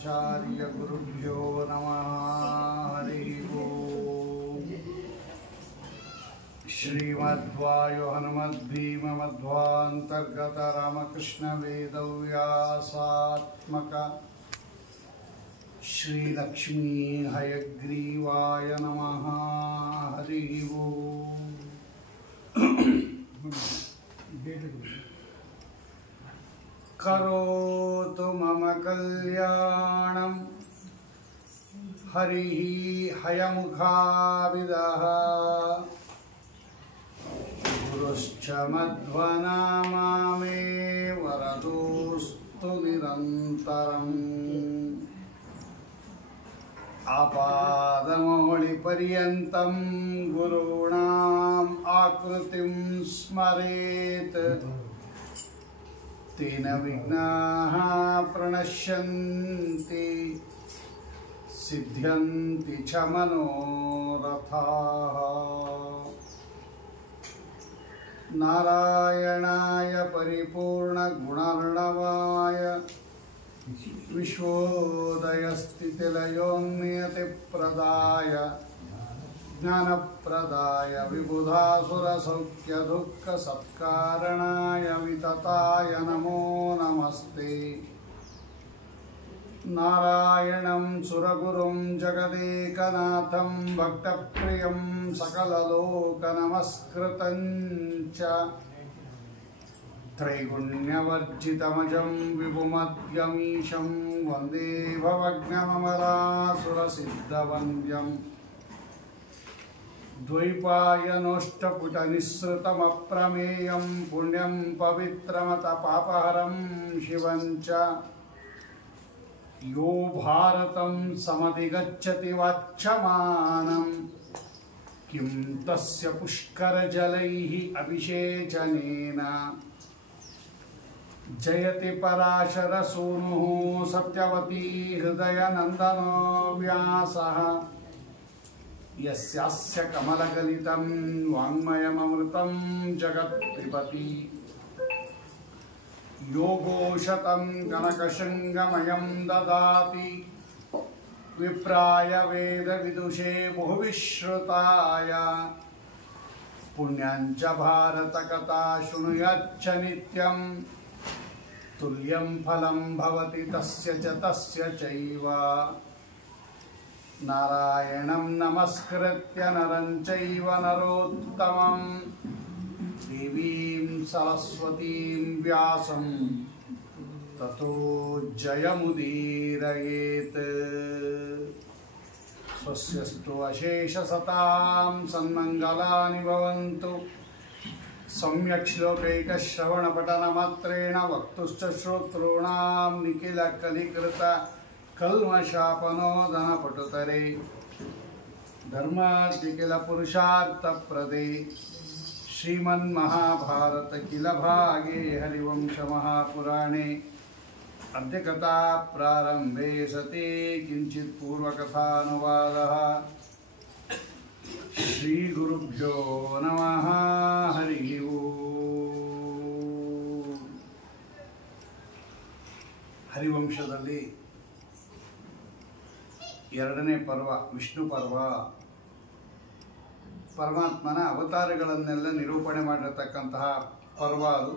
ಆಚಾರ್ಯ ಗುರುಭ್ಯೋ ನಮಃ. ಹರಿ ಓಂ. ಶ್ರೀಮಧ್ವಾಯು ಹನುಮದ್ಭೀಮಧ್ವಾಂತರ್ಗತ ರಾಮಕೃಷ್ಣ ವೇದವ್ಯಾಸಾತ್ಮಕ ಶ್ರೀಲಕ್ಷ್ಮೀ ಹಯಗ್ರೀವಾಯ ನಮಃ. ಹರಿ ಓಂ. ಕರೋತು ಮಮ ಕಲ್ಯಾಣಂ ಹರಿ ಹಯಮುಖಾವಿದಃ ಗುರುಶ್ಚ ಮಧ್ವನಾಮಾ ಮೇ ವರದೋಸ್ತು ನಿರಂತರಂ. ಆಪಾದಮೌಳಿಪರ್ಯಂತಂ ಗುರುಣಾಂ ಆಕೃತಿಂ ಸ್ಮರೇತ್ ತೇನ ವಿಘ್ನಾಃ ಪ್ರಣಶ್ಯಂತಿ ಸಿದ್ಧ್ಯಂತಿ ಚ ಮನೋರಥಾಃ. ನಾರಾಯಣಾಯ ಪರಿಪೂರ್ಣಗುಣರ್ಣವಾಯ ವಿಶ್ವೋದಯಸ್ಥಿತಿಲಯೋನ್ನಿಯತಿಪ್ರದಾಯ ಜ್ಞಾನಪ್ರದಾಯ ವಿಬುಧಾಸುರಸೌಖ್ಯದುಃಖಸತ್ಕಾರಣಾಯ ವಿತತಾಯ ನಮೋ ನಮಸ್ತೆ. ನಾರಾಯಣಂ ಸುರಗುರುಂ ಜಗದೇಕನಾಥಂ ಭಕ್ತಪ್ರಿಯಂ ಸಕಲಲೋಕನಮಸ್ಕೃತಂ ಚ ತ್ರೈಗುಣ್ಯವರ್ಜಿತಮಜಂ ವಿಭುಮದ್ಯಮೀಶಂ ವಂದೇ ಭವಘ್ನಮಮರಾಸುರಸಿದ್ಧವಂದ್ಯಂ. ದ್ವೈಪಾಯನೋಷ್ಟಪುಟನಿಸ್ಸೃತಮಪ್ರಮೇಯಂ ಪುಣ್ಯಂ ಪವಿತ್ರಮತ ಪಾಪಹರಂ ಶಿವಂ ಚ. ಯೋ ಭಾರತಂ ಸಮಧಿಗಚ್ಚತಿ ವಾಚ್ಯಮಾನಂ ಕಿಂ ತಸ್ಯ ಪುಷ್ಕರಜಲೈಃ ಅಭಿಷೇಚನೇನ. ಜಯತಿ ಪರಾಶರಸೂನುಃ ಸತ್ಯವತೀ ಹೃದಯನಂದನೋ ವ್ಯಾಸಃ. ಯಸ್ಯಾಸ್ಯ ಕಮಲಗಲಿತಂ ವಾङ्ಮಯಮೃತಂ ಜಗತ್ಪಿಬತಿ. ಯೋಗೋಷತಂ ಕನಕಶೃಂಗಮಯಂ ದದಾತಿ ವಿಪ್ರಾಯ ವೇದವಿದುಷೇ ಬಹುವಿಶ್ರುತಾಯ. ಪುಣ್ಯಂಚ ಭಾರತಕಥಾ ಶೃಣುಯಾಚ್ಚ ನಿತ್ಯಂ ತುಲ್ಯಂ ಫಲಂ ಭವತಿ ತಸ್ಯ ಚ ತಸ್ಯ ಚೈವ. ನಾರಾಯಣಂ ನಮಸ್ಕೃತ್ಯ ನರಂ ಚೈವ ನರೋತ್ತಮಂ ದೇವೀಂ ಸರಸ್ವತೀಂ ವ್ಯಾಸಂ ತತೋ ಜಯಮುದೀರಯೇತ್. ಸ್ವಸ್ಯಸ್ತು ಅಶೇಷಸತಾಂ ಸನ್ಮಂಗಲಾನಿ ಭವಂತು. ಸಮ್ಯಕ್ ಶ್ಲೋಕೈಕಶ್ರವಣಪಠನಮಾತ್ರೇಣ ವಕ್ತುಶ್ಚ ಶ್ರೋತॄಣಾಂ ನಿಖಿಲ ಕಲಿಕೃತ ಕಲ್ಮಷಾಪನೋದನ ಪಟುತರೆ. ಧರ್ಮಾರ್ಥ ಕಿಲ ಪುರುಷಾರ್ಥಪ್ರದೇ ಶ್ರೀಮನ್ಮಹಾಭಾರತ ಕಿಲ ಭಾಗೇ ಹರಿವಂಶ ಮಹಾಪುರಾಣೇ ಅದ್ಯ ಕಥಾ ಪ್ರಾರಂಭೆ ಸತಿ ಕಿಂಚಿತ್ ಪೂರ್ವಕಥಾನುವಾದಃ. ಶ್ರೀ ಗುರುಭ್ಯೋ ನಮಃ. ಹರಿ ಓಂ. ಹರಿವಂಶದಲ್ಲಿ ಎರಡನೇ ಪರ್ವ ವಿಷ್ಣು ಪರ್ವ. ಪರಮಾತ್ಮನ ಅವತಾರಗಳನ್ನೆಲ್ಲ ನಿರೂಪಣೆ ಮಾಡಿರತಕ್ಕಂತಹ ಪರ್ವ ಅದು.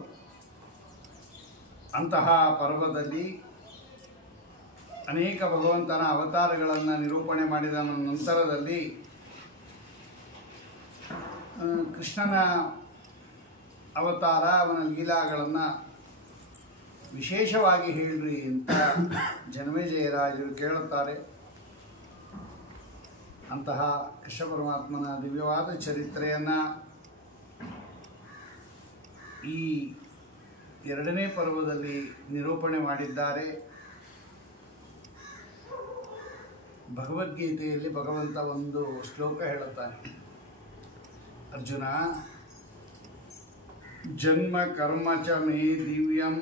ಅಂತಹ ಪರ್ವದಲ್ಲಿ ಅನೇಕ ಭಗವಂತನ ಅವತಾರಗಳನ್ನು ನಿರೂಪಣೆ ಮಾಡಿದ ನಂತರದಲ್ಲಿ ಕೃಷ್ಣನ ಅವತಾರ ಅವನ ಲೀಲಾಗಳನ್ನು ವಿಶೇಷವಾಗಿ ಹೇಳ್ರಿ ಅಂತ ಜನಮೇಜಯರಾಜರು ಕೇಳುತ್ತಾರೆ. ಅಂತಹ ಕೃಷ್ಣ ಪರಮಾತ್ಮನ ದಿವ್ಯವಾದ ಚರಿತ್ರೆಯನ್ನು ಈ ಎರಡನೇ ಪರ್ವದಲ್ಲಿ ನಿರೂಪಣೆ ಮಾಡಿದ್ದಾರೆ. ಭಗವದ್ಗೀತೆಯಲ್ಲಿ ಭಗವಂತ ಒಂದು ಶ್ಲೋಕ ಹೇಳುತ್ತಾನೆ. ಅರ್ಜುನ, ಜನ್ಮ ಕರ್ಮ ಚ ಮೇ ದಿವ್ಯಂ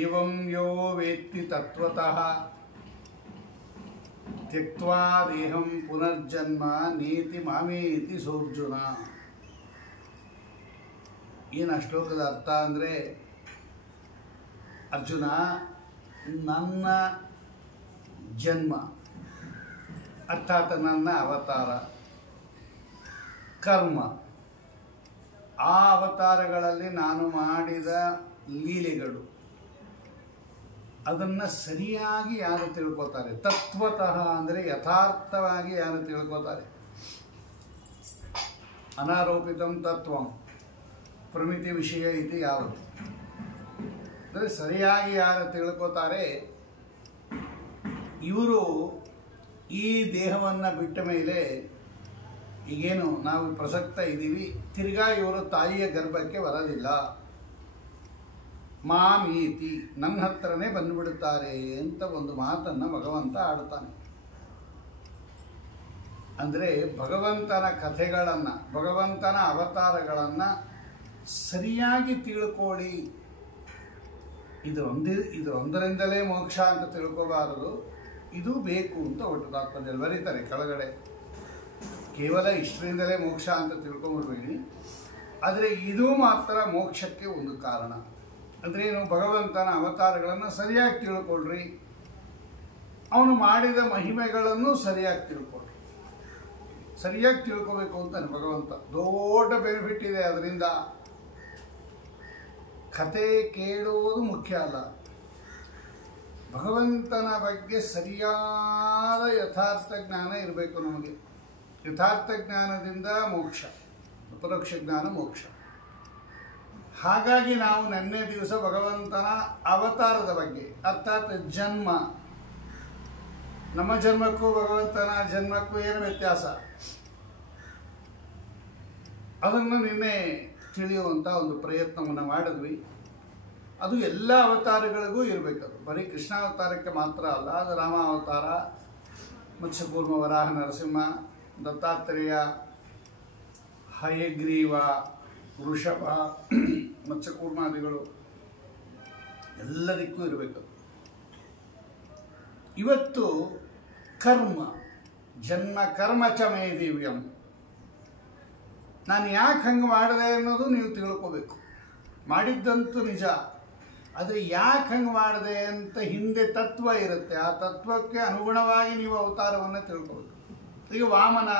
ಏವಂ ಯೋ ವೇತ್ತಿ ತತ್ವತಃ ತ್ಯಕ್ತ್ವಾ ದೇಹಂ ಪುನರ್ಜನ್ಮ ನೇತಿ ಮಾಮೇತಿ ಸೋರ್ಜುನ. ಏನು ಆ ಶ್ಲೋಕದ ಅರ್ಥ ಅಂದರೆ, ಅರ್ಜುನ, ನನ್ನ ಜನ್ಮ ಅರ್ಥಾತ್ ನನ್ನ ಅವತಾರ, ಕರ್ಮ ಆ ಅವತಾರಗಳಲ್ಲಿ ನಾನು ಮಾಡಿದ ಲೀಲೆಗಳು ಅದನ್ನು ಸರಿಯಾಗಿ ಯಾರು ತಿಳ್ಕೊತಾರೆ, ತತ್ವತಃ ಅಂದರೆ ಯಥಾರ್ಥವಾಗಿ ಯಾರು ತಿಳ್ಕೊತಾರೆ. ಅನಾರೋಪಿತಂ ತತ್ವಂ ಪ್ರಮಿತಿ ವಿಷಯ ಇದು ಯಾವುದು ಅಂದರೆ ಸರಿಯಾಗಿ ಯಾರು ತಿಳ್ಕೊತಾರೆ ಇವರು ಈ ದೇಹವನ್ನು ಬಿಟ್ಟ ಮೇಲೆ ಈಗೇನು ನಾವು ಪ್ರಸಕ್ತ ಇದ್ದೀವಿ, ತಿರ್ಗಾ ಇವರು ತಾಯಿಯ ಗರ್ಭಕ್ಕೆ ಬರೋದಿಲ್ಲ. ಮಾಮೀತಿ ನನ್ನ ಹತ್ರನೇ ಬಂದುಬಿಡುತ್ತಾರೆ ಅಂತ ಒಂದು ಮಾತನ್ನು ಭಗವಂತ ಆಡ್ತಾನೆ. ಅಂದರೆ ಭಗವಂತನ ಕಥೆಗಳನ್ನು, ಭಗವಂತನ ಅವತಾರಗಳನ್ನು ಸರಿಯಾಗಿ ತಿಳ್ಕೊಳ್ಳಿ. ಇದೊಂದರಿಂದಲೇ ಮೋಕ್ಷ ಅಂತ ತಿಳ್ಕೋಬಾರದು, ಇದು ಬೇಕು ಅಂತ ಒಟ್ಟು ತಾತ್ಪರ್ಯದಲ್ಲಿ ಬರೀತಾರೆ ಕೆಳಗಡೆ. ಕೇವಲ ಇಷ್ಟರಿಂದಲೇ ಮೋಕ್ಷ ಅಂತ ತಿಳ್ಕೊಂಬಿಡ್ಬೇಡಿ, ಆದರೆ ಇದು ಮಾತ್ರ ಮೋಕ್ಷಕ್ಕೆ ಒಂದು ಕಾರಣ. ಅಂದರೆ ಏನು, ಭಗವಂತನ ಅವತಾರಗಳನ್ನು ಸರಿಯಾಗಿ ತಿಳ್ಕೊಳ್ರಿ, ಅವನು ಮಾಡಿದ ಮಹಿಮೆಗಳನ್ನು ಸರಿಯಾಗಿ ತಿಳ್ಕೊಳ್ರಿ. ಸರಿಯಾಗಿ ತಿಳ್ಕೋಬೇಕು ಅಂತಾನೆ ಭಗವಂತ. ದೊಡ್ಡ ಬೆನಿಫಿಟ್ ಇದೆ ಅದರಿಂದ. ಕತೆ ಕೇಳುವುದು ಮುಖ್ಯ ಅಲ್ಲ, ಭಗವಂತನ ಬಗ್ಗೆ ಸರಿಯಾದ ಯಥಾರ್ಥ ಜ್ಞಾನ ಇರಬೇಕು ನಮಗೆ. ಯಥಾರ್ಥ ಜ್ಞಾನದಿಂದ ಮೋಕ್ಷ, ಪರೋಕ್ಷ ಜ್ಞಾನ ಮೋಕ್ಷ. ಹಾಗಾಗಿ ನಾವು ನಿನ್ನೆ ದಿವಸ ಭಗವಂತನ ಅವತಾರದ ಬಗ್ಗೆ ಅರ್ಥಾತ್ ಜನ್ಮ, ನಮ್ಮ ಜನ್ಮಕ್ಕೂ ಭಗವಂತನ ಜನ್ಮಕ್ಕೂ ಏನು ವ್ಯತ್ಯಾಸ ಅದನ್ನು ನಿನ್ನೆ ತಿಳಿಯುವಂಥ ಒಂದು ಪ್ರಯತ್ನವನ್ನು ಮಾಡಿದ್ವಿ. ಅದು ಎಲ್ಲ ಅವತಾರಗಳಿಗೂ ಇರಬೇಕದು, ಬರೀ ಕೃಷ್ಣಾವತಾರಕ್ಕೆ ಮಾತ್ರ ಅಲ್ಲ. ಅದು ರಾಮ ಅವತಾರ, ಮತ್ಸ್ಯಕೂರ್ಮ, ವರಾಹ ನರಸಿಂಹ, ದತ್ತಾತ್ರೇಯ, ಹಯಗ್ರೀವ, ವೃಷಭ, ಮತ್ಸ್ಯಕೂರ್ಮಾದಿಗಳು ಎಲ್ಲದಕ್ಕೂ ಇರಬೇಕದು. ಇವತ್ತು ಕರ್ಮ, ಜನ್ಮ ಕರ್ಮ ಚ ಮೇ ದಿವ್ಯಂ. ನಾನು ಯಾಕೆ ಹಂಗೆ ಮಾಡಿದೆ ಅನ್ನೋದು ನೀವು ತಿಳ್ಕೋಬೇಕು. ಮಾಡಿದ್ದಂತೂ ನಿಜ, ಆದರೆ ಯಾಕೆ ಹಂಗೆ ಮಾಡಿದೆ ಅಂತ ಹಿಂದೆ ತತ್ವ ಇರುತ್ತೆ. ಆ ತತ್ವಕ್ಕೆ ಅನುಗುಣವಾಗಿ ನೀವು ಅವತಾರವನ್ನು ತಿಳ್ಕೋಬೇಕು. ಈಗ ವಾಮನ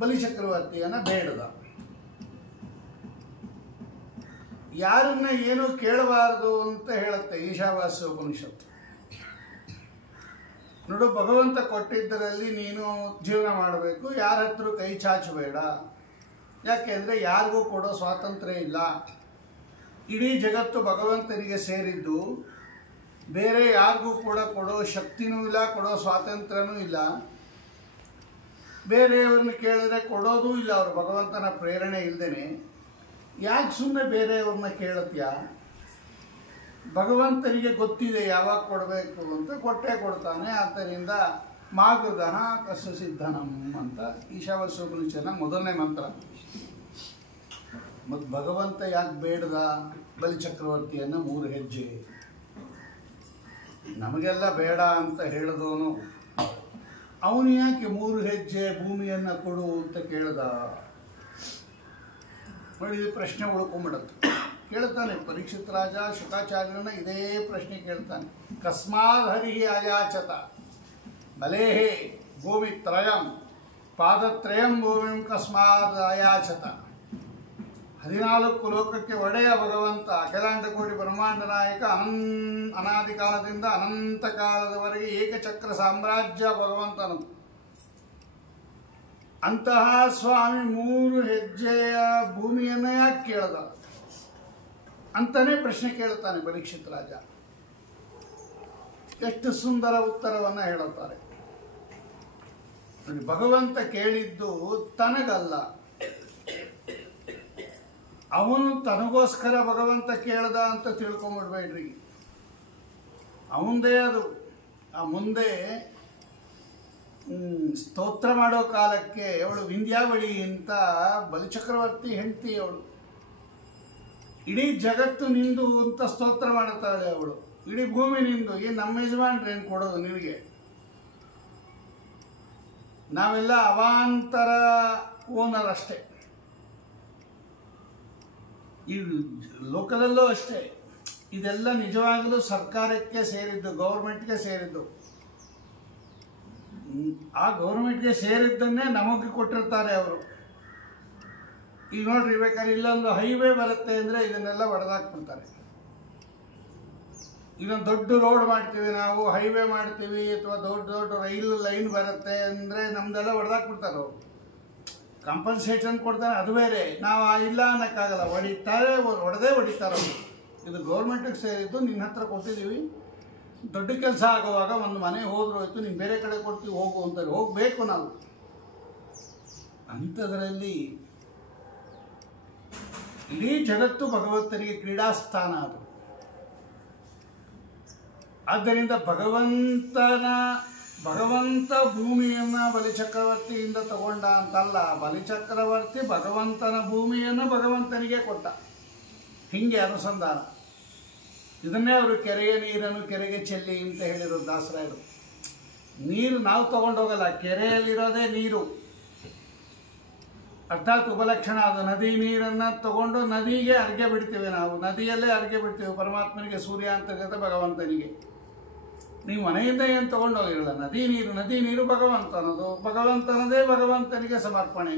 ಬಲಿಚಕ್ರವರ್ತಿಯನ್ನು ಬೇಡದ, ಯಾರನ್ನ ಏನು ಕೇಳಬಾರದು ಅಂತ ಹೇಳುತ್ತೆ ಈಶಾವಾಸ್ಯ ಉಪನಿಷತ್ತು. ನೋಡು, ಭಗವಂತ ಕೊಟ್ಟಿದ್ದರಲ್ಲಿ ನೀನು ಜೀವನ ಮಾಡಬೇಕು, ಯಾರ ಹತ್ರ ಕೈ ಚಾಚಬೇಡ. ಯಾಕೆಂದರೆ ಯಾರಿಗೂ ಕೊಡೋ ಸ್ವಾತಂತ್ರ್ಯ ಇಲ್ಲ. ಇಡೀ ಜಗತ್ತು ಭಗವಂತನಿಗೆ ಸೇರಿದ್ದು, ಬೇರೆ ಯಾರಿಗೂ ಕೂಡ ಕೊಡೋ ಶಕ್ತಿನೂ ಇಲ್ಲ, ಕೊಡೋ ಸ್ವಾತಂತ್ರ್ಯನೂ ಇಲ್ಲ. ಬೇರೆಯವ್ರನ್ನ ಕೇಳಿದ್ರೆ ಕೊಡೋದೂ ಇಲ್ಲ, ಅವರು ಭಗವಂತನ ಪ್ರೇರಣೆ ಇಲ್ಲದೇನೆ. ಯಾಕೆ ಸುಮ್ಮನೆ ಬೇರೆಯವ್ರನ್ನ ಕೇಳತ್ಯಾ? ಭಗವಂತನಿಗೆ ಗೊತ್ತಿದೆ ಯಾವಾಗ ಕೊಡಬೇಕು ಅಂತ, ಕೊಟ್ಟೇ ಕೊಡ್ತಾನೆ. ಆದ್ದರಿಂದ ಮಾಗೃದಃ ಕಸ್ಯ ಸಿದ್ಧನಂ ಅಂತ ಈಶಾವಾಸ್ಯ ಉಪನಿಷತ್ತಿನ ಮೊದಲನೇ ಮಂತ್ರ. ಮತ್ತು ಭಗವಂತ ಯಾಕೆ ಬೇಡದ ಬಲಿಚಕ್ರವರ್ತಿಯನ್ನು 3 ಹೆಜ್ಜೆ? ನಮಗೆಲ್ಲ ಬೇಡ ಅಂತ ಹೇಳಿದವನು ಅವನು ಯಾಕೆ 3 ಹೆಜ್ಜೆ ಭೂಮಿಯನ್ನು ಕೊಡು ಅಂತ ಕೇಳ್ದ? ನೋಡಿ, ಇದು ಪ್ರಶ್ನೆ ಉಳ್ಕೊಂಬಿಡತ್ತೆ. ಕೇಳ್ತಾನೆ ಪರೀಕ್ಷಿತ್ ರಾಜ ಶುಕಾಚಾರ್ಯನ ಇದೇ ಪ್ರಶ್ನೆ ಕೇಳ್ತಾನೆ. ಕಸ್ಮಾದ್ ಹರಿ ಅಯಾಚತ ಬಲೇಹೇ ಭೂಮಿ ತ್ರಯಂ ಪಾದತ್ರಯಂ ಭೂಮಿಂ ಕಸ್ಮಾದ್ ಅಯಾಚತ. 14 ಲೋಕಕ್ಕೆ ಒಡೆಯ ಭಗವಂತ, ಅಖಿಲಾಂಡ ಕೋಟಿ ಬ್ರಹ್ಮಾಂಡ ನಾಯಕ, ಅನಾದಿ ಕಾಲದಿಂದ ಅನಂತ ಕಾಲದವರೆಗೆ ಏಕಚಕ್ರ ಸಾಮ್ರಾಜ್ಯ ಭಗವಂತನು. ಅಂತಹ ಸ್ವಾಮಿ 3 ಹೆಜ್ಜೆಯ ಭೂಮಿಯನ್ನು ಯಾಕೆ ಕೇಳ್ದ ಅಂತಾನೆ ಪ್ರಶ್ನೆ ಕೇಳ್ತಾನೆ ಪರೀಕ್ಷಿತ್ ರಾಜ. ಎಷ್ಟು ಸುಂದರ ಉತ್ತರವನ್ನು ಹೇಳುತ್ತಾರೆ. ಭಗವಂತ ಕೇಳಿದ್ದು ತನಗಲ್ಲ, ಅವನು ತನಗೋಸ್ಕರ ಭಗವಂತ ಕೇಳ್ದ ಅಂತ ತಿಳ್ಕೊಂಬಿಡ್ಬೇಡ್ರಿ. ಅವಂದೇ ಅದು. ಆ ಮುಂದೆ ಸ್ತೋತ್ರ ಮಾಡೋ ಕಾಲಕ್ಕೆ ಅವಳು ವಿಂಧ್ಯಾವಳಿ ಅಂತ ಬಲಿಚಕ್ರವರ್ತಿ ಹೆಂಡತಿ ಅವಳು. ಇಡೀ ಜಗತ್ತು ನಿಂದು ಅಂತ ಸ್ತೋತ್ರ ಮಾಡುತ್ತಾಳೆ ಅವಳು. ಇಡೀ ಭೂಮಿ ನಿಂದು. ಈ ನಮ್ಮ ಯಜಮಾನ್ರು ಏನು ಕೊಡೋದು ನಿನಗೆ? ನಾವೆಲ್ಲ ಅವಾಂತರ ಓನರ್ ಅಷ್ಟೇ. ಈ ಲೋಕದಲ್ಲೂ ಅಷ್ಟೇ. ಇದೆಲ್ಲ ನಿಜವಾಗಲೂ ಸರ್ಕಾರಕ್ಕೆ ಸೇರಿದ್ದು, ಗೌರ್ಮೆಂಟ್ಗೆ ಸೇರಿದ್ದು. ಆ ಗೌರ್ಮೆಂಟ್ಗೆ ಸೇರಿದ್ದನ್ನೇ ನಮಗೆ ಕೊಟ್ಟಿರ್ತಾರೆ ಅವರು. ಈಗ ನೋಡ್ರಿ, ಬೇಕಾದ್ರೆ ಇಲ್ಲೊಂದು ಹೈವೇ ಬರುತ್ತೆ ಅಂದರೆ ಇದನ್ನೆಲ್ಲ ಒಡೆದಾಕ್ಬಿಡ್ತಾರೆ. ಇದೊಂದು ದೊಡ್ಡ ರೋಡ್ ಮಾಡ್ತೀವಿ ನಾವು, ಹೈವೇ ಮಾಡ್ತೀವಿ, ಅಥವಾ ದೊಡ್ಡ ದೊಡ್ಡ ರೈಲ್ ಲೈನ್ ಬರುತ್ತೆ ಅಂದರೆ ನಮ್ದೆಲ್ಲ ಹೊಡೆದಾಕ್ಬಿಡ್ತಾರೆ ಅವರು. ಕಂಪನ್ಸೇಷನ್ ಕೊಡ್ತಾರೆ, ಅದು ಬೇರೆ. ನಾವು ಇಲ್ಲ ಅನ್ನೋಕ್ಕಾಗಲ್ಲ, ಹೊಡಿತಾರೆ, ಹೊಡಿತಾರೆ ಅವರು. ಇದು ಗೌರ್ಮೆಂಟಿಗೆ ಸೇರಿದ್ದು, ನಿನ್ನ ಹತ್ರ ಕೊಟ್ಟಿದ್ದೀವಿ, ದೊಡ್ಡ ಕೆಲಸ ಆಗುವಾಗ ಒಂದು ಮನೆ ಹೋದ್ರು ಆಯಿತು, ನೀನು ಬೇರೆ ಕಡೆ ಕೊಡ್ತೀವಿ ಹೋಗು ಅಂತಾರೆ. ಹೋಗಬೇಕು ನಾವು. ಅಂಥದ್ರಲ್ಲಿ ಇಡೀ ಜಗತ್ತು ಭಗವಂತನಿಗೆ ಕ್ರೀಡಾಸ್ಥಾನ ಅದು. ಆದ್ದರಿಂದ ಭಗವಂತ ಭೂಮಿಯನ್ನು ಬಲಿಚಕ್ರವರ್ತಿಯಿಂದ ತಗೊಂಡ ಅಂತಲ್ಲ, ಬಲಿಚಕ್ರವರ್ತಿ ಭಗವಂತನ ಭೂಮಿಯನ್ನು ಭಗವಂತನಿಗೆ ಕೊಟ್ಟ. ಹೀಗೆ ಅನುಸಂಧಾನ. ಇದನ್ನೇ ಅವರು ಕೆರೆಯ ನೀರನ್ನು ಕೆರೆಗೆ ಚೆಲ್ಲಿ ಅಂತ ಹೇಳಿರೋದು ದಾಸರಾಯರು. ನೀರು ನಾವು ತಗೊಂಡೋಗಲ್ಲ, ಕೆರೆಯಲ್ಲಿರೋದೇ ನೀರು. ಅರ್ಥಾತ್ ಉಪಲಕ್ಷಣ ಅದು. ನದಿ ನೀರನ್ನು ತಗೊಂಡು ನದಿಗೆ ಅರ್ಘ್ಯ ಬಿಡ್ತೀವಿ ನಾವು, ನದಿಯಲ್ಲೇ ಅರ್ಘ್ಯ ಬಿಡ್ತೀವಿ ಪರಮಾತ್ಮನಿಗೆ, ಸೂರ್ಯ ಅಂತರ್ಗತ ಭಗವಂತನಿಗೆ. ನೀವು ಮನೆಯಿಂದ ಏನು ತಗೊಂಡೋಗಿರಲ್ಲ, ನದಿ ನೀರು ಭಗವಂತನದು, ಭಗವಂತನದೇ ಭಗವಂತನಿಗೆ ಸಮರ್ಪಣೆ.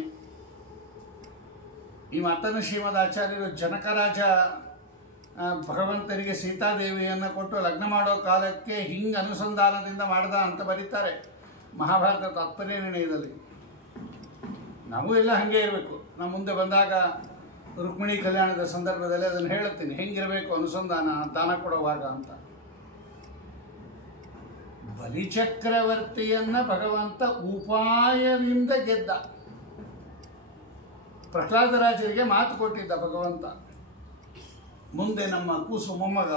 ಈ ಮಾತನ್ನು ಶ್ರೀಮದ್ ಆಚಾರ್ಯರು ಜನಕರಾಜ ಭಗವಂತನಿಗೆ ಸೀತಾದೇವಿಯನ್ನು ಕೊಟ್ಟು ಲಗ್ನ ಮಾಡೋ ಕಾಲಕ್ಕೆ ಹಿಂಗೆ ಅನುಸಂಧಾನದಿಂದ ಮಾಡ್ದ ಅಂತ ಬರೀತಾರೆ ಮಹಾಭಾರತ ತಾತ್ಪರ್ಯ ನಿರ್ಣಯದಲ್ಲಿ. ನಮಗೂ ಎಲ್ಲ ಹಾಗೆ ಇರಬೇಕು. ನಾವು ಮುಂದೆ ಬಂದಾಗ ರುಕ್ಮಿಣಿ ಕಲ್ಯಾಣದ ಸಂದರ್ಭದಲ್ಲಿ ಅದನ್ನು ಹೇಳುತ್ತೀನಿ, ಹೆಂಗಿರಬೇಕು ಅನುಸಂಧಾನ ದಾನ ಕೊಡುವಾಗ ಅಂತ. ಬಲಿಚಕ್ರವರ್ತಿಯನ್ನ ಭಗವಂತ ಉಪಾಯದಿಂದ ಗೆದ್ದ. ಪ್ರಹ್ಲಾದರಾಜರಿಗೆ ಮಾತು ಕೊಟ್ಟಿದ್ದ ಭಗವಂತ. ಮುಂದೆ ನಮ್ಮ ಕೂಸು ಮೊಮ್ಮಗ,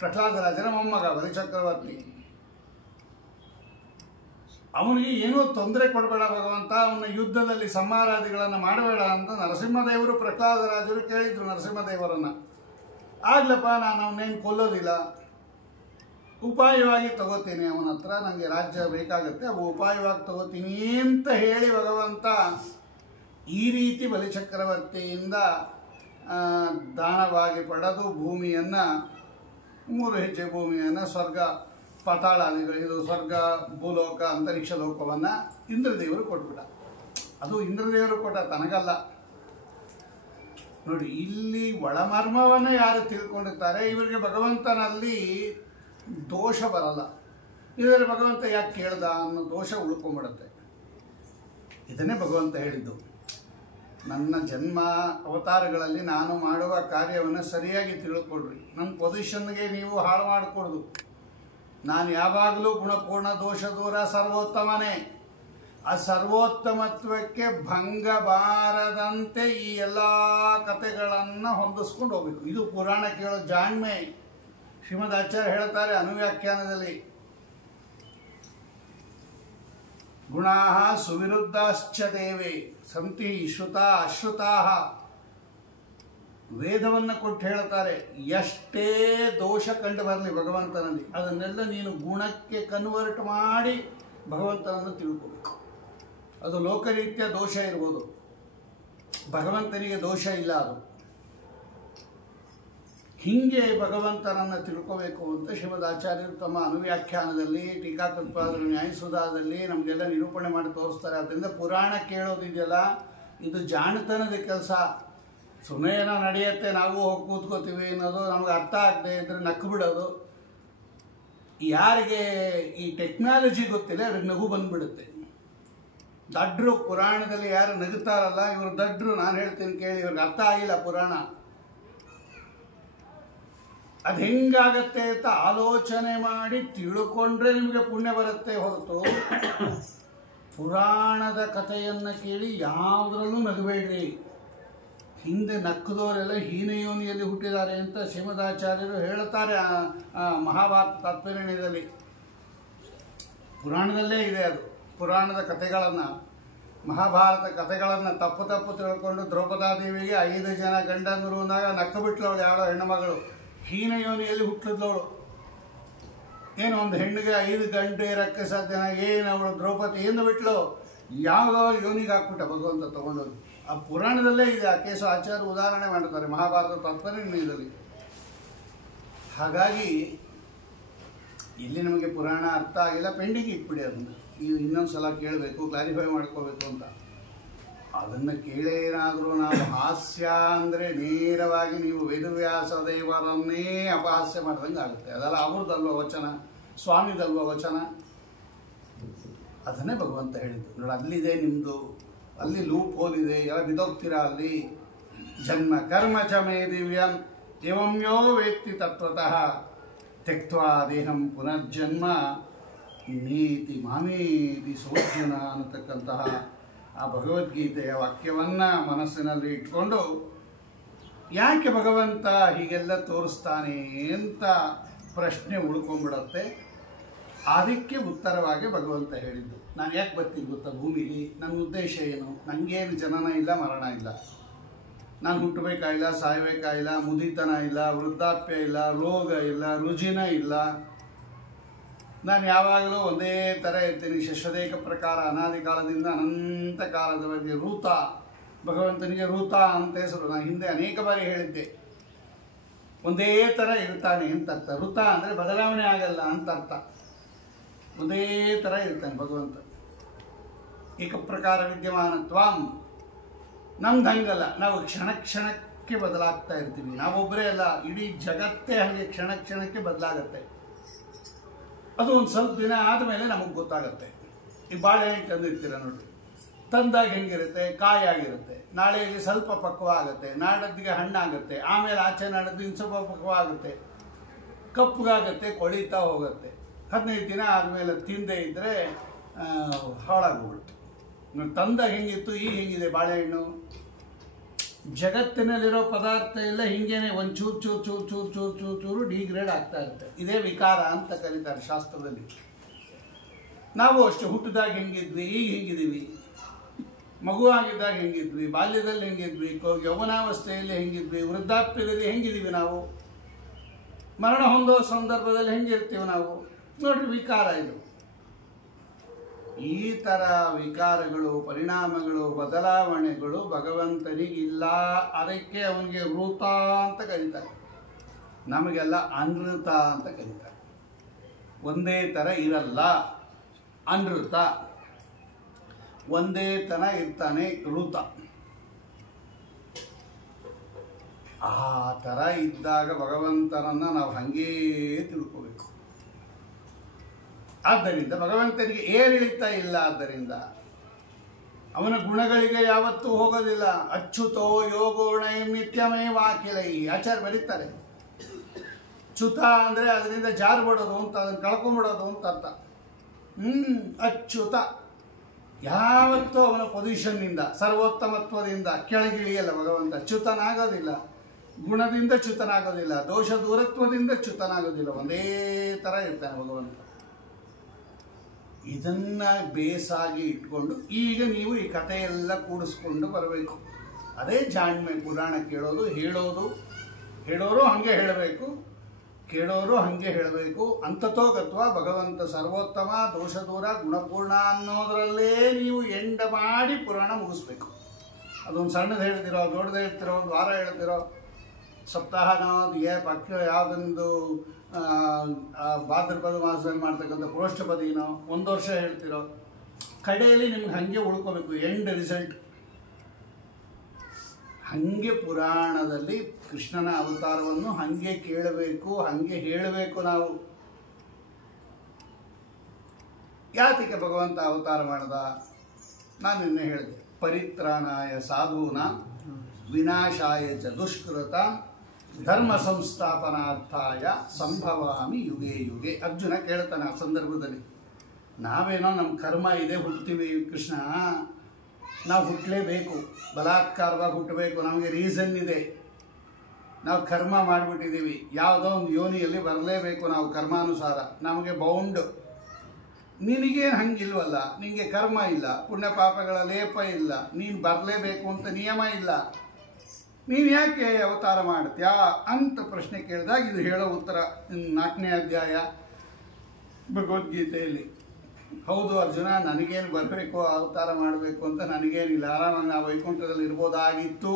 ಪ್ರಹ್ಲಾದರಾಜರ ಮೊಮ್ಮಗ ಬಲಿಚಕ್ರವರ್ತಿ. ಅವನಿಗೆ ಏನೂ ತೊಂದರೆ ಕೊಡಬೇಡ ಭಗವಂತ, ಅವನ ಯುದ್ಧದಲ್ಲಿ ಸಂಹಾರಾದಿಗಳನ್ನು ಮಾಡಬೇಡ ಅಂತ ನರಸಿಂಹದೇವರು ಪ್ರಹ್ಲಾದರಾಜರು ಕೇಳಿದ್ರು ನರಸಿಂಹದೇವರನ್ನ. ಆಗ್ಲಪ್ಪ, ನಾನು ಅವನೇನು ಕೊಲ್ಲೋದಿಲ್ಲ, ಉಪಾಯವಾಗಿ ತಗೋತೀನಿ ಅವನ ಹತ್ರ, ನನಗೆ ರಾಜ್ಯ ಬೇಕಾಗುತ್ತೆ, ಅವು ಉಪಾಯವಾಗಿ ತಗೋತೀನಿ ಅಂತ ಹೇಳಿ ಭಗವಂತ ಈ ರೀತಿ ಬಲಿಚಕ್ರವರ್ತಿಯಿಂದ ದಾನವಾಗಿ ಪಡೆದು ಭೂಮಿಯನ್ನು, 3 ಹೆಜ್ಜೆ ಭೂಮಿಯನ್ನು, ಸ್ವರ್ಗ ಪಾತಾಳಾದಿಗಳು, ಇದು ಸ್ವರ್ಗ, ಭೂಲೋಕ, ಅಂತರಿಕ್ಷ ಲೋಕವನ್ನು ಇಂದ್ರದೇವರು ಕೊಟ್ಬಿಟ್ಟ. ಅದು ಇಂದ್ರದೇವರು ಕೊಟ್ಟ, ತನಗಲ್ಲ. ನೋಡಿ, ಇಲ್ಲಿ ಒಳಮರ್ಮವನ್ನು ಯಾರು ತಿಳ್ಕೊಂಡಿರ್ತಾರೆ ಇವರಿಗೆ ಭಗವಂತನಲ್ಲಿ ದೋಷ ಬರಲ್ಲ. ಇದರಲ್ಲಿ ಭಗವಂತ ಯಾಕೆ ಕೇಳ್ದ ಅನ್ನೋ ದೋಷ ಉಳ್ಕೊಂಡ್ಬಿಡುತ್ತೆ. ಇದನ್ನೇ ಭಗವಂತ ಹೇಳಿದ್ದು, ನನ್ನ ಜನ್ಮ ಅವತಾರಗಳಲ್ಲಿ ನಾನು ಮಾಡುವ ಕಾರ್ಯವನ್ನು ಸರಿಯಾಗಿ ತಿಳ್ಕೊಳ್ರಿ, ನನ್ನ ಪೊಸಿಷನ್ಗೆ ನೀವು ಹಾಳು ಮಾಡಿಕೊಡ್ದು. ನಾನು ಯಾವಾಗಲೂ ಗುಣಪೂರ್ಣ ದೋಷ ದೂರ ಸರ್ವೋತ್ತಮನೇ. ಆ ಸರ್ವೋತ್ತಮತ್ವಕ್ಕೆ ಭಂಗ ಬಾರದಂತೆ ಈ ಎಲ್ಲ ಕಥೆಗಳನ್ನು ಹೊಂದಿಸ್ಕೊಂಡು ಹೋಗ್ಬೇಕು. ಇದು ಪುರಾಣ ಕೇಳೋ ಜಾಣ್ಮೆ. ಶ್ರೀಮದ್ ಆಚಾರ್ಯ ಹೇಳ್ತಾರೆ ಅನುವ್ಯಾಖ್ಯಾನದಲ್ಲಿ, ಗುಣಾಃ ಸುವಿರುದ್ಧಾಶ್ಚ ದೇವೇ ಸಂತಿ ಶ್ರುತಾ ಅಶ್ರುತಾ. ವೇದವನ್ನು ಕೊಟ್ಟು ಹೇಳ್ತಾರೆ, ಎಷ್ಟೇ ದೋಷ ಕಂಡು ಬರಲಿ ಭಗವಂತನಲ್ಲಿ, ಅದನ್ನೆಲ್ಲ ನೀನು ಗುಣಕ್ಕೆ ಕನ್ವರ್ಟ್ ಮಾಡಿ ಭಗವಂತನನ್ನು ತಿಳ್ಕೋಬೇಕು. ಅದು ಲೋಕರೀತ್ಯ ದೋಷ ಇರ್ಬೋದು, ಭಗವಂತನಿಗೆ ದೋಷ ಇಲ್ಲ. ಅದು ಹೀಗೆ ಭಗವಂತನನ್ನು ತಿಳ್ಕೋಬೇಕು ಅಂತ ಶ್ರೀಮದ್ ಆಚಾರ್ಯರು ತಮ್ಮ ಅನುವ್ಯಾಖ್ಯಾನದಲ್ಲಿ, ಟೀಕಾಕೃತ್ಪಾದರ ನ್ಯಾಯಸುಧಾದಲ್ಲಿ ನಮಗೆಲ್ಲ ನಿರೂಪಣೆ ಮಾಡಿ ತೋರಿಸ್ತಾರೆ. ಅದರಿಂದ ಪುರಾಣ ಕೇಳೋದಿದೆಯಲ್ಲ, ಇದು ಜಾಣತನದ ಕೆಲಸ. ಸುಮ್ಮನೆ ಏನೋ ನಡೆಯುತ್ತೆ, ನಾವು ಹೋಗಿ ಕೂತ್ಕೋತೀವಿ ಅನ್ನೋದು, ನಮ್ಗೆ ಅರ್ಥ ಆಗದೆ ಇದ್ರೆ ನಕ್ಕು ಬಿಡೋದು. ಯಾರಿಗೆ ಈ ಟೆಕ್ನಾಲಜಿ ಗೊತ್ತಿಲ್ಲ ಅವ್ರಿಗೆ ನಗು ಬಂದ್ಬಿಡುತ್ತೆ. ದಡ್ರು, ಪುರಾಣದಲ್ಲಿ ಯಾರು ನಗುತ್ತಾರಲ್ಲ ಇವರು ದಡ್ರು. ನಾನು ಹೇಳ್ತೀನಿ ಕೇಳಿ, ಇವ್ರಿಗೆ ಅರ್ಥ ಆಗಿಲ್ಲ ಪುರಾಣ. ಅದು ಹೆಂಗಾಗತ್ತೆ ಅಂತ ಆಲೋಚನೆ ಮಾಡಿ ತಿಳ್ಕೊಂಡ್ರೆ ನಿಮಗೆ ಪುಣ್ಯ ಬರುತ್ತೆ ಹೊರತು ಪುರಾಣದ ಕಥೆಯನ್ನು ಕೇಳಿ ಯಾವುದರಲ್ಲೂ ನಗಬೇಡ್ರಿ. ಹಿಂದೆ ನಕ್ಕದವರೆಲ್ಲ ಹೀನ ಯೋನಿಯಲ್ಲಿ ಹುಟ್ಟಿದ್ದಾರೆ ಅಂತ ಶ್ರೀಮದಾಚಾರ್ಯರು ಹೇಳ್ತಾರೆ ಮಹಾಭಾರತ ತಾತ್ಪರ್ಯದಲ್ಲಿ. ಪುರಾಣದಲ್ಲೇ ಇದೆ ಅದು. ಪುರಾಣದ ಕಥೆಗಳನ್ನು, ಮಹಾಭಾರತ ಕಥೆಗಳನ್ನು ತಪ್ಪು ತಿಳ್ಕೊಂಡು ದ್ರೌಪದಾದೇವಿಗೆ 5 ಜನ ಗಂಡಂದರು ಅಂದಾಗ ನಕ್ಕ ಬಿಟ್ಲವಳು ಯಾರೋ ಹೆಣ್ಣುಮಗಳು. ಹೀನ ಯೋನಿಯಲ್ಲಿ ಹುಟ್ಟಿದ್ಲವಳು. ಏನು ಒಂದು ಹೆಣ್ಣಿಗೆ 5 ಗಂಟೆ ಇರೋಕ್ಕೆ ಸಾಧ್ಯನ? ಏನು ಅವಳು ದ್ರೌಪದಿ ಏನು ಬಿಟ್ಲು? ಯಾವುದೋ ಯೋನಿಗೆ ಹಾಕ್ಬಿಟ್ಟ ಭಗವಂತ ತಗೊಂಡೋಗಿ. ಆ ಪುರಾಣದಲ್ಲೇ ಇದೆ. ಆ ಕೇಸು ಆಚಾರ್ಯ ಉದಾಹರಣೆ ಮಾಡ್ತಾರೆ ಮಹಾಭಾರತ ತಾತ್ಪರ್ಯದಲ್ಲಿ. ಹಾಗಾಗಿ ಇಲ್ಲಿ ನಮಗೆ ಪುರಾಣ ಅರ್ಥ ಆಗಿಲ್ಲ, ಪೆಂಡಿಂಗ್ ಇಟ್ಬಿಡಿ ಅದನ್ನು. ಇನ್ನೊಂದು ಸಲ ಕೇಳಬೇಕು, ಕ್ಲಾರಿಫೈ ಮಾಡ್ಕೋಬೇಕು ಅಂತ. ಅದನ್ನು ಕೇಳೇನಾದರೂ ನಾವು ಹಾಸ್ಯ ಅಂದರೆ ನೇರವಾಗಿ ನೀವು ವೇದವ್ಯಾಸ ದೇವರನ್ನೇ ಅಪಹಾಸ್ಯ ಮಾಡಿದಂಗೆ ಆಗುತ್ತೆ. ಅದೆಲ್ಲ ಅವ್ರದ್ದಲ್ವ ವಚನ, ಸ್ವಾಮಿದಲ್ವ ವಚನ. ಅದನ್ನೇ ಭಗವಂತ ಹೇಳಿದ್ದು. ನೋಡಿ, ಅಲ್ಲಿದೆ ನಿಮ್ಮದು, ಅಲ್ಲಿ ಲೂಪ್ ಹೋಲಿದೆ, ಎಲ್ಲ ಬಿದೋಗ್ತೀರಾ ಅಲ್ಲಿ. ಜನ್ಮ ಕರ್ಮ ಚ ಮೇ ದಿವ್ಯಂ ಏವಮ್ಯೋ ವೇತ್ತಿ ತತ್ವತಃ ತ್ಯಕ್ತ್ವಾ ದೇಹಂ ಪುನರ್ಜನ್ಮ ನೀತಿ ಮಾಮೇತಿ ಸೋರ್ಜುನ ಅನ್ನತಕ್ಕಂತಹ ಆ ಭಗವದ್ಗೀತೆಯ ವಾಕ್ಯವನ್ನು ಮನಸ್ಸಿನಲ್ಲಿ ಇಟ್ಕೊಂಡು ಯಾಕೆ ಭಗವಂತ ಹೀಗೆಲ್ಲ ತೋರಿಸ್ತಾನೆ ಅಂತ ಪ್ರಶ್ನೆ ಉಳ್ಕೊಂಡ್ಬಿಡತ್ತೆ. ಅದಕ್ಕೆ ಉತ್ತರವಾಗಿ ಭಗವಂತ ಹೇಳಿದ್ದು, ನಾನು ಯಾಕೆ ಬರ್ತೀನಿ ಗೊತ್ತಾ ಭೂಮಿಲಿ, ನನ್ನ ಉದ್ದೇಶ ಏನು, ನನಗೇನು ಜನನ ಇಲ್ಲ, ಮರಣ ಇಲ್ಲ, ನಾನು ಹುಟ್ಟಬೇಕಾಗಿಲ್ಲ, ಸಾಯಬೇಕಾಗಿಲ್ಲ, ಮುದಿತನ ಇಲ್ಲ, ವೃದ್ಧಾಪ್ಯ ಇಲ್ಲ, ರೋಗ ಇಲ್ಲ, ರುಜಿನ ಇಲ್ಲ. ನಾನು ಯಾವಾಗಲೂ ಒಂದೇ ಥರ ಇರ್ತೀನಿ, ಶಶದೇಕ ಪ್ರಕಾರ, ಅನಾದಿ ಕಾಲದಿಂದ ಅನಂತ ಕಾಲದವರೆಗೆ. ರೂತ, ಭಗವಂತನಿಗೆ ರೂತ ಅಂತ ಹೆಸರು. ನಾನು ಹಿಂದೆ ಅನೇಕ ಬಾರಿ ಹೇಳಿದ್ದೆ. ಒಂದೇ ಥರ ಇರ್ತಾನೆ ಅಂತ ಅರ್ಥ. ಋತ ಅಂದರೆ ಬದಲಾವಣೆ ಆಗಲ್ಲ ಅಂತ ಅರ್ಥ. ಒಂದೇ ಥರ ಇರ್ತಾನೆ ಭಗವಂತ. ಏಕಪ್ರಕಾರ ವಿದ್ಯಮಾನತ್ವಂ. ನಮ್ದು ಹಂಗಲ್ಲ, ನಾವು ಕ್ಷಣ ಕ್ಷಣಕ್ಕೆ ಬದಲಾಗ್ತಾ ಇರ್ತೀವಿ. ನಾವೊಬ್ಬರೇ ಅಲ್ಲ, ಇಡೀ ಜಗತ್ತೇ ಹಾಗೆ ಕ್ಷಣ ಕ್ಷಣಕ್ಕೆ ಬದಲಾಗತ್ತೆ. ಅದು ಒಂದು ಸ್ವಲ್ಪ ದಿನ ಆದಮೇಲೆ ನಮಗೆ ಗೊತ್ತಾಗುತ್ತೆ. ಈ ಬಾಳೆಹಣ್ಣು ತಂದಿರ್ತೀರ ನೋಡಿ, ತಂದಾಗ ಹೆಂಗಿರುತ್ತೆ, ಕಾಯಾಗಿರುತ್ತೆ. ನಾಳೆಗೆ ಸ್ವಲ್ಪ ಪಕ್ವ ಆಗುತ್ತೆ, ನಾಡದ್ದಿಗೆ ಹಣ್ಣಾಗುತ್ತೆ, ಆಮೇಲೆ ಆಚೆ ನಾಡದ್ದು ಇನ್ನು ಸ್ವಲ್ಪ ಪಕ್ವ ಆಗುತ್ತೆ, ಕಪ್ಪಗಾಗುತ್ತೆ, ಕೊಳಿತಾ ಹೋಗುತ್ತೆ. 15 ದಿನ ಆದಮೇಲೆ ತಿಂದೇ ಇದ್ದರೆ ಹಾಳಾಗ್ಬಿಡ್ತು. ತಂದಾಗ ಹೆಂಗಿತ್ತು, ಈಗ ಹೆಂಗಿದೆ ಬಾಳೆಹಣ್ಣು. ಜಗತ್ತಿನಲ್ಲಿರೋ ಪದಾರ್ಥ ಎಲ್ಲ ಹಿಂಗೇನೆ ಒಂದು ಚೂರು ಚೂರು ಚೂರು ಚೂರು ಚೂರು ಚೂರು ಚೂರು ಡಿಗ್ರೇಡ್ ಆಗ್ತಾ ಇರುತ್ತೆ. ಇದೇ ವಿಕಾರ ಅಂತ ಕರೀತಾರೆ ಶಾಸ್ತ್ರದಲ್ಲಿ. ನಾವು ಅಷ್ಟೇ, ಹುಟ್ಟಿದಾಗ ಹೆಂಗಿದ್ವಿ, ಈಗ ಹೆಂಗಿದ್ದೀವಿ, ಮಗುವಾಗಿದ್ದಾಗ ಹೆಂಗಿದ್ವಿ, ಬಾಲ್ಯದಲ್ಲಿ ಹೆಂಗಿದ್ವಿ, ಯೌವನಾವಸ್ಥೆಯಲ್ಲಿ ಹೆಂಗಿದ್ವಿ, ವೃದ್ಧಾಪ್ಯದಲ್ಲಿ ಹೆಂಗಿದ್ದೀವಿ, ನಾವು ಮರಣ ಹೊಂದೋ ಸಂದರ್ಭದಲ್ಲಿ ಹೆಂಗಿರ್ತೀವಿ ನಾವು. ನೋಡ್ರಿ, ವಿಕಾರ ಇದು. ಈ ಥರ ವಿಕಾರಗಳು, ಪರಿಣಾಮಗಳು, ಬದಲಾವಣೆಗಳು ಭಗವಂತನಿಗಿಲ್ಲ. ಅದಕ್ಕೆ ಅವನಿಗೆ ಋತ ಅಂತ ಕರೀತಾರೆ, ನಮಗೆಲ್ಲ ಅನೃತ ಅಂತ ಕರೀತಾರೆ. ಒಂದೇ ಥರ ಇರಲ್ಲ ಅನೃತ, ಒಂದೇ ಥರ ಇರ್ತಾನೆ ಋತ. ಆ ಥರ ಇದ್ದಾಗ ಭಗವಂತನನ್ನು ನಾವು ಹಾಗೇ ತಿಳ್ಕೋಬೇಕು. ಆದ್ದರಿಂದ ಭಗವಂತನಿಗೆ ಏರಿಳಿತಾ ಇಲ್ಲ. ಆದ್ದರಿಂದ ಅವನ ಗುಣಗಳಿಗೆ ಯಾವತ್ತೂ ಹೋಗೋದಿಲ್ಲ. ಅಚ್ಯುತೋ ಯೋಗೋಣೈ ನಿತ್ಯಮೇ ವಾಕಿಲೈ. ಆಚಾರ್ಯ ಬರೀತಾರೆ, ಚ್ಯುತ ಅಂದರೆ ಅದರಿಂದ ಜಾರ್ಬಿಡೋದು ಅಂತ, ಅದನ್ನು ಕಳ್ಕೊಂಬಿಡೋದು ಅಂತ ಅರ್ಥ. ಅಚ್ಯುತ ಯಾವತ್ತೂ ಅವನ ಪೊಸಿಷನ್ನಿಂದ, ಸರ್ವೋತ್ತಮತ್ವದಿಂದ ಕೆಳಗಿಳಿಯಲ್ಲ ಭಗವಂತ. ಚ್ಯುತನಾಗೋದಿಲ್ಲ, ಗುಣದಿಂದ ಚ್ಯುತನಾಗೋದಿಲ್ಲ, ದೋಷ ದೂರತ್ವದಿಂದ ಚ್ಯುತನಾಗೋದಿಲ್ಲ. ಒಂದೇ ಥರ ಇರ್ತಾನೆ ಭಗವಂತ. ಇದನ್ನ ಬೇಸಾಗಿ ಇಟ್ಕೊಂಡು ಈಗ ನೀವು ಈ ಕಥೆಯೆಲ್ಲ ಕೂಡಿಸ್ಕೊಂಡು ಬರಬೇಕು. ಅದೇ ಜಾಣ್ಮೆ. ಪುರಾಣ ಕೇಳೋದು, ಹೇಳೋರು ಹಾಗೆ ಹೇಳಬೇಕು, ಕೇಳೋರು ಹಾಗೆ ಹೇಳಬೇಕು. ಅಂತತೋಗತ್ವ ಭಗವಂತ ಸರ್ವೋತ್ತಮ, ದೋಷ ದೂರ, ಗುಣಪೂರ್ಣ ಅನ್ನೋದರಲ್ಲೇ ನೀವು ಎಂಡ ಮಾಡಿ ಪುರಾಣ ಮುಗಿಸ್ಬೇಕು. ಅದೊಂದು ಸಣ್ಣದು ಹೇಳ್ತಿರೋ, ದೊಡ್ಡದು ಹೇಳ್ತಿರೋ, ಒಂದು ವಾರ ಹೇಳ್ತಿರೋ, ಸಪ್ತಾಹ ಪಕ್ಕ ಯಾವುದೊಂದು ಭಾದ್ರಪದ ಮಾಸದಲ್ಲಿ ಮಾಡ್ತಕ್ಕಂಥ ಪ್ರೋಷ್ಠಪದಿನೋ 1 ವರ್ಷ ಹೇಳ್ತಿರೋ, ಕಡೆಯಲ್ಲಿ ನಿಮ್ಗೆ ಹಾಗೆ ಉಳ್ಕೋಬೇಕು ಎಂಡ್ ರಿಸಲ್ಟ್. ಹಾಗೆ ಪುರಾಣದಲ್ಲಿ ಕೃಷ್ಣನ ಅವತಾರವನ್ನು ಹಾಗೆ ಕೇಳಬೇಕು, ಹಾಗೆ ಹೇಳಬೇಕು ನಾವು. ಯಾತಕ್ಕೆ ಭಗವಂತ ಅವತಾರ ಮಾಡ್ದ? ನಾನು ನಿನ್ನೆ ಹೇಳಿದೆ, ಪರಿತ್ರಾಣಾಯ ಸಾಧೂನ ವಿನಾಶಾಯ ಚ ದುಷ್ಕೃತ ಧರ್ಮ ಸಂಸ್ಥಾಪನಾರ್ಥಾಯ ಸಂಭವಾಮಿ ಯುಗೆ ಯುಗೆ. ಅರ್ಜುನ ಕೇಳ್ತಾನೆ ಆ ಸಂದರ್ಭದಲ್ಲಿ, ನಾವೇನೋ ನಮ್ಮ ಕರ್ಮ ಇದೆ, ಹುಡ್ತೀವಿ ಕೃಷ್ಣ, ನಾವು ಹುಟ್ಟಲೇಬೇಕು, ಬಲಾತ್ಕಾರವಾಗಿ ಹುಟ್ಟಬೇಕು, ನಮಗೆ ರೀಸನ್ ಇದೆ, ನಾವು ಕರ್ಮ ಮಾಡಿಬಿಟ್ಟಿದ್ದೀವಿ, ಯಾವುದೋ ಒಂದು ಯೋನಿಯಲ್ಲಿ ಬರಲೇಬೇಕು ನಾವು ಕರ್ಮಾನುಸಾರ, ನಮಗೆ ಬೌಂಡ್. ನಿನಗೇನು ಹಂಗಿಲ್ವಲ್ಲ, ನಿನಗೆ ಕರ್ಮ ಇಲ್ಲ, ಪುಣ್ಯ ಪಾಪಗಳ ಲೇಪ ಇಲ್ಲ, ನೀನು ಬರಲೇಬೇಕು ಅಂತ ನಿಯಮ ಇಲ್ಲ, ನೀನು ಯಾಕೆ ಅವತಾರ ಮಾಡ್ತೀಯಾ ಅಂತ ಪ್ರಶ್ನೆ ಕೇಳಿದಾಗ ಇದು ಹೇಳೋ ಉತ್ತರ 4ನೇ ಅಧ್ಯಾಯ ಭಗವದ್ಗೀತೆಯಲ್ಲಿ. ಹೌದು ಅರ್ಜುನ, ನನಗೇನು ಬರಬೇಕು, ಅವತಾರ ಮಾಡಬೇಕು ಅಂತ ನನಗೇನಿಲ್ಲ, ಆರಾಮಾಗಿ ನಾವು ವೈಕುಂಠದಲ್ಲಿ ಇರ್ಬೋದಾಗಿತ್ತು.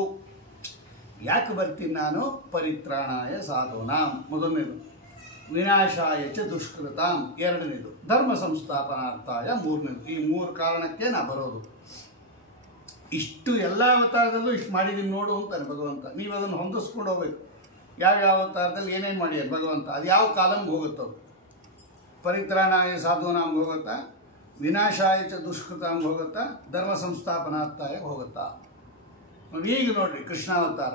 ಯಾಕೆ ಬರ್ತೀನಿ ನಾನು? ಪರಿತ್ರಾಣಾಯ ಸಾಧೂನ, ಮೊದಲನೇದು. ವಿನಾಶಾಯ ಚ ದುಷ್ಕೃತಾಂ ಎರಡನೇದು, ಧರ್ಮ ಸಂಸ್ಥಾಪನಾರ್ಥಾಯ ಮೂರನೇದು. ಈ ಮೂರು ಕಾರಣಕ್ಕೆ ನಾ ಬರೋದು. ಇಷ್ಟು ಎಲ್ಲ ಅವತಾರದಲ್ಲೂ ಇಷ್ಟು ಮಾಡಿದ್ದೀನಿ ನೋಡು ಅಂತಾನೆ ಭಗವಂತ. ನೀವು ಅದನ್ನು ಹೊಂದಿಸ್ಕೊಂಡು ಹೋಗ್ಬೇಕು. ಯಾವ್ಯಾವ ಅವತಾರದಲ್ಲಿ ಏನೇನು ಮಾಡ್ಯಾರ ಭಗವಂತ, ಅದು ಯಾವ ಕಾಲಂಗೆ ಹೋಗುತ್ತದು. ಪರಿತ್ರಾಣಾಯ ಸಾಧೂನಾಂಗೆ ಹೋಗುತ್ತಾ, ವಿನಾಶಾಯ ಚ ದುಷ್ಕೃತಾಂಗೆ ಹೋಗುತ್ತಾ, ಧರ್ಮ ಸಂಸ್ಥಾಪನಾರ್ಥಾಯ ಹೋಗುತ್ತಾ. ಈಗ ನೋಡ್ರಿ ಕೃಷ್ಣಾವತಾರ.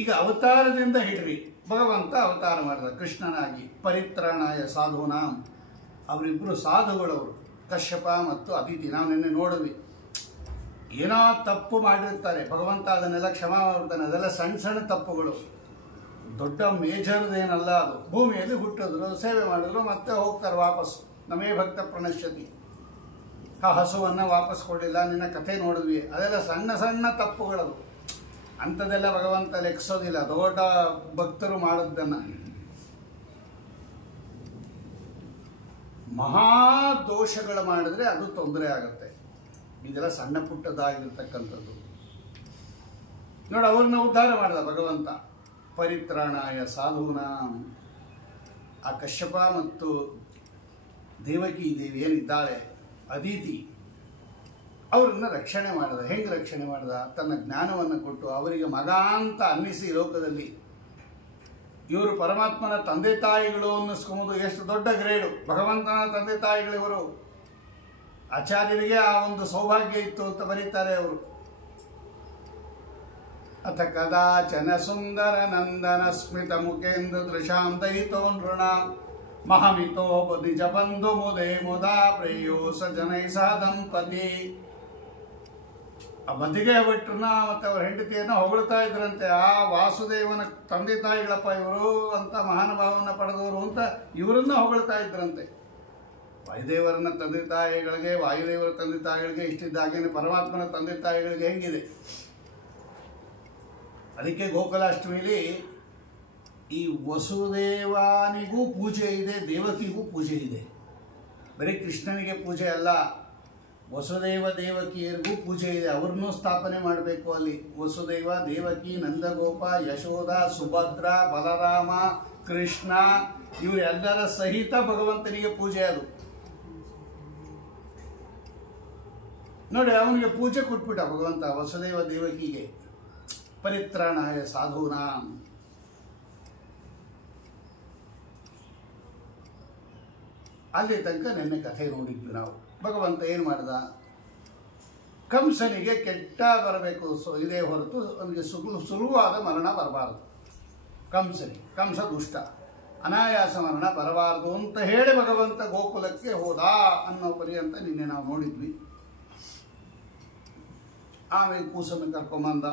ಈಗ ಅವತಾರದಿಂದ ಹಿಡ್ರಿ ಭಗವಂತ ಅವತಾರ ಮಾಡಿದ ಕೃಷ್ಣನಾಗಿ. ಪರಿತ್ರಾಣಾಯ ಸಾಧೂನಾಂ, ಅವರಿಬ್ಬರು ಸಾಧುಗಳವರು, ಕಶ್ಯಪ ಮತ್ತು ಅದಿತಿ. ನಾವು ನಿನ್ನೆ ನೋಡಿದ್ವಿ. ಏನೋ ತಪ್ಪು ಮಾಡಿರ್ತಾರೆ, ಭಗವಂತ ಅದನ್ನೆಲ್ಲ ಕ್ಷಮಾ ಮಾಡ್ತಾನೆ. ಅದೆಲ್ಲ ಸಣ್ಣ ಸಣ್ಣ ತಪ್ಪುಗಳು, ದೊಡ್ಡ ಮೇಜರ್ದೇನಲ್ಲ. ಅದು ಭೂಮಿಯಲ್ಲಿ ಹುಟ್ಟಿದ್ರು, ಸೇವೆ ಮಾಡಿದ್ರು, ಮತ್ತೆ ಹೋಗ್ತಾರೆ ವಾಪಸ್. ನಮೇ ಭಕ್ತ ಪ್ರಣಶ್ಯತಿ. ಆ ಹಸುವನ್ನು ವಾಪಸ್ ಕೊಡಲಿಲ್ಲ, ನಿನ್ನ ಕಥೆ ನೋಡಿದ್ವಿ. ಅದೆಲ್ಲ ಸಣ್ಣ ಸಣ್ಣ ತಪ್ಪುಗಳದು. ಅಂಥದ್ದೆಲ್ಲ ಭಗವಂತ ಲೆಕ್ಸೋದಿಲ್ಲ, ದೊಡ್ಡ ಭಕ್ತರು ಮಾಡೋದನ್ನು. ಮಹಾ ದೋಷಗಳು ಮಾಡಿದ್ರೆ ಅದು ತೊಂದರೆ ಆಗುತ್ತೆ. ಇದೆಲ್ಲ ಸಣ್ಣ ಪುಟ್ಟದಾಗಿರ್ತಕ್ಕಂಥದ್ದು. ನೋಡಿ, ಅವ್ರನ್ನ ಉದ್ಧಾರ ಮಾಡಿದ ಭಗವಂತ. ಪರಿತ್ರಾಣಾಯ ಸಾಧೂನಾಂ. ಆ ಕಶ್ಯಪ ಮತ್ತು ದೇವಕಿ ದೇವಿ ಏನಿದ್ದಾಳೆ, ಅದಿತಿ, ಅವರನ್ನು ರಕ್ಷಣೆ ಮಾಡಿದ. ಹೆಂಗೆ ರಕ್ಷಣೆ ಮಾಡಿದ? ತನ್ನ ಜ್ಞಾನವನ್ನು ಕೊಟ್ಟು ಅವರಿಗೆ ಮಗ ಅಂತ ಅನ್ನಿಸಿ ಲೋಕದಲ್ಲಿ ಇವರು ಪರಮಾತ್ಮನ ತಂದೆ ತಾಯಿಗಳು ಅನ್ನಿಸ್ಕೊಂಬುದು ಎಷ್ಟು ದೊಡ್ಡ ಗ್ರೇಡು. ಭಗವಂತನ ತಂದೆ ತಾಯಿಗಳಿವರು. ಆಚಾರ್ಯರಿಗೆ ಆ ಒಂದು ಸೌಭಾಗ್ಯ ಇತ್ತು ಅಂತ ಬರೀತಾರೆ ಅವರು. ಅಥ ಕದಾಚನ ಸುಂದರ ನಂದನ ಸ್ಮಿತ ಮುಖೇಂದ್ರ ದೃಶಾಂ ದಯಿತೋ ನೃಣಾಂ ಮಹಮಿತೋ ನಿಜ ಬಂಧು ಮುದೇ ಮುದಾ ಪ್ರೇಯೋ ಸಜನೈ ಸಹ ದಂಪತಿ. ಆ ಮದಿಗೆ ಭಟ್ರನ್ನ ಮತ್ತು ಅವರ ಹೆಂಡತಿಯನ್ನು ಹೊಗಳ್ತಾ ಇದ್ರಂತೆ. ಆ ವಾಸುದೇವನ ತಂದೆ ತಾಯಿಗಳಪ್ಪ ಇವರು ಅಂತ, ಮಹಾನುಭಾವನ ಪಡೆದವರು ಅಂತ ಇವರನ್ನ ಹೊಗಳ್ತಾ ಇದ್ರಂತೆ. ವಾಯುದೇವರನ್ನ ತಂದೆ ತಾಯಿಗಳಿಗೆ, ವಾಯುದೇವರ ತಂದೆ ತಾಯಿಗಳಿಗೆ ಇಷ್ಟಿದ್ದಾಗೇನೆ ಪರಮಾತ್ಮನ ತಂದೆ ತಾಯಿಗಳಿಗೆ ಹೆಂಗಿದೆ. ಅದಕ್ಕೆ ಗೋಕುಲಾಷ್ಟಮಿಲಿ ಈ ವಸುದೇವನಿಗೂ ಪೂಜೆ ಇದೆ, ದೇವಕಿಗೂ ಪೂಜೆ ಇದೆ. ಬರೀ ಕೃಷ್ಣನಿಗೆ ಪೂಜೆ ಅಲ್ಲ, ವಸುದೇವ ದೇವಕಿಯರಿಗೂ ಪೂಜೆ ಇದೆ. ಅವ್ರನ್ನೂ ಸ್ಥಾಪನೆ ಮಾಡಬೇಕು ಅಲ್ಲಿ. ವಸುದೇವ, ದೇವಕಿ, ನಂದಗೋಪ, ಯಶೋಧ, ಸುಭದ್ರ, ಬಲರಾಮ, ಕೃಷ್ಣ, ಇವರೆಲ್ಲರ ಸಹಿತ ಭಗವಂತನಿಗೆ ಪೂಜೆ ಅದು. ನೋಡಿ, ಅವನಿಗೆ ಪೂಜೆ ಕೊಟ್ಬಿಟ್ಟ ಭಗವಂತ ವಸುದೇವ ದೇವಕಿಗೆ. ಪರಿತ್ರಾಣಾಯ ಸಾಧೂನಾಂ. ಅಲ್ಲಿ ತನಕ ನಿನ್ನೆ ಕಥೆ ನೋಡಿದ್ವಿ ನಾವು. ಭಗವಂತ ಏನು ಮಾಡಿದ? ಕಂಸನಿಗೆ ಕೆಟ್ಟ ಬರಬೇಕು ಇದೇ ಹೊರತು ಅವನಿಗೆ ಸುಲಭವಾದ ಮರಣ ಬರಬಾರದು. ಕಂಸ ದುಷ್ಟ, ಅನಾಯಾಸ ಮರಣ ಬರಬಾರದು ಅಂತ ಹೇಳಿ ಭಗವಂತ ಗೋಕುಲಕ್ಕೆ ಹೋದ ಅನ್ನೋ ಪರ್ಯಂತ ನಿನ್ನೆ ನಾವು ನೋಡಿದ್ವಿ. ಆಮೇಲೆ ಕೂಸನ್ನು ಕರ್ಕೊಂಬಂದ,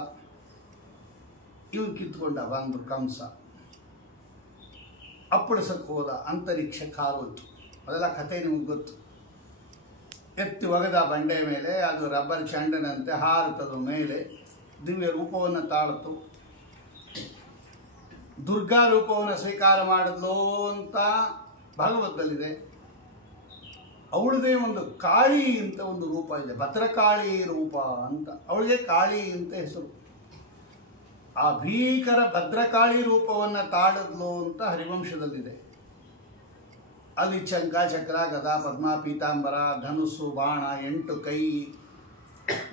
ಇವನು ಕಿತ್ಕೊಂಡ ಬಂದು ಕಂಸ. ಅಪ್ಪಳಿಸಕ್ಕೆ ಹೋದ, ಅಂತರಿಕ್ಷಕ್ಕೆ ಹಾರೋಯ್ತು. ಅದೆಲ್ಲ ಕಥೆ ನಿಮಗೆ ಗೊತ್ತು. ಎತ್ತಿ ಒಗೆದ ಬಂಡೆ ಮೇಲೆ, ಅದು ರಬ್ಬರ್ ಚಂಡನಂತೆ ಹಾರುತ್ತದ ಮೇಲೆ, ದಿವ್ಯ ರೂಪವನ್ನು ತಾಳಿತು. ದುರ್ಗಾ ರೂಪವನ್ನು ಸ್ವೀಕಾರ ಮಾಡಿದ್ಲು ಅಂತ ಭಾಗವತದಲ್ಲಿದೆ. ಅವಳದೇ ಒಂದು ಕಾಳಿ ಅಂತ ಒಂದು ರೂಪ ಇದೆ, ಭದ್ರಕಾಳಿ ರೂಪ ಅಂತ. ಅವಳಿಗೆ ಕಾಳಿ ಅಂತ ಹೆಸರು. ಆ ಭೀಕರ ಭದ್ರಕಾಳಿ ರೂಪವನ್ನು ತಾಳಿದ್ಲು ಅಂತ ಹರಿವಂಶದಲ್ಲಿದೆ. ಅಲ್ಲಿ ಚಂಕ, ಚಕ್ರ, ಗದಾ, ಪದ್ಮ, ಪೀತಾಂಬರ, ಧನುಸ್ಸು, ಬಾಣ, 8 ಕೈ,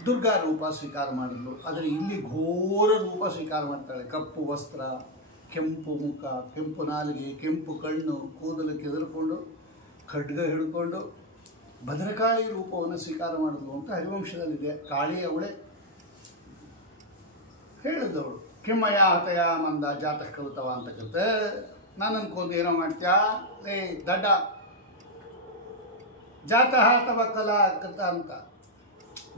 ದುರ್ಗಾ ರೂಪ ಸ್ವೀಕಾರ ಮಾಡಿದ್ಲು. ಆದರೆ ಇಲ್ಲಿ ಘೋರ ರೂಪ ಸ್ವೀಕಾರ ಮಾಡ್ತಾಳೆ. ಕಪ್ಪು ವಸ್ತ್ರ, ಕೆಂಪು ಮುಖ, ಕೆಂಪು ನಾಲಿಗೆ, ಕೆಂಪು ಕಣ್ಣು, ಕೂದಲು ಕೆದರ್ಕೊಂಡು, ಖಡ್ಗ ಹಿಡ್ಕೊಂಡು ಭದ್ರಕಾಳಿ ರೂಪವನ್ನು ಸ್ವೀಕಾರ ಮಾಡಿದ್ಲು ಅಂತ ಹರಿವಂಶದಲ್ಲಿದೆ. ಕಾಳಿ ಅವಳೇ ಹೇಳಿದವಳು. ಕಿಮ್ಮಯ ಹತಯ ಮಂದ ಜಾತಕ ಕಲಿತವ ಅಂತ ಕಲಿತೆ. ನಾನು ಅನ್ಕೊಂಡು ಏನೋ ಮಾಡ್ತೀಯಾ ಲೇ ದಡ್ಡ, ಜಾತಃ ತವ ಕಲಾ ಕೃತ ಅಂತ.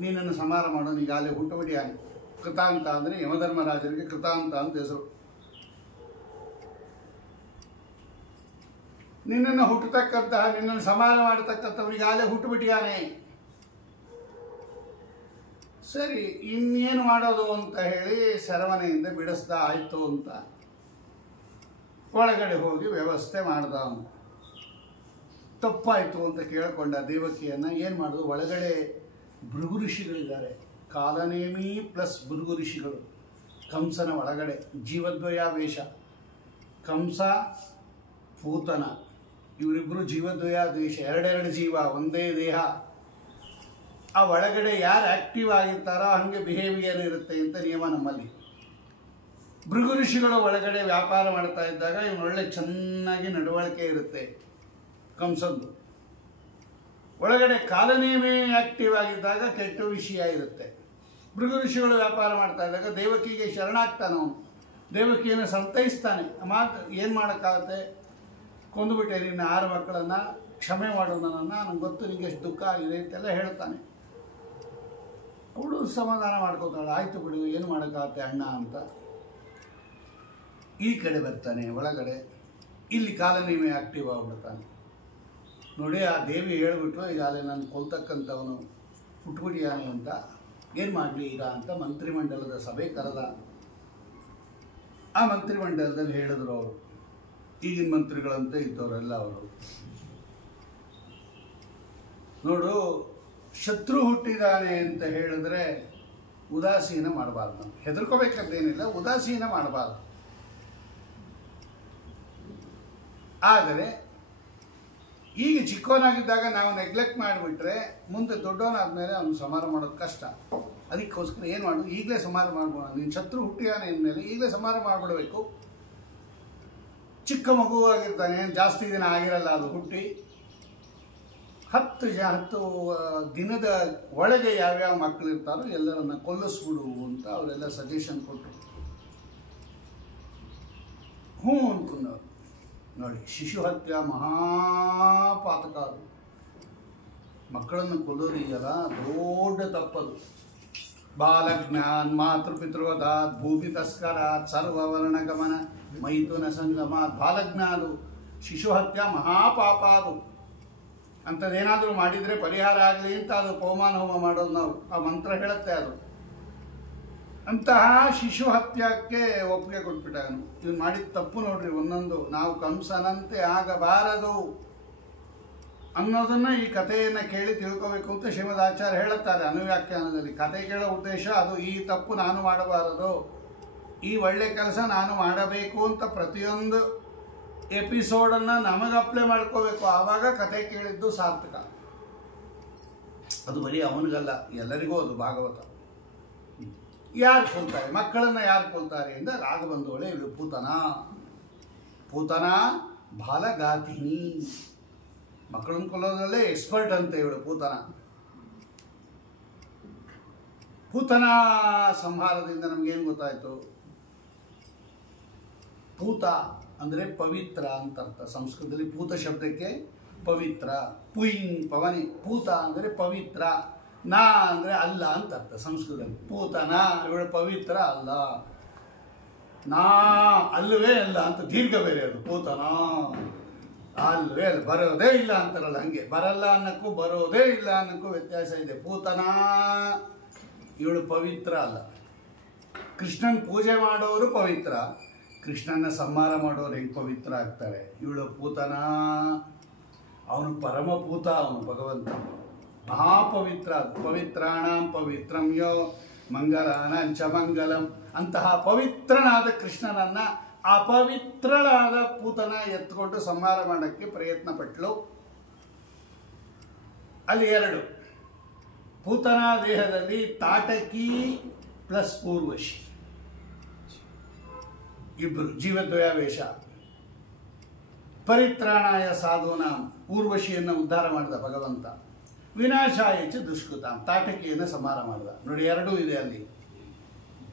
ನೀನನ್ನು ಸಮಾರ ಮಾಡೋ, ಈಗಾಗಲೇ ಹುಟ್ಟುಬಿಡಿಯ. ಕೃತಾಂತ ಅಂದರೆ ಯಮಧರ್ಮರಾಜರಿಗೆ ಕೃತಾಂತ ಅಂತ ಹೆಸರು. ನಿನ್ನನ್ನು ಹುಟ್ಟತಕ್ಕಂತಹ, ನಿನ್ನನ್ನು ಸಮಾನ ಮಾಡತಕ್ಕಂಥವನಿಗಾಗಲೇ ಹುಟ್ಟುಬಿಟ್ಟಿಯಾನೆ. ಸರಿ, ಇನ್ನೇನು ಮಾಡೋದು ಅಂತ ಹೇಳಿ ಸೆರಮನೆಯಿಂದ ಬಿಡಿಸ್ದ. ಆಯಿತು ಅಂತ ಒಳಗಡೆ ಹೋಗಿ ವ್ಯವಸ್ಥೆ ಮಾಡ್ದ. ಅವನು ತಪ್ಪಾಯಿತು ಅಂತ ಕೇಳಿಕೊಂಡ ದೇವಕಿಯನ್ನು. ಏನು ಮಾಡೋದು? ಒಳಗಡೆ ಭೃಗು ಋಷಿಗಳಿದ್ದಾರೆ, ಕಾಲನೇಮಿ ಪ್ಲಸ್ ಭೃಗು ಋಷಿಗಳು ಕಂಸನ ಒಳಗಡೆ. ಜೀವದ್ವಯ ವೇಷ. ಕಂಸ ಪೂತನ ಇವರಿಬ್ಬರು ಜೀವದ್ವಯ ದ್ವೇಷ, ಎರಡೆರಡು ಜೀವ ಒಂದೇ ದೇಹ. ಆ ಒಳಗಡೆ ಯಾರು ಆಕ್ಟಿವ್ ಆಗಿರ್ತಾರೋ ಹಂಗೆ ಬಿಹೇವಿಯರ್ ಇರುತ್ತೆ ಅಂತ ನಿಯಮ ನಮ್ಮಲ್ಲಿ. ಭೃಗು ಋಷಿಗಳು ಒಳಗಡೆ ವ್ಯಾಪಾರ ಮಾಡ್ತಾ ಇದ್ದಾಗ ಇವನು ಒಳ್ಳೆ ಚೆನ್ನಾಗಿ ನಡವಳಿಕೆ ಇರುತ್ತೆ ಕಂಸಂದು. ಒಳಗಡೆ ಕಾಲನೇಮೇ ಆಕ್ಟಿವ್ ಆಗಿದ್ದಾಗ ಕೆಟ್ಟ ವಿಷಯ ಇರುತ್ತೆ. ಭೃಗು ಋಷಿಗಳು ವ್ಯಾಪಾರ ಮಾಡ್ತಾ ಇದ್ದಾಗ ದೇವಕಿಗೆ ಶರಣಾಗ್ತಾನೆ ಅವನು, ದೇವಕಿಯನ್ನು ಸಂತೈಸ್ತಾನೆ. ಮಾತು ಏನು ಮಾಡೋಕ್ಕಾಗತ್ತೆ, ಕೊಂದುಬಿಟ್ಟೆ ನಿನ್ನ 6 ಮಕ್ಕಳನ್ನು, ಕ್ಷಮೆ ಮಾಡು ನನ್ನನ್ನು, ನನಗೆ ಗೊತ್ತು ನಿಮಗೆ ಎಷ್ಟು ದುಃಖ ಆಗಿದೆ ಅಂತೆಲ್ಲ ಹೇಳ್ತಾನೆ. ಅವಳು ಸಮಾಧಾನ ಮಾಡ್ಕೋತಾಳೆ, ಆಯಿತು ಬಿಡು ಏನು ಮಾಡೋಕ್ಕಾಗತ್ತೆ ಅಣ್ಣ ಅಂತ. ಈ ಕಡೆ ಬರ್ತಾನೆ ಒಳಗಡೆ, ಇಲ್ಲಿ ಕಾಲನೇಮೆ ಆಕ್ಟಿವ್ ಆಗಿಬಿಡ್ತಾನೆ. ನೋಡಿ ಆ ದೇವಿ ಹೇಳ್ಬಿಟ್ರು, ಈಗ ಅಲ್ಲಿ ನಾನು ಕೊಲ್ತಕ್ಕಂಥವನು ಹುಟ್ಬಿಟ್ಟಿಯಾನೆ ಅಂತ, ಏನು ಮಾಡಲಿ ಈಗ ಅಂತ ಮಂತ್ರಿಮಂಡಲದ ಸಭೆ ಕರೆದ. ಆ ಮಂತ್ರಿಮಂಡಲದಲ್ಲಿ ಹೇಳಿದ್ರು ಅವರು, ಈಗಿನ ಮಂತ್ರಿಗಳಂತೆ ಇದ್ದವರೆಲ್ಲ ಅವರು, ನೋಡು ಶತ್ರು ಹುಟ್ಟಿದಾನೆ ಅಂತ ಹೇಳಿದ್ರೆ ಉದಾಸೀನ ಮಾಡಬಾರ್ದು, ನಾವು ಹೆದರ್ಕೋಬೇಕಂತೇನಿಲ್ಲ, ಉದಾಸೀನ ಮಾಡಬಾರ್ದು. ಆದರೆ ಈಗ ಚಿಕ್ಕವನಾಗಿದ್ದಾಗ ನಾವು ನೆಗ್ಲೆಕ್ಟ್ ಮಾಡಿಬಿಟ್ರೆ ಮುಂದೆ ದೊಡ್ಡವನಾದ್ಮೇಲೆ ಅವನು ಸಂಹಾರ ಮಾಡೋದು ಕಷ್ಟ. ಅದಕ್ಕೋಸ್ಕರ ಏನು ಮಾಡು, ಈಗಲೇ ಸಂಹಾರ ಮಾಡ್ಬೋಣ. ನೀನು ಶತ್ರು ಹುಟ್ಟಿಯಾನೆ ಅಂದಮೇಲೆ ಈಗಲೇ ಸಂಹಾರ ಮಾಡಿಬಿಡಬೇಕು. ಚಿಕ್ಕ ಮಗುವಾಗಿರ್ತಾನೆ, ಜಾಸ್ತಿ ದಿನ ಆಗಿರಲ್ಲ ಅದು ಹುಟ್ಟಿ. 10 ದಿನದ ಒಳಗೆ ಯಾವ್ಯಾವ ಮಕ್ಕಳು ಇರ್ತಾರೋ ಎಲ್ಲರನ್ನ ಕೊಲ್ಲಿಸ್ಬಿಡು ಅಂತ ಅವರೆಲ್ಲ ಸಜೆಷನ್ ಕೊಟ್ಟರು. ಹ್ಞೂ ಅನ್ಕೊಂಡವ್ರು. ನೋಡಿ, ಶಿಶು ಹತ್ಯೆ ಮಹಾಪಾತಕ ಅದು. ಮಕ್ಕಳನ್ನು ಕೊಲ್ಲೋದಿದೆಯಲ್ಲ ದೊಡ್ಡ ತಪ್ಪದು. ಬಾಲಜ್ಞಾನ್ ಮಾತೃಪಿತೃವಧಾತ್ ಭೂಮಿ ತಸ್ಕರಾತ್ ಸರ್ವವರ್ಣ ಗಮನ ಮೈಥುನ ಸಂಗಮಾತ್. ಬಾಲಜ್ಞಾನ ಅದು, ಶಿಶು ಹತ್ಯೆ ಮಹಾಪಾಪ ಅದು. ಅಂಥದ್ದೇನಾದರೂ ಮಾಡಿದರೆ ಪರಿಹಾರ ಆಗಲಿ ಅಂತ ಅದು ಪವಮಾನ ಹೋಮ ಮಾಡೋದು ನಾವು, ಆ ಮಂತ್ರ ಹೇಳುತ್ತೆ ಅದು. ಅಂತಹ ಶಿಶು ಹತ್ಯಕ್ಕೆ ಒಪ್ಪಿಗೆ ಕೊಟ್ಬಿಟ್ಟ. ಇವನು ಮಾಡಿದ ತಪ್ಪು ನೋಡ್ರಿ ಒಂದೊಂದು. ನಾವು ಕಂಸನಂತೆ ಆಗಬಾರದು ಅನ್ನೋದನ್ನ ಈ ಕಥೆಯನ್ನು ಕೇಳಿ ತಿಳ್ಕೋಬೇಕು ಅಂತ ಶ್ರೀಮದ್ ಆಚಾರ್ಯ ಹೇಳುತ್ತಾರೆ ಅನುವ್ಯಾಖ್ಯಾನದಲ್ಲಿ. ಕಥೆ ಕೇಳೋ ಉದ್ದೇಶ ಅದು, ಈ ತಪ್ಪು ನಾನು ಮಾಡಬಾರದು, ಈ ಒಳ್ಳೆ ಕೆಲಸ ನಾನು ಮಾಡಬೇಕು ಅಂತ ಪ್ರತಿಯೊಂದು ಎಪಿಸೋಡನ್ನು ನಮಗೆ ಅಪ್ಲೈ ಮಾಡ್ಕೋಬೇಕು. ಆವಾಗ ಕಥೆ ಕೇಳಿದ್ದು ಸಾರ್ಥಕ. ಅದು ಬರೀ ಅವನಿಗಲ್ಲ, ಎಲ್ಲರಿಗೂ ಅದು ಭಾಗವತ. ಯಾರು ಕೊಲ್ತಾರೆ ಮಕ್ಕಳನ್ನು, ಯಾರು ಕೊಲ್ತಾರೆ ಅಂದರೆ ರಾಘಬಂಧುವಳೆ ಇವಳು ಪೂತನ ಬಾಲಗಾತಿನಿ. ಮಕ್ಕಳನ್ನು ಕೊಲ್ಲೋದ್ರಲ್ಲೇ ಎಕ್ಸ್ಪರ್ಟ್ ಅಂತ ಇವಳು ಪೂತನ ಸಂಹಾರದಿಂದ ನಮಗೇನು ಗೊತ್ತಾಯಿತು? ಪೂತ ಅಂದರೆ ಪವಿತ್ರ ಅಂತ ಅರ್ಥ. ಸಂಸ್ಕೃತದಲ್ಲಿ ಪೂತ ಶಬ್ದಕ್ಕೆ ಪವಿತ್ರ, ಪುಯಿನ್ ಪವನಿ. ಪೂತ ಅಂದರೆ ಪವಿತ್ರ, ನಾ ಅಂದರೆ ಅಲ್ಲ ಅಂತ ಅರ್ಥ ಸಂಸ್ಕೃತದಲ್ಲಿ. ಪೂತನ ಇವಳು ಪವಿತ್ರ ಅಲ್ಲ, ನಾ ಅಲ್ಲವೇ ಅಲ್ಲ ಅಂತ ದೀರ್ಘ ಬೇರೆ ಅದು. ಪೂತನ ಅಲ್ಲವೇ ಅಲ್ಲ, ಬರೋದೇ ಇಲ್ಲ ಅಂತಾರಲ್ಲ ಹಂಗೆ. ಬರಲ್ಲ ಅನ್ನಕ್ಕೂ ಬರೋದೇ ಇಲ್ಲ ಅನ್ನಕ್ಕೂ ವ್ಯತ್ಯಾಸ ಇದೆ. ಪೂತನ ಇವಳು ಪವಿತ್ರ ಅಲ್ಲ. ಕೃಷ್ಣನ ಪೂಜೆ ಮಾಡೋರು ಪವಿತ್ರ, ಕೃಷ್ಣನ ಸಂಹಾರ ಮಾಡೋರು ಹೆಂಗೆ ಪವಿತ್ರ ಆಗ್ತಾರೆ? ಇವಳು ಪೂತನ, ಅವನು ಪರಮಪೂತ, ಅವನು ಭಗವಂತ ಮಹಾಪವಿತ್ರ. ಪವಿತ್ರಾಣಾಂ ಪವಿತ್ರಂ ಯೋ ಮಂಗಲಾನಾಂಚ ಮಂಗಲಂ. ಅಂತಹ ಪವಿತ್ರನಾದ ಕೃಷ್ಣನನ್ನ ಅಪವಿತ್ರಳಾದ ಪೂತನ ಎತ್ಕೊಂಡು ಸಂಹಾರ ಮಾಡೋಕ್ಕೆ ಪ್ರಯತ್ನ ಪಟ್ಟಳು. ಅಲ್ಲಿ 2 ಪೂತನ ದೇಹದಲ್ಲಿ ತಾಟಕಿ ಪ್ಲಸ್ ಊರ್ವಶಿ ಇಬ್ಬರು, ಜೀವದ್ವಯಾವೇಶ. ಪರಿತ್ರಾಣಾಯ ಸಾಧೂನಾಂ, ಊರ್ವಶಿಯನ್ನು ಉದ್ಧಾರ ಮಾಡಿದ ಭಗವಂತ. ವಿನಾಶಾಯಚ ದುಷ್ಕೃತಾಂ, ತಾಟಕಿಯನ್ನು ಸಂಹಾರ ಮಾಡಿದ. ನೋಡಿ 2 ಇದೆ ಅಲ್ಲಿ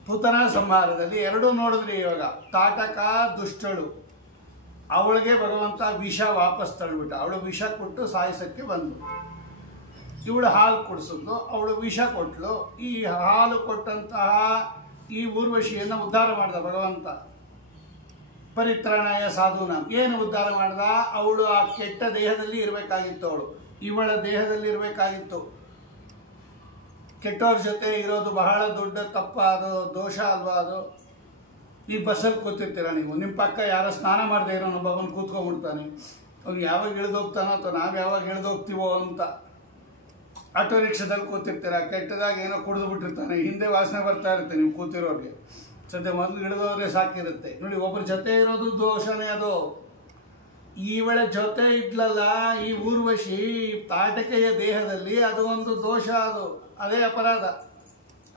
ಪೂತನ ಸಂಹಾರದಲ್ಲಿ. 2 ನೋಡಿದ್ರಿ ಇವಾಗ. ತಾಟಕ ದುಷ್ಟಳು, ಅವಳಿಗೆ ಭಗವಂತ ವಿಷ ವಾಪಸ್ ತಳ್ಳಿಬಿಟ್ಟ. ಅವಳು ವಿಷ ಕೊಟ್ಟು ಸಾಯಿಸಕ್ಕೆ ಬಂದು, ಇವಳು ಹಾಲು ಕುಡಿಸಿದ್ಲು, ಅವಳು ವಿಷ ಕೊಟ್ಟಳು. ಈ ಹಾಲು ಕೊಟ್ಟಂತಹ ಈ ಊರ್ವಶಿಯನ್ನು ಉದ್ಧಾರ ಮಾಡಿದ ಭಗವಂತ. ಪರಿತ್ರಾಣಾಯ ಸಾಧೂನಾಂ, ಏನು ಉದ್ಧಾರ ಮಾಡ್ದ? ಅವಳು ಆ ಕೆಟ್ಟ ದೇಹದಲ್ಲಿ ಇರಬೇಕಾಗಿತ್ತು, ಅವಳು ಇವಳ ದೇಹದಲ್ಲಿ ಇರಬೇಕಾಗಿತ್ತು. ಕೆಟ್ಟವ್ರ ಜೊತೆ ಇರೋದು ಬಹಳ ದೊಡ್ಡ ತಪ್ಪ, ಅದು ದೋಷ ಅಲ್ವಾ ಅದು? ಈ ಬಸ್ಸಲ್ಲಿ ಕೂತಿರ್ತೀರ ನೀವು, ನಿಮ್ಮ ಪಕ್ಕ ಯಾರೋ ಸ್ನಾನ ಮಾಡದೆ ಇರೋ ಒಬ್ಬವನು ಕೂತ್ಕೊಂಡ್ಬಿಡ್ತಾನೆ. ಅವ್ನು ಯಾವಾಗ ಇಳಿದೋಗ್ತಾನೋ ಅಥವಾ ನಾವು ಯಾವಾಗ ಇಳಿದೋಗ್ತೀವೋ ಅಂತ. ಆಟೋ ರಿಕ್ಷಾದಲ್ಲಿ ಕೂತಿರ್ತೀರ, ಕೆಟ್ಟದಾಗ ಏನೋ ಕುಡಿದು ಬಿಟ್ಟಿರ್ತಾನೆ, ಹಿಂದೆ ವಾಸನೆ ಬರ್ತಾ ಇರುತ್ತೆ ನೀವು ಕೂತಿರೋರಿಗೆ. ಸದ್ಯ ಮೊದಲು ಹಿಡಿದೋದ್ರೆ ಸಾಕಿರುತ್ತೆ ನೋಡಿ. ಒಬ್ಬರ ಜೊತೆ ಇರೋದು ದೋಷನೇ ಅದು. ಇವಳ ಜೊತೆ ಇದ್ಲಲ್ಲ ಈ ಊರ್ವಶಿ ತಾಟಕೆಯ ದೇಹದಲ್ಲಿ, ಅದು ಒಂದು ದೋಷ, ಅದು ಅದೇ ಅಪರಾಧ,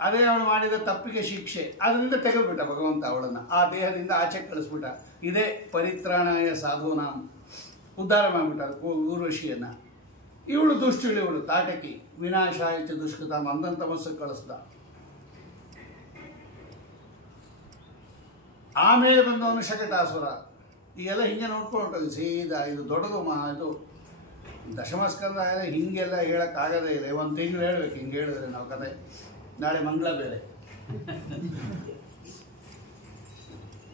ಅದೇ ಅವಳು ಮಾಡಿದ ತಪ್ಪಿಗೆ ಶಿಕ್ಷೆ. ಅದರಿಂದ ತೆಗೆದುಬಿಟ್ಟ ಭಗವಂತ ಅವಳನ್ನು, ಆ ದೇಹದಿಂದ ಆಚೆ ಕಳಿಸ್ಬಿಟ್ಟ. ಇದೇ ಪರಿತ್ರಾಣಾಯ ಸಾಧೂನಾಂ, ಉದ್ಧಾರ ಮಾಡಿಬಿಟ್ಟ ಊರ್ವಶಿಯನ್ನ. ಇವಳು ದುಷ್ಟಿಳು, ಇವಳು ತಾಟಕಿ. ವಿನಾಶಾಯಚ ದುಷ್ಕೃತಾಂ, ಅಂಧನ ತಮಸ್ಸಕ್ಕೆ ಕಳಿಸ್ದ. ಆಮೇಲೆ ಬಂದವನು ಶಕಟಾಸುರ. ಈಗೆಲ್ಲ ಹಿಂಗೆ ನೋಡ್ಕೊಂಡು ಸೀದಾ ಇದು ದೊಡ್ಡದು ಇದು ದಶಮಸ್ಕಂದ ಹಿಂಗೆಲ್ಲ ಹೇಳೋಕ್ಕಾಗದೇ ಇಲ್ಲ. ಒಂದು ತಿಂಗಳು ಹೇಳ್ಬೇಕು ಹಿಂಗೆ ಹೇಳಿದ್ರೆ ನಾವು ಕತೆ. ನಾಳೆ ಮಂಗಳ ಬೇರೆ,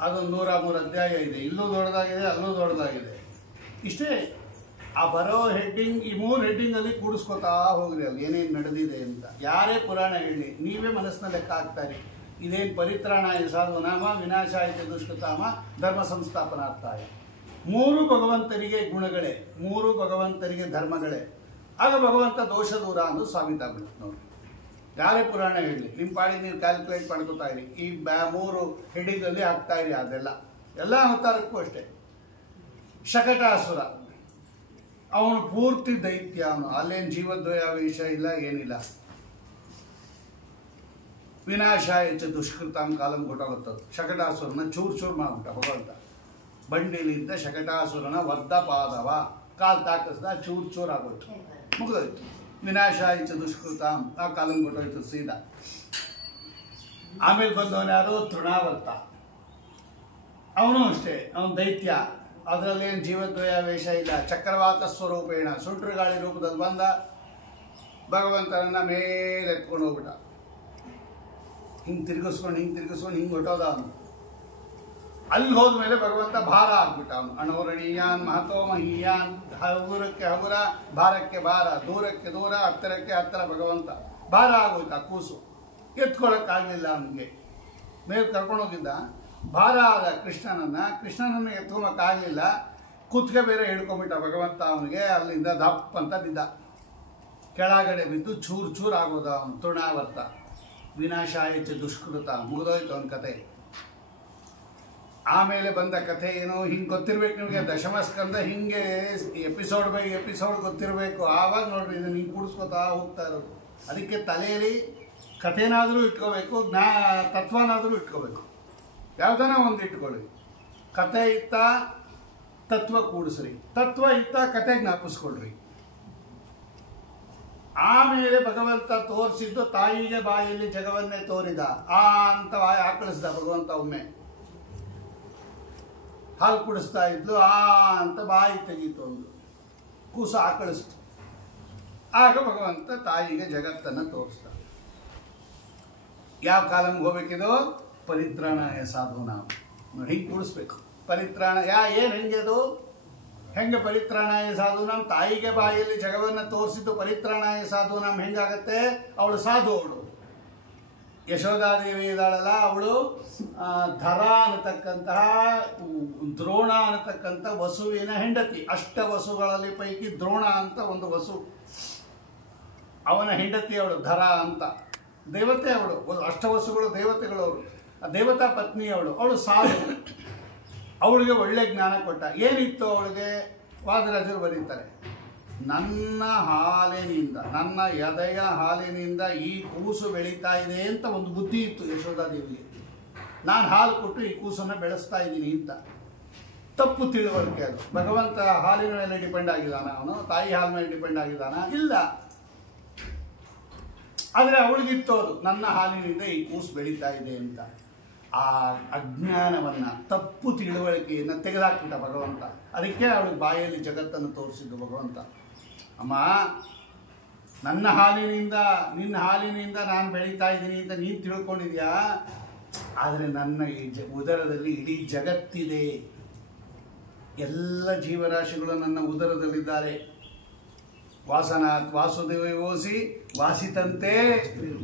ಅದೊಂದು 103 ಅಧ್ಯಾಯ ಇದೆ. ಇಲ್ಲೂ ದೊಡ್ಡದಾಗಿದೆ, ಅಲ್ಲೂ ದೊಡ್ಡದಾಗಿದೆ. ಇಷ್ಟೇ. ಆ ಬರೋ ಹೆಡ್ಡಿಂಗ್, ಈ 3 ಹೆಡ್ಡಿಂಗಲ್ಲಿ ಕೂಡಿಸ್ಕೊತಾ ಹೋಗ್ರಿ ಅಲ್ಲಿ ಏನೇನು ನಡೆದಿದೆ ಅಂತ. ಯಾರೇ ಪುರಾಣ ಹೇಳಿ ನೀವೇ ಮನಸ್ಸಿನ ಲೆಕ್ಕ ಹಾಕ್ತಾರೆ. ಇದೇನು ಪರಿತ್ರಾಣಾಯ ಸಾಧುನಾಮ, ವಿನಾಶಾಯ ದುಷ್ಕೃತಾಮ, ಧರ್ಮ ಸಂಸ್ಥಾಪನಾರ್ಥಾಯ. 3 ಭಗವಂತನಿಗೆ ಗುಣಗಳೇ, 3 ಭಗವಂತನಿಗೆ ಧರ್ಮಗಳೇ. ಆಗ ಭಗವಂತ ದೋಷ ದೂರ ಅನ್ನೋದು ಸಾಬೀತಾಗ್ಬಿಡುತ್ತೆ ನೋಡಿ. ಯಾರೇ ಪುರಾಣ ಹೇಳಿ ನಿಮ್ಮ ಪಾಡಿ ನೀವು ಕ್ಯಾಲ್ಕುಲೇಟ್ ಮಾಡ್ಕೋತಾ ಇರಿ. ಈ 3 ಹೆಡಿಂಗಲ್ಲಿ ಹಾಕ್ತಾ ಇರಿ. ಅದೆಲ್ಲ ಎಲ್ಲ ಅವತಾರಕ್ಕೂ ಅಷ್ಟೇ. ಶಕಟಾಸುರ ಅವನು ಪೂರ್ತಿ ದೈತ್ಯ. ಅವನು ಅಲ್ಲೇನು ಜೀವದ್ವಯಾವೇಶ ಇಲ್ಲ, ಏನಿಲ್ಲ. ವಿನಾಶಾಯ ಚ ದುಷ್ಕೃತಾಂ ಕಾಲಂ ಕೊಟ್ಟೋಗುತ್ತದು. ಶಕಟಾಸುರನ ಚೂರು ಮಾಡ್ಬಿಟ್ಟ ಭಗವಂತ. ಬಂಡಿಲಿದ್ದ ಶಕಟಾಸುರನ ವರ್ಧ ಪಾದವ ಕಾಲು ತಾಕಿಸ್ದ, ಚೂರು ಆಗೋಯ್ತು, ಮುಗಿದೋಯ್ತು. ವಿನಾಶಾಯ ಚ ದುಷ್ಕೃತಾಂ, ಆ ಕಾಲಂ ಕೊಟ್ಟೋಯ್ತು ಸೀದಾ. ಆಮೇಲೆ ಬಂದವನು ಯಾರು? ತೃಣಾವರ್ತ. ಅವನು ಅಷ್ಟೇ, ಅವನು ದೈತ್ಯ. ಅದರಲ್ಲೇನು ಜೀವದ್ವಯಾವೇಶ ಇಲ್ಲ. ಚಕ್ರವಾತ ಸ್ವರೂಪೇಣ, ಸುಂಟ್ರು ಗಾಳಿ ರೂಪದಲ್ಲಿ ಬಂದ ಭಗವಂತನನ್ನ ಮೇಲೆ ಎತ್ಕೊಂಡು ಹೋಗ್ಬಿಟ್ಟ. ಹಿಂಗೆ ತಿರುಗಿಸ್ಕೊಂಡು ಹಿಂಗೆ ಹೊಟ್ಟೋದ ಅವನು. ಅಲ್ಲಿ ಹೋದ್ಮೇಲೆ ಭಗವಂತ ಭಾರ ಆಗ್ಬಿಟ್ಟ ಅವನು. ಅಣೋರಣೀಯಾನ್ ಮಹತೋ ಮಹೀಯಾನ್, ಹಗುರಕ್ಕೆ ಹಗುರ, ಭಾರಕ್ಕೆ ಭಾರ, ದೂರಕ್ಕೆ ದೂರ, ಹತ್ತಿರಕ್ಕೆ ಹತ್ತಿರ. ಭಗವಂತ ಭಾರ ಆಗೋಯ್ತು. ಆ ಕೂಸು ಎತ್ಕೊಳ್ಳೋಕ್ಕಾಗಲಿಲ್ಲ ಅವನಿಗೆ. ಮೇಲೆ ಕರ್ಕೊಂಡೋಗಿದ್ದ, ಭಾರ ಆದ ಕೃಷ್ಣನನ್ನು ಎತ್ಕೊಂಬಕ್ಕಾಗಲಿಲ್ಲ. ಕುತ್ತಿಗೆ ಬೇರೆ ಹಿಡ್ಕೊಂಬಿಟ್ಟ ಭಗವಂತ ಅವನಿಗೆ. ಅಲ್ಲಿಂದ ದಪ್ಪ ಅಂತ ಬಿದ್ದ, ಕೆಳಗಡೆ ಬಿದ್ದು ಚೂರು ಆಗೋದ ಅವನು. ತೃಣಾವರ್ತ. ವಿನಾಶಾಯ ಚ ದುಷ್ಕೃತ, ಮುಗಿದೋಯ್ತು ಅವನ ಕತೆ. ಆಮೇಲೆ ಬಂದ ಕಥೆ ಏನು ಹಿಂಗೆ ಗೊತ್ತಿರ್ಬೇಕು ನಿಮಗೆ. ದಶಮಸ್ಕಂದ ಹಿಂಗೆ ಎಪಿಸೋಡ್ ಬೈ ಎಪಿಸೋಡ್ ಗೊತ್ತಿರಬೇಕು. ಆವಾಗ ನೋಡ್ರಿ ಇದು ಹಿಂಗೆ ಕೂಡಿಸ್ಕೊತಾ ಹೋಗ್ತಾ ಇರೋದು. ಅದಕ್ಕೆ ತಲೆಯಲ್ಲಿ ಕಥೆನಾದರೂ ಇಟ್ಕೋಬೇಕು, ತತ್ವನಾದರೂ ಇಟ್ಕೋಬೇಕು. ಯಾವುದನ್ನ ಒಂದು ಇಟ್ಕೊಳ್ಳಿ. ಕಥೆ ಇತ್ತ ತತ್ವ ಕೂಡಿಸ್ರಿ, ತತ್ವ ಇತ್ತ ಕತೆ ಜ್ಞಾಪಿಸ್ಕೊಳ್ರಿ. ಆಮೇಲೆ ಭಗವಂತ ತೋರಿಸಿದ್ದು ತಾಯಿಗೆ ಬಾಯಲ್ಲಿ ಜಗವನ್ನೇ ತೋರಿದ. ಅಂತ ಆಕಳಿಸ್ದ ಭಗವಂತ. ಒಮ್ಮೆ ಹಾಲು ಕುಡಿಸ್ತಾ ಇದ್ಲು, ಅಂತ ಬಾಯಿ ತೆಗೀತು, ಒಂದು ಕೂಸು ಆಕಳಿಸ್ತು. ಆಗ ಭಗವಂತ ತಾಯಿಗೆ ಜಗತ್ತನ್ನು ತೋರಿಸ್ದ. ಯಾವ ಕಾಲಂಗೆ ಹೋಗ್ಬೇಕಿದು? ಪರಿತ್ರಾಣಾಯ ಸಾಧೂನಾಂ. ನೋಡಿ ಹಿಂಗೆ ಕೂಡಿಸ್ಬೇಕು. ಪರಿತ್ರಾಣ ಏನು ಹೆಂಗೆ ಅದು? ಹೆಂಗೆ ಪರಿತ್ರಾಣಾಯ ಸಾಧೂನಾಂ? ತಾಯಿಗೆ ಬಾಯಲ್ಲಿ ಜಗವನ್ನು ತೋರಿಸಿದ್ದು ಪರಿತ್ರಾಣಾಯ ಸಾಧೂನಾಂ ಹೆಂಗಾಗತ್ತೆ? ಅವಳು ಸಾಧು. ಅವಳು ಯಶೋಧಾದೇವಿ ಇದ್ದಾಳಲ್ಲ, ಅವಳು ಧರ ಅನ್ನತಕ್ಕಂತಹ, ದ್ರೋಣ ಅನ್ನತಕ್ಕಂಥ ವಸುವಿನ ಹೆಂಡತಿ. ವಸುಗಳಲ್ಲಿ ಪೈಕಿ ದ್ರೋಣ ಅಂತ ಒಂದು ವಸು, ಅವನ ಹೆಂಡತಿ ಅವಳು ಧರ ಅಂತ. ದೇವತೆ ಅವಳು. ವಸುಗಳು ದೇವತೆಗಳು ಅವರು. ಆ ದೇವತಾ ಪತ್ನಿ ಅವಳು ಸಾಧು. ಅವಳಿಗೆ ಒಳ್ಳೆ ಜ್ಞಾನ ಕೊಟ್ಟ. ಏನಿತ್ತು ಅವಳಿಗೆ? ವಾದರಾಜರು ಬರೀತಾರೆ, ನನ್ನ ಹಾಲಿನಿಂದ, ನನ್ನ ಎದೆಯ ಹಾಲಿನಿಂದ ಈ ಕೂಸು ಬೆಳೀತಾ ಇದೆ ಅಂತ ಒಂದು ಬುದ್ಧಿ ಇತ್ತು ಯಶೋಧಾದೇವಿಗೆ. ನಾನು ಹಾಲು ಕೊಟ್ಟು ಈ ಕೂಸನ್ನು ಬೆಳೆಸ್ತಾ ಇದ್ದೀನಿ ಅಂತ. ತಪ್ಪು ತಿಳುವಳಿಕೆ ಅದು. ಭಗವಂತ ಹಾಲಿನ ಮೇಲೆ ಡಿಪೆಂಡ್ ಆಗಿದ್ದಾನ ಅವನು? ತಾಯಿ ಹಾಲಿನ ಮೇಲೆ ಡಿಪೆಂಡ್ ಆಗಿದ್ದಾನ? ಇಲ್ಲ. ಆದರೆ ಅವಳಿಗಿತ್ತು ಅದು, ನನ್ನ ಹಾಲಿನಿಂದ ಈ ಕೂಸು ಬೆಳೀತಾ ಇದೆ ಅಂತ. ಆ ಅಜ್ಞಾನವನ್ನು, ತಪ್ಪು ತಿಳುವಳಿಕೆಯನ್ನು ತೆಗೆದಾಕ್ಬಿಟ್ಟ ಭಗವಂತ. ಅದಕ್ಕೆ ಅವಳಿಗೆ ಬಾಯಲ್ಲಿ ಜಗತ್ತನ್ನು ತೋರಿಸಿದ್ದು ಭಗವಂತ. ಅಮ್ಮ, ನನ್ನ ಹಾಲಿನಿಂದ, ನಿನ್ನ ಹಾಲಿನಿಂದ ನಾನು ಬೆಳೀತಾ ಇದ್ದೀನಿ ಅಂತ ನೀನು ತಿಳ್ಕೊಂಡಿದ್ಯಾ? ಆದರೆ ನನ್ನ ಈ ಉದರದಲ್ಲಿ ಇಡೀ ಜಗತ್ತಿದೆ. ಎಲ್ಲ ಜೀವರಾಶಿಗಳು ನನ್ನ ಉದರದಲ್ಲಿದ್ದಾರೆ. ವಾಸನಾತ್ ವಾಸುದೇವೋಸಿ ವಾಸಿತಂತೆ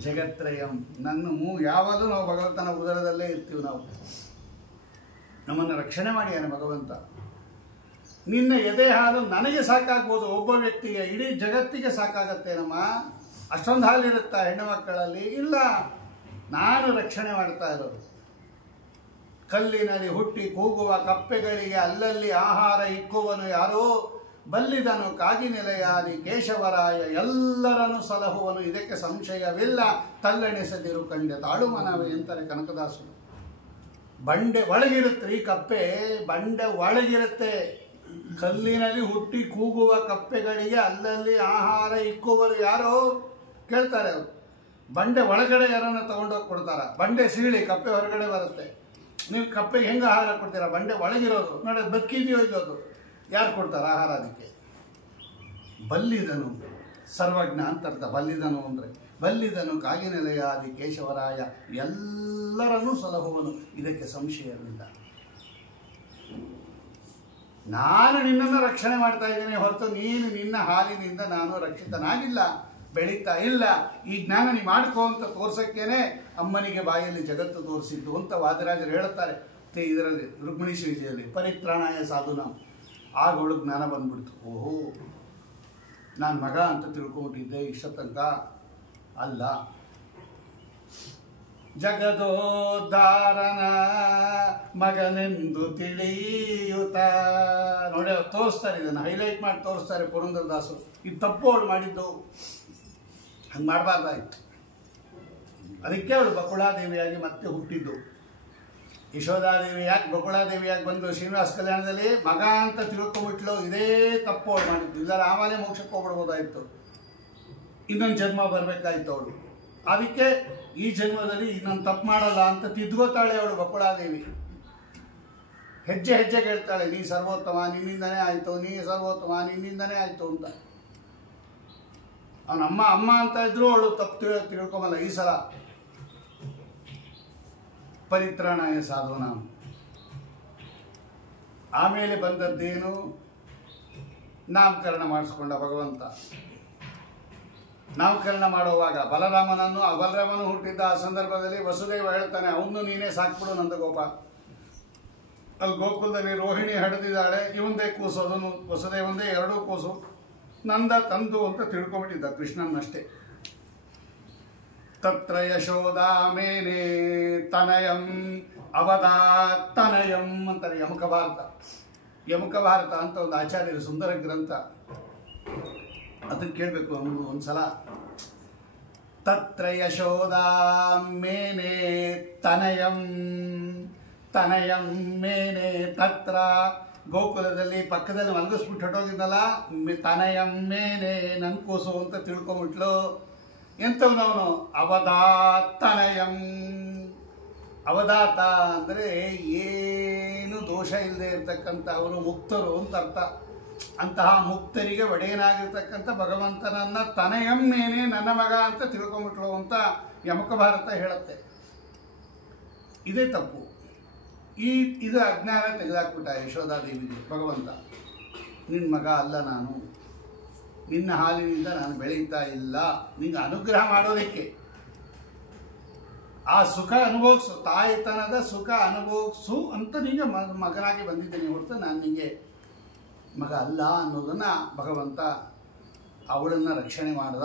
ಜಗತ್ರಯಂ. ಯಾವಾಗಲೂ ನಾವು ಭಗವಂತನ ಉದರದಲ್ಲೇ ಇರ್ತೀವಿ. ನಾವು ನಮ್ಮನ್ನು ರಕ್ಷಣೆ ಮಾಡಿಯಾನೆ ಭಗವಂತ. ನಿನ್ನ ಎದೆ ಹಾಲು ನನಗೆ ಸಾಕಾಗ್ಬೋದು, ಒಬ್ಬ ವ್ಯಕ್ತಿಗೆ, ಇಡೀ ಜಗತ್ತಿಗೆ ಸಾಕಾಗತ್ತೇನಮ್ಮ? ಅಷ್ಟೊಂದು ಹಾಲಿರುತ್ತಾ ಹೆಣ್ಣು ಮಕ್ಕಳಲ್ಲಿ? ಇಲ್ಲ. ನಾನು ರಕ್ಷಣೆ ಮಾಡ್ತಾ ಇರೋದು. ಕಲ್ಲಿನಲ್ಲಿ ಹುಟ್ಟಿ ಕೂಗುವ ಕಪ್ಪೆಗಳಿಗೆ ಅಲ್ಲಲ್ಲಿ ಆಹಾರ ಇಕ್ಕುವನು ಯಾರೋ, ಬಲ್ಲಿದನು ಕಾಗಿನೆಲೆಯಾದಿ ಕೇಶವರಾಯ ಎಲ್ಲರನ್ನು ಸಲಹುವನು ಇದಕ್ಕೆ ಸಂಶಯವಿಲ್ಲ, ತಲ್ಲೆಣೆಸದಿರು ಕಂಡೆ ತಾಳು ಮನವೇ ಅಂತಾರೆ ಕನಕದಾಸರು. ಬಂಡೆ ಒಳಗಿರುತ್ತೆ ಈ ಕಪ್ಪೆ, ಬಂಡೆ ಒಳಗಿರುತ್ತೆ. ಕಲ್ಲಿನಲ್ಲಿ ಹುಟ್ಟಿ ಕೂಗುವ ಕಪ್ಪೆಗಳಿಗೆ ಅಲ್ಲಲ್ಲಿ ಆಹಾರ ಇಕ್ಕುವರು ಯಾರೋ ಕೇಳ್ತಾರೆ ಅವರು. ಬಂಡೆ ಒಳಗಡೆ ಯಾರನ್ನ ತಗೊಂಡೋಗಿ ಕೊಡ್ತಾರ, ಬಂಡೆ ಸೀಳಿ ಕಪ್ಪೆ ಹೊರಗಡೆ ಬರುತ್ತೆ. ನೀವು ಕಪ್ಪೆಗೆ ಹೆಂಗೆ ಆಹಾರ ಕೊಡ್ತೀರಾ? ಬಂಡೆ ಒಳಗಿರೋದು ನೋಡಿ, ಬದುಕಿದೆಯೋ ಇಲ್ಲೋದು, ಯಾರು ಕೊಡ್ತಾರ ಆಹಾರ ಅದಕ್ಕೆ? ಬಲ್ಲಿದನು ಸರ್ವಜ್ಞ ಅಂತ ಅರ್ಥ. ಬಲ್ಲಿದನು ಅಂದರೆ ಬಲ್ಲಿದನು ಕಾಗಿನೆಲೆಯಾದಿ ಕೇಶವರಾಯ ಎಲ್ಲರನ್ನೂ ಸಲಹುವನು ಇದಕ್ಕೆ ಸಂಶಯವಿಲ್ಲ. ನಾನು ನಿನ್ನನ್ನು ರಕ್ಷಣೆ ಮಾಡ್ತಾ ಇದ್ದೀನಿ ಹೊರತು ನೀನು ನಿನ್ನ ಹಾಲಿನಿಂದ ನಾನು ರಕ್ಷಿತನಾಗಿಲ್ಲ, ಬೆಳೀತಾ ಇಲ್ಲ. ಈ ಜ್ಞಾನ ನೀ ಮಾಡ್ಕೋ ಅಂತ ತೋರ್ಸಕ್ಕೇನೆ ಅಮ್ಮನಿಗೆ ಬಾಯಲ್ಲಿ ಜಗತ್ತು ತೋರಿಸಿದ್ದು ಅಂತ ವಾದಿರಾಜರು ಹೇಳುತ್ತಾರೆ. ಇದರಲ್ಲಿ ರುಕ್ಮಿಣಿ ಶ್ರೀಜಿಯಲ್ಲಿ ಪರಿತ್ರಾಣಾಯ ಸಾಧುನ. ಆಗ ಅವಳು ಜ್ಞಾನ ಬಂದ್ಬಿಡ್ತು. ಓಹೋ, ನಾನು ಮಗ ಅಂತ ತಿಳ್ಕೊಂಬಿಟ್ಟಿದ್ದೆ ಇಷ್ಟ ತನಕ. ಅಲ್ಲ, ಜಗದೋದ್ಧಾರನ ಮಗನೆಂದು ತಿಳಿಯುತ್ತ ನೋಡಿ ತೋರಿಸ್ತಾರೆ. ಇದನ್ನು ಹೈಲೈಟ್ ಮಾಡಿ ತೋರಿಸ್ತಾರೆ ಪುರಂದರದಾಸರು. ಇದು ತಪ್ಪು ಅವಳು ಮಾಡಿದ್ದು, ಹಂಗೆ ಮಾಡಬಾರ್ದಾಯ್ತು. ಅದಕ್ಕೆ ಅವಳು ಬಕುಳಾದೇವಿಯಾಗಿ ಮತ್ತೆ ಹುಟ್ಟಿದ್ದು. ಯಶೋಧಾದೇವಿ ಯಾಕೆ ಬಕುಳಾದೇವಿಯಾಗಿ ಬಂದು ಶ್ರೀನಿವಾಸ ಕಲ್ಯಾಣದಲ್ಲಿ ಮಗ ಅಂತ ತಿಳ್ಕೊಂಬಿಟ್ಲು, ಇದೇ ತಪ್ಪು ಅವಳು ಮಾಡಿದ್ದು. ಇಲ್ಲ ಆಮೇಲೆ ಮೋಕ್ಷಕ್ಕೆ ಹೋಗ್ಬಿಡ್ಬೋದಾಯಿತು, ಇನ್ನೊಂದು ಜನ್ಮ ಬರಬೇಕಾಯ್ತು ಅವಳು. ಅದಕ್ಕೆ ಈ ಜನ್ಮದಲ್ಲಿ ಇನ್ನೊಂದು ತಪ್ಪು ಮಾಡಲ್ಲ ಅಂತ ತಿದ್ಕೋತಾಳೆ ಅವಳು ಬಕುಳಾದೇವಿ. ಹೆಜ್ಜೆ ಹೆಜ್ಜೆಗೆ ಹೇಳ್ತಾಳೆ, ನೀ ಸರ್ವೋತ್ತಮ, ನಿನ್ನಿಂದನೇ ಆಯಿತು, ನೀ ಸರ್ವೋತ್ತಮ, ನಿನ್ನಿಂದನೇ ಆಯಿತು ಅಂತ. ಅವನಮ್ಮ ಅಮ್ಮ ಅಂತ ಇದ್ರು ಅವಳು ತಪ್ಪು ತಿಳ್ಕೊಂಬಲ್ಲ. ಈ ಸಲ ಪರಿತ್ರಾಣಾಯ ಸಾಧುನ. ಆಮೇಲೆ ಬಂದದ್ದೇನು? ನಾಮಕರಣ ಮಾಡಿಸ್ಕೊಂಡ ಭಗವಂತ. ನಾಮಕರಣ ಮಾಡುವಾಗ ಬಲರಾಮನು ಹುಟ್ಟಿದ್ದ ಆ ಸಂದರ್ಭದಲ್ಲಿ ವಸುದೇವ ಹೇಳ್ತಾನೆ, ಅವನು ನೀನೇ ಸಾಕ್ಬಿಡು ನಂದಗೋಪ. ಅಲ್ಲಿ ಗೋಕುಲದಲ್ಲಿ ರೋಹಿಣಿ ಹಡೆದಿದ್ದಾಳೆ, ಇವಂದೇ ಕೂಸು, ಅದನ್ನು ವಸುದೇವಂದೇ ಎರಡೂ ಕೂಸು, ನಂದ ತಂದು ಅಂತ ತಿಳ್ಕೊಂಬಿಟ್ಟಿದ್ದ ಕೃಷ್ಣನ್ನಷ್ಟೇ. ತತ್ರ ಯಶೋದಾ ಮೇನೆ ತನಯಂ ಅವಧಾತನಯಂ ಅಂತಾರೆ ಯಮಕ ಭಾರತ. ಯಮಕ ಭಾರತ ಅಂತ ಒಂದು ಆಚಾರ್ಯರು ಸುಂದರ ಗ್ರಂಥ, ಅದನ್ನು ಕೇಳಬೇಕು ನಮಗೂ ಒಂದ್ಸಲ. ತತ್ರ ಯಶೋದಾ ಮೇನೆ ತನಯಂ ತನಯಂ ಮೇನೆ ತತ್ರ. ಗೋಕುಲದಲ್ಲಿ ಪಕ್ಕದಲ್ಲಿ ಮಲಗಿಸ್ಬಿಟ್ಟು ಹೊಟ್ಟೋಗಿದ್ದಲ್ಲ, ತನಯಂ ಮೇನೆ ನನ್ ಕೂಸು ಅಂತ ತಿಳ್ಕೊಂಬಿಟ್ಲು. ಎಂಥವನವನು? ಅವಧಾತನಯಂ. ಅವಧಾತ ಅಂದರೆ ಏನು ದೋಷ ಇಲ್ಲದೆ ಇರ್ತಕ್ಕಂಥ ಅವರು ಮುಕ್ತರು ಅಂತ ಅರ್ಥ. ಅಂತಹ ಮುಕ್ತರಿಗೆ ಒಡೆಯನಾಗಿರ್ತಕ್ಕಂಥ ಭಗವಂತನನ್ನ ತನಯಮ್ಮೇನೆ ನನ್ನ ಮಗ ಅಂತ ತಿಳ್ಕೊಂಬಿಟ್ಲು ಅಂತ ಯಮಕ ಭಾರತ ಹೇಳುತ್ತೆ. ಇದೇ ತಪ್ಪು. ಇದು ಅಜ್ಞಾನ ತೆಗೆದಾಕ್ಬಿಟ್ಟ ಯಶೋಧಾದೇವಿಗೆ ಭಗವಂತ. ನಿನ್ನ ಮಗ ಅಲ್ಲ ನಾನು, ನಿನ್ನ ಹಾಲಿನಿಂದ ನಾನು ಬೆಳೀತಾ ಇಲ್ಲ, ನಿಂಗೆ ಅನುಗ್ರಹ ಮಾಡೋದಕ್ಕೆ. ಆ ಸುಖ ಅನುಭವಿಸು, ತಾಯಿತನದ ಸುಖ ಅನುಭವಿಸು ಅಂತ ನಿಂಗೆ ಮಗನಾಗಿ ಬಂದಿದ್ದೀನಿ ಹೊರತು ನಾನು ನಿಂಗೆ ಮಗ ಅಲ್ಲ ಅನ್ನೋದನ್ನ ಭಗವಂತ ಅವಳನ್ನು ರಕ್ಷಣೆ ಮಾಡ್ದ.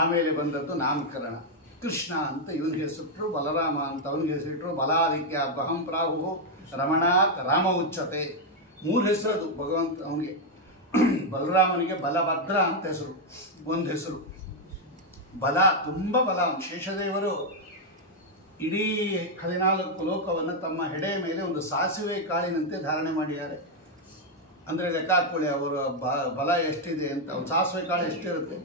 ಆಮೇಲೆ ಬಂದದ್ದು ನಾಮಕರಣ. ಕೃಷ್ಣ ಅಂತ ಇವನಿಗೆ ಹೆಸರಿಟ್ರು, ಬಲರಾಮ ಅಂತ ಅವನಿಗೆ ಹೆಸರಿಟ್ರು. ಬಲಾದಿತ್ಯ ಬಹಂ ಪ್ರಾಹು ರಮಣಾತ್ ರಾಮ ಉಚ್ಚತೆ. 3 ಹೆಸರದು ಭಗವಂತ ಅವನಿಗೆ. ಬಲರಾಮನಿಗೆ ಬಲಭದ್ರ ಅಂತ ಹೆಸರು, ಒಂದು ಹೆಸರು. ಬಲ, ತುಂಬ ಬಲ. ಶೇಷದೇವರು ಇಡೀ 14 ಲೋಕವನ್ನು ತಮ್ಮ ಹೆಡೆಯ ಮೇಲೆ ಒಂದು ಸಾಸಿವೆ ಕಾಳಿನಂತೆ ಧಾರಣೆ ಮಾಡಿದ್ದಾರೆ. ಅಂದರೆ ಲೆಕ್ಕ ಹಾಕ್ಕೊಳ್ಳಿ ಅವರ ಬಲ ಎಷ್ಟಿದೆ ಅಂತ. ಒಂದು ಸಾಸಿವೆ ಕಾಳು ಎಷ್ಟಿರುತ್ತೆ?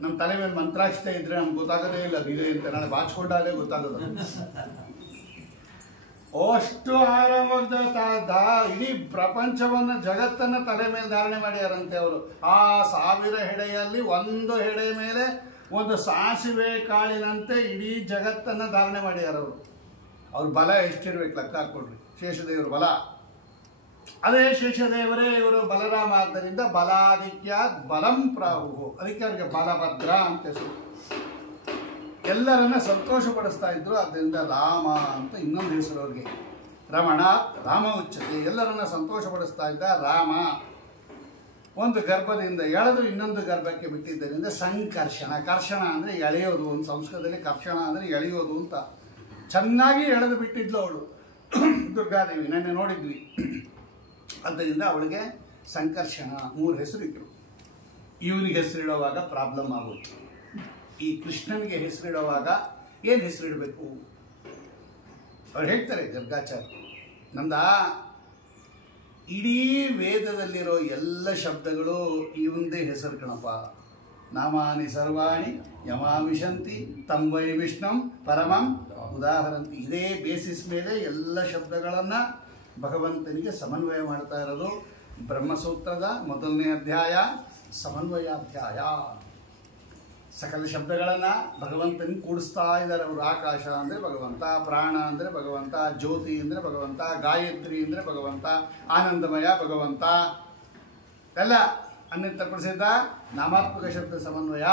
ನಮ್ಮ ತಲೆ ಮೇಲೆ ಮಂತ್ರಾಕ್ಷತೆ ಇದ್ರೆ ನಮ್ಗೆ ಗೊತ್ತಾಗೋದೇ ಇಲ್ಲ ಇದೆ ಅಂತ. ನಾಳೆ ಬಾಚ್ಕೊಂಡಾಗಲೇ ಗೊತ್ತಾಗೋದು. ಅಷ್ಟು ಆರಾಮದ ಇಡೀ ಪ್ರಪಂಚವನ್ನು ಜಗತ್ತನ್ನು ತಲೆ ಮೇಲೆ ಧಾರಣೆ ಮಾಡ್ಯಾರಂತೆ ಅವರು. ಆ 1000 ಹೆಡೆಯಲ್ಲಿ ಒಂದು ಹೆಡೆ ಮೇಲೆ ಒಂದು ಸಾಸಿವೆ ಕಾಳಿನಂತೆ ಇಡೀ ಜಗತ್ತನ್ನು ಧಾರಣೆ ಮಾಡ್ಯಾರ ಅವರು. ಅವ್ರ ಬಲ ಎಷ್ಟಿರ್ಬೇಕು ಲೆಕ್ಕ ಹಾಕ್ಕೊಡ್ರಿ. ಶೇಷದೇವರು ಬಲ, ಅದೇ ಶೇಷದೇವರೇ ಇವರು ಬಲರಾಮ. ಆದ್ದರಿಂದ ಬಲಾದಿತ್ಯ ಬಲಂ ಪ್ರಾಹು, ಅದಕ್ಕೆ ಅವ್ರಿಗೆ ಬಲಭದ್ರ ಅಂತ ಹೆಸರು. ಎಲ್ಲರನ್ನ ಸಂತೋಷಪಡಿಸ್ತಾ ಇದ್ರು, ಅದರಿಂದ ರಾಮ ಅಂತ ಇನ್ನೊಂದು ಹೆಸರು ಅವ್ರಿಗೆ. ರಮಣಾತ್ ರಾಮ ಉಚ್ಚತೆ, ಎಲ್ಲರನ್ನ ಸಂತೋಷಪಡಿಸ್ತಾ ಇದ್ದ ರಾಮ. ಒಂದು ಗರ್ಭದಿಂದ ಎಳೆದು ಇನ್ನೊಂದು ಗರ್ಭಕ್ಕೆ ಬಿಟ್ಟಿದ್ದರಿಂದ ಸಂಕರ್ಷಣ. ಕರ್ಷಣ ಅಂದರೆ ಎಳೆಯೋದು, ಒಂದು ಸಂಸ್ಕೃತದಲ್ಲಿ ಕರ್ಷಣ ಅಂದರೆ ಎಳೆಯೋದು ಅಂತ. ಚೆನ್ನಾಗಿ ಎಳೆದು ಬಿಟ್ಟಿದ್ಲು ಅವಳು ದುರ್ಗಾದೇವಿ, ನೆನ್ನೆ ನೋಡಿದ್ವಿ. ಆದ್ದರಿಂದ ಅವಳಿಗೆ ಸಂಕರ್ಷಣ 3 ಹೆಸರು ಇಟ್ಟರು. ಇವನಿಗೆ ಹೆಸರಿಡುವಾಗ ಪ್ರಾಬ್ಲಮ್ ಆಗುತ್ತೆ. ಈ ಕೃಷ್ಣನಿಗೆ ಹೆಸರಿಡುವಾಗ ಏನು ಹೆಸರಿಡಬೇಕು? ಅವ್ರು ಹೇಳ್ತಾರೆ ಗರ್ಗಾಚಾರ್ಯ, ನಂದ ಇಡೀ ವೇದದಲ್ಲಿರೋ ಎಲ್ಲ ಶಬ್ದಗಳು ಇವಂದೇ ಹೆಸರು ಕಣಪ್ಪ. ನಾಮಾನಿ ಸರ್ವಾಣಿ ಯಮಾಮಿಷಂತಿ ತಂ ವೈ ವಿಷ್ಣುಂ ಪರಮಂ ಉದಾಹರಂತಿ. ಇದೇ ಬೇಸಿಸ್ ಮೇಲೆ ಎಲ್ಲ ಶಬ್ದಗಳನ್ನು ಭಗವಂತನಿಗೆ ಸಮನ್ವಯ ಮಾಡ್ತಾ ಇರೋದು. ಬ್ರಹ್ಮಸೂತ್ರದ 1ನೇ ಅಧ್ಯಾಯ ಸಮನ್ವಯಾಧ್ಯಾಯ. ಸಕಲ ಶಬ್ದಗಳನ್ನು ಭಗವಂತನಿಗೆ ಕೂಡಿಸ್ತಾ ಇದ್ದಾರೆ ಅವರು. ಆಕಾಶ ಅಂದರೆ ಭಗವಂತ, ಪ್ರಾಣ ಅಂದರೆ ಭಗವಂತ, ಜ್ಯೋತಿ ಅಂದರೆ ಭಗವಂತ, ಗಾಯತ್ರಿ ಅಂದರೆ ಭಗವಂತ, ಆನಂದಮಯ ಭಗವಂತ, ಎಲ್ಲ ಅನ್ಯತ್ರ ಪ್ರಸಿದ್ಧ ನಾಮಾತ್ಮಕ ಶಬ್ದ ಸಮನ್ವಯ.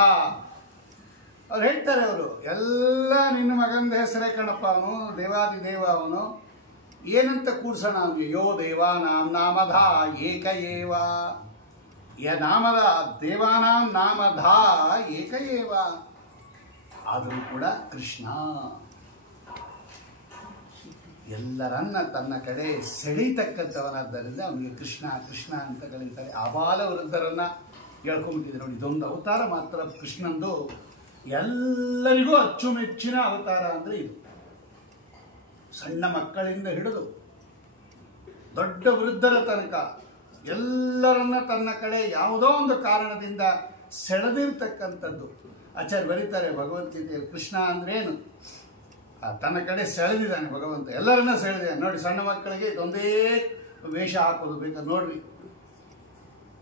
ಅವ್ರು ಹೇಳ್ತಾರೆ, ಅವರು ಎಲ್ಲ ನಿನ್ನ ಮಗಂದ ಹೆಸರೇ ಕಣಪ್ಪ, ಅವನು ದೇವಾದಿದೇವ, ಅವನು ಏನಂತ ಕೂಡ್ಸೋಣ ಅವನಿಗೆ? ಯೋ ದೇವಾನಾಂ ನಾಮಧ ಏಕ ಏವ. ನಾಮದ ದೇವಾನಾಂ ನಾಮಧ ಏಕ ಏವ. ಆದರೂ ಕೂಡ ಕೃಷ್ಣ ಎಲ್ಲರನ್ನ ತನ್ನ ಕಡೆ ಸೆಳೀತಕ್ಕಂಥವನಾದ್ದರಿಂದ ಅವನಿಗೆ ಕೃಷ್ಣ ಕೃಷ್ಣ ಅಂತ ಕರೀತಾರೆ. ಆಬಾಲ ವೃದ್ಧರನ್ನ ಹೇಳ್ಕೊಂಡ್ಬಿಟ್ಟಿದೆ ನೋಡಿ. ಇದೊಂದು ಅವತಾರ ಮಾತ್ರ ಕೃಷ್ಣಂದು ಎಲ್ಲರಿಗೂ ಅಚ್ಚುಮೆಚ್ಚಿನ ಅವತಾರ ಅಂದರೆ ಇದು. ಸಣ್ಣ ಮಕ್ಕಳಿಂದ ಹಿಡಿದು ದೊಡ್ಡ ವೃದ್ಧರ ತನಕ ಎಲ್ಲರನ್ನ ತನ್ನ ಕಡೆ ಯಾವುದೋ ಒಂದು ಕಾರಣದಿಂದ ಸೆಳೆದಿರ್ತಕ್ಕಂಥದ್ದು. ಆಚಾರ್ಯ ಬರೀತಾರೆ ಭಗವದ್ಗೀತೆಯಲ್ಲಿ, ಕೃಷ್ಣ ಅಂದ್ರೇನು? ತನ್ನ ಕಡೆ ಸೆಳೆದಿದ್ದಾನೆ ಭಗವಂತ, ಎಲ್ಲರನ್ನ ಸೆಳೆದಿದ್ದಾನೆ. ನೋಡಿ, ಸಣ್ಣ ಮಕ್ಕಳಿಗೆ ಇದೊಂದೇ ವೇಷ ಹಾಕೋದು ಬೇಕಾದ್ರೆ ನೋಡ್ರಿ.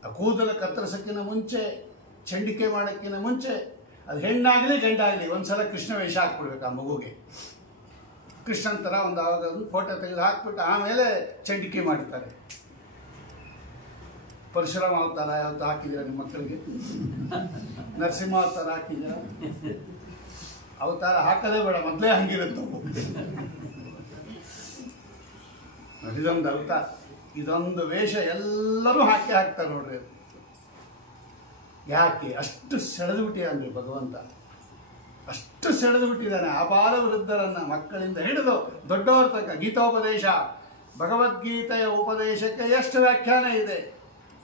ಆ ಕೂದಲ ಕತ್ತರಿಸೋಕ್ಕಿಂತ ಮುಂಚೆ, ಚಂಡಿಕೆ ಮಾಡೋಕ್ಕಿಂತ ಮುಂಚೆ, ಅದು ಹೆಣ್ಣಾಗಲಿ ಗಂಡಾಗಲಿ ಒಂದ್ಸಲ ಕೃಷ್ಣ ವೇಷ ಹಾಕ್ಬಿಡ್ಬೇಕು ಆ ಮಗುಗೆ. ಕೃಷ್ಣನ್ ಥರ ಒಂದು ಆವಾಗ ಫೋಟೋ ತೆಗೆದು ಹಾಕ್ಬಿಟ್ಟು ಆಮೇಲೆ ಚಂಡಿಕೆ ಮಾಡ್ತಾರೆ. ಪರಶುರಾಮ ಅವತಾರ ಯಾವತ್ತು ಹಾಕಿದ್ದೀರಾ ನಿಮ್ಮ ಮಕ್ಕಳಿಗೆ? ನರಸಿಂಹ ಅವತಾರ ಹಾಕಿದ್ದೀರಾ? ಅವತಾರ ಹಾಕದೇ ಬೇಡ, ಮೊದಲೇ ಹಂಗಿರುತ್ತೆ. ಇದೊಂದು ಅವತಾರ, ಇದೊಂದು ವೇಷ ಎಲ್ಲರೂ ಹಾಕ್ತಾರೆ ನೋಡ್ರಿ. ಯಾಕೆ ಅಷ್ಟು ಸೆಳೆದು ಬಿಟ್ಟಿದ್ದಾನೆ ಭಗವಂತ, ಅಷ್ಟು ಸೆಳೆದು ಬಿಟ್ಟಿದ್ದಾನೆ ಆಬಾಲ ವೃದ್ಧರನ್ನ, ಮಕ್ಕಳಿಂದ ಹಿಡಿದು ದೊಡ್ಡವರ ತನಕ. ಗೀತೋಪದೇಶ, ಭಗವದ್ಗೀತೆಯ ಉಪದೇಶಕ್ಕೆ ಎಷ್ಟು ವ್ಯಾಖ್ಯಾನ ಇದೆ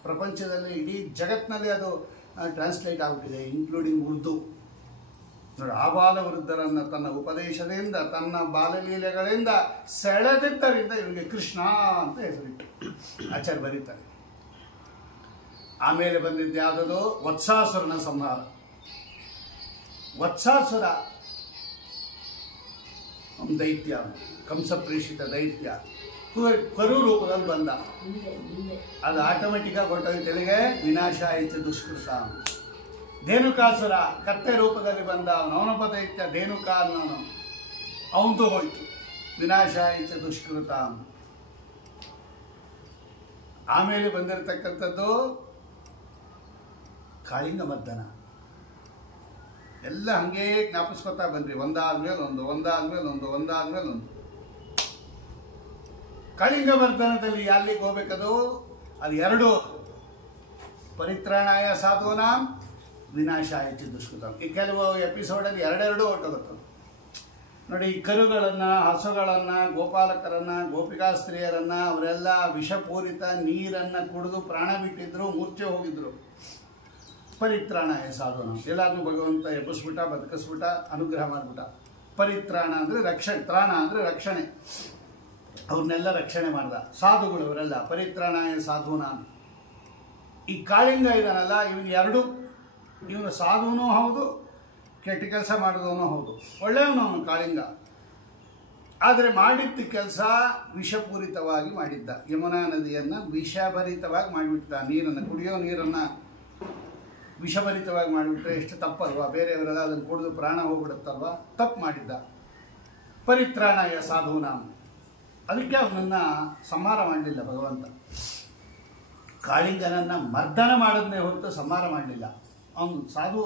ಪ್ರಪಂಚದಲ್ಲಿ, ಇಡೀ ಜಗತ್ತಿನಲ್ಲಿ ಅದು ಟ್ರಾನ್ಸ್ಲೇಟ್ ಆಗ್ಬಿಟ್ಟಿದೆ, ಇನ್ಕ್ಲೂಡಿಂಗ್ ಉರ್ದು. ನೋಡಿ, ಆಬಾಲ ವೃದ್ಧರನ್ನ ತನ್ನ ಉಪದೇಶದಿಂದ, ತನ್ನ ಬಾಲಲೀಲೆಗಳಿಂದ ಸೆಳೆದಿದ್ದರಿಂದ ಇವನಿಗೆ ಕೃಷ್ಣ ಅಂತ ಹೆಸರಿಟ್ಟು ಆಚಾರ್ಯ ಬರೀತಾರೆ. ಆಮೇಲೆ ಬಂದಿದ್ದು ಯಾವುದದು? ವತ್ಸಾಸುರನ ಸಂಹಾರ. ವತ್ಸಾಸುರ ಒಂದು ದೈತ್ಯ, ಕಂಸಪ್ರೇಷಿತ ದೈತ್ಯ, ಕರು ರೂಪದಲ್ಲಿ ಬಂದ. ಅದು ಆಟೋಮೆಟಿಕ್ಕಾಗಿ ಹೊರಟೋಗಿ ತೆಲಿಗೆ ವಿನಾಶ ಆಯಿತು ದುಷ್ಕೃತ. ಧೇನುಕಾಸುರ ಕತ್ತೆ ರೂಪದಲ್ಲಿ ಬಂದ, ಅವನೊಬ್ಬ ದೈತ್ಯ ಧೇನುಕ ಅನ್ನೋನು, ಅವನದು ಹೋಯ್ತು, ವಿನಾಶ ಆಯಿತು ದುಷ್ಕೃತ. ಆಮೇಲೆ ಬಂದಿರತಕ್ಕಂಥದ್ದು ಕಾಳಿಂಗ ಮರ್ದನ. ಎಲ್ಲ ಹಂಗೇ ಜ್ಞಾಪಿಸ್ಕೊತಾ ಬಂದ್ರಿ, ಒಂದಾದ್ಮೇಲೆ ಒಂದು. ಕಾಳಿಂಗ ಮರ್ದನದಲ್ಲಿ ಅಲ್ಲಿಗೆ ಹೋಗ್ಬೇಕದು, ಅದು 2 ಪರಿತ್ರಾಣಾಯ ಸಾಧೂನಾಂ ವಿನಾಶ ಆಯಿತು ದುಷ್ಕೃತ. ಈ ಕೆಲವು ಎಪಿಸೋಡಲ್ಲಿ 2 ಹೊಟ್ಟೋಗುತ್ತೆ ನೋಡಿ. ಈ ಕರುಗಳನ್ನು, ಹಸುಗಳನ್ನು, ಗೋಪಾಲಕರನ್ನು, ಗೋಪಿಕಾ ಸ್ತ್ರೀಯರನ್ನು ಅವರೆಲ್ಲ ವಿಷಪೂರಿತ ನೀರನ್ನು ಕುಡಿದು ಪ್ರಾಣ ಬಿಟ್ಟಿದ್ರು, ಮೂರ್ಛೆ ಹೋಗಿದ್ರು. ಪರಿತ್ರಾಣಾಯ ಸಾಧೂನ, ಎಲ್ಲಾದ್ರೂ ಭಗವಂತ ಎಬ್ಬಿಸ್ಬಿಟ್ಟ, ಬದುಕಿಸ್ಬಿಟ್ಟ, ಅನುಗ್ರಹ ಮಾಡಿಬಿಟ್ಟ. ಪರಿತ್ರಾಣ ಅಂದರೆ ರಕ್ಷಣೆ, ತ್ರಾಣ ಅಂದರೆ ರಕ್ಷಣೆ, ಅವ್ರನ್ನೆಲ್ಲ ರಕ್ಷಣೆ ಮಾಡ್ದ. ಸಾಧುಗಳು ಅವರೆಲ್ಲ ಪರಿತ್ರಾಣಾಯ ಸಾಧೂನ. ಈ ಕಾಳಿಂಗ ಇದಾನಲ್ಲ, ಇವನು ಸಾಧುನೂ ಹೌದು, ಕೆಟ್ಟ ಕೆಲಸ ಮಾಡಿದವನು ಹೌದು, ಒಳ್ಳೆಯವನು ಅವನು ಕಾಳಿಂಗ. ಆದರೆ ಮಾಡಿದ್ದ ಕೆಲಸ ವಿಷಪೂರಿತವಾಗಿ ಮಾಡಿದ್ದ. ಯಮುನಾ ನದಿಯನ್ನು ವಿಷಭರಿತವಾಗಿ ಮಾಡಿಬಿಟ್ಟ. ನೀರನ್ನು, ಕುಡಿಯೋ ನೀರನ್ನು ವಿಷಭರಿತವಾಗಿ ಮಾಡಿಬಿಟ್ರೆ ಎಷ್ಟು ತಪ್ಪಲ್ವಾ? ಬೇರೆಯವರೆಲ್ಲ ಅದನ್ನು ಕುಡಿದು ಪ್ರಾಣ ಹೋಗ್ಬಿಡುತ್ತಲ್ವ? ತಪ್ಪು ಮಾಡಿದ್ದ. ಪರಿತ್ರಾಣಾಯ ಸಾಧೂನಾಂ. ಅದಕ್ಕೆ ಅವನನ್ನು ಸಂಹಾರ ಮಾಡಲಿಲ್ಲ ಭಗವಂತ. ಕಾಳಿಂಗನನ್ನು ಮರ್ದನ ಮಾಡಿದ್ನೇ ಹೊರತು ಸಂಹಾರ ಮಾಡಲಿಲ್ಲ. ಅವನು ಸಾಧು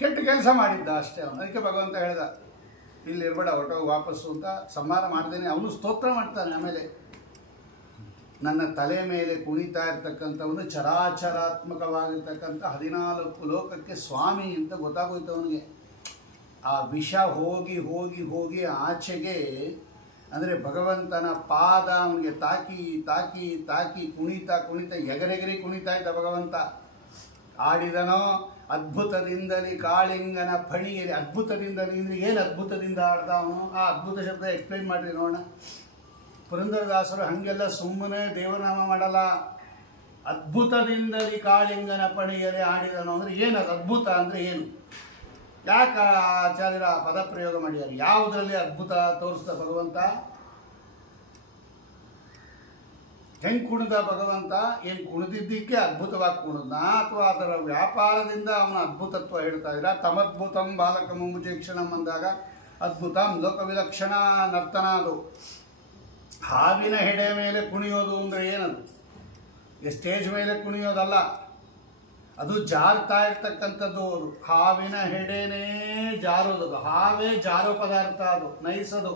ಕೆಟ್ಟ ಕೆಲಸ ಮಾಡಿದ್ದ ಅಷ್ಟೇ ಅವನು. ಅದಕ್ಕೆ ಭಗವಂತ ಹೇಳ್ದ, ಇಲ್ಲಿ ಇರ್ಬೇಡ, ಹೊರಟೋಗಿ ವಾಪಸ್ಸು ಅಂತ. ಸಂಹಾರ ಮಾಡ್ದೇನೆ ಅವನು ಸ್ತೋತ್ರ ಮಾಡ್ತಾನೆ. ಆಮೇಲೆ ನನ್ನ ತಲೆ ಮೇಲೆ ಕುಣಿತಾ ಇರ್ತಕ್ಕಂಥವನು ಚರಾಚರಾತ್ಮಕವಾಗಿರ್ತಕ್ಕಂಥ 14 ಲೋಕಕ್ಕೆ ಸ್ವಾಮಿ ಅಂತ ಗೊತ್ತಾಗೋಯ್ತು ಅವನಿಗೆ. ಆ ವಿಷ ಹೋಗಿ ಹೋಗಿ ಹೋಗಿ ಆಚೆಗೆ, ಅಂದರೆ ಭಗವಂತನ ಪಾದ ಅವನಿಗೆ ತಾಕಿ ತಾಕಿ ತಾಕಿ ಕುಣಿತಾ ಕುಣಿತಾ ಎಗರೆಗರಿ ಕುಣಿತಾ ಇದ್ದ ಭಗವಂತ. ಆಡಿದನೋ ಅದ್ಭುತದಿಂದಲೇ ಕಾಳಿಂಗನ ಫಣಿಯಲ್ಲಿ. ಅದ್ಭುತದಿಂದಲೇ ಅಂದರೆ ಏನು ಅದ್ಭುತದಿಂದ ಆಡ್ದ ಅವನು? ಆ ಅದ್ಭುತ ಶಬ್ದ ಎಕ್ಸ್ಪ್ಲೈನ್ ಮಾಡಿರಿ ನೋಡೋಣ. ಪುರಂದರದಾಸರು ಹಾಗೆಲ್ಲ ಸುಮ್ಮನೆ ದೇವನಾಮ ಮಾಡಲ್ಲ. ಅದ್ಭುತದಿಂದಲೇ ಕಾಳಿಂಗನ ಫಣಿಯಲ್ಲಿ ಆಡಿದನೋ ಅಂದರೆ ಏನದು? ಅದ್ಭುತ ಅಂದರೆ ಏನು? ಯಾಕೆ ಆಚಾರ್ಯರ ಪದ ಪ್ರಯೋಗ ಮಾಡಿದ್ದಾರೆ? ಯಾವುದರಲ್ಲಿ ಅದ್ಭುತ ತೋರಿಸ್ದ ಭಗವಂತ? ಹೆಂಗೆ ಕುಣಿದ ಭಗವಂತ? ಏನು ಕುಣಿದಿದ್ದಕ್ಕೆ ಅದ್ಭುತವಾಗಿ ಕುಣಿದ, ಅಥವಾ ಅದರ ವ್ಯಾಪಾರದಿಂದ ಅವನ ಅದ್ಭುತತ್ವ ಹೇಳ್ತಾ ಇದ್ರ? ತಮದ್ಭುತಂ ಬಾಲಕ ಮುಮುಚೇಕ್ಷಣಂ ಅಂದಾಗ ಅದ್ಭುತಂ ಲೋಕವಿಲಕ್ಷಣ ನರ್ತನ. ಅದು ಹಾವಿನ ಹೆಡೆ ಮೇಲೆ ಕುಣಿಯೋದು ಅಂದರೆ ಏನದು? ಸ್ಟೇಜ್ ಮೇಲೆ ಕುಣಿಯೋದಲ್ಲ, ಅದು ಜಾರ್ತಾ ಇರ್ತಕ್ಕಂಥದ್ದು. ಅದು ಹಾವಿನ ಹೆಡೆನೇ ಜಾರೋದು. ಹಾವೇ ಜಾರೋ ಪದಾರ್ಥ, ಅದು ನೈಸದು.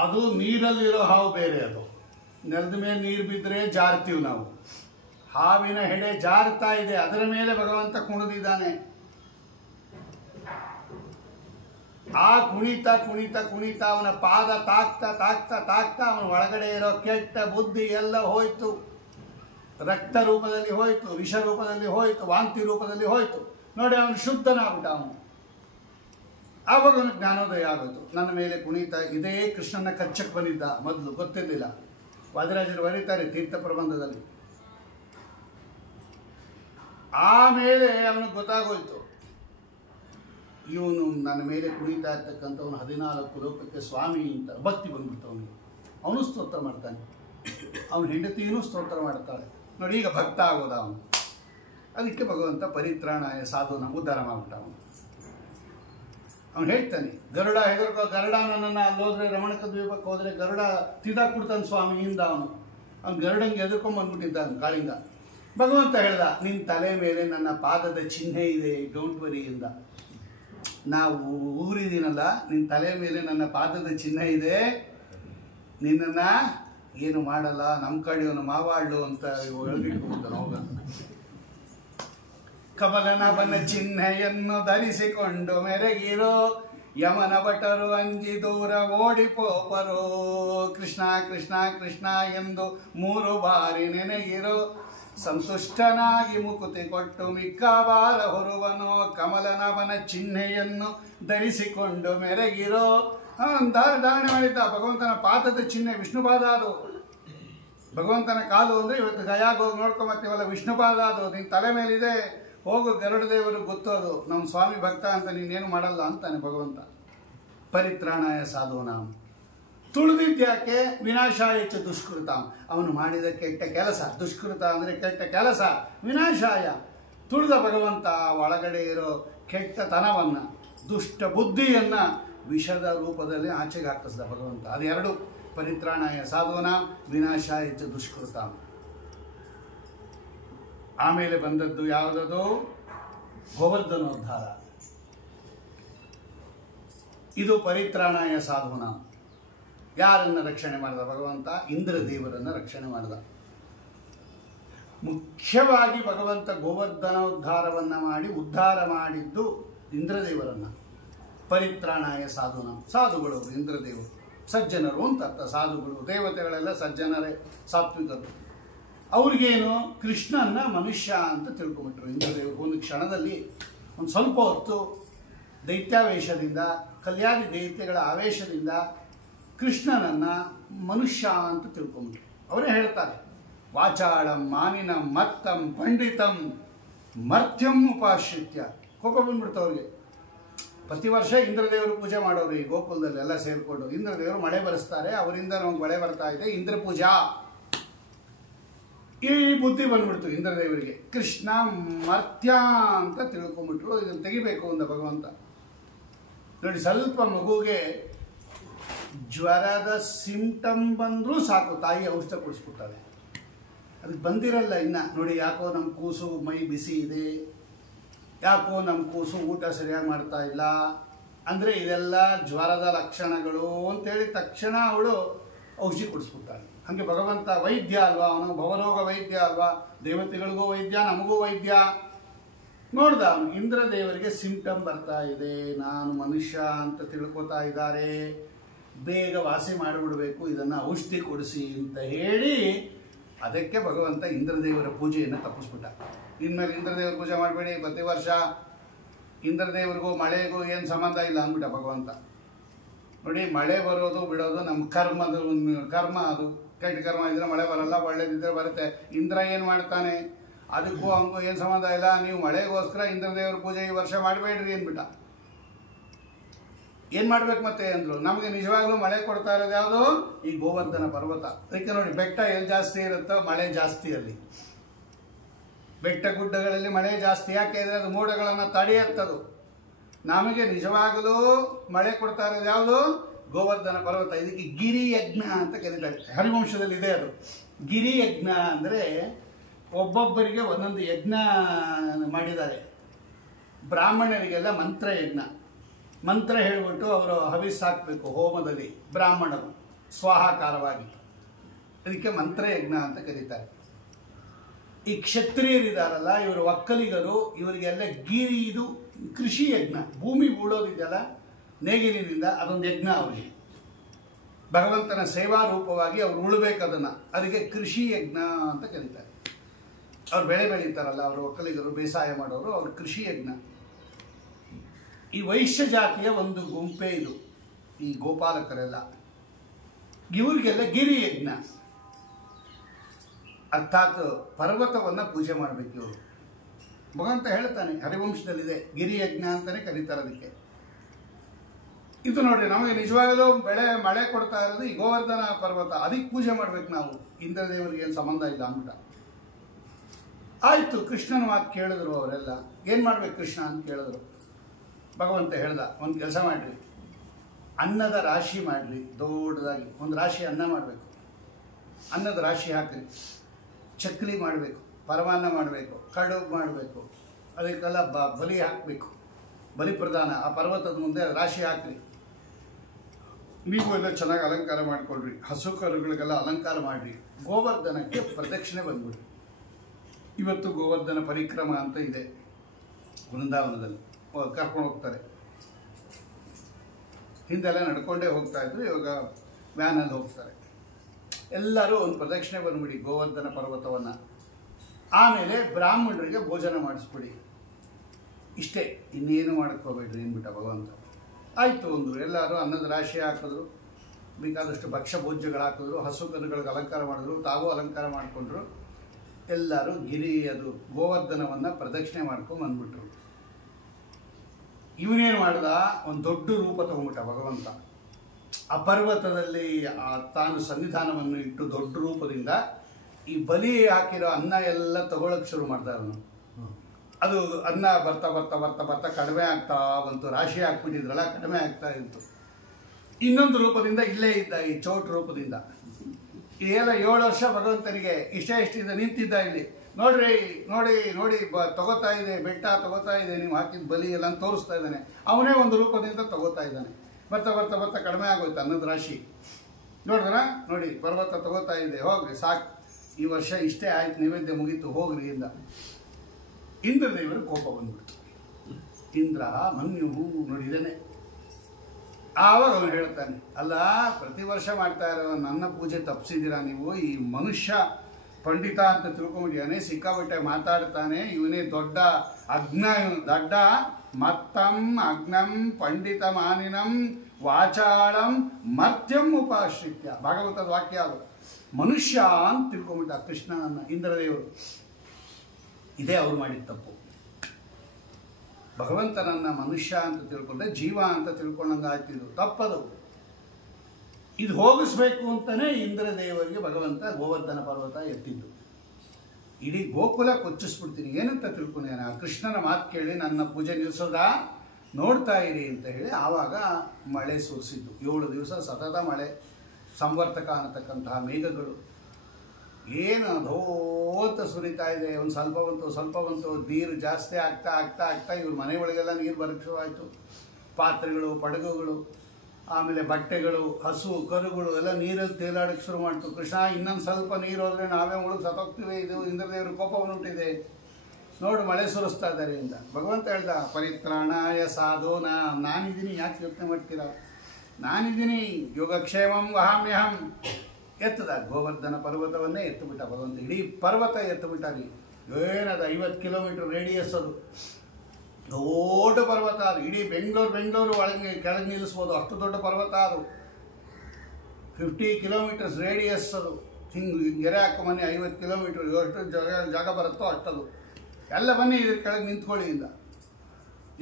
ಅದು ನೀರಲ್ಲಿರೋ ಹಾವು ಬೇರೆ. ಅದು ನೆಲದ ಮೇಲೆ ನೀರು ಬಿದ್ದರೆ ಜಾರ್ತೀವಿ ನಾವು. ಹಾವಿನ ಹೆಡೆ ಜಾರ್ತಾ ಇದೆ, ಅದರ ಮೇಲೆ ಭಗವಂತ ಕುಣಿದಿದ್ದಾನೆ. ಆ ಕುಣಿತ ಕುಣಿತ ಕುಣಿತ ಅವನ ಪಾದ ತಾಕ್ತಾ ತಾಕ್ತಾ ತಾಕ್ತಾ ಅವನ ಒಳಗಡೆ ಇರೋ ಕೆಟ್ಟ ಬುದ್ಧಿ ಎಲ್ಲ ಹೋಯ್ತು. ರಕ್ತ ರೂಪದಲ್ಲಿ ಹೋಯ್ತು, ವಿಷ ರೂಪದಲ್ಲಿ ಹೋಯ್ತು, ವಾಂತಿ ರೂಪದಲ್ಲಿ ಹೋಯ್ತು. ನೋಡಿ, ಅವನು ಶುದ್ಧನಾಗ್ಬಿಟ್ಟ. ಅವನು ಆವಾಗ ಅವನು ಜ್ಞಾನೋದಯ ಆಗೋಯ್ತು. ನನ್ನ ಮೇಲೆ ಕುಣಿತ. ಇದೇ ಕೃಷ್ಣನ ಕಚ್ಚಕ್ಕೆ ಬಂದಿದ್ದ, ಮೊದಲು ಗೊತ್ತಿರಲಿಲ್ಲ. ವಾದಿರಾಜರು ಬರೀತಾರೆ ತೀರ್ಥ ಪ್ರಬಂಧದಲ್ಲಿ. ಆಮೇಲೆ ಅವನಿಗೆ ಗೊತ್ತಾಗೋಯ್ತು, ಇವನು ನನ್ನ ಮೇಲೆ ಕುಣಿತಾ ಇರ್ತಕ್ಕಂಥವನು 14 ಲೋಕಕ್ಕೆ ಸ್ವಾಮಿ ಅಂತ ಭಕ್ತಿ ಬಂದ್ಬಿಡ್ತು ಅವನಿಗೆ. ಅವನು ಸ್ತೋತ್ರ ಮಾಡ್ತಾನೆ, ಅವನ ಹೆಂಡತಿಯೂ ಸ್ತೋತ್ರ ಮಾಡ್ತಾಳೆ. ನೋಡಿ, ಈಗ ಭಕ್ತ ಆಗೋದ ಅವನು. ಅದಕ್ಕೆ ಭಗವಂತ ಪರಿತ್ರಾಣಾಯ ಸಾಧುನ ಉದ್ಧಾರ ಮಾಡ್ಬಿಟ್ಟ ಅವನು. ಅವನು ಹೇಳ್ತಾನೆ, ಗರುಡ ಹೆದರ್ಕೋ, ಗರುಡ ನನ್ನನ್ನು ಅಲ್ಲಿ ಹೋದ್ರೆ, ರಮಣಕ ದ್ವೀಪಕ್ಕೆ ಹೋದರೆ ಗರುಡ ತಿದ್ದಾಕ್ಬಿಡ್ತಾನೆ ಸ್ವಾಮಿಯಿಂದ. ಅವನು ಗರುಡಂಗೆ ಎದುರ್ಕೊಂಬಂದ್ಬಿಟ್ಟಿದ್ದಾನೆ ಕಾಳಿಂಗ. ಭಗವಂತ ಹೇಳ್ದ, ನಿನ್ನ ತಲೆ ಮೇಲೆ ನನ್ನ ಪಾದದ ಚಿಹ್ನೆ ಇದೆ, ಡೋಂಟ್ ವರಿ ಇಂದ. ನಾವು ಊರಿದ್ದೀನಲ್ಲ, ನಿನ್ನ ತಲೆ ಮೇಲೆ ನನ್ನ ಪಾದದ ಚಿಹ್ನೆ ಇದೆ, ನಿನ್ನನ್ನು ಏನು ಮಾಡಲ್ಲ, ನಮ್ಮ ಕಡೆಯವನು ಮಾವಾಳು ಅಂತ ಒಳಗಿಟ್ಬಿಡ್ತಾನೆ. ಹೋಗ ಕಮಲನವನ ಚಿಹ್ನೆಯನ್ನು ಧರಿಸಿಕೊಂಡು ಮೆರಗಿರೋ ಯಮನ ಭಟರು ಅಂಜಿ ದೂರ ಓಡಿಪೋಪರೋ. ಕೃಷ್ಣ ಕೃಷ್ಣ ಕೃಷ್ಣ ಎಂದು 3 ಬಾರಿ ನೆನೆಗಿರೋ. ಸಂತುಷ್ಟನಾಗಿ ಮುಕುತಿ ಕೊಟ್ಟು ಮಿಕ್ಕಾಬಾರ ಹೊರುವನೋ. ಕಮಲನವನ ಚಿಹ್ನೆಯನ್ನು ಧರಿಸಿಕೊಂಡು ಮೆರಗಿರೋ. ಧಾರಣೆ ಮಾಡಿದ್ದ ಭಗವಂತನ ಪಾದದ ಚಿಹ್ನೆ ವಿಷ್ಣುಪಾದ. ಅದು ಭಗವಂತನ ಕಾಲು ಅಂದರೆ ಇವತ್ತು ಗಯಾಗ ಹೋಗಿ ನೋಡ್ಕೊಂಬರ್ತೀವಲ್ಲ, ವಿಷ್ಣುಪಾದ. ಅದು ನಿನ್ನ ತಲೆ ಮೇಲಿದೆ, ಹೋಗು, ಗರುಡ ದೇವರಿಗೆ ಗೊತ್ತೋದು, ನಮ್ಮ ಸ್ವಾಮಿ ಭಕ್ತ ಅಂತ ನೀನೇನು ಮಾಡಲ್ಲ ಅಂತಾನೆ ಭಗವಂತ. ಪರಿತ್ರಾಣಾಯ ಸಾಧೂನಾಂ. ತುಳಿದಿದ್ಯಾಕೆ? ವಿನಾಶಾಯ ಚ ದುಷ್ಕೃತಾಂ. ಅವನು ಮಾಡಿದ ಕೆಟ್ಟ ಕೆಲಸ. ದುಷ್ಕೃತ ಅಂದರೆ ಕೆಟ್ಟ ಕೆಲಸ. ವಿನಾಶಾಯ, ತುಳಿದ ಭಗವಂತ ಒಳಗಡೆ ಇರೋ ಕೆಟ್ಟತನವನ್ನು, ದುಷ್ಟ ಬುದ್ಧಿಯನ್ನು ವಿಷದ ರೂಪದಲ್ಲಿ ಆಚೆಗೆ ಹಾಕಿಸಿದ ಭಗವಂತ. ಅದೆರಡು, ಪರಿತ್ರಾಣಾಯ ಸಾಧೂನಾಂ, ವಿನಾಶಾಯ ಚ ದುಷ್ಕೃತಾಂ. ಆಮೇಲೆ ಬಂದದ್ದು ಯಾವುದದು? ಗೋವರ್ಧನೋದ್ಧಾರ. ಇದು ಪರಿತ್ರಾಣಾಯ ಸಾಧೂನಾಂ. ಯಾರನ್ನು ರಕ್ಷಣೆ ಮಾಡಿದ ಭಗವಂತ? ಇಂದ್ರದೇವರನ್ನು ರಕ್ಷಣೆ ಮಾಡಿದ. ಮುಖ್ಯವಾಗಿ ಭಗವಂತ ಗೋವರ್ಧನೋದ್ಧಾರವನ್ನು ಮಾಡಿ ಉದ್ಧಾರ ಮಾಡಿದ್ದು ಇಂದ್ರದೇವರನ್ನು. ಪರಿತ್ರಾಣಾಯ ಸಾಧೂನಾಂ. ಸಾಧುಗಳು ಇಂದ್ರದೇವರು, ಸಜ್ಜನರು ಅಂತ ಅರ್ಥ. ಸಾಧುಗಳು, ದೇವತೆಗಳೆಲ್ಲ ಸಜ್ಜನರೇ, ಸಾತ್ವಿಕರು. ಅವ್ರಿಗೇನು? ಕೃಷ್ಣನ್ನ ಮನುಷ್ಯ ಅಂತ ತಿಳ್ಕೊಂಬಿಟ್ರು ಇಂದ್ರದೇವರು. ಒಂದು ಕ್ಷಣದಲ್ಲಿ, ಒಂದು ಸ್ವಲ್ಪ ಹೊತ್ತು ದೈತ್ಯಾವೇಶದಿಂದ, ಕಲ್ಯಾಣಿ ದೈತ್ಯಗಳ ಆವೇಶದಿಂದ ಕೃಷ್ಣನನ್ನು ಮನುಷ್ಯ ಅಂತ ತಿಳ್ಕೊಂಬಿಟ್ರು. ಅವರೇ ಹೇಳ್ತಾರೆ, ವಾಚಾಳಂ ಮಾನಿನಂ ಮತ್ತಂ ಪಂಡಿತಂ ಮರ್ತ್ಯಂ ಉಪಾಶ್ರಿತ್ಯ. ಕೋಪ ಬಂದ್ಬಿಡ್ತು ಅವ್ರಿಗೆ. ಪ್ರತಿ ವರ್ಷ ಇಂದ್ರದೇವರು ಪೂಜೆ ಮಾಡೋರು ಈ ಗೋಕುಲದಲ್ಲಿ ಎಲ್ಲ ಸೇರಿಕೊಂಡು. ಇಂದ್ರದೇವರು ಮಳೆ ಬರೆಸ್ತಾರೆ, ಅವರಿಂದ ನಮ್ಗೆ ಮಳೆ ಬರ್ತಾ ಇದೆ, ಇಂದ್ರ ಪೂಜಾ. ಈ ಬುದ್ಧಿ ಬಂದ್ಬಿಡ್ತು ಇಂದ್ರದೇವರಿಗೆ. ಕೃಷ್ಣ ಮರ್ತ್ಯ ಅಂತ ತಿಳ್ಕೊಂಬಿಟ್ರು. ಇದನ್ನು ತೆಗಿಬೇಕು ಅಂದ ಭಗವಂತ. ನೋಡಿ, ಸ್ವಲ್ಪ ಮಗುಗೆ ಜ್ವರದ ಸಿಂಪ್ಟಮ್ ಬಂದರೂ ಸಾಕು, ತಾಯಿ ಔಷಧ ಕೊಡಿಸ್ಬಿಡ್ತಾಳೆ. ಅದಕ್ಕೆ ಬಂದಿರಲ್ಲ ಇನ್ನು. ನೋಡಿ, ಯಾಕೋ ನಮ್ಮ ಕೂಸು ಮೈ ಬಿಸಿ ಇದೆ, ಯಾಕೋ ನಮ್ಮ ಕೂಸು ಊಟ ಸರಿಯಾಗಿ ಮಾಡ್ತಾ ಇಲ್ಲ ಅಂದರೆ ಇದೆಲ್ಲ ಜ್ವರದ ಲಕ್ಷಣಗಳು ಅಂತೇಳಿ ತಕ್ಷಣ ಅವಳು ಔಷಧಿ ಕೊಡಿಸ್ಬಿಡ್ತಾಳೆ. ಹಾಗೆ ಭಗವಂತ ವೈದ್ಯ ಅಲ್ವಾ, ಅವನು ಭವರೋಗ ವೈದ್ಯ ಅಲ್ವಾ. ದೇವತೆಗಳಿಗೂ ವೈದ್ಯ, ನಮಗೂ ವೈದ್ಯ. ನೋಡ್ದ ಅವನು ಇಂದ್ರದೇವರಿಗೆ ಸಿಂಪ್ಟಮ್ ಬರ್ತಾ ಇದೆ, ನಾನು ಮನುಷ್ಯ ಅಂತ ತಿಳ್ಕೊತಾ ಇದ್ದಾರೆ, ಬೇಗ ವಾಸಿ ಮಾಡಿಬಿಡ್ಬೇಕು, ಇದನ್ನು ಔಷಧಿ ಕೊಡಿಸಿ ಅಂತ ಹೇಳಿ ಅದಕ್ಕೆ ಭಗವಂತ ಇಂದ್ರದೇವರ ಪೂಜೆಯನ್ನು ತಪ್ಪಿಸ್ಬಿಟ್ಟ. ಇನ್ಮೇಲೆ ಇಂದ್ರದೇವರ ಪೂಜೆ ಮಾಡಬೇಡಿ, ಪ್ರತಿ ವರ್ಷ ಇಂದ್ರದೇವರಿಗೂ ಮಳೆಗೂ ಏನು ಸಂಬಂಧ ಇಲ್ಲ ಅಂದ್ಬಿಟ್ಟ ಭಗವಂತ. ನೋಡಿ, ಮಳೆ ಬರೋದು ಬಿಡೋದು ನಮ್ಮ ಕರ್ಮ, ಅದು ಕೆಟ್ಟ ಕರ್ಮ ಇದ್ರೆ ಮಳೆ ಬರಲ್ಲ, ಒಳ್ಳೇದಿದ್ರೆ ಬರುತ್ತೆ. ಇಂದ್ರ ಏನು ಮಾಡ್ತಾನೆ, ಅದಕ್ಕೂ ಹಂಗೂ ಏನು ಸಂಬಂಧ ಇಲ್ಲ, ನೀವು ಮಳೆಗೋಸ್ಕರ ಇಂದ್ರದೇವರ ಪೂಜೆ ಈ ವರ್ಷ ಮಾಡಬೇಡ್ರಿ ಅಂದ್ಬಿಟ್ಟ. ಏನು ಮಾಡ್ಬೇಕು ಮತ್ತೆ ಅಂದರು. ನಮಗೆ ನಿಜವಾಗ್ಲೂ ಮಳೆ ಕೊಡ್ತಾ ಇರೋದು ಯಾವುದು, ಈ ಗೋವರ್ಧನ ಪರ್ವತ. ಅದಕ್ಕೆ ನೋಡಿ, ಬೆಟ್ಟ ಎಲ್ಲಿ ಜಾಸ್ತಿ ಇರುತ್ತೋ ಮಳೆ ಜಾಸ್ತಿ ಅಲ್ಲಿ. ಬೆಟ್ಟ ಗುಡ್ಡಗಳಲ್ಲಿ ಮಳೆ ಜಾಸ್ತಿ, ಯಾಕೆಂದರೆ ಅದು ಮೋಡಗಳನ್ನು ತಡೆಯುತ್ತದು. ನಮಗೆ ನಿಜವಾಗಲೂ ಮಳೆ ಕೊಡ್ತಾ ಇರೋದು ಯಾವುದು, ಗೋವರ್ಧನ ಪರ್ವತ. ಇದಕ್ಕೆ ಗಿರಿ ಯಜ್ಞ ಅಂತ ಕರೀತಾರೆ, ಹರಿವಂಶದಲ್ಲಿ ಇದೆ ಅದು. ಗಿರಿ ಯಜ್ಞ ಅಂದರೆ ಒಬ್ಬೊಬ್ಬರಿಗೆ ಒಂದೊಂದು ಯಜ್ಞ ಮಾಡಿದ್ದಾರೆ. ಬ್ರಾಹ್ಮಣರಿಗೆಲ್ಲ ಮಂತ್ರ ಯಜ್ಞ, ಮಂತ್ರ ಹೇಳಿಬಿಟ್ಟು ಅವರು ಹವಿಸ್ ಹಾಕಬೇಕು ಹೋಮದಲ್ಲಿ, ಬ್ರಾಹ್ಮಣರು ಸ್ವಾಹಾಕಾರವಾಗಿ. ಅದಕ್ಕೆ ಮಂತ್ರ ಯಜ್ಞ ಅಂತ ಕರೀತಾರೆ. ಈ ಕ್ಷತ್ರಿಯರಿದಾರಲ್ಲ, ಇವರು ಒಕ್ಕಲಿಗರು, ಇವರಿಗೆಲ್ಲ ಗಿರಿ, ಇದು ಕೃಷಿ ಯಜ್ಞ. ಭೂಮಿ ಉಳೋದಿದೆಯಲ್ಲ ನೇಗಿಲಿನಿಂದ, ಅದೊಂದು ಯಜ್ಞ ಅವರಿಗೆ. ಭಗವಂತನ ಸೇವಾ ರೂಪವಾಗಿ ಅವ್ರು ಉಳ್ಬೇಕು ಅದನ್ನು, ಅದಕ್ಕೆ ಕೃಷಿ ಯಜ್ಞ ಅಂತ ಕರೀತಾರೆ. ಅವ್ರು ಬೆಳೆ ಬೆಳೀತಾರಲ್ಲ, ಅವರು ಒಕ್ಕಲಿಗರು, ಬೇಸಾಯ ಮಾಡೋರು, ಅವ್ರ ಕೃಷಿ ಯಜ್ಞ. ಈ ವೈಶ್ಯ ಜಾತಿಯ ಒಂದು ಗುಂಪೆ ಇದು, ಈ ಗೋಪಾಲಕರೆಲ್ಲ. ಇವರಿಗೆಲ್ಲ ಗಿರಿ ಯಜ್ಞ, ಅರ್ಥಾತ್ ಪರ್ವತವನ್ನು ಪೂಜೆ ಮಾಡಬೇಕು ಇವರು. ಭಗವಂತ ಹೇಳ್ತಾನೆ, ಹರಿವಂಶದಲ್ಲಿದೆ, ಗಿರಿ ಯಜ್ಞ ಅಂತಲೇ ಕರೀತಾರೆ ಅದಕ್ಕೆ. ಇದು ನೋಡ್ರಿ, ನಮಗೆ ನಿಜವಾಗಲೂ ಮಳೆ ಕೊಡ್ತಾ ಇರೋದು ಈ ಗೋವರ್ಧನ ಪರ್ವತ, ಅದಕ್ಕೆ ಪೂಜೆ ಮಾಡ್ಬೇಕು ನಾವು, ಇಂದ್ರದೇವರಿಗೆ ಏನು ಸಂಬಂಧ ಇಲ್ಲ ಅಂದ್ಬಿಟ್ಟ. ಆಯಿತು, ಕೃಷ್ಣನ ಮಾತು ಕೇಳಿದ್ರು ಅವರೆಲ್ಲ. ಏನು ಮಾಡ್ಬೇಕು ಕೃಷ್ಣ ಅಂತ ಕೇಳಿದ್ರು. ಭಗವಂತ ಹೇಳ್ದ, ಒಂದು ಕೆಲಸ ಮಾಡಿರಿ, ಅನ್ನದ ರಾಶಿ ಮಾಡಿರಿ, ದೊಡ್ಡದಾಗಿ ಒಂದು ರಾಶಿ ಅನ್ನ ಮಾಡಬೇಕು. ಅನ್ನದ ರಾಶಿ ಹಾಕಿರಿ, ಚಕ್ಲಿ ಮಾಡಬೇಕು, ಪರಮಾನ್ನ ಮಾಡಬೇಕು, ಕಡುಬು ಮಾಡಬೇಕು, ಅದಕ್ಕೆಲ್ಲ ಬಲಿ ಹಾಕಬೇಕು, ಬಲಿ ಪ್ರಧಾನ. ಆ ಪರ್ವತದ ಮುಂದೆ ರಾಶಿ ಹಾಕ್ರಿ. ನೀವು ಎಲ್ಲ ಚೆನ್ನಾಗಿ ಅಲಂಕಾರ ಮಾಡಿಕೊಳ್ರಿ, ಹಸು ಕರುಗಳಿಗೆಲ್ಲ ಅಲಂಕಾರ ಮಾಡಿರಿ, ಗೋವರ್ಧನಕ್ಕೆ ಪ್ರದಕ್ಷಿಣೆ ಬಂದ್ಬಿಡ್ರಿ. ಇವತ್ತು ಗೋವರ್ಧನ ಪರಿಕ್ರಮ ಅಂತ ಇದೆ ವೃಂದಾವನದಲ್ಲಿ, ಕರ್ಕೊಂಡು ಹೋಗ್ತಾರೆ. ಹಿಂದೆಲ್ಲ ನಡ್ಕೊಂಡೇ ಹೋಗ್ತಾ ಇದ್ರು, ಇವಾಗ ವ್ಯಾನಲ್ಲಿ ಹೋಗ್ತಾರೆ. ಎಲ್ಲರೂ ಒಂದು ಪ್ರದಕ್ಷಿಣೆ ಬಂದ್ಬಿಡಿ ಗೋವರ್ಧನ ಪರ್ವತವನ್ನು. ಆಮೇಲೆ ಬ್ರಾಹ್ಮಣರಿಗೆ ಭೋಜನ ಮಾಡಿಸ್ಬಿಡಿ, ಇಷ್ಟೇ, ಇನ್ನೇನು ಮಾಡ್ಕೋಬೇಡ್ರಿ ಅಂದ್ಬಿಟ್ಟ ಭಗವಂತ. ಆಯಿತು ಅಂದರು. ಎಲ್ಲರೂ ಅನ್ನದ ರಾಶಿ ಹಾಕಿದ್ರು, ಬೇಕಾದಷ್ಟು ಭಕ್ಷ್ಯ ಭೋಜ್ಯಗಳು ಹಾಕಿದ್ರು, ಹಸು ಕರುಗಳಿಗೆ ಅಲಂಕಾರ ಮಾಡಿದ್ರು, ತಾವು ಅಲಂಕಾರ ಮಾಡಿಕೊಂಡ್ರು. ಎಲ್ಲರೂ ಅದು ಗೋವರ್ಧನವನ್ನು ಪ್ರದಕ್ಷಿಣೆ ಮಾಡ್ಕೊಂಡು ಬಂದ್ಬಿಟ್ರು. ಇವನೇನು ಮಾಡ್ದ, ಒಂದು ದೊಡ್ಡ ರೂಪ ತಗೊಂಡ್ಬಿಟ್ಟ ಭಗವಂತ. ಆ ಪರ್ವತದಲ್ಲಿ ತಾನು ಸನ್ನಿಧಾನವನ್ನು ಇಟ್ಟು ದೊಡ್ಡ ರೂಪದಿಂದ ಈ ಬಲಿ ಹಾಕಿರೋ ಅನ್ನ ಎಲ್ಲ ತಗೊಳಕ್ಕೆ ಶುರು ಮಾಡ್ದ ಅವನು. ಅದು ಅನ್ನ ಬರ್ತಾ ಬರ್ತಾ ಬರ್ತಾ ಬರ್ತಾ ಕಡಿಮೆ ಆಗ್ತಾ ಬಂತು. ರಾಶಿ ಹಾಕ್ಬಿಟ್ಟಿದ್ರಲ್ಲ, ಕಡಿಮೆ ಆಗ್ತಾ ಇತ್ತು. ಇನ್ನೊಂದು ರೂಪದಿಂದ ಇಲ್ಲೇ ಇದ್ದ, ಈ ಚೋಟ್ ರೂಪದಿಂದ. ಇದೆಲ್ಲ 7 ವರ್ಷ ಭಗವಂತನಿಗೆ ಇಷ್ಟಿಂದ ನಿಂತಿದ್ದ ಇಲ್ಲಿ. ನೋಡ್ರಿ ನೋಡಿ ನೋಡಿ, ತಗೋತಾ ಇದೆ, ಬೆಟ್ಟ ತಗೋತಾ ಇದೆ, ನೀವು ಹಾಕಿದ ಬಲಿ ಎಲ್ಲ ತೋರಿಸ್ತಾ ಇದ್ದಾನೆ. ಅವನೇ ಒಂದು ರೂಪದಿಂದ ತಗೋತಾ ಇದ್ದಾನೆ. ಬರ್ತಾ ಬರ್ತಾ ಬರ್ತಾ ಕಡಿಮೆ ಆಗೋಯ್ತು ಅನ್ನದ ರಾಶಿ. ನೋಡಿದ್ರ, ನೋಡಿ ಪರ್ವತ ತಗೋತಾ ಇದೆ, ಹೋಗ್ರಿ ಸಾಕು, ಈ ವರ್ಷ ಇಷ್ಟೇ ಆಯ್ತು, ನೈವೇದ್ಯ ಮುಗೀತು, ಹೋಗ್ರಿ ಇಂದ. ಇಂದ್ರದೇವರು ಕೋಪ ಬಂದ್ಬಿಡ್ತು. ಇಂದ್ರ ಮನ್ಯುಹು ನೋಡಿದ್ದೇನೆ. ಆವಾಗ ಅವನು ಹೇಳ್ತಾನೆ, ಅಲ್ಲ, ಪ್ರತಿ ವರ್ಷ ಮಾಡ್ತಾ ಇರೋ ನನ್ನ ಪೂಜೆ ತಪ್ಪಿಸಿದ್ದೀರಾ ನೀವು. ಈ ಮನುಷ್ಯ ಪಂಡಿತ ಅಂತ ತಿಳ್ಕೊಂಡಿದ್ದಾನೆ, ಸಿಕ್ಕಾಬಿಟ್ಟೆ ಮಾತಾಡ್ತಾನೆ, ಇವನೇ ದೊಡ್ಡ ಅಗ್ನ, ದಡ್ಡ ಮತ್ತಂ ಅಗ್ನಂ ಪಂಡಿತ ಮಾನಿನಂ ವಾಚಾಳಂ ಮರ್ತ್ಯಂ ಉಪಾಶ್ರಿತ್ಯ. ಭಾಗವತದ ವಾಕ್ಯ ಅದು. ಮನುಷ್ಯ ಅಂತ ತಿಳ್ಕೊಂಬಿಟ್ಟ ಕೃಷ್ಣನನ್ನ ಇಂದ್ರದೇವರು. ಇದೇ ಅವ್ರು ಮಾಡಿದ ತಪ್ಪು. ಭಗವಂತನನ್ನ ಮನುಷ್ಯ ಅಂತ ತಿಳ್ಕೊಂಡ್ರೆ ಜೀವ ಅಂತ ತಿಳ್ಕೊಂಡಂಗೆ ಆಗ್ತಿದ್ದು ತಪ್ಪದು. ಇದು ಹೋಗಿಸ್ಬೇಕು ಅಂತಲೇ ಇಂದ್ರದೇವರಿಗೆ ಭಗವಂತ ಗೋವರ್ಧನ ಪರ್ವತ ಎತ್ತಿದ್ದು. ಇಡೀ ಗೋಕುಲ ಕೊಚ್ಚಿಸ್ಬಿಡ್ತೀನಿ ಏನಂತ ತಿಳ್ಕೊಂಡೇನೆ. ಆ ಕೃಷ್ಣನ ಮಾತು ಕೇಳಿ ನನ್ನ ಪೂಜೆ ನಿಲ್ಲಿಸೋದ ನೋಡ್ತಾ ಇರಿ ಅಂತ ಹೇಳಿ ಆವಾಗ ಮಳೆ ಸುರಿಸಿದ್ದು. 7 ದಿವಸ ಸತತ ಮಳೆ, ಸಂವರ್ತಕ ಅನ್ನತಕ್ಕಂತಹ ಮೇಘಗಳು ಏನು ಧೋತ ಸುರಿತಾ ಇದೆ. ಒಂದು ಸ್ವಲ್ಪ ಬಂತು, ನೀರು ಜಾಸ್ತಿ ಆಗ್ತಾ ಆಗ್ತಾ ಆಗ್ತಾ ಇವ್ರ ಮನೆ ಒಳಗೆಲ್ಲ ನೀರು ಬರೋಕ್ಕೆ ಶುರುವಾಯಿತು. ಪಾತ್ರೆಗಳು, ಪಡಗುಗಳು, ಆಮೇಲೆ ಬಟ್ಟೆಗಳು, ಹಸು ಕರುಗಳು ಎಲ್ಲ ನೀರಲ್ಲಿ ತೇಲಾಡಕ್ಕೆ ಶುರು ಮಾಡ್ತು. ಕೃಷ್ಣ, ಇನ್ನೊಂದು ಸ್ವಲ್ಪ ನೀರು ಹೋದರೆ ನಾವೇ ಮುಳುಗಿ ಸತ್ತೋಗ್ತೀವಿ, ಇದು ಇಂದ್ರದೇವರು ಕೋಪ ಉಂಟಿದೆ. ನೋಡು ಮಳೆ ಸುರಿಸ್ತಾ ಇದ್ದಾರೆ ಇಂದ. ಭಗವಂತ ಹೇಳ್ದ ಪರಿತ್ರಾಣಾಯ ಸಾಧೋನ, ನಾನಿದ್ದೀನಿ, ಯಾಕೆ ಯೋಚನೆ ಮಾಡ್ತೀರಾ, ನಾನಿದ್ದೀನಿ, ಯೋಗಕ್ಷೇಮಂ ವಹಾಮ್ಯಹಂ. ಎತ್ತದ ಗೋವರ್ಧನ ಪರ್ವತವನ್ನೇ ಎತ್ತುಬಿಟ್ಟ ಭಗವಂತ, ಇಡೀ ಪರ್ವತ ಎತ್ತುಬಿಟ್ಟ. ಅಲ್ಲಿ ಏನದು 50 ಕಿಲೋಮೀಟರ್ ರೇಡಿಯಸ್, ಅದು ದೊಡ್ಡ ಪರ್ವತ. ಅದು ಇಡೀ ಬೆಂಗಳೂರು ಒಳಗೆ ಕೆಳಗೆ ನಿಲ್ಲಿಸ್ಬೋದು, ಅಷ್ಟು ದೊಡ್ಡ ಪರ್ವತ ಅದು. 50 ಕಿಲೋಮೀಟರ್ಸ್ ರೇಡಿಯಸ್ ಅದು. ಹಿಂಗೆ ಗೆರೆ ಹಾಕೊಂಬನ್ನಿ, 50 ಕಿಲೋಮೀಟರ್ ಎಷ್ಟು ಜಾಗ ಬರುತ್ತೋ ಅಷ್ಟದು. ಎಲ್ಲ ಬನ್ನಿ ಇದ್ರ ಕೆಳಗೆ ನಿಂತ್ಕೊಳ್ಳಿ ಇಂದ.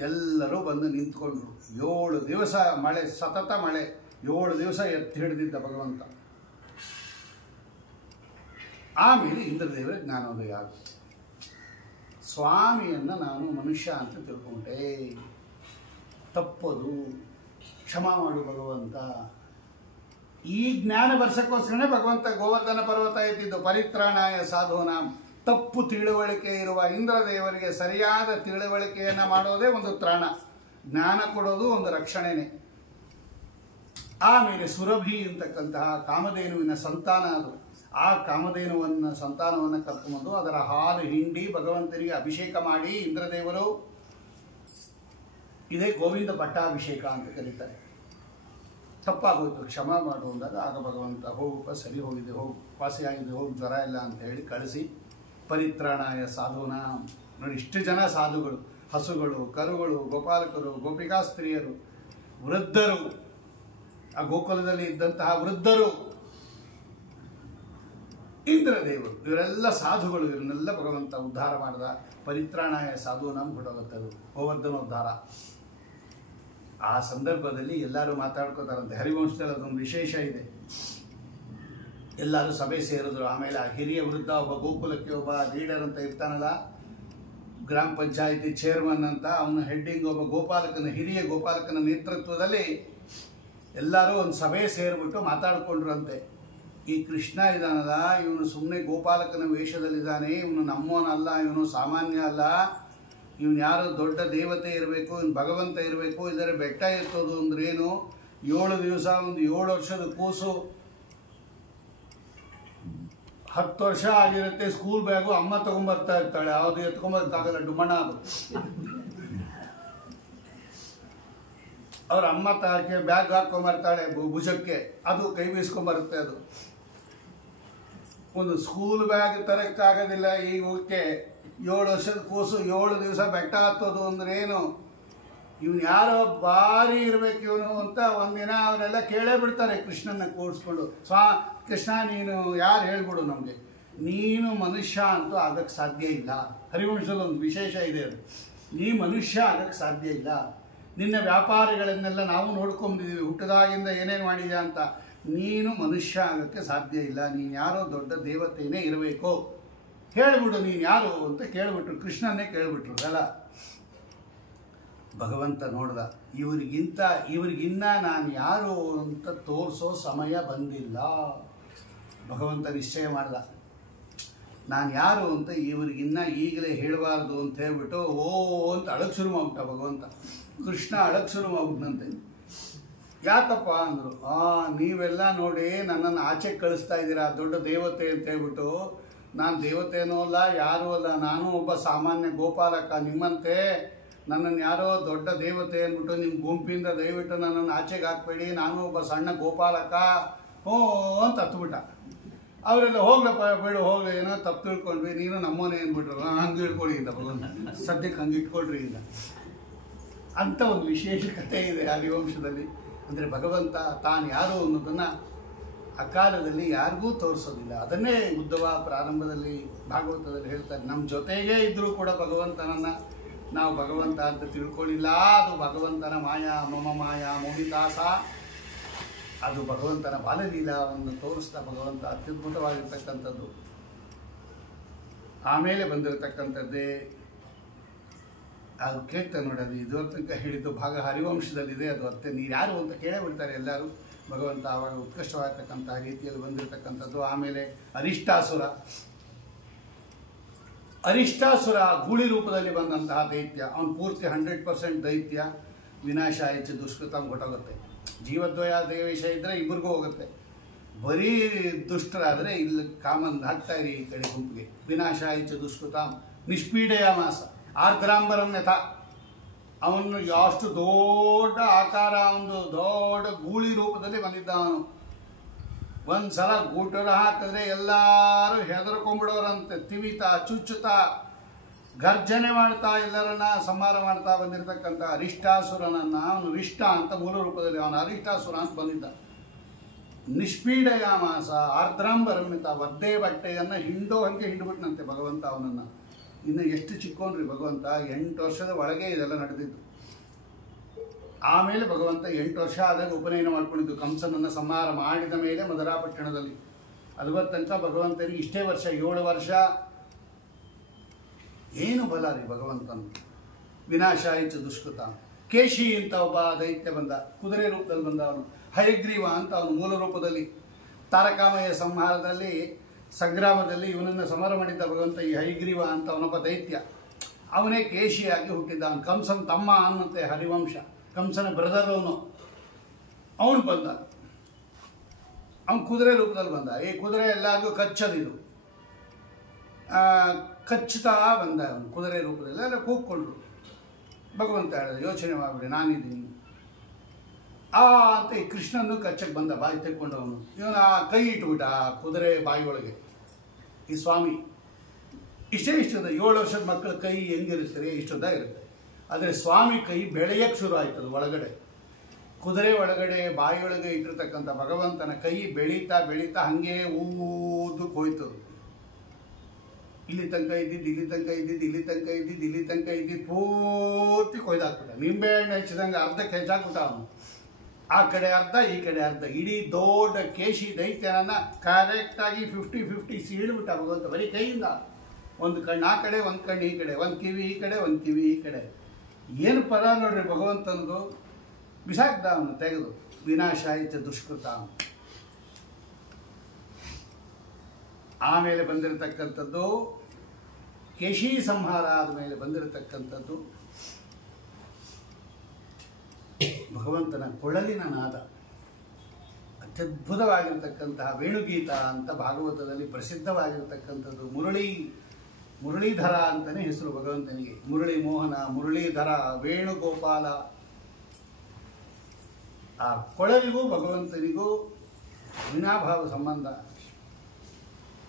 ಎಲ್ಲರೂ ಬಂದು ನಿಂತ್ಕೊಂಡ್ರು. 7 ದಿವಸ ಮಳೆ, ಸತತ ಮಳೆ, 7 ದಿವಸ ಎತ್ತಿ ಹಿಡಿದಿದ್ದ ಭಗವಂತ. ಆಮೇಲೆ ಇಂದ್ರದೇವರ ಜ್ಞಾನೋದಯ ಆಗುತ್ತೆ. ಸ್ವಾಮಿಯನ್ನು ನಾನು ಮನುಷ್ಯ ಅಂತ ತಿಳ್ಕೊಂಡೆ, ತಪ್ಪದು, ಕ್ಷಮಾ ಮಾಡು ಭಗವಂತ. ಈ ಜ್ಞಾನ ಬರ್ಸಕ್ಕೋಸ್ಕರನೇ ಭಗವಂತ ಗೋವರ್ಧನ ಪರ್ವತ ಎತ್ತಿದ್ದು. ಪರಿತ್ರಾಣಾಯ ಸಾಧೂನಾಂ, ತಪ್ಪು ತಿಳುವಳಿಕೆ ಇರುವ ಇಂದ್ರದೇವರಿಗೆ ಸರಿಯಾದ ತಿಳುವಳಿಕೆಯನ್ನು ಮಾಡೋದೇ ಒಂದು ತ್ರಾಣ, ಜ್ಞಾನ ಕೊಡೋದು ಒಂದು ರಕ್ಷಣೆನೇ. ಆಮೇಲೆ ಸುರಭಿ ಅಂತಕ್ಕಂತಹ ಕಾಮಧೇನುವಿನ ಸಂತಾನ ಅದು. ಆ ಕಾಮಧೇನುವನ್ನು ಸಂತಾನವನ್ನು ಕರ್ಕೊಂಬಂದು ಅದರ ಹಾಲು ಹಿಂಡಿ ಭಗವಂತನಿಗೆ ಅಭಿಷೇಕ ಮಾಡಿ ಇಂದ್ರದೇವರು, ಇದೇ ಗೋವಿಂದ ಪಟ್ಟಾಭಿಷೇಕ ಅಂತ ಕರೀತಾರೆ. ತಪ್ಪಾಗೋಯ್ತು, ಕ್ಷಮಾ ಮಾಡು ಅಂದಾಗ ಆಗ ಭಗವಂತ ಹೋಗಪ್ಪ, ಸರಿ ಹೋಗಿದೆ, ಹೋಗು, ವಾಸಿಯಾಗಿದೆ, ಹೋಗಿ, ಜ್ವರ ಇಲ್ಲ ಅಂತ ಹೇಳಿ ಕಳಿಸಿ ಪರಿತ್ರಾಣಾಯ ಸಾಧುನ. ನೋಡಿ, ಇಷ್ಟು ಜನ ಸಾಧುಗಳು, ಹಸುಗಳು, ಕರುಗಳು, ಗೋಪಾಲಕರು, ಗೋಪಿಕಾ ಸ್ತ್ರೀಯರು, ವೃದ್ಧರು, ಆ ಗೋಕುಲದಲ್ಲಿ ಇದ್ದಂತಹ ವೃದ್ಧರು, ಇಂದ್ರದೇವರು, ಇವರೆಲ್ಲ ಸಾಧುಗಳು. ಇವರನ್ನೆಲ್ಲ ಭಗವಂತ ಉದ್ಧಾರ ಮಾಡಿದ. ಪರಿತ್ರಾಣಾಯ ಸಾಧುನಾಂ ಹೊರಡುತ್ತದು ಗೋವರ್ಧನೋದ್ಧಾರ. ಆ ಸಂದರ್ಭದಲ್ಲಿ ಎಲ್ಲರೂ ಮಾತಾಡ್ಕೋತಾರಂತೆ. ಹರಿವಂಶದಲ್ಲಿ ಅದೊಂದು ವಿಶೇಷ ಇದೆ. ಎಲ್ಲರೂ ಸಭೆ ಸೇರಿದ್ರು. ಆಮೇಲೆ ಆ ಹಿರಿಯ ವೃದ್ಧ ಒಬ್ಬ, ಗೋಕುಲಕ್ಕೆ ಒಬ್ಬ ಲೀಡರ್ ಅಂತ ಇರ್ತಾನಲ್ಲ, ಗ್ರಾಮ ಪಂಚಾಯಿತಿ ಚೇರ್ಮನ್ ಅಂತ, ಅವನ ಹೆಡ್ಡಿಂಗ್ ಒಬ್ಬ ಗೋಪಾಲಕನ, ಹಿರಿಯ ಗೋಪಾಲಕನ ನೇತೃತ್ವದಲ್ಲಿ ಎಲ್ಲರೂ ಒಂದು ಸಭೆ ಸೇರಿಬಿಟ್ಟು ಮಾತಾಡ್ಕೊಂಡ್ರಂತೆ. ಈ ಕೃಷ್ಣ ಇದಾನಲ್ಲ, ಇವನು ಸುಮ್ಮನೆ ಗೋಪಾಲಕನ ವೇಷದಲ್ಲಿದ್ದಾನೆ, ಇವನು ನಮ್ಮವನಲ್ಲ, ಇವನು ಸಾಮಾನ್ಯ ಅಲ್ಲ, ಇವನು ಯಾರೋ ದೊಡ್ಡ ದೇವತೆ ಇರಬೇಕು, ಇವನು ಭಗವಂತ ಇರಬೇಕು, ಇದರ ಬೆಟ್ಟ ಎತ್ತೋದು ಅಂದ್ರೇನು, 7 ದಿವಸ, ಒಂದು 7 ವರ್ಷದ ಕೂಸು, 10 ವರ್ಷ ಆಗಿರುತ್ತೆ, ಸ್ಕೂಲ್ ಬ್ಯಾಗು ಅಮ್ಮ ತಗೊಂಬರ್ತಾ ಇರ್ತಾಳೆ, ಯಾವುದು ಎತ್ಕೊಂಬರ್ತಾಗಲ್ಲ, ಡುಮಣ ಅದು. ಅವ್ರ ಅಮ್ಮ ತಾಕೆ ಬ್ಯಾಗ್ ಹಾಕೊಂಬರ್ತಾಳೆ ಭುಜಕ್ಕೆ, ಅದು ಕೈ ಬೀಸ್ಕೊಂಬರುತ್ತೆ. ಅದು ಒಂದು ಸ್ಕೂಲ್ ಬ್ಯಾಗ್ ತರಕ್ಕಾಗೋದಿಲ್ಲ ಈಗ. ಓಕೆ, 7 ವರ್ಷದ ಕೂಸು 7 ದಿವಸ ಬೆಟ್ಟ ಹತ್ತೋದು ಅಂದ್ರೆ ಏನು, ಇವನು ಯಾರೋ ಭಾರಿ ಇರಬೇಕು ಇವನು ಅಂತ ಒಂದಿನ ಅವರೆಲ್ಲ ಕೇಳೇ ಬಿಡ್ತಾರೆ ಕೃಷ್ಣನ ಕೂಡಿಸ್ಕೊಂಡು. ಕೃಷ್ಣ ನೀನು ಯಾರು ಹೇಳ್ಬಿಡು ನಮಗೆ, ನೀನು ಮನುಷ್ಯ ಅಂತೂ ಆಗಕ್ಕೆ ಸಾಧ್ಯ ಇಲ್ಲ. ಹರಿವಂಶದಲ್ಲಿ ಒಂದು ವಿಶೇಷ ಇದೆ, ಅದು ನೀ ಮನುಷ್ಯ ಆಗಕ್ಕೆ ಸಾಧ್ಯ ಇಲ್ಲ. ನಿನ್ನ ವ್ಯಾಪಾರಿಗಳನ್ನೆಲ್ಲ ನಾವು ನೋಡ್ಕೊಂಡಿದ್ದೀವಿ, ಹುಟ್ಟದಾಗಿಂದ ಏನೇನು ಮಾಡಿದ್ಯಾ ಅಂತ. ನೀನು ಮನುಷ್ಯ ಆಗೋಕ್ಕೆ ಸಾಧ್ಯ ಇಲ್ಲ, ನೀನು ಯಾರೋ ದೊಡ್ಡ ದೇವತೆಯೇ ಇರಬೇಕು, ಹೇಳ್ಬಿಡು ನೀನು ಯಾರು ಅಂತ ಕೇಳ್ಬಿಟ್ರು. ಕೃಷ್ಣನ್ನೇ ಕೇಳ್ಬಿಟ್ರು ಅಲ್ಲ. ಭಗವಂತ ನೋಡ್ದ, ಇವ್ರಿಗಿನ್ನ ನಾನು ಯಾರು ಅಂತ ತೋರಿಸೋ ಸಮಯ ಬಂದಿಲ್ಲ. ಭಗವಂತ ನಿಶ್ಚಯ ಮಾಡ್ದ, ನಾನು ಯಾರು ಅಂತ ಇವ್ರಿಗಿನ್ನ ಈಗಲೇ ಹೇಳಬಾರ್ದು ಅಂತ ಹೇಳ್ಬಿಟ್ಟು ಓ ಅಂತ ಅಳಕ್ಕೆ ಶುರು ಮಾಡ್ಬಿಟ್ಟ ಭಗವಂತ. ಕೃಷ್ಣ ಅಳಕ್ಕೆ ಶುರು ಮಾಡ್ಬಿಟ್ಟಂತೆ. ಯಾಕಪ್ಪ ಅಂದರು, ನೀವೆಲ್ಲ ನೋಡಿ ನನ್ನನ್ನು ಆಚೆ ಕಳಿಸ್ತಾ ಇದ್ದೀರಾ ದೊಡ್ಡ ದೇವತೆ ಅಂತ ಹೇಳ್ಬಿಟ್ಟು. ನಾನು ದೇವತೆನೂ ಅಲ್ಲ, ಯಾರೂ ಅಲ್ಲ, ನಾನು ಒಬ್ಬ ಸಾಮಾನ್ಯ ಗೋಪಾಲಕ. ನಿಮ್ಮಂತೆ ನನ್ನನ್ನು ಯಾರೋ ದೊಡ್ಡ ದೇವತೆ ಅಂದ್ಬಿಟ್ಟು ನಿಮ್ಮ ಗುಂಪಿಂದ ದಯವಿಟ್ಟು ನನ್ನನ್ನು ಆಚೆಗೆ ಹಾಕ್ಬೇಡಿ, ನಾನು ಒಬ್ಬ ಸಣ್ಣ ಗೋಪಾಲಕ ಅಂತ ಹತ್ಬಿಟ್ಟ. ಅವರೆಲ್ಲ ಹೋಗ್ಲಪ್ಪ ಬೇಡ ಹೋಗ್ಲಿ, ಏನೋ ತಪ್ಪು ತಿಳ್ಕೊಂಡ್ವಿ, ನೀನು ನಮ್ಮನೆ ಅಂದ್ಬಿಟ್ರು. ಹಂಗೆ ಇಟ್ಕೊಳ್ಳಿ ಇಂದ ಭಗವಂತ, ಸದ್ಯಕ್ಕೆ ಹಂಗೆ ಇಟ್ಕೊಳ್ರಿ ಇಂದ ಅಂತ ಒಂದು ವಿಶೇಷ ಕಥೆ ಇದೆ ಹರಿವಂಶದಲ್ಲಿ. ಅಂದರೆ ಭಗವಂತ ತಾನು ಯಾರು ಅನ್ನೋದನ್ನು ಅಕಾಲದಲ್ಲಿ ಯಾರಿಗೂ ತೋರಿಸೋದಿಲ್ಲ. ಅದನ್ನೇ ಉದ್ಧವ ಪ್ರಾರಂಭದಲ್ಲಿ ಭಾಗವತದಲ್ಲಿ ಹೇಳ್ತಾರೆ, ನಮ್ಮ ಜೊತೆಗೇ ಇದ್ದರೂ ಕೂಡ ಭಗವಂತನನ್ನು ನಾವು ಭಗವಂತ ಅಂತ ತಿಳ್ಕೊಳ್ಳಿಲ್ಲ. ಅದು ಭಗವಂತನ ಮಾಯಾ, ಮಮ ಮಾಯಾ ಮೋಹಿತಾಸ, ಅದು ಭಗವಂತನ ಬಾಲಲೀಲಾವನ್ನು ತೋರಿಸ್ತಾ ಭಗವಂತ ಅತ್ಯದ್ಭುತವಾಗಿರ್ತಕ್ಕಂಥದ್ದು. ಆಮೇಲೆ ಬಂದಿರತಕ್ಕಂಥದ್ದೇ ಅದು ಕೇಳ್ತಾ ನೋಡಿ, ಅದು ಇದುವರ ತನಕ ಹೇಳಿದ್ದು ಭಾಗ ಹರಿವಂಶದಲ್ಲಿದೆ. ಅದು ಅತ್ತೆ ನೀರು ಯಾರು ಅಂತ ಕೇಳೇ ಬಿಡ್ತಾರೆ ಎಲ್ಲರೂ. ಭಗವಂತ ಆವಾಗ ಉತ್ಕೃಷ್ಟವಾಗಿರ್ತಕ್ಕಂಥ ರೀತಿಯಲ್ಲಿ ಬಂದಿರತಕ್ಕಂಥದ್ದು. ಆಮೇಲೆ ಅರಿಷ್ಟಾಸುರ ಗೂಳಿ ರೂಪದಲ್ಲಿ ಬಂದಂತಹ ದೈತ್ಯ, ಅವನು ಪೂರ್ತಿ 100% ದೈತ್ಯ. ವಿನಾಶ ಹೆಚ್ಚು ದುಷ್ಕೃತಂ ಹೊಟ್ಟೋಗುತ್ತೆ. ಜೀವದ್ವಯ ದೇವೇಶ ಇದ್ದರೆ ಇಬ್ಬರಿಗೂ ಹೋಗುತ್ತೆ. ಬರೀ ದುಷ್ಟರಾದರೆ ಇಲ್ಲಿ ಕಾಮನ್ ಹಾಕ್ತಾ ಇರಿ ಈ ಕಡೆ ಗುಂಪಿಗೆ. ವಿನಾಶ ಹೆಚ್ಚು ದುಷ್ಕೃತಂ, ನಿಷ್ಪೀಡೆಯಾಮಾಸ ಆರ್ದ್ರಾಂಬರಂ ಯಥ. ಅವನು ಅಷ್ಟು ದೊಡ್ಡ ಆಕಾರ, ಒಂದು ದೊಡ್ಡ ಗೂಳಿ ರೂಪದಲ್ಲಿ ಬಂದಿದ್ದ ಅವನು. ಒಂದ್ಸಲ ಗೂಟರ ಹಾಕಿದ್ರೆ ಎಲ್ಲರೂ ಹೆದರ್ಕೊಂಡ್ಬಿಡೋರಂತೆ. ತಿವಿತಾ ಚುಚ್ಚುತ್ತಾ ಗರ್ಜನೆ ಮಾಡ್ತಾ ಎಲ್ಲರನ್ನ ಸಂಹಾರ ಮಾಡ್ತಾ ಬಂದಿರತಕ್ಕಂಥ ಅರಿಷ್ಟಾಸುರನನ್ನ ಅವನು ರಿಷ್ಟ ಅಂತ ಮೂಲ ರೂಪದಲ್ಲಿ ಅವನು ಅರಿಷ್ಟಾಸುರ ಅಂತ ಬಂದಿದ್ದ. ನಿಷ್ಪೀಡೆಯಾಮಾಸ ಆರ್ದ್ರಾಂಬರಮಿತ, ಒದ್ದೆ ಬಟ್ಟೆಯನ್ನು ಹಿಂಡೋ ಹಂಗೆ ಹಿಂಡ್ಬಿಟ್ನಂತೆ ಭಗವಂತ ಅವನನ್ನು. ಇನ್ನು ಎಷ್ಟು ಚಿಕ್ಕೋನ್ರಿ ಭಗವಂತ, 8 ವರ್ಷದ ಒಳಗೆ ಇದೆಲ್ಲ ನಡೆದಿದ್ದು. ಆಮೇಲೆ ಭಗವಂತ 8 ವರ್ಷ ಆದಾಗ ಉಪನಯನ ಮಾಡ್ಕೊಂಡಿದ್ದು. ಕಂಸನನ್ನು ಸಂಹಾರ ಮಾಡಿದ ಮೇಲೆ ಮಧುರಾಪಟ್ಟಣದಲ್ಲಿ. ಅದುವರ ತನಕ ಭಗವಂತನಿಗೆ ಇಷ್ಟೇ ವರ್ಷ, 7 ವರ್ಷ. ಏನು ಬಲ ರೀ ಭಗವಂತನು. ವಿನಾಶ ಆಯಿತು ದುಷ್ಕೃತ. ಕೇಶಿ ಅಂತ ಒಬ್ಬ ದೈತ್ಯ ಬಂದ, ಕುದುರೆ ರೂಪದಲ್ಲಿ ಬಂದ ಅವನು. ಹಯಗ್ರೀವ ಅಂತ ಅವನು ಮೂಲ ರೂಪದಲ್ಲಿ ತಾರಕಾಮಯ ಸಂಹಾರದಲ್ಲಿ ಸಂಗ್ರಾಮದಲ್ಲಿ ಇವನನ್ನು ಸಂಹಾರ ಮಾಡಿದ್ದ ಭಗವಂತ. ಈ ಹಯಗ್ರೀವ ಅಂತ ಅವನೊಬ್ಬ ದೈತ್ಯ, ಅವನೇ ಕೇಶಿಯಾಗಿ ಹುಟ್ಟಿದ್ದ. ಅವನು ಕಂಸನ ತಮ್ಮ ಅನ್ನುತ್ತೆ ಹರಿವಂಶ, ಕಂಸನ ಬ್ರದರ್ ಅವನು ಬಂದ. ಅವನು ಕುದುರೆ ರೂಪದಲ್ಲಿ ಬಂದ. ಈ ಕುದುರೆ ಎಲ್ಲರಿಗೂ ಕಚ್ಚದಿದು, ಕಚ್ಚುತ್ತಾ ಬಂದ ಅವನು ಕುದುರೆ ರೂಪದಲ್ಲಿ. ಎಲ್ಲ ಕೂಗ್ಕೊಂಡ್ರು. ಭಗವಂತ ಹೇಳಿದ, ಯೋಚನೆ ಮಾಡಿಬಿಡಿ, ನಾನಿದ್ದೀನಿ ಅಂತ ಈ ಕೃಷ್ಣನ್ನು ಕಚ್ಚಕ್ಕೆ ಬಂದ. ಬಾಯಿ ತೆಕ್ಕೊಂಡವನು ಇವನು ಕೈ ಇಟ್ಬಿಟ್ಟ ಕುದುರೆ ಬಾಯಿಯೊಳಗೆ. ಈ ಸ್ವಾಮಿ ಇಷ್ಟದ 7 ವರ್ಷದ ಮಕ್ಕಳ ಕೈ ಹೆಂಗಿರುತ್ತಾರೆ, ಇಷ್ಟದ ಇರುತ್ತೆ. ಆದರೆ ಸ್ವಾಮಿ ಕೈ ಬೆಳೆಯಕ್ಕೆ ಶುರು ಆಯ್ತದ ಒಳಗಡೆ. ಕುದುರೆ ಒಳಗಡೆ ಬಾಯಿಯೊಳಗೆ ಇಟ್ಟಿರ್ತಕ್ಕಂಥ ಭಗವಂತನ ಕೈ ಬೆಳೀತಾ ಬೆಳೀತಾ ಹಾಗೆ ಊದಕ್ಕೆ ಹೋಯ್ತು. ಇಲ್ಲಿ ತನಕ ಇದ್ದಿದ್ದು, ಇಲ್ಲಿ ತನಕ ಇದ್ದಿದ್ದು, ಇಲ್ಲಿ ತನಕ ಇದ್ದಿದ್ದು, ಇಲ್ಲಿ ತನಕ ಇದ್ದಿದ್ದು ಪೂರ್ತಿ ಕೊಯ್ದಾಕ್ಬಿಟ್ಟ. ನಿಂಬೆಹಣ್ಣು ಹೆಚ್ಚಿದಂಗೆ ಅರ್ಧಕ್ಕೆ ಹೆಚ್ಚಾಕ್ಬಿಟ್ಟ ಅವನು. ಆ ಕಡೆ ಅರ್ಧ, ಈ ಕಡೆ ಅರ್ಧ. ಇಡೀ ದೊಡ್ಡ ಕೇಶಿ ದೈತ್ಯನನ್ನು ಕರೆಕ್ಟಾಗಿ 50-50 ಸೀಳ್ಬಿಟ್ಟ ಭಗವಂತ ಬರೀ ಕೈಯಿಂದ. ಒಂದು ಕಣ್ಣು ಆ ಕಡೆ, ಒಂದು ಕಣ್ಣು ಈ ಕಡೆ, ಒಂದು ಕಿವಿ ಈ ಕಡೆ, ಒಂದು ಕಿವಿ ಈ ಕಡೆ. ಏನು ಪದ ನೋಡ್ರಿ ಭಗವಂತನದು. ಬಿಸಾಕ್ದ ಅವನು ತೆಗೆದು. ವಿನಾಶ ಆಯಿತು ದುಷ್ಕೃತ. ಆಮೇಲೆ ಬಂದಿರತಕ್ಕಂಥದ್ದು ಕೇಶಿ ಸಂಹಾರ ಆದಮೇಲೆ ಬಂದಿರತಕ್ಕಂಥದ್ದು ಭಗವಂತನ ಕೊಳಲಿನ ನಾದ. ಅತ್ಯದ್ಭುತವಾಗಿರ್ತಕ್ಕಂತಹ ವೇಣುಗೀತ ಅಂತ ಭಾಗವತದಲ್ಲಿ ಪ್ರಸಿದ್ಧವಾಗಿರ್ತಕ್ಕಂಥದ್ದು. ಮುರಳೀಧರ ಅಂತಲೇ ಹೆಸರು ಭಗವಂತನಿಗೆ. ಮುರಳಿ ಮೋಹನ, ಮುರಳೀಧರ, ವೇಣುಗೋಪಾಲ. ಆ ಕೊಳಲಿಗೂ ಭಗವಂತನಿಗೂ ವಿನಾಭಾವ ಸಂಬಂಧ.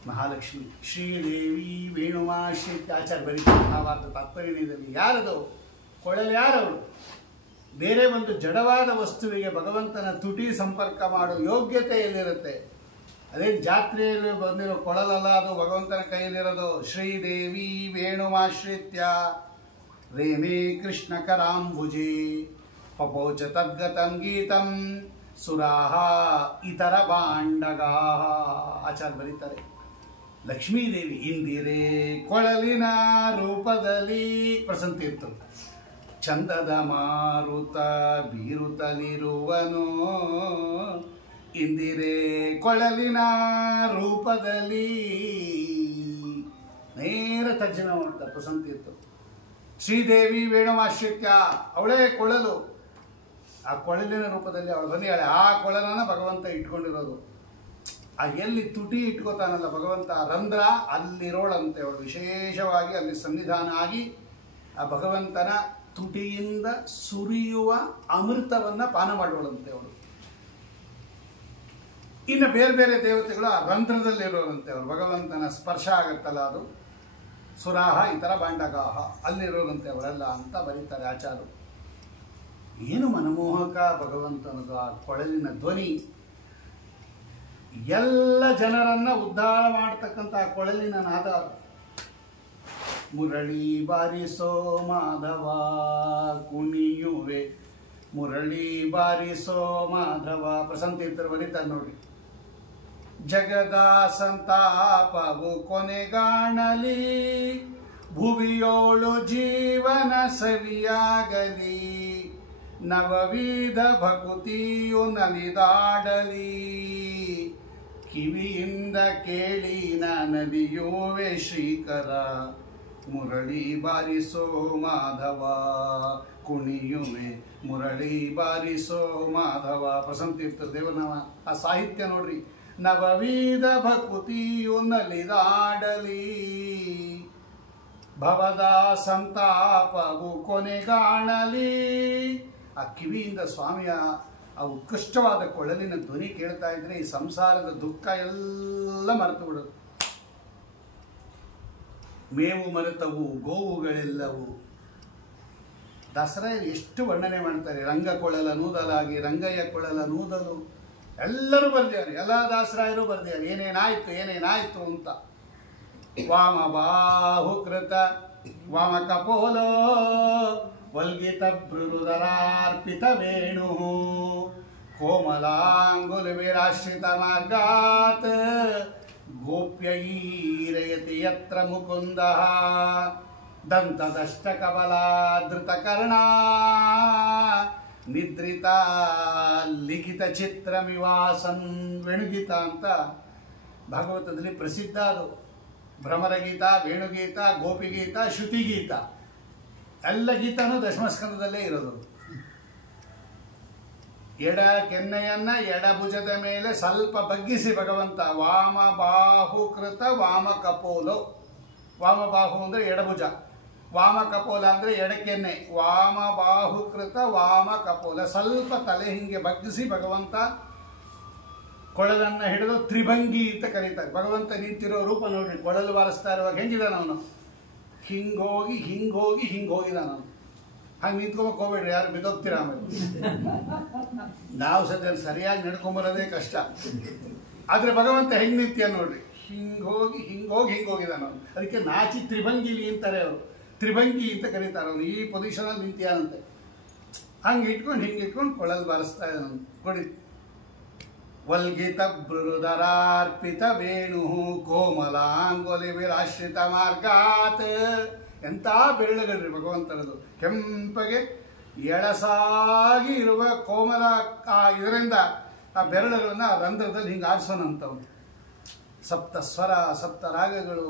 ಮಹಾಲಕ್ಷ್ಮಿ ಶ್ರೀದೇವಿ ವೇಣುಮಾಶ್ರಿತ ಆಚಾರ್ಯ ಬರೀತಾರೆ ಭಾವಾರ್ಥ ತಾತ್ಪರ್ಯದಲ್ಲಿ. ಯಾರದು ಕೊಳಲು? ಯಾರವರು? ಬೇರೆ ಒಂದು ಜಡವಾದ ವಸ್ತುವಿಗೆ ಭಗವಂತನ ತುಟಿ ಸಂಪರ್ಕ ಮಾಡೋ ಯೋಗ್ಯತೆ ಎಲ್ಲಿರುತ್ತೆ? ಅದೇನು ಜಾತ್ರೆಯಲ್ಲಿ ಬಂದಿರೋ ಕೊಳಲಲ್ಲ, ಅದು ಭಗವಂತನ ಕೈಯಲ್ಲಿರೋದು. ಶ್ರೀದೇವಿ ವೇಣುಮಾಶ್ರಿತ್ಯ ರೇಮೇ ಕೃಷ್ಣ ಕರಾಂಬುಜೆ ಪಪೋಚ ತದ್ಗತಂ ಗೀತಂ ಸುರಾಹ ಇತರ ಬಾಂಡಗಾ. ಆಚಾರ್ಯ ಬರೀತಾರೆ. ಲಕ್ಷ್ಮೀದೇವಿ ಇಂದಿರೆ ಕೊಳಲಿನ ರೂಪದಲ್ಲಿ ಪ್ರಸಂತಿ ಇರ್ತದೆ. ಚಂದದ ಮಾರುತ ಬೀರುತ್ತಲಿರುವನು ಇಂದಿರೆ ಕೊಳಲಿನ ರೂಪದಲ್ಲಿ. ನೇರ ತರ್ಜನ ಮಾಡ್ತಾರೆ ಪ್ರಸಂತಿ ಇರ್ತದೆ. ಶ್ರೀದೇವಿ ವೇಣುಮಾಶ್ರಿತ್ಯ, ಅವಳೇ ಕೊಳಲು. ಆ ಕೊಳಲಿನ ರೂಪದಲ್ಲಿ ಅವಳು ಬಂದಿದ್ದಾಳೆ. ಆ ಕೊಳಲನ್ನು ಭಗವಂತ ಇಟ್ಕೊಂಡಿರೋದು. ಆ ಎಲ್ಲಿ ತುಟಿ ಇಟ್ಕೋತಾನಲ್ಲ ಭಗವಂತ, ರಂಧ್ರ, ಅಲ್ಲಿರೋಳಂತೆ ಅವಳು. ವಿಶೇಷವಾಗಿ ಅಲ್ಲಿ ಸನ್ನಿಧಾನ ಆಗಿ ಆ ಭಗವಂತನ ತುಟಿಯಿಂದ ಸುರಿಯುವ ಅಮೃತವನ್ನು ಪಾನ ಮಾಡುವಳಂತೆ ಅವಳು. ಇನ್ನು ಬೇರೆ ಬೇರೆ ದೇವತೆಗಳು ಆ ರಂಧ್ರದಲ್ಲಿರೋರಂತೆ ಅವರು. ಭಗವಂತನ ಸ್ಪರ್ಶ ಆಗತ್ತಲ್ಲ ಅದು. ಸುರಾಹ ಇತರ ಬಾಂಡಗಾಹ ಅಲ್ಲಿರೋರಂತೆ ಅವರೆಲ್ಲ ಅಂತ ಬರೀತಾರೆ ಆಚಾರ್ಯರು. ಏನು ಮನಮೋಹಕ ಭಗವಂತನದು ಆ ಕೊಳಲಿನ ಧ್ವನಿ. ಎಲ್ಲ ಜನರನ್ನ ಉದ್ಧಾರ ಮಾಡತಕ್ಕಂಥ ಕೊಳಲಿನ ನಾದ. ಮುರಳಿ ಬಾರಿಸೋ ಮಾಧವ ಕುಣಿಯುವೆ, ಮುರಳಿ ಬಾರಿಸೋ ಮಾಧವ. ಪ್ರಸಂತೀರ್ಥರು ಬರೀತಾರೆ ನೋಡಿ. ಜಗದ ಸಂತಾಪವು ಕೊನೆಗಾಣಲಿ, ಭುವಿಯೋಳು ಜೀವನ ಸವಿಯಾಗಲಿ, ನವವಿಧ ಭಕುತಿಯು ನಲಿದಾಡಲಿ, ಕಿವಿಯಿಂದ ಕೇಳಿ ನದಿಯುವೆ ಶ್ರೀಕರ, ಮುರಳಿ ಬಾರಿಸೋ ಮಾಧವ ಕುಣಿಯುವೆ, ಮುರಳಿ ಬಾರಿಸೋ ಮಾಧವ. ಪ್ರಸಂತೀರ್ಥ ದೇವನಾಮ. ಆ ಸಾಹಿತ್ಯ ನೋಡ್ರಿ. ನವವಿಧ ಭಕುತಿಯು ನಲಿದಾಡಲಿ, ಭವದ ಸಂತಾಪವು ಕೊನೆಗಾಣಲಿ. ಆ ಕಿವಿಯಿಂದ ಸ್ವಾಮಿಯ ಆ ಉತ್ಕೃಷ್ಟವಾದ ಕೊಳಲಿನ ಧ್ವನಿ ಕೇಳ್ತಾ ಇದ್ರೆ ಈ ಸಂಸಾರದ ದುಃಖ ಎಲ್ಲ ಮರೆತು ಬಿಡೋದು. ಮೇವು ಮರೆತವು ಗೋವುಗಳೆಲ್ಲವು. ದಸರೆಯಲ್ಲಿ ಎಷ್ಟು ವರ್ಣನೆ ಮಾಡ್ತಾರೆ. ರಂಗ ಕೊಳಲ ನೂದಲಾಗಿ ರಂಗಯ್ಯ ಕೊಳಲ ನೂದಲು. ಎಲ್ಲರೂ ಬರ್ದಿದ್ದಾರೆ, ಎಲ್ಲ ದಾಸರಾಯರು ಬರ್ದಿದ್ದಾರೆ ಏನೇನಾಯ್ತು ಅಂತ. ವಾಮ ಬಾಹುಕೃತ ವಾಮ ಕಪೋಲೋ ವಲ್ಗಿತ ಬೃರುದರಾರ್ಪಿತ ವೇಣು ಕೋಮಲಾಂಗುಲ ವಿರಾಶ್ರಿತ ಮಾರ್ಗಾತ್ ಗೋಪ್ಯೈರಯತಿ ಯತ್ರ ಮುಕುಂದ ದಂತದಷ್ಟ ಕಬಲಾದೃತ ಕರ್ಣ ನಿದ್ರಿತ ಲಿಖಿತ ಚಿತ್ರಮಿವಾಸನ್. ವೇಣುಗೀತ ಅಂತ ಭಾಗವತದಲ್ಲಿ ಪ್ರಸಿದ್ಧ. ಅದು ಭ್ರಮರಗೀತ, ವೇಣುಗೀತ, ಗೋಪಿಗೀತ, ಶ್ರುತಿಗೀತ ಎಲ್ಲ ಗೀತನೂ ದಶಮಸ್ಕಂದದಲ್ಲೇ ಇರೋದು. ಎಡ ಕೆನ್ನೆಯನ್ನ ಎಡಭುಜದ ಮೇಲೆ ಸ್ವಲ್ಪ ಬಗ್ಗಿಸಿ ಭಗವಂತ ವಾಮ ಬಾಹುಕೃತ ವಾಮ ಕಪೋಲೋ. ವಾಮ ಬಾಹು ಅಂದರೆ ಎಡಭುಜ, ವಾಮ ಕಪೋಲ ಅಂದರೆ ಎಡಕೆನ್ನೆ. ವಾಮ ಬಾಹುಕೃತ ವಾಮ ಕಪೋಲ. ಸ್ವಲ್ಪ ತಲೆ ಹಿಂಗೆ ಬಗ್ಗಿಸಿ ಭಗವಂತ ಕೊಳಲನ್ನು ಹಿಡಿದು ತ್ರಿಭಂಗಿ ಅಂತ ಕರೀತಾರೆ. ಭಗವಂತ ನಿಂತಿರೋ ರೂಪ ನೋಡ್ರಿ, ಕೊಳಲು ಬಾರಿಸ್ತಾ ಇರುವಾಗ ಹೆಂಗಿದಾನ ಅವನು, ಹಿಂಗೋಗಿದಾನ ಅವನು. ಹಂಗೆ ನಿಂತ್ಕೊಬೇಕು ಹೋಗ್ಬೇಡ್ರಿ, ಯಾರು ಬಿದ್ದೋಗ್ತೀರ ಆಮೇಲೆ. ನಾವು ಸದ್ಯ ಸರಿಯಾಗಿ ನಡ್ಕೊಂಬರೋದೇ ಕಷ್ಟ. ಆದರೆ ಭಗವಂತ ಹೆಂಗೆ ನಿಂತಿಯ ನೋಡ್ರಿ, ಹಿಂಗೋಗಿದಾನ ಅವನು. ಅದಕ್ಕೆ ನಾಚಿ ತ್ರಿಭಂಗಿಲಿ ಅಂತಾರೆ ಅವರು, ತ್ರಿಭಂಗಿ ಅಂತ ಕರೀತಾರೆ ಅವನು. ಈ ಪೊಸಿಷನಲ್ಲಿ ನಿಂತಿಯಾನಂತೆ. ಹಂಗೆ ಇಟ್ಕೊಂಡು ಕೊಳಲು ಬಾರಿಸ್ತಾ ಇದ್ದಾನ ಕೊಡಿ. ವಲ್ಗಿತ ಬೃರುದರಾರ್ಪಿತ ವೇಣು ಕೋಮಲಾಂಗುಲಿ ವಿರಾಶ್ರಿತ ಮಾರ್ಗಾತ್. ಎಂಥ ಬೆರಳುಗಳ್ರಿ ಭಗವಂತನದು. ಕೆಂಪಗೆ ಎಳಸಾಗಿ ಇರುವ ಕೋಮಲ ಇದರಿಂದ ಆ ಬೆರಳುಗಳನ್ನ ರಂಧ್ರದಲ್ಲಿ ಹಿಂಗೆ ಆಡಿಸೋನಂತವನು. ಸಪ್ತ ಸ್ವರ, ಸಪ್ತ ರಾಗಗಳು,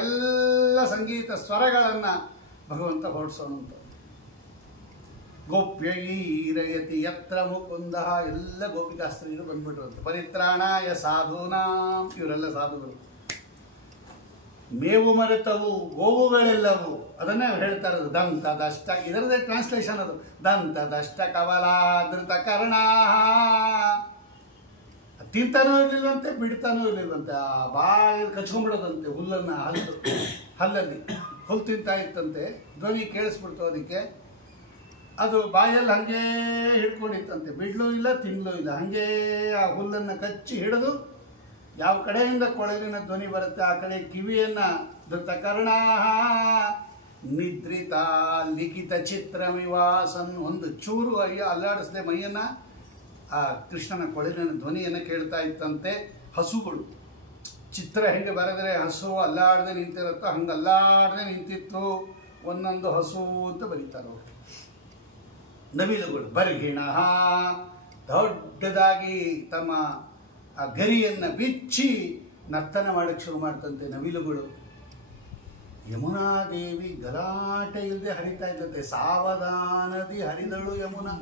ಎಲ್ಲ ಸಂಗೀತ ಸ್ವರಗಳನ್ನು ಭಗವಂತ ಹೊರಡಿಸೋನಂತ. ಗೋಪ್ಯೈರಯತಿ ಯತ್ರ ಮುಕುಂದ. ಎಲ್ಲ ಗೋಪಿಕಾಸ್ತ್ರೀಯರು ಬಂದ್ಬಿಟ್ರು. ಪರಿತ್ರಾಣಾಯ ಸಾಧೂನಾಂ. ಇವರೆಲ್ಲ ಸಾಧುಗಳು. ಮೇವು ಮರೆತವು ಗೋವುಗಳೆಲ್ಲವು. ಅದನ್ನೇ ಹೇಳ್ತಾ ಇರೋದು. ದಂತದಷ್ಟ, ಇದರದೇ ಟ್ರಾನ್ಸ್ಲೇಷನ್ ಅದು. ದಂತದಷ್ಟ ಕವಲಾದೃತ ಕರ್ಣ. ತಿಂತಾನೂ ಇರಲಿಲ್ವಂತೆ, ಬಿಡ್ತಾನೂ ಇರಲಿಲ್ವಂತೆ. ಆ ಬಾಯಲ್ಲಿ ಕಚ್ಕೊಂಡ್ಬಿಡೋದಂತೆ ಹುಲ್ಲನ್ನು. ಹಲ್ಲಲ್ಲಿ ಹುಲ್ಲು ತಿಂತಾ ಇತ್ತಂತೆ. ಧ್ವನಿ ಕೇಳಿಸ್ಬಿಡ್ತು ಅದಕ್ಕೆ. ಅದು ಬಾಯಲ್ಲಿ ಹಾಗೇ ಹಿಡ್ಕೊಂಡಿತ್ತಂತೆ. ಬಿಡ್ಲೂ ಇಲ್ಲ, ತಿನ್ಲೂ ಇಲ್ಲ. ಹಾಗೇ ಆ ಹುಲ್ಲನ್ನು ಕಚ್ಚಿ ಹಿಡಿದು ಯಾವ ಕಡೆಯಿಂದ ಕೊಳಲಿನ ಧ್ವನಿ ಬರುತ್ತೆ ಆ ಕಡೆ ಕಿವಿಯನ್ನು ಧೃತ ಕರ್ಣ ನಿದ್ರಿತ ಲಿಖಿತ ಚಿತ್ರಮಿವಾಸನ್. ಒಂದು ಚೂರು ಅಲ್ಲಾಡಿಸದೆ ಮೈಯನ್ನು ಆ ಕೃಷ್ಣನ ಕೊಳಲಿನ ಧ್ವನಿಯನ್ನು ಕೇಳ್ತಾ ಇತ್ತಂತೆ. ಹಸುಗಳು ಚಿತ್ರ ಹೆಂಗೆ ಬರೆದರೆ ಹಸು ಅಲ್ಲಾಡದೆ ನಿಂತಿರುತ್ತೋ ಹಂಗೆ ಅಲ್ಲಾಡದೆ ನಿಂತಿತ್ತು. ಒಂದೊಂದು ಹಸು ಅಂತ ಬರೀತಾರೆ ಅವರು. ನವಿಲುಗಳು ಬರ್ಹಿಣ ದೊಡ್ಡದಾಗಿ ತಮ್ಮ ಆ ಗರಿಯನ್ನು ಬಿಚ್ಚಿ ನರ್ತನ ಮಾಡಕ್ಕೆ ಶುರು ಮಾಡ್ತಂತೆ ನವಿಲುಗಳು. ಯಮುನಾದೇವಿ ಗಲಾಟೆ ಇಲ್ಲದೆ ಹರಿತಾ ಇದ್ದಂತೆ. ಸಾವಧಾನದಿ ಹರಿದಳು ಯಮುನಾ.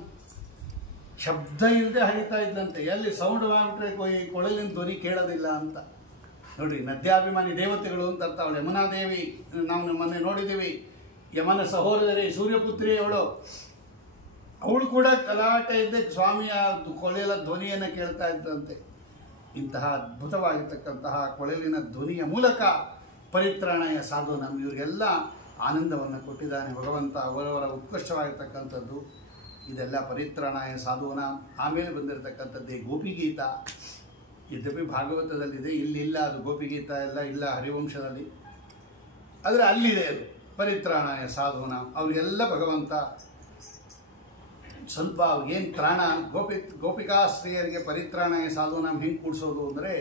ಶಬ್ದ ಇಲ್ಲದೆ ಹರಿತಾ ಇದ್ದಂತೆ. ಎಲ್ಲಿ ಸೌಂಡ್ ಮಾಡಿಬಿಟ್ರೆ ಈ ಕೊಳಲಿನ ಧ್ವನಿ ಕೇಳೋದಿಲ್ಲ ಅಂತ ನೋಡ್ರಿ. ನದ್ಯಾಭಿಮಾನಿ ದೇವತೆಗಳು ಅಂತ ಅರ್ಥ ಅವಳು ಯಮುನಾದೇವಿ. ನಾವು ಮೊನ್ನೆ ನೋಡಿದ್ದೀವಿ. ಯಮನ ಸಹೋದರಿ ಸೂರ್ಯಪುತ್ರಿ ಅವಳು ಕೂಡ ಗಲಾಟೆ ಇದ್ದೆ ಸ್ವಾಮಿಯ ಕೊಳಲ ಧ್ವನಿಯನ್ನು ಕೇಳ್ತಾ ಇದ್ದಂತೆ. ಇಂತಹ ಅದ್ಭುತವಾಗಿರ್ತಕ್ಕಂತಹ ಕೊಳಲಿನ ಧ್ವನಿಯ ಮೂಲಕ ಪರಿತ್ರಾಣಯ ಸಾಧು ನಮ್ಮ ಇವರಿಗೆಲ್ಲ ಆನಂದವನ್ನು ಕೊಟ್ಟಿದ್ದಾನೆ ಭಗವಂತ. ಅವರವರ ಉತ್ಕೃಷ್ಟವಾಗಿರ್ತಕ್ಕಂಥದ್ದು ಇದೆಲ್ಲ ಪರಿತ್ರಾಣಾಯ ಸಾಧುವನ. ಆಮೇಲೆ ಬಂದಿರತಕ್ಕಂಥದ್ದೇ ಗೋಪಿಗೀತ. ಯದ್ಯಪಿ ಭಾಗವತದಲ್ಲಿದೆ, ಇಲ್ಲಿಲ್ಲ. ಅದು ಗೋಪಿಗೀತ ಎಲ್ಲ ಇಲ್ಲ ಹರಿವಂಶದಲ್ಲಿ. ಆದರೆ ಅಲ್ಲಿದೆ ಅದು ಪರಿತ್ರಾಣಾಯ ಸಾಧುವನ. ಅವರಿಗೆಲ್ಲ ಭಗವಂತ ಸ್ವಲ್ಪ ಅವ್ರಿಗೇನು ತ್ರಾಣ. ಗೋಪಿಕಾಸ್ತ್ರೀಯರಿಗೆ ಪರಿತ್ರಾಣಾಯ ಸಾಧುವನ ಹೆಂಗೆ ಕೂಡಿಸೋದು ಅಂದರೆ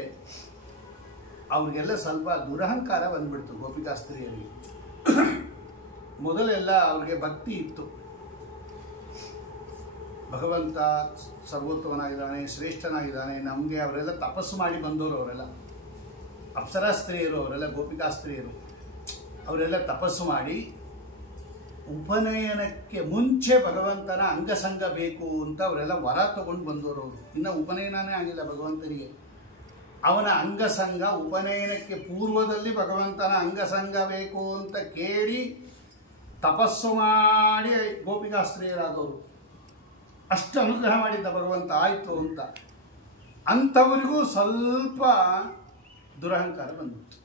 ಅವ್ರಿಗೆಲ್ಲ ಸ್ವಲ್ಪ ದುರಹಂಕಾರ ಬಂದ್ಬಿಡ್ತು ಗೋಪಿಕಾಸ್ತ್ರೀಯರಿಗೆ. ಮೊದಲೆಲ್ಲ ಅವ್ರಿಗೆ ಭಕ್ತಿ ಇತ್ತು. ಭಗವಂತ ಸರ್ವೋತ್ತಮನಾಗಿದ್ದಾನೆ, ಶ್ರೇಷ್ಠನಾಗಿದ್ದಾನೆ. ನಮಗೆ ಅವರೆಲ್ಲ ತಪಸ್ಸು ಮಾಡಿ ಬಂದವರು. ಅವರೆಲ್ಲ ಅಪ್ಸರಾ ಸ್ತ್ರೀಯರು, ಅವರೆಲ್ಲ ಗೋಪಿಕಾಸ್ತ್ರೀಯರು. ಅವರೆಲ್ಲ ತಪಸ್ಸು ಮಾಡಿ ಉಪನಯನಕ್ಕೆ ಮುಂಚೆ ಭಗವಂತನ ಅಂಗಸಂಗ ಬೇಕು ಅಂತ ಅವರೆಲ್ಲ ವರ ತಗೊಂಡು ಬಂದವರು. ಅವರು ಇನ್ನೂ ಉಪನಯನನೇ ಆಗಿಲ್ಲ ಭಗವಂತನಿಗೆ. ಅವನ ಅಂಗಸಂಗ ಉಪನಯನಕ್ಕೆ ಪೂರ್ವದಲ್ಲಿ ಭಗವಂತನ ಅಂಗಸಂಗ ಬೇಕು ಅಂತ ಕೇಳಿ ತಪಸ್ಸು ಮಾಡಿ ಗೋಪಿಕಾಸ್ತ್ರೀಯರಾದವರು. ಅಷ್ಟು ಅನುಗ್ರಹ ಮಾಡಿದ್ದ ಭಗವಂತ, ಆಯಿತು ಅಂತ. ಅಂಥವರಿಗೂ ಸ್ವಲ್ಪ ದುರಹಂಕಾರ ಬಂದಿತ್ತು.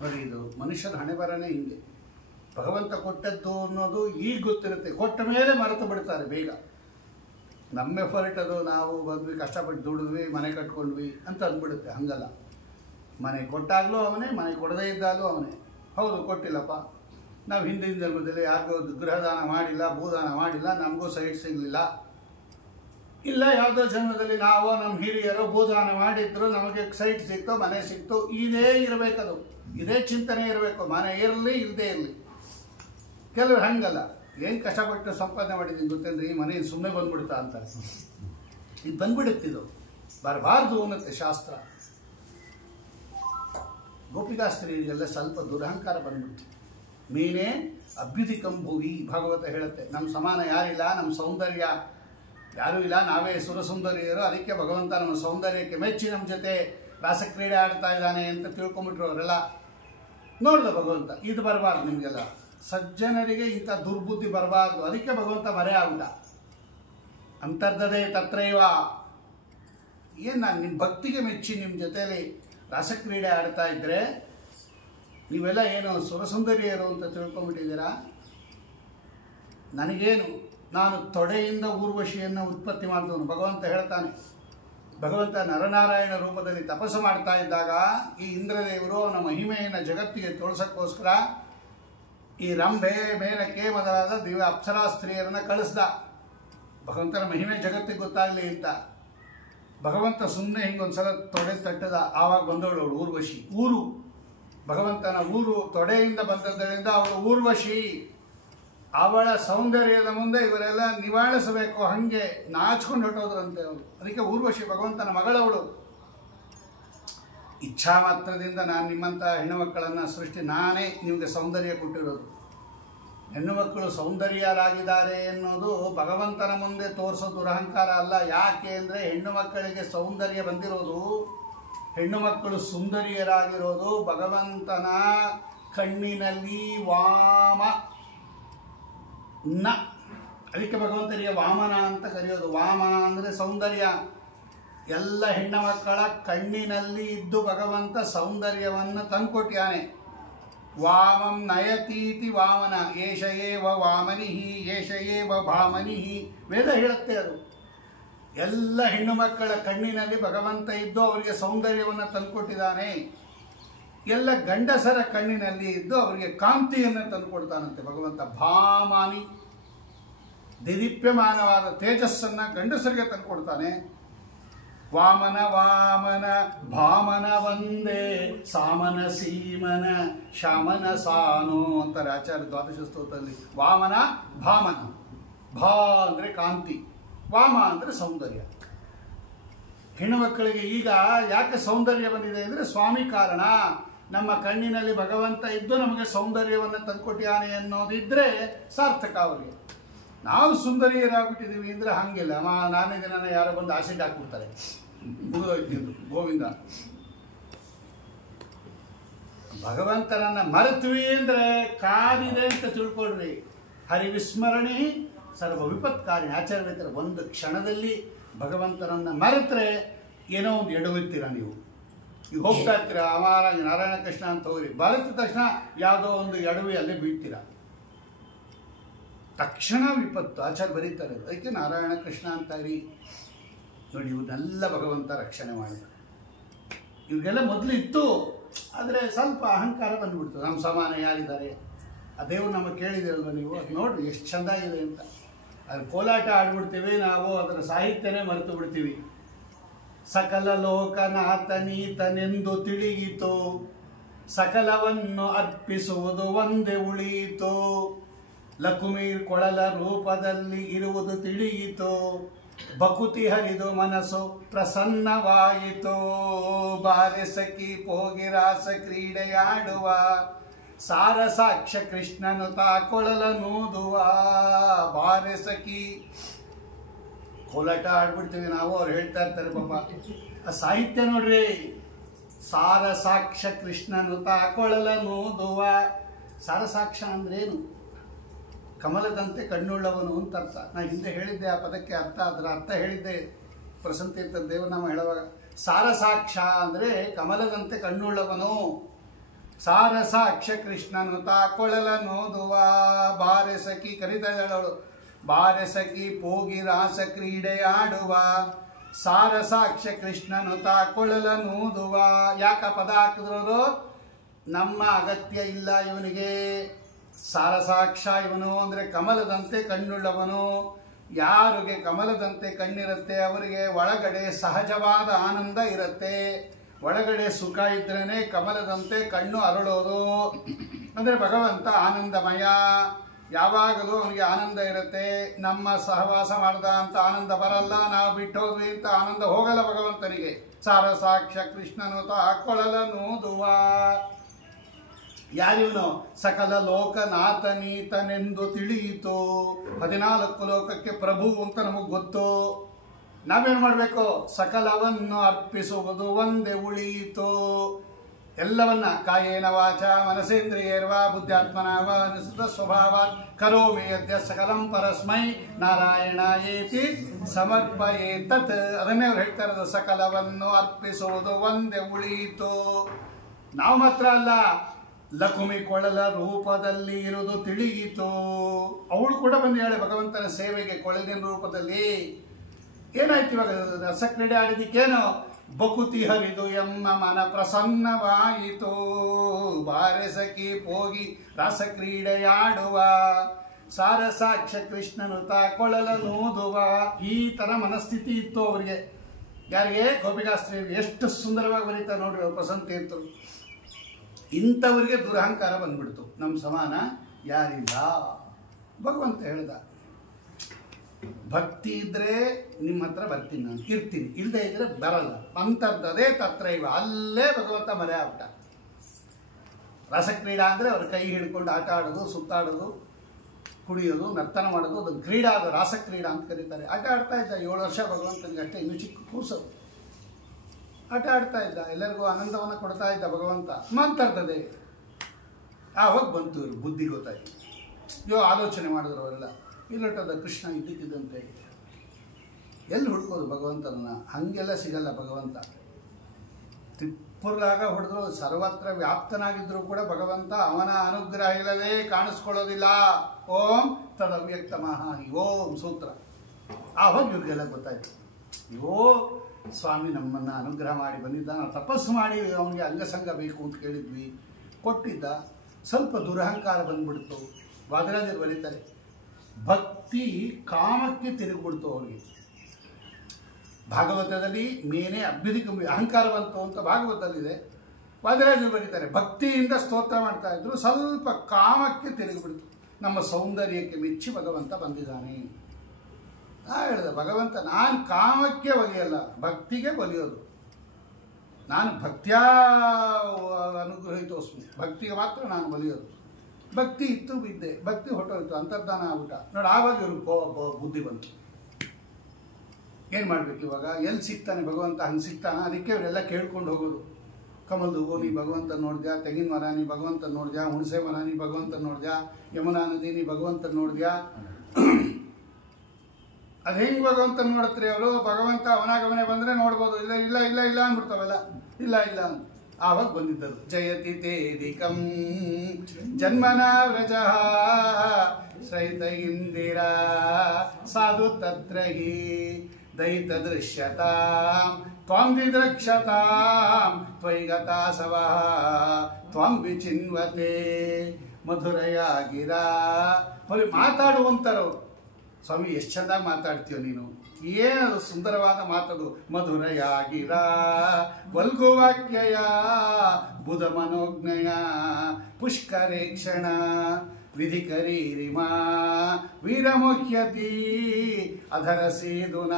ನೋಡಿ, ಇದು ಮನುಷ್ಯನ ಹಣೆ ಬರನೇ ಹಿಂಗೆ. ಭಗವಂತ ಕೊಟ್ಟದ್ದು ಅನ್ನೋದು ಈಗ ಗೊತ್ತಿರುತ್ತೆ, ಕೊಟ್ಟ ಮೇಲೆ ಮರೆತು ಬಿಡ್ತಾರೆ ಬೇಗ. ನಮ್ಮ ಎಫರ್ಟ್ ಅದು, ನಾವು ಬಂದ್ವಿ, ಕಷ್ಟಪಟ್ಟು ದುಡಿದ್ವಿ, ಮನೆ ಕಟ್ಕೊಂಡ್ವಿ ಅಂತ ಅಂದ್ಬಿಡುತ್ತೆ. ಹಂಗಲ್ಲ, ಮನೆ ಕೊಟ್ಟಾಗಲೂ ಅವನೇ, ಮನೆ ಕೊಡದೇ ಇದ್ದಾಗಲೂ ಅವನೇ. ಹೌದು, ಕೊಟ್ಟಿಲ್ಲಪ್ಪ, ನಾವು ಹಿಂದಿನ ಜನ್ಮದಲ್ಲಿ ಯಾರಿಗೂ ಗೃಹದಾನ ಮಾಡಿಲ್ಲ, ಭೂದಾನ ಮಾಡಿಲ್ಲ, ನಮಗೂ ಸೈಟ್ ಸಿಗಲಿಲ್ಲ. ಇಲ್ಲ, ಯಾವುದೋ ಜನ್ಮದಲ್ಲಿ ನಾವು ನಮ್ಮ ಹಿರಿಯರು ಭೂದಾನ ಮಾಡಿದ್ರು, ನಮಗೆ ಸೈಟ್ ಸಿಕ್ತು, ಮನೆ ಸಿಕ್ತು. ಇದೇ ಇರಬೇಕದು, ಇದೇ ಚಿಂತನೆ ಇರಬೇಕು. ಮನೆ ಇರಲಿ, ಇಲ್ಲದೇ ಇರಲಿ. ಕೆಲವರು ಹಂಗಲ್ಲ, ಏನು ಕಷ್ಟಪಟ್ಟು ಸಂಪಾದನೆ ಮಾಡಿದ್ದೀನಿ ಗೊತ್ತೇನ್ರಿ, ಈ ಮನೆ ಸುಮ್ಮನೆ ಬಂದ್ಬಿಡ್ತಾ ಅಂತ. ಇದು ಬಂದ್ಬಿಡುತ್ತಿದ್ದು, ಬರಬಾರ್ದು ಅನ್ನತ್ತೆ ಶಾಸ್ತ್ರ. ಗೋಪಿಕಾಸ್ತ್ರೀಯರಿಗೆಲ್ಲ ಸ್ವಲ್ಪ ದುರಹಂಕಾರ ಬಂದ್ಬಿಡ್ತು. ಮೀನೇ ಅಭ್ಯುದಿಕಂ ಭುವಿ, ಭಾಗವತ ಹೇಳುತ್ತೆ. ನಮ್ಮ ಸಮಾನ ಯಾರಿಲ್ಲ, ನಮ್ಮ ಸೌಂದರ್ಯ ಯಾರೂ ಇಲ್ಲ, ನಾವೇ ಸುರಸುಂದರಿಯರು. ಅದಕ್ಕೆ ಭಗವಂತ ನಮ್ಮ ಸೌಂದರ್ಯಕ್ಕೆ ಮೆಚ್ಚಿ ನಮ್ಮ ಜೊತೆ ರಾಸಕ್ರೀಡೆ ಆಡ್ತಾ ಇದ್ದಾನೆ ಅಂತ ತಿಳ್ಕೊಂಬಿಟ್ರು ಅವರೆಲ್ಲ. ನೋಡ್ದ ಭಗವಂತ, ಇದು ಬರಬಾರ್ದು ನಿಮಗೆಲ್ಲ, ಸಜ್ಜನರಿಗೆ ಇಂಥ ದುರ್ಬುದ್ಧಿ ಬರಬಾರ್ದು. ಅದಕ್ಕೆ ಭಗವಂತ ಮರೆ ಆಗ್ಬಿಟ್ಟ. ಅಂತರ್ಧದೆ ತತ್ರೈವ. ಏನು, ನಾನು ನಿಮ್ಮ ಭಕ್ತಿಗೆ ಮೆಚ್ಚಿ ನಿಮ್ಮ ಜೊತೆಯಲ್ಲಿ ರಾಸಕ್ರೀಡೆ ಆಡ್ತಾ ಇದ್ದರೆ ನೀವೆಲ್ಲ ಏನು ಸುರಸುಂದರಿಯರು ಅಂತ ತಿಳ್ಕೊಂಬಿಟ್ಟಿದ್ದೀರಾ? ನನಗೇನು, ನಾನು ತೊಡೆಯಿಂದ ಊರ್ವಶಿಯನ್ನು ಉತ್ಪತ್ತಿ ಮಾಡಿದವನು. ಭಗವಂತ ಹೇಳ್ತಾನೆ, ಭಗವಂತ ನರನಾರಾಯಣ ರೂಪದಲ್ಲಿ ತಪಸ್ಸು ಮಾಡ್ತಾ ಇದ್ದಾಗ ಈ ಇಂದ್ರದೇವರು ಅವನ ಮಹಿಮೆಯನ್ನು ಜಗತ್ತಿಗೆ ತೋರಿಸೋಕ್ಕೋಸ್ಕರ ಈ ರಂಭೆ, ಮೇನಕೆ ಮೊದಲಾದ ದಿವ್ಯ ಅಪ್ಸರಾ ಸ್ತ್ರೀಯರನ್ನು ಕಳಿಸ್ದ. ಭಗವಂತನ ಮಹಿಮೆ ಜಗತ್ತಿಗೆ ಗೊತ್ತಾಗಲಿ ಅಂತ. ಭಗವಂತ ಸುಮ್ಮನೆ ಹಿಂಗೊಂದ್ಸಲ ತೊಡೆ ತಟ್ಟದ. ಆವಾಗ ಬಂದವಳು ಅವಳು ಊರ್ವಶಿ. ಊರು, ಭಗವಂತನ ಊರು ತೊಡೆಯಿಂದ ಬಂದದ್ದರಿಂದ ಅವಳು ಊರ್ವಶಿ. ಅವಳ ಸೌಂದರ್ಯದ ಮುಂದೆ ಇವರೆಲ್ಲ ನಿವಾಳಿಸಬೇಕು, ಹಾಗೆ ನಾಚ್ಕೊಂಡು ಹೊಟ್ಟೋದ್ರಂತೆ ಅವಳು. ಅದಕ್ಕೆ ಊರ್ವಶಿ ಭಗವಂತನ ಮಗಳವಳು. ಇಚ್ಛಾ ಮಾತ್ರದಿಂದ ನಾನು ನಿಮ್ಮಂಥ ಹೆಣ್ಣು ಮಕ್ಕಳನ್ನು ನಾನೇ ನಿಮಗೆ ಸೌಂದರ್ಯ ಕೊಟ್ಟಿರೋದು. ಹೆಣ್ಣು ಮಕ್ಕಳು ಸೌಂದರ್ಯರಾಗಿದ್ದಾರೆ ಎನ್ನುವುದು ಭಗವಂತನ ಮುಂದೆ ತೋರಿಸೋ ದುರಹಂಕಾರ ಅಲ್ಲ. ಯಾಕೆ ಅಂದರೆ ಹೆಣ್ಣು ಮಕ್ಕಳಿಗೆ ಸೌಂದರ್ಯ ಬಂದಿರೋದು, ಹೆಣ್ಣು ಮಕ್ಕಳು ಸುಂದರಿಯರಾಗಿರೋದು ಭಗವಂತನ ಕಣ್ಣಿನಲ್ಲಿ ಅದಕ್ಕೆ ಭಗವಂತನಿಗೆ ವಾಮನ ಅಂತ ಕರೆಯೋದು. ವಾಮ ಅಂದರೆ ಸೌಂದರ್ಯ. ಎಲ್ಲ ಹೆಣ್ಣು ಮಕ್ಕಳ ಕಣ್ಣಿನಲ್ಲಿ ಇದ್ದು ಭಗವಂತ ಸೌಂದರ್ಯವನ್ನು ತಂದುಕೊಟ್ಯಾನೆ. ವಾಮಂ ನಯತೀತಿ ವಾಮನ, ಏಷ ಏವ ವಾಮನಿಹಿ, ಏಷ ಏವ ಭಾಮನಿಹಿ. ವೇದ ಹೇಳುತ್ತೆ ಅದು. ಎಲ್ಲ ಹೆಣ್ಣು ಮಕ್ಕಳ ಕಣ್ಣಿನಲ್ಲಿ ಭಗವಂತ ಇದ್ದು ಅವರಿಗೆ ಸೌಂದರ್ಯವನ್ನು ತಂದುಕೊಟ್ಟಿದ್ದಾನೆ. ಎಲ್ಲ ಗಂಡಸರ ಕಣ್ಣಿನಲ್ಲಿ ಇದ್ದು ಅವರಿಗೆ ಕಾಂತಿಯನ್ನು ತಂದುಕೊಡ್ತಾನಂತೆ ಭಗವಂತ. ಭಾಮಾನಿ, ದಿದೀಪ್ಯಮಾನವಾದ ತೇಜಸ್ಸನ್ನು ಗಂಡಸರಿಗೆ ತಂದುಕೊಡ್ತಾನೆ. ವಾಮನ ವಾಮನ ಭಾಮನ ವಂದೇ ಸಾಮನ ಸೀಮನ ಶಾಮನ ಸಾನೋ ಅಂತಾರೆ ಆಚಾರ್ಯ ದ್ವಾದಶ ಸ್ತೋತ್ರದಲ್ಲಿ. ವಾಮನ ಭಾಮನ, ಭಾ ಅಂದರೆ ಕಾಂತಿ, ವಾಮ ಅಂದರೆ ಸೌಂದರ್ಯ. ಹೆಣ್ಣು ಮಕ್ಕಳಿಗೆ ಈಗ ಯಾಕೆ ಸೌಂದರ್ಯ ಬಂದಿದೆ ಅಂದರೆ ಸ್ವಾಮಿ ಕಾರಣ. ನಮ್ಮ ಕಣ್ಣಿನಲ್ಲಿ ಭಗವಂತ ಇದ್ದು ನಮಗೆ ಸೌಂದರ್ಯವನ್ನು ತಂದುಕೊಟ್ಯಾನೆ ಅನ್ನೋದಿದ್ರೆ ಸಾರ್ಥಕ ಅವರಿಗೆ. ನಾವು ಸುಂದರಿಯರಾಗ್ಬಿಟ್ಟಿದ್ದೀವಿ ಅಂದರೆ ಹಾಗಿಲ್ಲ. ನಾನೇ ದಿನ ಯಾರೋ ಬಂದು ಆಸಿಡ್ ಹಾಕ್ಬಿಡ್ತಾರೆ, ಮುಗಿದೋಯ್ತಿದ್ದು ಗೋವಿಂದ. ಭಗವಂತನನ್ನು ಮರೆತ್ವಿ ಅಂದರೆ ಕಾದಿದೆ ಅಂತ ತಿಳ್ಕೊಳ್ರಿ. ಹರಿವಿಸ್ಮರಣಿ ಸರ್ವ ವಿಪತ್ಕಾರಿ. ಆಚಾರ್ಯ ಹೇಳ್ತಾರೆ, ಒಂದು ಕ್ಷಣದಲ್ಲಿ ಭಗವಂತನನ್ನು ಮರೆತರೆ ಏನೋ ಒಂದು ಎಡವುತ್ತೀರ ನೀವು. ಈಗ ಹೋಗ್ತಾ ಇರ್ತೀರ, ನಾರಾಯಣ ಕೃಷ್ಣ ಅಂತ ಹೋಗ್ರಿ, ಬರೆದ ತಕ್ಷಣ ಯಾವುದೋ ಒಂದು ಎಡವಿ ಅಲ್ಲೇ ಬೀಳ್ತೀರ, ತಕ್ಷಣ ವಿಪತ್ತು. ಆಚಾರ್ಯ ಬರೀತಾರೆ, ಅದಕ್ಕೆ ನಾರಾಯಣ ಕೃಷ್ಣ ಅಂತಾರಿ. ನೋಡಿ, ಇವನ್ನೆಲ್ಲ ಭಗವಂತ ರಕ್ಷಣೆ ಮಾಡಿದ. ಇವ್ರಿಗೆಲ್ಲ ಮೊದಲು ಇತ್ತು, ಆದರೆ ಸ್ವಲ್ಪ ಅಹಂಕಾರ ಬಂದುಬಿಡ್ತು. ನಮ್ಮ ಸಮಾನ ಯಾರಿದ್ದಾರೆ? ಆ ದೇವ್ರು ನಮಗೆ ಕೇಳಿದಿರಲ್ವ ನೀವು? ಅದು ನೋಡ್ರಿ ಎಷ್ಟು ಚೆಂದಾಗಿದೆ ಅಂತ. ಅದು ಕೋಲಾಟ ಆಡ್ಬಿಡ್ತೀವಿ ನಾವು, ಅದರ ಸಾಹಿತ್ಯನೇ ಮರೆತು ಬಿಡ್ತೀವಿ. ಸಕಲ ಲೋಕನಾಥನೀತನೆಂದು ತಿಳಿಯಿತು, ಸಕಲವನ್ನು ಅರ್ಪಿಸುವುದು ಒಂದೇ ಉಳಿಯಿತು. ಲಕುಮೀರ್ ಕೊಳಲ ರೂಪದಲ್ಲಿ ಇರುವುದು ತಿಳಿಯಿತು, ಬಕುತಿ ಹರಿದು ಮನಸ್ಸು ಪ್ರಸನ್ನವಾಯಿತು. ಬಾರೆ ಸಖಿ ಪೋಗಿ ರಾಸ ಕ್ರೀಡೆಯಾಡುವ, ಸಾರ ಸಾಕ್ಷ್ಯ ಕೃಷ್ಣನು ತಾ ಕೊಳಲ ನೂದುವ. ಬಾರೆ ಸಖಿ, ಕೋಲಾಟ ಆಡ್ಬಿಡ್ತೀವಿ ನಾವು. ಅವ್ರು ಹೇಳ್ತಾ ಇರ್ತಾರೆ ಪಾಪ, ಆ ಸಾಹಿತ್ಯ ನೋಡ್ರಿ. ಸಾರಸಾಕ್ಷ ಕೃಷ್ಣನು ತಾಕೊಳಲನೋದುವ. ಸಾರಸಾಕ್ಷ ಅಂದ್ರೇನು? ಕಮಲದಂತೆ ಕಣ್ಣುಳ್ಳವನು ಅಂತ ಅರ್ಥ. ನಾ ಹಿಂದೆ ಹೇಳಿದ್ದೆ ಆ ಪದಕ್ಕೆ ಅರ್ಥ, ಅದರ ಅರ್ಥ ಹೇಳಿದ್ದೆ ಪ್ರಸಂತೀರ್ಥ ದೇವನಾಮ ಹೇಳುವಾಗ. ಸಾರಸಾಕ್ಷ ಅಂದರೆ ಕಮಲದಂತೆ ಕಣ್ಣುಳ್ಳವನು. ಸಾರಸಾಕ್ಷ ಕೃಷ್ಣನು ತಾಕೊಳಲನೋದುವ. ಬಾರೆ ಸಖಿ ಕರಿದಳಳು, ಬಾರೆ ಸಖಿ ಪೋಗಿ ರಾಸ ಕ್ರೀಡೆಯಾಡುವ. ಸಾರಸಾಕ್ಷ ಕೃಷ್ಣನು ತಾಕೊಳಲನೂದುವ. ಯಾಕ ಪದ ಹಾಕಿದ್ರು? ನಮ್ಮ ಅಗತ್ಯ ಇಲ್ಲ ಇವನಿಗೆ. ಸಾರಸಾಕ್ಷ ಇವನು ಅಂದರೆ ಕಮಲದಂತೆ ಕಣ್ಣುಳ್ಳವನು. ಯಾರಿಗೆ ಕಮಲದಂತೆ ಕಣ್ಣಿರುತ್ತೆ ಅವರಿಗೆ ಒಳಗಡೆ ಸಹಜವಾದ ಆನಂದ ಇರುತ್ತೆ. ಒಳಗಡೆ ಸುಖ ಇದ್ರೇನೆ ಕಮಲದಂತೆ ಕಣ್ಣು ಅರಳೋದು. ಅಂದರೆ ಭಗವಂತ ಆನಂದಮಯ, ಯಾವಾಗಲೂ ಅವನಿಗೆ ಆನಂದ ಇರುತ್ತೆ. ನಮ್ಮ ಸಹವಾಸ ಮಾಡ್ದ ಅಂತ ಆನಂದ ಬರಲ್ಲ, ನಾವು ಬಿಟ್ಟೋದ್ವಿ ಅಂತ ಆನಂದ ಹೋಗಲ್ಲ ಭಗವಂತನಿಗೆ. ಸಾರಸಾಕ್ಷ ಕೃಷ್ಣನು ತಾಕೊಳಲನೂದುವ. ಯಾರಿವನು? ಸಕಲ ಲೋಕನಾಥನೀತನೆಂದು ತಿಳಿಯಿತು. 14 ಲೋಕಕ್ಕೆ ಪ್ರಭು ಅಂತ ನಮಗೆ ಗೊತ್ತು. ನಾವೇನು ಮಾಡಬೇಕು? ಸಕಲವನ್ನು ಅರ್ಪಿಸುವುದು ಒಂದೇ ಉಳಿಯಿತು. ಎಲ್ಲವನ್ನ ಕಾಯೇನ ವಾಚ ಮನಸೇಂದ್ರಿಯರ್ವ ಬುದ್ಧಾತ್ಮನಾವ ಅನುಸೃತ ಸ್ವಭಾವ ಕರೋಮಿ ಯದ್ಯ ಸಕಲಂ ಪರಸ್ಮೈ ನಾರಾಯಣಾಯೇತಿ ಸಮರ್ಪಯೇತತ್. ಅದನ್ನೇ ಅವ್ರು ಹೇಳ್ತಾ ಇರೋದು, ಸಕಲವನ್ನು ಅರ್ಪಿಸುವುದು ಒಂದೇ ಉಳಿಯಿತು. ನಾವು ಮಾತ್ರ ಅಲ್ಲ, ಲಕುಮಿ ಕೊಳಲ ರೂಪದಲ್ಲಿ ಇರುವುದು ತಿಳಿಯಿತು. ಅವಳು ಕೂಡ ಬಂದು ಹೇಳಿ ಭಗವಂತನ ಸೇವೆಗೆ ಕೊಳಲಿನ ರೂಪದಲ್ಲಿ. ಏನಾಯ್ತು ಇವಾಗ? ರಸಕ್ರೀಡೆ ಆಡಿದಿಕ್ಕೇನು? ಬಕುತಿ ಹರಿದು ಎಮ್ಮ ಮನ ಪ್ರಸನ್ನವಾಯಿತು. ಬಾರೆ ಸಖಿ ಹೋಗಿ ರಾಸಕ್ರೀಡೆಯಾಡುವ. ಸಾರಸಾಕ್ಷ ಕೃಷ್ಣನು ತಾಕೊಳಲನೂದುವ. ಈ ಥರ ಮನಸ್ಥಿತಿ ಇತ್ತು ಅವರಿಗೆ. ಯಾರಿಗೆ? ಗೋಪಿಕಾಸ್ತ್ರೀಯರಿಗೆ. ಎಷ್ಟು ಸುಂದರವಾಗಿ ಬರೀತಾರೆ ನೋಡ್ರಿ ಅವ್ರು ಪ್ರಸಂತೀರ್ಥರು. ಇಂಥವರಿಗೆ ದುರಹಂಕಾರ ಬಂದ್ಬಿಡ್ತು. ನಮ್ಮ ಸಮಾನ ಯಾರಿಲ್ಲ. ಭಗವಂತ ಹೇಳ್ದ, ಭಕ್ತಿ ಇದ್ರೆ ನಿಮ್ಮ ಹತ್ರ ಬರ್ತೀನಿ, ನಾನು ಇರ್ತೀನಿ, ಇಲ್ಲದೆ ಇದ್ರೆ ಬರಲ್ಲ. ಅಂತರ್ದದೇ ತತ್ರೈವ. ಅಲ್ಲೇ ಭಗವಂತ ಮರೆ ಆಗ್ಬಿಟ್ಟ. ರಸಕ್ರೀಡಾ ಅಂದರೆ ಅವ್ರ ಕೈ ಹಿಡ್ಕೊಂಡು ಆಟ ಆಡೋದು, ಸುತ್ತಾಡೋದು, ಕುಡಿಯೋದು, ನರ್ತನ ಮಾಡೋದು, ಅದು ಕ್ರೀಡಾ, ಅದು ರಾಸಕ್ರೀಡಾ ಅಂತ ಕರೀತಾರೆ. ಆಟ ಆಡ್ತಾ ಇದ್ದ 7 ವರ್ಷ ಭಗವಂತನಿಗೆ ಅಷ್ಟೇ, ಇನ್ನೂ ಚಿಕ್ಕ ಕೂಸೋದು. ಆಟ ಆಡ್ತಾ ಇದ್ದ, ಎಲ್ಲರಿಗೂ ಆನಂದವನ್ನು ಕೊಡ್ತಾ ಇದ್ದ ಭಗವಂತ. ಮಂತರ್ತದೆ. ಆವಾಗ ಬಂತು ಇವರು ಬುದ್ಧಿ ಗೊತ್ತಾಯ್ತು. ಆಲೋಚನೆ ಮಾಡಿದ್ರು ಅವರೆಲ್ಲ. ಇಲ್ಲೊಟ್ಟದ ಕೃಷ್ಣ ಇದ್ದಿದ್ದಂತೆ ಎಲ್ಲಿ ಹುಡ್ಕೋದು ಭಗವಂತನ? ಹಂಗೆಲ್ಲ ಸಿಗಲ್ಲ ಭಗವಂತ. ತಿಪ್ಪುರ್ಲಾಗ ಹೊಡೆದ್ರು, ಸರ್ವತ್ರ ವ್ಯಾಪ್ತನಾಗಿದ್ರು ಕೂಡ ಭಗವಂತ ಅವನ ಅನುಗ್ರಹ ಇಲ್ಲದೆ ಕಾಣಿಸ್ಕೊಳ್ಳೋದಿಲ್ಲ. ಓಂ ತದವ್ಯಕ್ತ ಮಹಾನಿ ಓಂ ಸೂತ್ರ. ಆವಾಗ ಇವ್ರಿಗೆಲ್ಲ ಗೊತ್ತಾಯ್ತು, ಸ್ವಾಮಿ ನಮ್ಮನ್ನು ಅನುಗ್ರಹ ಮಾಡಿ ಬಂದಿದ್ದ. ನಾವು ತಪಸ್ಸು ಮಾಡಿ ಅವನಿಗೆ ಅಂಗಸಂಗ ಬೇಕು ಅಂತ ಕೇಳಿದ್ವಿ, ಕೊಟ್ಟಿದ್ದ. ಸ್ವಲ್ಪ ದುರಹಂಕಾರ ಬಂದ್ಬಿಡ್ತು. ವಾದರಾಜರು ಬರೀತಾರೆ, ಭಕ್ತಿ ಕಾಮಕ್ಕೆ ತಿರುಗಿಬಿಡ್ತು ಅವರಿಗೆ. ಭಾಗವತದಲ್ಲಿ ಮೇನೆ ಅಭ್ಯುದಿಕ ಅಹಂಕಾರ ಬಂತು ಅಂತ ಭಾಗವತದಲ್ಲಿದೆ. ವಾದರಾಜರು ಬರೀತಾರೆ, ಭಕ್ತಿಯಿಂದ ಸ್ತೋತ್ರ ಮಾಡ್ತಾ ಇದ್ರು, ಸ್ವಲ್ಪ ಕಾಮಕ್ಕೆ ತಿರುಗಿಬಿಡ್ತು. ನಮ್ಮ ಸೌಂದರ್ಯಕ್ಕೆ ಮೆಚ್ಚಿ ಭಗವಂತ ಬಂದಿದ್ದಾನೆ. ಹೇಳಿದೆ ಭಗವಂತ, ನಾನು ಕಾಮಕ್ಕೆ ಒಲಿಯಲ್ಲ, ಭಕ್ತಿಗೆ ಒಲಿಯೋದು. ನಾನು ಭಕ್ತಿಯ ಅನುಗ್ರಹಿತೋಸ್ಮಿ, ಭಕ್ತಿಗೆ ಮಾತ್ರ ನಾನು ಒಲಿಯೋದು. ಭಕ್ತಿ ಇತ್ತು, ಬಿದ್ದೆ, ಭಕ್ತಿ ಹೊಟ್ಟೋಯ್ತು, ಅಂತರ್ಧಾನ ಆಗ್ಬಿಟ್ಟ ನೋಡಿ. ಆವಾಗ ಇವರು ಬುದ್ಧಿ ಬಂತು. ಏನು ಮಾಡ್ಬೇಕು ಇವಾಗ? ಎಲ್ಲಿ ಸಿಗ್ತಾನೆ ಭಗವಂತ? ಹಂಗೆ ಸಿಗ್ತಾನ? ಅದಕ್ಕೆ ಇವರೆಲ್ಲ ಕೇಳ್ಕೊಂಡು ಹೋಗೋದು. ಕಮಲದ ಹೂವು ನೀ ಭಗವಂತ ನೋಡಿದ್ಯಾ, ತೆಂಗಿನ ಮರ ನೀ ಭಗವಂತ ನೋಡಿದ್ಯಾ, ಹುಣಸೆ ಮರ ನೀ ಭಗವಂತ ನೋಡಿದ್ಯಾ, ಯಮುನಾ ನದಿ ನೀ ಭಗವಂತ ನೋಡಿದ್ಯಾ. ಅದು ಹೆಂಗೆ ಭಗವಂತ ನೋಡತ್ರಿ ಅವರು? ಭಗವಂತ ಅವನಾಗಮನೆ ಬಂದರೆ ನೋಡ್ಬೋದು, ಇಲ್ಲ ಇಲ್ಲ ಇಲ್ಲ ಇಲ್ಲ ಅಂದ್ಬಿಡ್ತಾವಲ್ಲ, ಇಲ್ಲ ಇಲ್ಲ ಅಂತ. ಆವಾಗ ಬಂದಿದ್ದರು. ಜಯತಿ ತೇದಿಕಂ ಜನ್ಮನ ವ್ರಜ ಸಹಿತ ಇಂದಿರಾ ಸಾಧು ತತ್ರ ಹಿ ದೈತ ದೃಶ್ಯತಾಂ ತ್ವಾಂ ವಿದ್ರಕ್ಷತಾಂ ತ್ವಯಿಗತಾ ಸವಃ ತ್ವಾಂ ವಿಚಿನ್ವತೆ ಮಧುರಯಾಗಿರಾ. ಅವ್ರು ಮಾತಾಡುವಂಥರು. ಸ್ವಾಮಿ ಎಷ್ಟು ಚೆಂದಾಗಿ ಮಾತಾಡ್ತೀವ ನೀನು, ಏನದು ಸುಂದರವಾದ ಮಾತದು. ಮಧುರಯಾಗಿರ ವಲ್ಗುವಾಕ್ಯಯ ಬುಧ ಮನೋಜ್ಞಯ ಪುಷ್ಕರೇಕ್ಷಣ ವಿಧಿಕರೀರಿಮಾ ವೀರಮುಹ್ಯತಿ ಅಧರ ಸೇದುನ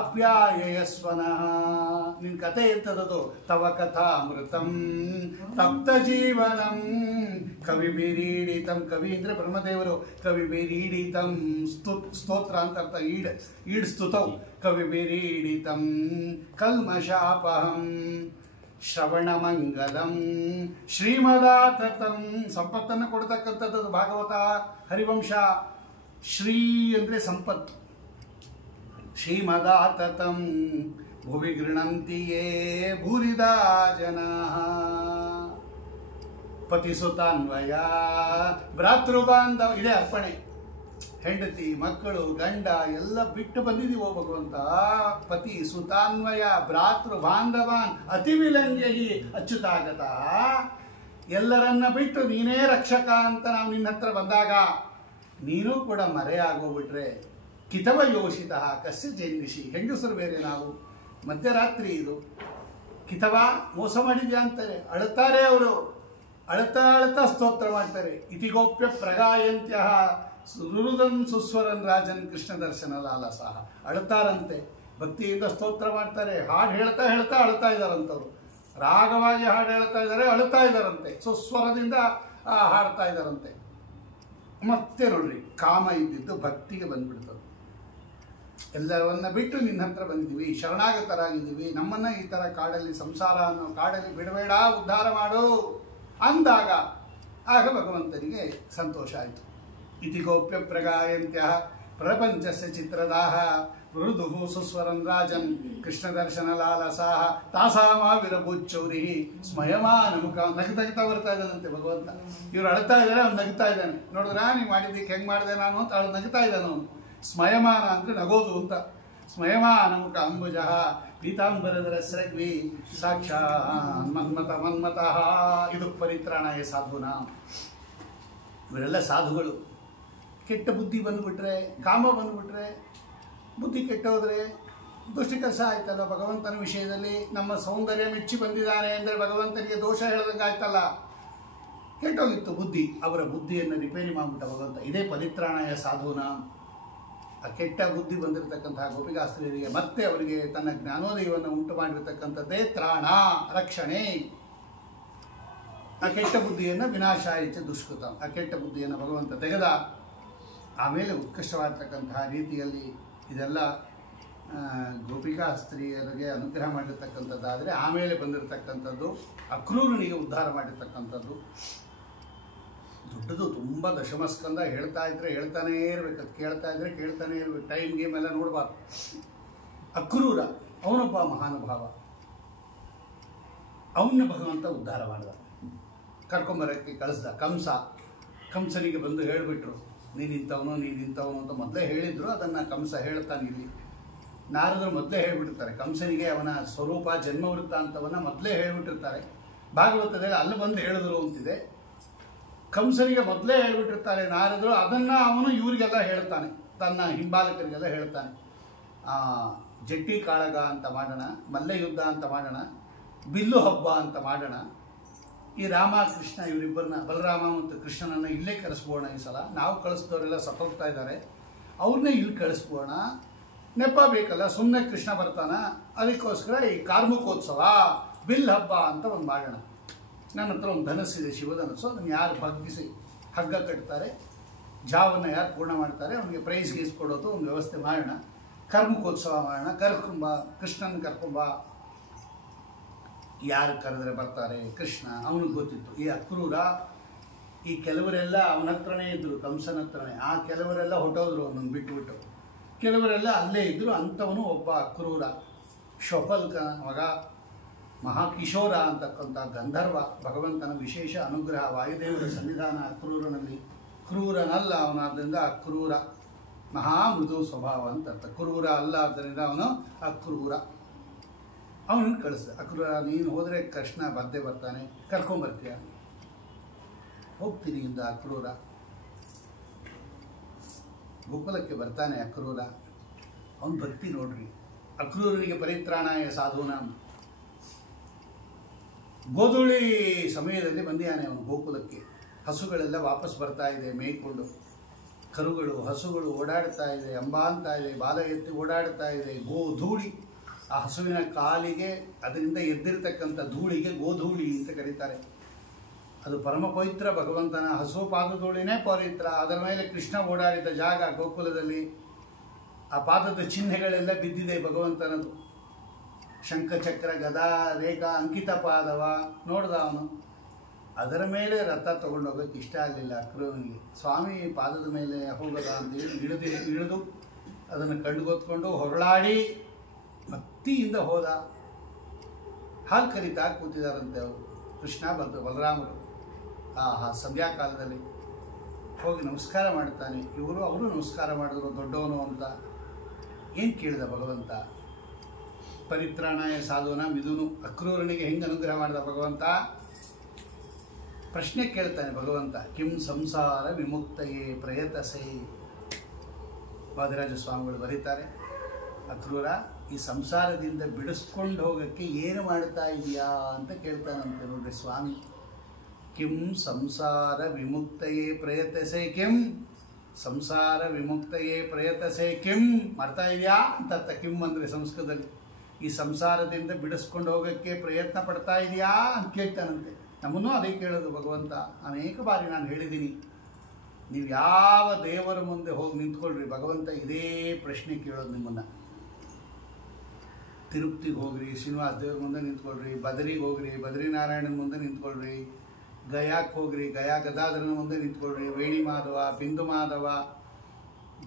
ಅಪ್ಯಾಯಸ್ವನಃ. ನಿನ್ನ ಕಥೆ ಎಂಥದ್ದು? ತವ ಕಥಾಮೃತಂ ತಪ್ತ ಜೀವನಂ ಕವಿ ಬೀರೀಡಿತಂ, ಕವಿ ಅಂದರೆ ಬ್ರಹ್ಮದೇವರು, ಕವಿ ಬೀರೀಡಿತಂ ಸ್ತೋತ್ರ ಅಂತ ಅರ್ಥ, ಈಡ್ ಸ್ತುತೌ, ಕವಿ ಬೀರೀಡಿತಂ ಕಲ್ಮಶಾಪಹಂ ಶ್ರವಣಮಂಗಲಂ ಶ್ರೀಮದಾತತಂ, ಸಂಪತ್ತನ್ನು ಕೊಡ್ತಕ್ಕಂಥದ್ದು ಭಾಗವತ ಹರಿವಂಶ. ಶ್ರೀ ಅಂದರೆ ಸಂಪತ್ತು. ಶ್ರೀಮದಾತತಂ ಭುವಿ ಗೃಣಂತಿಯೇ ಭೂರಿದಾ ಜನಾಃ ಪತಿಸುತಾನ್ವಯ ಭ್ರಾತೃಬಾಂಧವ, ಇದೇ ಅರ್ಪಣೆ. ಹೆಂಡತಿ ಮಕ್ಕಳು ಗಂಡ ಎಲ್ಲ ಬಿಟ್ಟು ಬಂದಿದ್ದೀವೋ ಭಗವಂತ. ಪತಿ ಸುತಾನ್ವಯ ಭ್ರಾತೃ ಬಾಂಧವಾನ್ ಅತಿ ವಿಲಂಘ್ಯಹಿ ಅಚ್ಯುತಾಗತ, ಎಲ್ಲರನ್ನ ಬಿಟ್ಟು ನೀನೇ ರಕ್ಷಕ ಅಂತ ನಾವು ನಿನ್ನ ಹತ್ರ ಬಂದಾಗ ನೀನು ಕೂಡ ಮರೆಯಾಗೋಗ್ಬಿಟ್ರೆ ಕಿತವ ಯೋಷಿತ ಕಸ್ಯ ಜೈನಿಷಿ, ಹೆಂಗಸರು ಬೇರೆ ನಾವು. ಮಧ್ಯರಾತ್ರಿ ಇದು, ಕಿತವ ಮೋಸ ಮಾಡಿದ್ಯಾ ಅಂತಾರೆ, ಅಳುತ್ತಾರೆ ಅವರು, ಅಳುತ್ತಾ ಅಳುತ್ತಾ ಸ್ತೋತ್ರ ಮಾಡ್ತಾರೆ. ಇತಿಗೋಪ್ಯ ಪ್ರಗಾಯಂತ್ಯ ಸುರುದನ್ ಸುಸ್ವರನ್ ರಾಜನ್ ಕೃಷ್ಣ ದರ್ಶನ ಲಾಲಸಹ, ಅಳುತ್ತಾರಂತೆ, ಭಕ್ತಿಯಿಂದ ಸ್ತೋತ್ರ ಮಾಡ್ತಾರೆ. ಹಾಡು ಹೇಳ್ತಾ ಹೇಳ್ತಾ ಅಳುತ್ತಾ ಇದ್ದಾರಂತವ್ರು, ರಾಗವಾಗಿ ಹಾಡು ಹೇಳ್ತಾ ಇದ್ದಾರೆ, ಅಳುತ್ತಾ ಇದ್ದಾರಂತೆ, ಸುಸ್ವರದಿಂದ ಹಾಡ್ತಾ ಇದ್ದಾರಂತೆ. ಮತ್ತೆ ನೋಡ್ರಿ, ಕಾಮ ಇದ್ದಿದ್ದು ಭಕ್ತಿಗೆ ಬಂದ್ಬಿಡ್ತದೆ. ಎಲ್ಲವನ್ನ ಬಿಟ್ಟು ನಿನ್ನ ಹತ್ರ ಬಂದಿದ್ದೀವಿ, ಶರಣಾಗತರಾಗಿದ್ದೀವಿ, ನಮ್ಮನ್ನ ಈ ಥರ ಕಾಡಲ್ಲಿ, ಸಂಸಾರ ಅನ್ನೋ ಕಾಡಲ್ಲಿ ಬಿಡಬೇಡ, ಉದ್ಧಾರ ಮಾಡು ಅಂದಾಗ ಆಗ ಭಗವಂತನಿಗೆ ಸಂತೋಷ ಆಯಿತು. ಇತಿಗೋಪ್ಯ ಪ್ರಗಾಯಂತ್ಯ ಪ್ರಪಂಚಸ್ಯ ಚಿತ್ರದಾಹ ಮೃದು ಸುಸ್ವರನ್ ರಾಜನ್ ಕೃಷ್ಣ ದರ್ಶನ ಲಾಲಸಾಹ ತಾಸಾಮಾವಿರಭೂಚೌರಿ ಸ್ಮಯಮಾನ ಮುಖ. ನಗ್ತಾ ಬರ್ತಾ ಇದ್ದಾನಂತೆ ಭಗವಂತ. ಇವ್ರು ಅಳ್ತಾ ಇದ್ದಾರೆ, ಅವ್ನು ನಗ್ತಾ ಇದ್ದಾನೆ. ನೋಡಿದ್ರ ನೀವು ಮಾಡಿದ್ದಕ್ಕೆ ಹೆಂಗೆ ಮಾಡಿದೆ ನಾನು ಅಂತ ಅವಳು ನಗ್ತಾ ಇದ್ದಾನೆ ಅವನು. ಸ್ಮಯಮಾನ ಅಂದರೆ ನಗೋದು ಅಂತ. ಸ್ಮಯಮಾನ ಮುಖ ಅಂಬುಜ ಪೀತಾಂಬರದರ ಸರಗ್ವಿ ಸಾಕ್ಷಾ ಮನ್ಮತ ಮನ್ಮತಃ. ಇದು ಪರಿತ್ರಾಣಾಯ ಸಾಧುನಾ. ಇವರೆಲ್ಲ ಸಾಧುಗಳು. ಕೆಟ್ಟ ಬುದ್ಧಿ ಬಂದುಬಿಟ್ರೆ, ಕಾಮ ಬಂದುಬಿಟ್ರೆ, ಬುದ್ಧಿ ಕೆಟ್ಟೋದ್ರೆ ದುಷ್ಟ ಕೆಲಸ ಆಯ್ತಲ್ಲ. ಭಗವಂತನ ವಿಷಯದಲ್ಲಿ ನಮ್ಮ ಸೌಂದರ್ಯ ಮೆಚ್ಚಿ ಬಂದಿದ್ದಾನೆ ಅಂದರೆ ಭಗವಂತನಿಗೆ ದೋಷ ಹೇಳೋದಂಗೆ ಆಯ್ತಲ್ಲ. ಕೆಟ್ಟೋಗಿತ್ತು ಬುದ್ಧಿ, ಅವರ ಬುದ್ಧಿಯನ್ನು ರಿಪೇರಿ ಮಾಡಿಬಿಟ್ಟ ಭಗವಂತ. ಇದೇ ಪರಿತ್ರಾಣಾಯ ಸಾಧುನ. ಆ ಕೆಟ್ಟ ಬುದ್ಧಿ ಬಂದಿರತಕ್ಕಂತಹ ಗೋಪಿಕಾಸ್ತ್ರೀಯರಿಗೆ ಮತ್ತೆ ಅವರಿಗೆ ತನ್ನ ಜ್ಞಾನೋದಯವನ್ನು ಉಂಟು ಮಾಡಿರತಕ್ಕಂಥದ್ದೇ ತ್ರಾಣ, ರಕ್ಷಣೆ. ಆ ಕೆಟ್ಟ ಬುದ್ಧಿಯನ್ನು ವಿನಾಶಾಯಿತ ದುಷ್ಕೃತ, ಆ ಕೆಟ್ಟ ಬುದ್ಧಿಯನ್ನು ಭಗವಂತ ತೆಗೆದ. ಆಮೇಲೆ ಉತ್ಕೃಷ್ಟವಾಗಿರ್ತಕ್ಕಂತಹ ರೀತಿಯಲ್ಲಿ ಇದೆಲ್ಲ ಗೋಪಿಕಾ ಸ್ತ್ರೀಯರಿಗೆ ಅನುಗ್ರಹ ಮಾಡಿರ್ತಕ್ಕಂಥದ್ದಾದರೆ ಆಮೇಲೆ ಬಂದಿರತಕ್ಕಂಥದ್ದು ಅಕ್ರೂರನಿಗೆ ಉದ್ಧಾರ ಮಾಡಿರ್ತಕ್ಕಂಥದ್ದು ದೊಡ್ಡದು. ತುಂಬ ದಶಮಸ್ಕಂದ ಹೇಳ್ತಾ ಇದ್ರೆ ಹೇಳ್ತಾನೇ ಇರಬೇಕು, ಅದು ಕೇಳ್ತಾ ಇದ್ರೆ ಕೇಳ್ತಾನೆ ಇರಬೇಕು. ಟೈಮ್ ಗೇಮ್ ಎಲ್ಲ ನೋಡಬಾರ್ದು. ಅಕ್ರೂರ ಅವನೊಬ್ಬ ಮಹಾನುಭಾವ, ಅವನ್ನ ಭಗವಂತ ಉದ್ಧಾರ ಮಾಡಿದ, ಕರ್ಕೊಂಬರಕ್ಕೆ ಕಳಿಸ್ದ. ಕಂಸನಿಗೆ ಬಂದು ಹೇಳಿಬಿಟ್ರು, ನೀನಿಂಥವನು ಅಂತ ಮೊದಲೇ ಹೇಳಿದ್ರು. ಅದನ್ನು ಕಂಸ ಹೇಳ್ತಾನೆ ಇಲ್ಲಿ. ನಾರದರು ಮೊದಲೇ ಹೇಳಿಬಿಟ್ಟಿರ್ತಾರೆ ಕಂಸನಿಗೆ ಅವನ ಸ್ವರೂಪ ಜನ್ಮವೃತ್ತ ಅಂತವನ್ನ ಮೊದಲೇ ಹೇಳಿಬಿಟ್ಟಿರ್ತಾರೆ. ಭಾಗವತದಲ್ಲಿ ಅಲ್ಲಿ ಬಂದು ಹೇಳಿದ್ರು ಅಂತಿದೆ. ಕಂಸನಿಗೆ ಮೊದಲೇ ಹೇಳ್ಬಿಟ್ಟಿರ್ತಾರೆ ನಾರದರು. ಅದನ್ನು ಅವನು ಇವರಿಗೆಲ್ಲ ಹೇಳ್ತಾನೆ, ತನ್ನ ಹಿಂಬಾಲಕರಿಗೆಲ್ಲ ಹೇಳ್ತಾನೆ. ಜಟ್ಟಿ ಕಾಳಗ ಅಂತ ಮಾಡೋಣ, ಮಲ್ಲ ಯುದ್ಧ ಅಂತ ಮಾಡೋಣ, ಬಿಲ್ಲು ಹಬ್ಬ ಅಂತ ಮಾಡೋಣ. ಈ ರಾಮ ಕೃಷ್ಣ ಇವರಿಬ್ಬರನ್ನ, ಬಲರಾಮ ಮತ್ತು ಕೃಷ್ಣನನ್ನು ಇಲ್ಲೇ ಕಳಿಸ್ಬೋಣ. ಈ ಸಲ ನಾವು ಕಳಿಸಿದವರೆಲ್ಲ ಸತ್ತೋಗ್ತಾ ಇದ್ದಾರೆ, ಅವ್ರನ್ನೇ ಇಲ್ಲಿ ಕಳಿಸ್ಬೋಣ. ನೆಪ ಬೇಕಲ್ಲ, ಸುಮ್ಮನೆ ಕೃಷ್ಣ ಬರ್ತಾನ. ಅದಕ್ಕೋಸ್ಕರ ಈ ಕಾರ್ಮುಕೋತ್ಸವ, ಬಿಲ್ ಹಬ್ಬ ಅಂತ ಒಂದು ಮಾಡೋಣ. ನನ್ನ ಹತ್ರ ಒಂದು ಧನಸ್ಸಿದೆ, ಶಿವಧನಸ್ಸು. ಅದನ್ನು ಯಾರು ಬಗ್ಗಿಸಿ ಹಗ್ಗ ಕಟ್ತಾರೆ, ಜಾವನ್ನು ಯಾರು ಪೂರ್ಣ ಮಾಡ್ತಾರೆ ಅವನಿಗೆ ಪ್ರೈಸ್ ಗೀಸ್ ಕೊಡೋದು ಒಂದು ವ್ಯವಸ್ಥೆ ಮಾಡೋಣ. ಕರ್ಮಕೋತ್ಸವ ಮಾಡೋಣ. ಕೃಷ್ಣನ ಕರ್ಕೊಂಬ. ಯಾರು ಕರೆದ್ರೆ ಬರ್ತಾರೆ? ಕೃಷ್ಣ. ಅವನಿಗೆ ಗೊತ್ತಿತ್ತು ಈ ಅಕ್ರೂರ. ಈ ಕೆಲವರೆಲ್ಲ ಅವನ ಹತ್ರನೇ ಇದ್ದರು, ಕಂಸನ ಹತ್ರನೇ. ಆ ಕೆಲವರೆಲ್ಲ ಹೊಟ್ಟೋದ್ರು, ಅವನನ್ನು ಬಿಟ್ಟುಬಿಟ್ಟು. ಕೆಲವರೆಲ್ಲ ಅಲ್ಲೇ ಇದ್ದರು. ಅಂಥವನು ಒಬ್ಬ ಅಕ್ರೂರ, ಶೊಫಲ್ಕ ಮಗ, ಮಹಾಕಿಶೋರ ಅಂತಕ್ಕಂಥ ಗಂಧರ್ವ. ಭಗವಂತನ ವಿಶೇಷ ಅನುಗ್ರಹ, ವಾಯುದೇವರ ಸನ್ನಿಧಾನ ಅಕ್ರೂರನಲ್ಲಿ. ಕ್ರೂರನಲ್ಲ ಅವನಾದ್ದರಿಂದ ಅಕ್ರೂರ, ಮಹಾ ಮೃದು ಸ್ವಭಾವ ಅಂತ ಅರ್ಥ. ಕ್ರೂರ ಅಲ್ಲ, ಆದ್ದರಿಂದ ಅವನು ಅಕ್ರೂರ. ಅವನನ್ನು ಕಳಿಸ್ದ. ಅಕ್ರೂರ, ನೀನು ಹೋದರೆ ಕೃಷ್ಣ ಬಂದೇ ಬರ್ತಾನೆ, ಕರ್ಕೊಂಬರ್ತೀಯ. ಹೋಗ್ತೀನಿ ಇಂದ ಅಕ್ರೂರ. ಗೋಕುಲಕ್ಕೆ ಬರ್ತಾನೆ ಅಕ್ರೂರ. ಅವನ ಭಕ್ತಿ ನೋಡ್ರಿ. ಅಕ್ರೂರನಿಗೆ ಪರಿತ್ರಾಣಾಯ ಸಾಧೂನ. ಗೋಧೂಳಿ ಸಮಯದಲ್ಲಿ ಬಂದಿಯಾನೆ ಅವನು ಗೋಕುಲಕ್ಕೆ. ಹಸುಗಳೆಲ್ಲ ವಾಪಸ್ ಬರ್ತಾ ಇದೆ ಮೇಯ್ಕೊಂಡು. ಕರುಗಳು, ಹಸುಗಳು ಓಡಾಡ್ತಾ ಇದೆ, ಅಂಬಾ ಅಂತ ಇದೆ, ಬಾಲ ಎತ್ತಿ ಓಡಾಡ್ತಾ ಇದೆ. ಗೋಧೂಳಿ, ಆ ಹಸುವಿನ ಕಾಲಿಗೆ ಅದರಿಂದ ಎದ್ದಿರತಕ್ಕಂಥ ಧೂಳಿಗೆ ಗೋಧೂಳಿ ಅಂತ ಕರೀತಾರೆ. ಅದು ಪರಮ ಪವಿತ್ರ, ಭಗವಂತನ ಹಸು ಪಾದಧೂಳಿನೇ ಪವಿತ್ರ. ಅದರ ಮೇಲೆ ಕೃಷ್ಣ ಓಡಾಡಿದ ಜಾಗ ಗೋಕುಲದಲ್ಲಿ. ಆ ಪಾದದ ಚಿಹ್ನೆಗಳೆಲ್ಲ ಬಿದ್ದಿದೆ ಭಗವಂತನದು. ಶಂಖಚಕ್ರ ಗದಾ ರೇಖಾ ಅಂಕಿತ ಪಾದವ ನೋಡ್ದ ಅವನು. ಅದರ ಮೇಲೆ ರಥ ತೊಗೊಂಡೋಗೋಕ್ಕೆ ಇಷ್ಟ ಆಗಲಿಲ್ಲ ಅಕ್ರೂರನಿಗೆ. ಸ್ವಾಮಿ ಪಾದದ ಮೇಲೆ ಹೋಗದ ಅಂತೇಳಿ ಇಳಿದು ಅದನ್ನು ಕಂಡುಗೊತ್ಕೊಂಡು ಹೊರಳಾಡಿ ಭಕ್ತಿಯಿಂದ ಹೋದ. ಹಾಲು ಕರಿತಾ ಕೂತಿದ್ದಾರಂತೆ ಅವರು. ಕೃಷ್ಣ ಬಂತು, ಬಲರಾಮರು ಆ ಸಂಧ್ಯಾಕಾಲದಲ್ಲಿ ಹೋಗಿ ನಮಸ್ಕಾರ ಮಾಡ್ತಾನೆ. ಅವರು ನಮಸ್ಕಾರ ಮಾಡಿದ್ರು, ದೊಡ್ಡವನು ಅಂತ. ಏನು ಕೇಳಿದ ಭಗವಂತ? ಪರಿತ್ರಾಣಾಯ ಸಾಧುವನ ಮಿದುನು. ಅಕ್ರೂರನಿಗೆ ಹೆಂಗೆ ಅನುಗ್ರಹ ಮಾಡಿದ ಭಗವಂತ? ಪ್ರಶ್ನೆ ಕೇಳ್ತಾನೆ ಭಗವಂತ. ಕಿಂ ಸಂಸಾರ ವಿಮುಕ್ತಯೇ ಪ್ರಯತಸೆ. ವಾದಿರಾಜ ಸ್ವಾಮಿಗಳು ಬರೀತಾರೆ, ಅಕ್ರೂರ ಈ ಸಂಸಾರದಿಂದ ಬಿಡಿಸ್ಕೊಂಡು ಹೋಗೋಕ್ಕೆ ಏನು ಮಾಡ್ತಾ ಇದೆಯಾ ಅಂತ ಕೇಳ್ತಾನಂತೆ. ನೋಡ್ರಿ ಸ್ವಾಮಿ, ಕಿಂ ಸಂಸಾರ ವಿಮುಕ್ತಯೇ ಪ್ರಯತಸೆ. ಕಿಂ ಸಂಸಾರ ವಿಮುಕ್ತಯೇ ಪ್ರಯತಸೆ. ಕಿಂ ಮಾಡ್ತಾ ಇದೆಯಾ ಅಂತ ಅರ್ಥ. ಕಿಂ ಅಂದರೆ ಸಂಸ್ಕೃತದಲ್ಲಿ ಈ ಸಂಸಾರದಿಂದ ಬಿಡಿಸ್ಕೊಂಡು ಹೋಗೋಕ್ಕೆ ಪ್ರಯತ್ನ ಪಡ್ತಾ ಇದೆಯಾ ಅಂತ ಕೇಳ್ತಾನಂತೆ. ನಮ್ಮನ್ನೂ ಅದೇ ಕೇಳೋದು ಭಗವಂತ. ಅನೇಕ ಬಾರಿ ನಾನು ಹೇಳಿದ್ದೀನಿ, ನೀವು ಯಾವ ದೇವರ ಮುಂದೆ ಹೋಗಿ ನಿಂತ್ಕೊಳ್ರಿ, ಭಗವಂತ ಇದೇ ಪ್ರಶ್ನೆ ಕೇಳೋದು ನಿಮ್ಮನ್ನು. ತಿರುಪತಿಗೆ ಹೋಗ್ರಿ, ಶ್ರೀನಿವಾಸ ದೇವ್ರ ಮುಂದೆ ನಿಂತ್ಕೊಳ್ರಿ. ಬದರಿಗೆ ಹೋಗ್ರಿ, ಬದ್ರಿನಾರಾಯಣನ ಮುಂದೆ ನಿಂತ್ಕೊಳ್ರಿ. ಗಯಾಕ್ಕೆ ಹೋಗ್ರಿ, ಗಯಾ ಗದಾಧರನ ಮುಂದೆ ನಿಂತ್ಕೊಳ್ರಿ. ವೇಣಿ ಮಾಧವ, ಬಿಂದು ಮಾಧವ,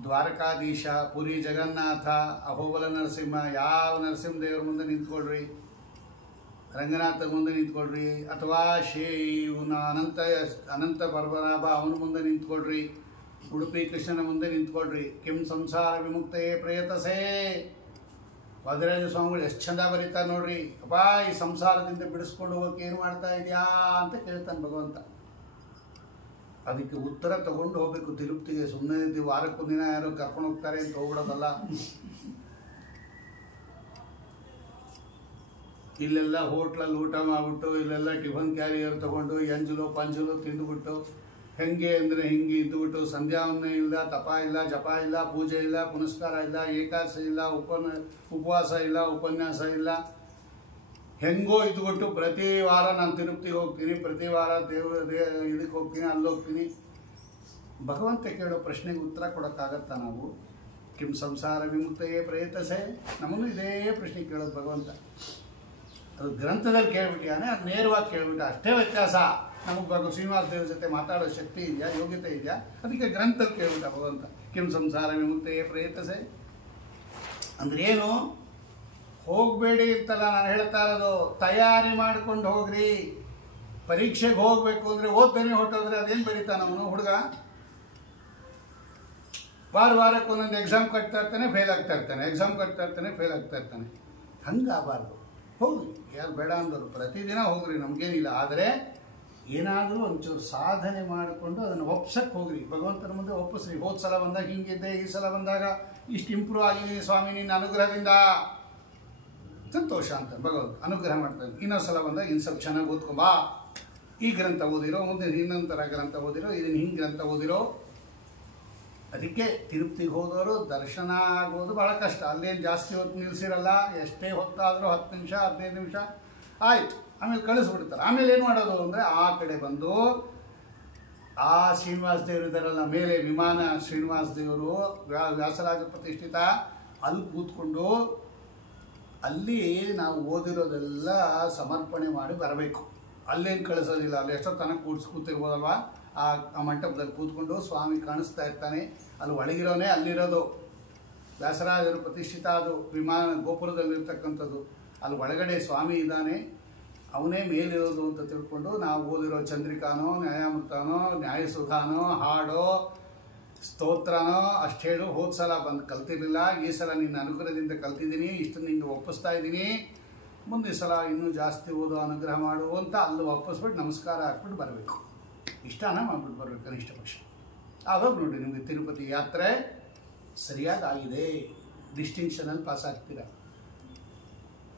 ದ್ವಾರಕಾಧೀಶ, ಪುರಿ ಜಗನ್ನಾಥ, ಅಹೋಬಲ ನರಸಿಂಹ, ಯಾವ ನರಸಿಂಹ ದೇವ್ರ ಮುಂದೆ ನಿಂತ್ಕೊಳ್ರಿ. ರಂಗನಾಥ ಮುಂದೆ ನಿಂತ್ಕೊಳ್ರಿ. ಅಥವಾ ಇವನ ಅನಂತ ಪರ್ವನಾಭ ಅವನ ಮುಂದೆ ನಿಂತ್ಕೊಳ್ರಿ. ಉಡುಪಿ ಕೃಷ್ಣನ ಮುಂದೆ ನಿಂತ್ಕೊಳ್ರಿ. ಕಿಂ ಸಂಸಾರ ವಿಮುಕ್ತಯೇ ಪ್ರಯತಸೆ. ವಾದಿರಾಜ ಸ್ವಾಮಿಗಳು ಎಷ್ಟು ಚಂದ ಬರೀತಾರೆ ನೋಡ್ರಿ. ಅಪ್ಪ ಈ ಸಂಸಾರದಿಂದ ಬಿಡಿಸ್ಕೊಂಡು ಹೋಗೋಕೆ ಏನು ಮಾಡ್ತಾ ಇದೆಯಾ ಅಂತ ಕೇಳ್ತಾನೆ ಭಗವಂತ. ಅದಕ್ಕೆ ಉತ್ತರ ತಗೊಂಡು ಹೋಗ್ಬೇಕು ತಿರುಪತಿಗೆ. ಸುಮ್ಮನೆ ವಾರಕ್ಕೊಂದಿನ ಯಾರೋ ಕರ್ಕೊಂಡು ಹೋಗ್ತಾರೆ ಅಂತ ಹೋಗ್ಬಿಡೋದಲ್ಲ. ಇಲ್ಲೆಲ್ಲ ಹೋಟ್ಲಲ್ಲಿ ಊಟ ಮಾಡಿಬಿಟ್ಟು, ಇಲ್ಲೆಲ್ಲ ಟಿಫನ್ ಕ್ಯಾರಿಯರ್ ತೊಗೊಂಡು ಎಂಜಲು ಪಂಜಲು ತಿಂದುಬಿಟ್ಟು, ಹೆಂಗೆ ಅಂದರೆ ಹಿಂಗೆ ಇದ್ದುಬಿಟ್ಟು, ಸಂಧ್ಯಾವನ್ನೇ ಇಲ್ಲ, ತಪ ಇಲ್ಲ, ಜಪ ಇಲ್ಲ, ಪೂಜೆ ಇಲ್ಲ, ಪುನಸ್ಕಾರ ಇಲ್ಲ, ಏಕಾದಶಿ ಇಲ್ಲ, ಉಪವಾಸ ಇಲ್ಲ, ಉಪನ್ಯಾಸ ಇಲ್ಲ, ಹೆಂಗೋ ಇದ್ದುಬಿಟ್ಟು ಪ್ರತಿ ವಾರ ನಾನು ತಿರುಪತಿಗೆ ಹೋಗ್ತೀನಿ, ಪ್ರತಿ ವಾರ ಇದಕ್ಕೆ ಹೋಗ್ತೀನಿ, ಅಲ್ಲಿ ಹೋಗ್ತೀನಿ. ಭಗವಂತ ಕೇಳೋ ಪ್ರಶ್ನೆಗೆ ಉತ್ತರ ಕೊಡೋಕ್ಕಾಗತ್ತಾ ನಾವು? ಕಿಂ ಸಂಸಾರ ವಿಮುಕ್ತಯೇ ಪ್ರಯತಸೆ. ನಮ್ಮನ್ನು ಇದೇ ಪ್ರಶ್ನೆ ಕೇಳೋದು ಭಗವಂತ. ಅದು ಗ್ರಂಥದಲ್ಲಿ ಕೇಳ್ಬಿಟ್ಟಿಯಾನೆ, ಅದು ನೇರವಾಗಿ ಕೇಳ್ಬಿಟ್ಟು ಅಷ್ಟೇ ವ್ಯತ್ಯಾಸ. ನಮಗೆ ಶ್ರೀನಿವಾಸ ದೇವ್ರ ಜೊತೆ ಮಾತಾಡೋ ಶಕ್ತಿ ಇದೆಯಾ, ಯೋಗ್ಯತೆ ಇದೆಯಾ? ಅದಕ್ಕೆ ಗ್ರಂಥದಲ್ಲಿ ಕೇಳ್ಬಿಟ್ಟ ಭಗವಂತ. ಕಿಂ ಸಂಸಾರ ವಿಮುಕ್ತಯೇ ಪ್ರಯತಸೆ ಅಂದ್ರೆ ಏನು? ಹೋಗಬೇಡಿ ಅಂತಲ್ಲ ನಾನು ಹೇಳ್ತಾ ಇರೋದು. ತಯಾರಿ ಮಾಡ್ಕೊಂಡು ಹೋಗ್ರಿ. ಪರೀಕ್ಷೆಗೆ ಹೋಗಬೇಕು ಅಂದರೆ ಓದ್ತಾನೆ ಹೊಟ್ಟೋದ್ರೆ ಅದೇನು ಬರೀತಾನ ಅವನು ಹುಡುಗ? ವಾರಕ್ಕೆ ಒಂದೊಂದು ಎಕ್ಸಾಮ್ ಕಟ್ತಾ ಇರ್ತಾನೆ, ಫೇಲ್ ಆಗ್ತಾ ಇರ್ತಾನೆ, ಎಕ್ಸಾಮ್ ಕಟ್ತಾ ಇರ್ತಾನೆ, ಫೇಲ್ ಆಗ್ತಾ ಇರ್ತಾನೆ. ಹಂಗಾಗಬಾರ್ದು. ಹೋಗ್ರಿ, ಯಾರು ಬೇಡ ಅಂದರು, ಪ್ರತಿದಿನ ಹೋಗ್ರಿ, ನಮಗೇನಿಲ್ಲ. ಆದರೆ ಏನಾದರೂ ಒಂಚೂರು ಸಾಧನೆ ಮಾಡಿಕೊಂಡು ಅದನ್ನು ಒಪ್ಸಕ್ಕೆ ಹೋಗ್ರಿ. ಭಗವಂತನ ಮುಂದೆ ಒಪ್ಪಿಸ್ರಿ. ಹೋದ ಸಲ ಬಂದಾಗ ಹಿಂಗಿದ್ದೆ, ಈ ಸಲ ಬಂದಾಗ ಇಷ್ಟು ಇಂಪ್ರೂವ್ ಆಗಿದ್ದೀನಿ ಸ್ವಾಮಿ ನಿನ್ನ ಅನುಗ್ರಹದಿಂದ, ಸಂತೋಷ ಅಂತ ಭಗವಂತ ಅನುಗ್ರಹ ಮಾಡ್ತಾನೆ. ಇನ್ನೊಂದು ಸಲ ಬಂದಾಗ ಇನ್ನು ಸ್ವಲ್ಪ ಚೆನ್ನಾಗಿ ಓದ್ಕೊಂಬಾ, ಈ ಗ್ರಂಥ ಓದಿರೋ, ಮುಂದೆ ಇನ್ನೊಂಥರ ಗ್ರಂಥ ಓದಿರೋ, ಇದನ್ನು ಹಿಂಗೆ ಗ್ರಂಥ ಓದಿರೋ. ಅದಕ್ಕೆ ತಿರುಪತಿಗೆ ಹೋದವರು ದರ್ಶನ ಆಗೋದು ಭಾಳ ಕಷ್ಟ. ಅಲ್ಲೇನು ಜಾಸ್ತಿ ಹೊತ್ತು ನಿಲ್ಲಿಸಿರಲ್ಲ. ಎಷ್ಟೇ ಹೊತ್ತಾದರೂ 10 ನಿಮಿಷ 15 ನಿಮಿಷ ಆಯಿತು, ಆಮೇಲೆ ಕಳಿಸ್ಬಿಡ್ತಾರೆ. ಆಮೇಲೆ ಏನು ಮಾಡೋದು ಅಂದರೆ ಆ ಕಡೆ ಬಂದು ಆ ಶ್ರೀನಿವಾಸ ದೇವರು ಇದ್ದಾರಲ್ಲ ಮೇಲೆ ವಿಮಾನ, ಶ್ರೀನಿವಾಸ ದೇವರು ವ್ಯಾಸರಾಜ ಪ್ರತಿಷ್ಠಿತ, ಅಲ್ಲಿ ಕೂತ್ಕೊಂಡು ಅಲ್ಲಿ ನಾವು ಓದಿರೋದೆಲ್ಲ ಸಮರ್ಪಣೆ ಮಾಡಿ ಬರಬೇಕು. ಅಲ್ಲೇನು ಕಳಿಸೋದಿಲ್ಲ. ಅಲ್ಲಿ ಎಷ್ಟೋ ತನಕ ಕೂತಿರ್ಬೋದಲ್ವ, ಆ ಮಂಟಪದಲ್ಲಿ ಕೂತ್ಕೊಂಡು ಸ್ವಾಮಿ ಕಾಣಿಸ್ತಾ ಇರ್ತಾನೆ. ಅಲ್ಲಿ ಒಳಗಿರೋನೇ ಅಲ್ಲಿರೋದು. ವ್ಯಾಸರಾಜರು ಪ್ರತಿಷ್ಠಿತ ಅದು ವಿಮಾನ ಗೋಪುರದಲ್ಲಿರ್ತಕ್ಕಂಥದ್ದು. ಅಲ್ಲಿ ಒಳಗಡೆ ಸ್ವಾಮಿ ಇದ್ದಾನೆ, ಅವನೇ ಮೇಲಿರೋದು ಅಂತ ತಿಳ್ಕೊಂಡು ನಾವು ಓದಿರೋ ಚಂದ್ರಿಕಾನೋ, ನ್ಯಾಯಾಮೃತನೋ, ನ್ಯಾಯಸುಧಾನೋ, ಹಾಡೋ, ಸ್ತೋತ್ರನೋ ಅಷ್ಟು ಹೇಳು. ಹೋದ ಸಲ ಬಂದು ಕಲ್ತಿರ್ಲಿಲ್ಲ, ಈ ಸಲ ನಿನ್ನ ಅನುಗ್ರಹದಿಂದ ಕಲ್ತಿದ್ದೀನಿ, ಇಷ್ಟು ನಿಂಗೆ ಒಪ್ಪಿಸ್ತಾ ಇದ್ದೀನಿ, ಮುಂದೆ ಸಲ ಇನ್ನೂ ಜಾಸ್ತಿ ಓದೋ ಅನುಗ್ರಹ ಮಾಡು ಅಂತ ಅಲ್ಲಿ ಒಪ್ಪಿಸ್ಬಿಟ್ಟು ನಮಸ್ಕಾರ ಹಾಕ್ಬಿಟ್ಟು ಬರಬೇಕು. ಇಷ್ಟನ ಮಾಡ್ಬಿಟ್ಟು ಬರಬೇಕು ಕನಿಷ್ಠ ಪಕ್ಷ. ಆವಾಗ ನೋಡಿ ನಿಮಗೆ ತಿರುಪತಿ ಯಾತ್ರೆ ಸರಿಯಾಗಿ ಆಗಿದೆ, ಡಿಸ್ಟಿಂಕ್ಷನಲ್ಲಿ ಪಾಸ್ ಆಗ್ತೀರಾ.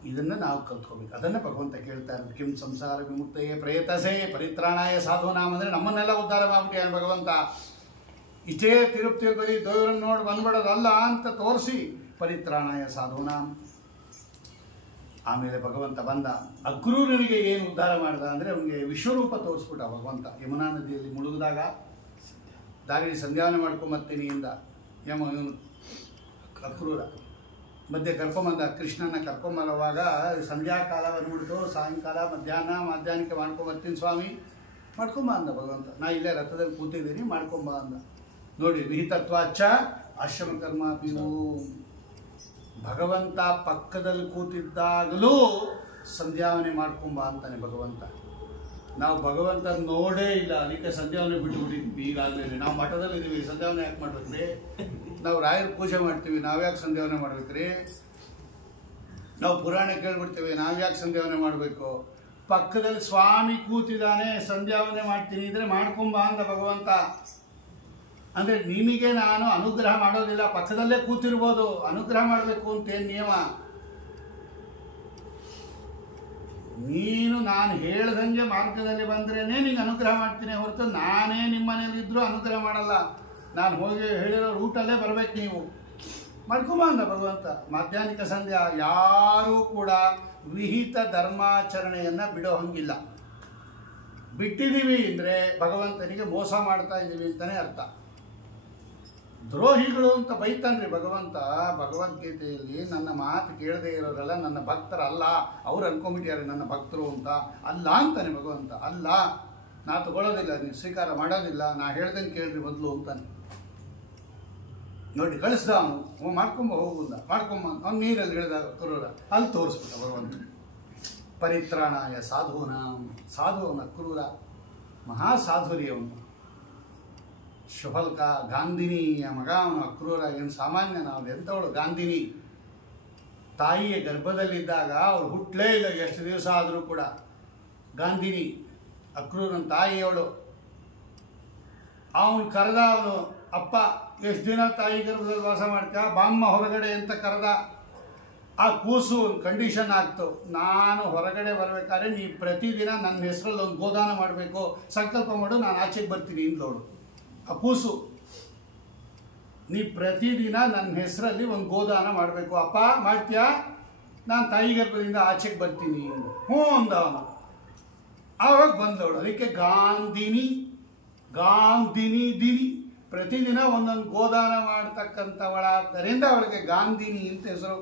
ಇದನ್ನು ನಾವು ಕಲ್ತ್ಕೋಬೇಕು. ಅದನ್ನು ಭಗವಂತ ಕೇಳ್ತಾ ಇರೋದು. ಕಿಂ ಸಂಸಾರ ವಿಮುಕ್ತಯೇ ಪ್ರಯತಸೆ ಪರಿತ್ರಾಣಾಯ ಸಾಧುನಾಮ ಅಂದರೆ ನಮ್ಮನ್ನೆಲ್ಲ ಉದ್ಧಾರ ಮಾಡ್ಬಿಟ್ಟಿಯಾನ ಭಗವಂತ. ಇಷ್ಟೇ ತಿರುಪತಿಯಲ್ಲಿ ಬರೀ ದೇವರನ್ನು ನೋಡಿ ಬಂದ್ಬಿಡೋದಲ್ಲ ಅಂತ ತೋರಿಸಿ ಪರಿತ್ರಾಣಾಯ ಸಾಧುನಾಮ್. ಆಮೇಲೆ ಭಗವಂತ ಬಂದ. ಅಕ್ರೂರನಿಗೆ ಏನು ಉದ್ಧಾರ ಮಾಡ್ದ ಅಂದರೆ ಅವನಿಗೆ ವಿಶ್ವರೂಪ ತೋರಿಸ್ಬಿಟ್ಟ ಭಗವಂತ. ಯಮುನಾ ನದಿಯಲ್ಲಿ ಮುಳುಗಿದಾಗ ದಾರಿಯಲ್ಲಿ ಸಂಧ್ಯಾವನೆ ಮಾಡ್ಕೊಂಬರ್ತೀನಿ ಇಂದ ಇವನು ಅಕ್ರೂರ ಮಧ್ಯೆ ಕರ್ಕೊಂಬಂದ. ಕೃಷ್ಣನ ಕರ್ಕೊಂಬರುವಾಗ ಸಂಧ್ಯಾಕಾಲ ಬಂದ್ಬಿಡ್ತು, ಸಾಯಂಕಾಲ ಮಧ್ಯಾಹ್ನಕ್ಕೆ ಮಾಡ್ಕೊಂಬರ್ತೀನಿ ಸ್ವಾಮಿ, ಮಾಡ್ಕೊಂಬ ಅಂದ ಭಗವಂತ. ನಾ ಇಲ್ಲೇ ರಥದಲ್ಲಿ ಕೂತಿದ್ದೀನಿ, ಮಾಡ್ಕೊಂಬ ಅಂದ. ನೋಡಿ, ವಿಹಿತತ್ವಾಚ ಆಶ್ರಮ ಕರ್ಮ ಪಿವು. ಭಗವಂತ ಪಕ್ಕದಲ್ಲಿ ಕೂತಿದ್ದಾಗಲೂ ಸಂಧ್ಯಾವನೆ ಮಾಡ್ಕೊಂಬ ಅಂತಾನೆ ಭಗವಂತ. ನಾವು ಭಗವಂತ ನೋಡೇ ಇಲ್ಲ, ಅದಕ್ಕೆ ಸಂಧ್ಯಾವನೆ ಬಿಟ್ಟುಬಿಟ್ಟಿದ್ವಿ. ಈಗಾಗಲೇ ನಾವು ಮಠದಲ್ಲಿ ಇದ್ದೀವಿ, ಸಂಧ್ಯಾವನೆ ಯಾಕೆ ಮಾಡ್ಬೇಕ್ರಿ? ನಾವು ರಾಯರ ಪೂಜೆ ಮಾಡ್ತೀವಿ, ನಾವ್ಯಾಕೆ ಸಂಧ್ಯಾವನೆ ಮಾಡ್ಬೇಕ್ರಿ? ನಾವು ಪುರಾಣ ಕೇಳ್ಬಿಡ್ತೀವಿ, ನಾವ್ಯಾಕೆ ಸಂಧ್ಯಾವನೆ ಮಾಡಬೇಕು? ಪಕ್ಕದಲ್ಲಿ ಸ್ವಾಮಿ ಕೂತಿದ್ದಾನೆ, ಸಂಧ್ಯಾವನೆ ಮಾಡ್ತೀನಿ ಅಂದರೆ ಮಾಡ್ಕೊಂಬ ಅಂದ ಭಗವಂತ. ಅಂದರೆ ನಿಮಗೆ ನಾನು ಅನುಗ್ರಹ ಮಾಡೋದಿಲ್ಲ, ಪಕ್ಕದಲ್ಲೇ ಕೂತಿರ್ಬೋದು, ಅನುಗ್ರಹ ಮಾಡಬೇಕು ಅಂತೇನು ನಿಯಮ? ನೀನು ನಾನು ಹೇಳ್ದಂಗೆ ಮಾರ್ಗದಲ್ಲಿ ಬಂದ್ರೇನೆ ನಿಂಗೆ ಅನುಗ್ರಹ ಮಾಡ್ತೀನಿ ಹೊರತು ನಾನೇ ನಿಮ್ಮ ಮನೇಲಿದ್ದರೂ ಅನುಗ್ರಹ ಮಾಡಲ್ಲ. ನಾನು ಹೋಗಿ ಹೇಳಿರೋ ರೂಟಲ್ಲೇ ಬರಬೇಕು, ನೀವು ಮಾಡ್ಕೊಂಬ ಅಂದ ಭಗವಂತ. ಮಾಧ್ಯಾಹ್ನಿಕ ಸಂಧ್ಯಾ ಯಾರೂ ಕೂಡ ವಿಹಿತ ಧರ್ಮಾಚರಣೆಯನ್ನು ಬಿಡೋ ಹಂಗಿಲ್ಲ. ಬಿಟ್ಟಿದ್ದೀವಿ ಅಂದರೆ ಭಗವಂತನಿಗೆ ಮೋಸ ಮಾಡ್ತಾ ಇದ್ದೀವಿ ಅಂತಲೇ ಅರ್ಥ. ದ್ರೋಹಿಗಳು ಅಂತ ಬೈತಾನ್ರಿ ಭಗವಂತ ಭಗವದ್ಗೀತೆಯಲ್ಲಿ. ನನ್ನ ಮಾತು ಕೇಳದೆ ಇರೋರಲ್ಲ ನನ್ನ ಭಕ್ತರಲ್ಲ, ಅವ್ರು ಅನ್ಕೊಂಬಿಟ್ಟಾರೆ ನನ್ನ ಭಕ್ತರು ಅಂತ. ಅಲ್ಲ ಅಂತಾನೆ ಭಗವಂತ. ಅಲ್ಲ, ನಾ ತಗೊಳ್ಳೋದಿಲ್ಲ, ನೀವು ಸ್ವೀಕಾರ ಮಾಡೋದಿಲ್ಲ, ನಾ ಹೇಳ್ದಂಗೆ ಕೇಳ್ರಿ ಮೊದಲು ಅಂತಾನೆ. ನೋಡಿ, ಕಳಿಸ್ದ ಅವನು, ಮಾಡ್ಕೊಂಬ ಹೋಗುದ, ಮಾಡ್ಕೊಂಬ. ಅವ್ನು ನೀರಲ್ಲಿ ಹೇಳಿದಾಗ ಕ್ರೂರ ಅಲ್ಲಿ ತೋರಿಸ್ಬಿಟ್ಟ ಭಗವಂತ. ಪರಿತ್ರಾಣಾಯ ಸಾಧೂನ, ಸಾಧು ಅವನ ಕ್ರೂರ, ಮಹಾಸಾಧುರಿ ಅವನು. ಶುಭಲ್ಕ ಗಾಂಧಿನಿಯ ಮಗ ಅವನು ಅಕ್ರೂರ. ಏನು ಸಾಮಾನ್ಯ? ನಾವು ಎಂಥವಳು ಗಾಂಧಿನಿ. ತಾಯಿಯ ಗರ್ಭದಲ್ಲಿದ್ದಾಗ ಅವ್ರು ಹುಟ್ಟಲೇ ಇಲ್ಲ ಎಷ್ಟು ದಿವಸ ಆದರೂ ಕೂಡ. ಗಾಂಧಿನಿ ಅಕ್ರೂರನ ತಾಯಿಯವಳು. ಅವನು ಕರೆದ, ಅವನು ಅಪ್ಪ ಎಷ್ಟು ದಿನ ತಾಯಿ ಗರ್ಭದಲ್ಲಿ ವಾಸ ಮಾಡ್ತೀಯ, ಬಾಮ್ಮ ಹೊರಗಡೆ ಅಂತ ಕರೆದ. ಆ ಕೂಸು ಒಂದು ಕಂಡೀಷನ್ ಆಗ್ತು, ನಾನು ಹೊರಗಡೆ ಬರಬೇಕಾದ್ರೆ ನೀ ಪ್ರತಿದಿನ ನನ್ನ ಹೆಸರಲ್ಲಿ ಒಂದು ಗೋದಾನ ಮಾಡಬೇಕು, ಸಂಕಲ್ಪ ಮಾಡು, ನಾನು ಆಚೆಗೆ ಬರ್ತೀನಿ ಇಂದೋಳು. ಆ ಕೂಸು, ನೀ ಪ್ರತಿದಿನ ನನ್ನ ಹೆಸರಲ್ಲಿ ಒಂದು ಗೋದಾನ ಮಾಡಬೇಕು. ಅಪ್ಪ ಮಾಡ್ತೀಯಾ? ನಾನು ತಾಯಿ ಗರ್ಭದಿಂದ ಆಚೆಗೆ ಬರ್ತೀನಿ. ಹ್ಞೂ ಅಂದ ಅವನು. ಆವಾಗ ಬಂದವಳು. ಅದಕ್ಕೆ ಗಾಂಧಿನಿ, ಗಾಂಧಿನಿ ದಿನಿ, ಪ್ರತಿದಿನ ಒಂದೊಂದು ಗೋದಾನ ಮಾಡ್ತಕ್ಕಂಥವಳಾದ್ದರಿಂದ ಅವಳಿಗೆ ಗಾಂಧಿನಿ ಅಂತ ಹೆಸರು.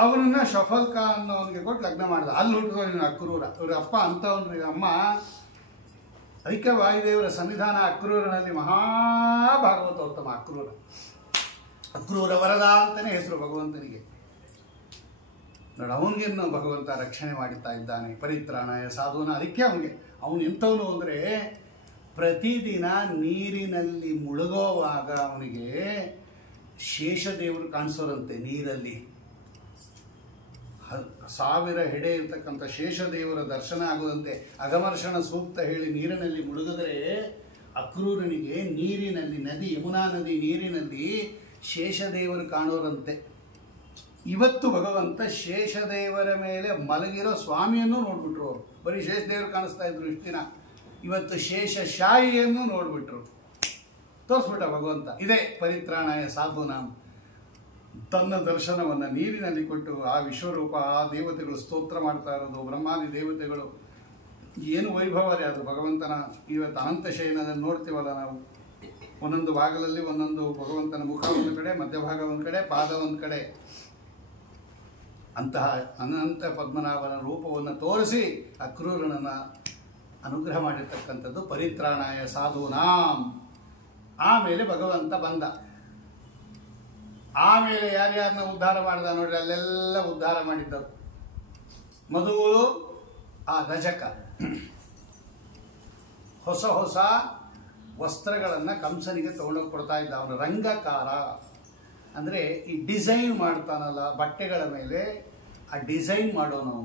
ಅವನನ್ನ ಶಫಲ್ಕ ಅನ್ನೋವನಿಗೆ ಕೊಟ್ಟು ಲಗ್ನ ಮಾಡಿದ. ಅಲ್ಲಿ ಹುಟ್ಟಿದವನು ಅಕ್ರೂರ. ಇವ್ರ ಅಪ್ಪ ಅಂತವನ್ರಿ, ಅಮ್ಮ. ಅದಕ್ಕೆ ವಾಯುದೇವರ ಸನ್ನಿಧಾನ ಅಕ್ರೂರನಲ್ಲಿ ಮಹಾಭಾಗವತೋತ್ತಮ ಅಕ್ರೂರ. ಅಕ್ರೂರ ವರದ ಅಂತಲೇ ಹೆಸರು ಭಗವಂತನಿಗೆ. ನೋಡಿ, ಅವನಿಗೆನ್ನು ಭಗವಂತ ರಕ್ಷಣೆ ಮಾಡುತ್ತಾ ಇದ್ದಾನೆ. ಪರಿತ್ರಾಣಾಯ ಸಾಧೂನ. ಅದಕ್ಕೆ ಅವನು ಎಂಥವನು ಅಂದರೆ, ಪ್ರತಿದಿನ ನೀರಿನಲ್ಲಿ ಮುಳುಗೋವಾಗ ಅವನಿಗೆ ಶೇಷದೇವರು ಕಾಣಿಸೋರಂತೆ. ನೀರಲ್ಲಿ 1000 ಹೆಡೆ ಇರ್ತಕ್ಕಂಥ ಶೇಷದೇವರ ದರ್ಶನ ಆಗುವಂತೆ ಅಗಮರ್ಷಣ ಸೂಕ್ತ ಹೇಳಿ ನೀರಿನಲ್ಲಿ ಮುಳುಗಿದ್ರೆ ಅಕ್ರೂರನಿಗೆ ನೀರಿನಲ್ಲಿ, ನದಿ ಯಮುನಾ ನದಿ ನೀರಿನಲ್ಲಿ ಶೇಷದೇವರು ಕಾಣೋರಂತೆ. ಇವತ್ತು ಭಗವಂತ ಶೇಷದೇವರ ಮೇಲೆ ಮಲಗಿರೋ ಸ್ವಾಮಿಯನ್ನು ನೋಡ್ಬಿಟ್ರು. ಅವರು ಬರೀ ಶೇಷದೇವರು ಕಾಣಿಸ್ತಾ ಇದ್ರು ಇಷ್ಟು ದಿನ. ಇವತ್ತು ಶೇಷಶಾಹಿಯನ್ನು ನೋಡ್ಬಿಟ್ರು, ತೋರಿಸ್ಬಿಟ್ಟ ಭಗವಂತ. ಇದೇ ಪರಿತ್ರಾಣಾಯ ಸಾಧುನಾಮ. ತನ್ನ ದರ್ಶನವನ್ನು ನೀರಿನಲ್ಲಿ ಕೊಟ್ಟು ಆ ವಿಶ್ವರೂಪ, ಆ ದೇವತೆಗಳು ಸ್ತೋತ್ರ ಮಾಡ್ತಾ ಇರೋದು, ಬ್ರಹ್ಮಾದಿ ದೇವತೆಗಳು. ಏನು ವೈಭವರೇ ಅದು ಭಗವಂತನ. ಇವತ್ತು ಅನಂತ ಶಯನದಲ್ಲಿ ನೋಡ್ತೀವಲ್ಲ ನಾವು, ಒಂದೊಂದು ಭಾಗದಲ್ಲಿ ಒಂದೊಂದು ಭಗವಂತನ ಮುಖ ಒಂದು ಕಡೆ, ಮಧ್ಯಭಾಗ ಒಂದು ಕಡೆ, ಪಾದ ಒಂದು ಕಡೆ. ಅಂತಹ ಅನಂತ ಪದ್ಮನಾಭನ ರೂಪವನ್ನು ತೋರಿಸಿ ಅಕ್ರೂರನನ್ನು ಅನುಗ್ರಹ ಮಾಡಿರ್ತಕ್ಕಂಥದ್ದು ಪರಿತ್ರಾಣಾಯ ಸಾಧೂನಾಂ. ಆಮೇಲೆ ಭಗವಂತ ಬಂದ. ಆಮೇಲೆ ಯಾರ್ಯಾರನ್ನ ಉದ್ಧಾರ ಮಾಡಿದ ನೋಡ್ರಿ, ಅಲ್ಲೆಲ್ಲ ಉದ್ಧಾರ ಮಾಡಿದ್ದರು. ಮೊದಲು ಆ ರಜಕ ಹೊಸ ಹೊಸ ವಸ್ತ್ರಗಳನ್ನು ಕಂಸನಿಗೆ ತಗೊಂಡೋಗಿ ಕೊಡ್ತಾ ಇದ್ದ. ಅವನು ರಂಗಕಾರ ಅಂದರೆ ಈ ಡಿಸೈನ್ ಮಾಡ್ತಾನಲ್ಲ ಬಟ್ಟೆಗಳ ಮೇಲೆ, ಆ ಡಿಸೈನ್ ಮಾಡೋನು.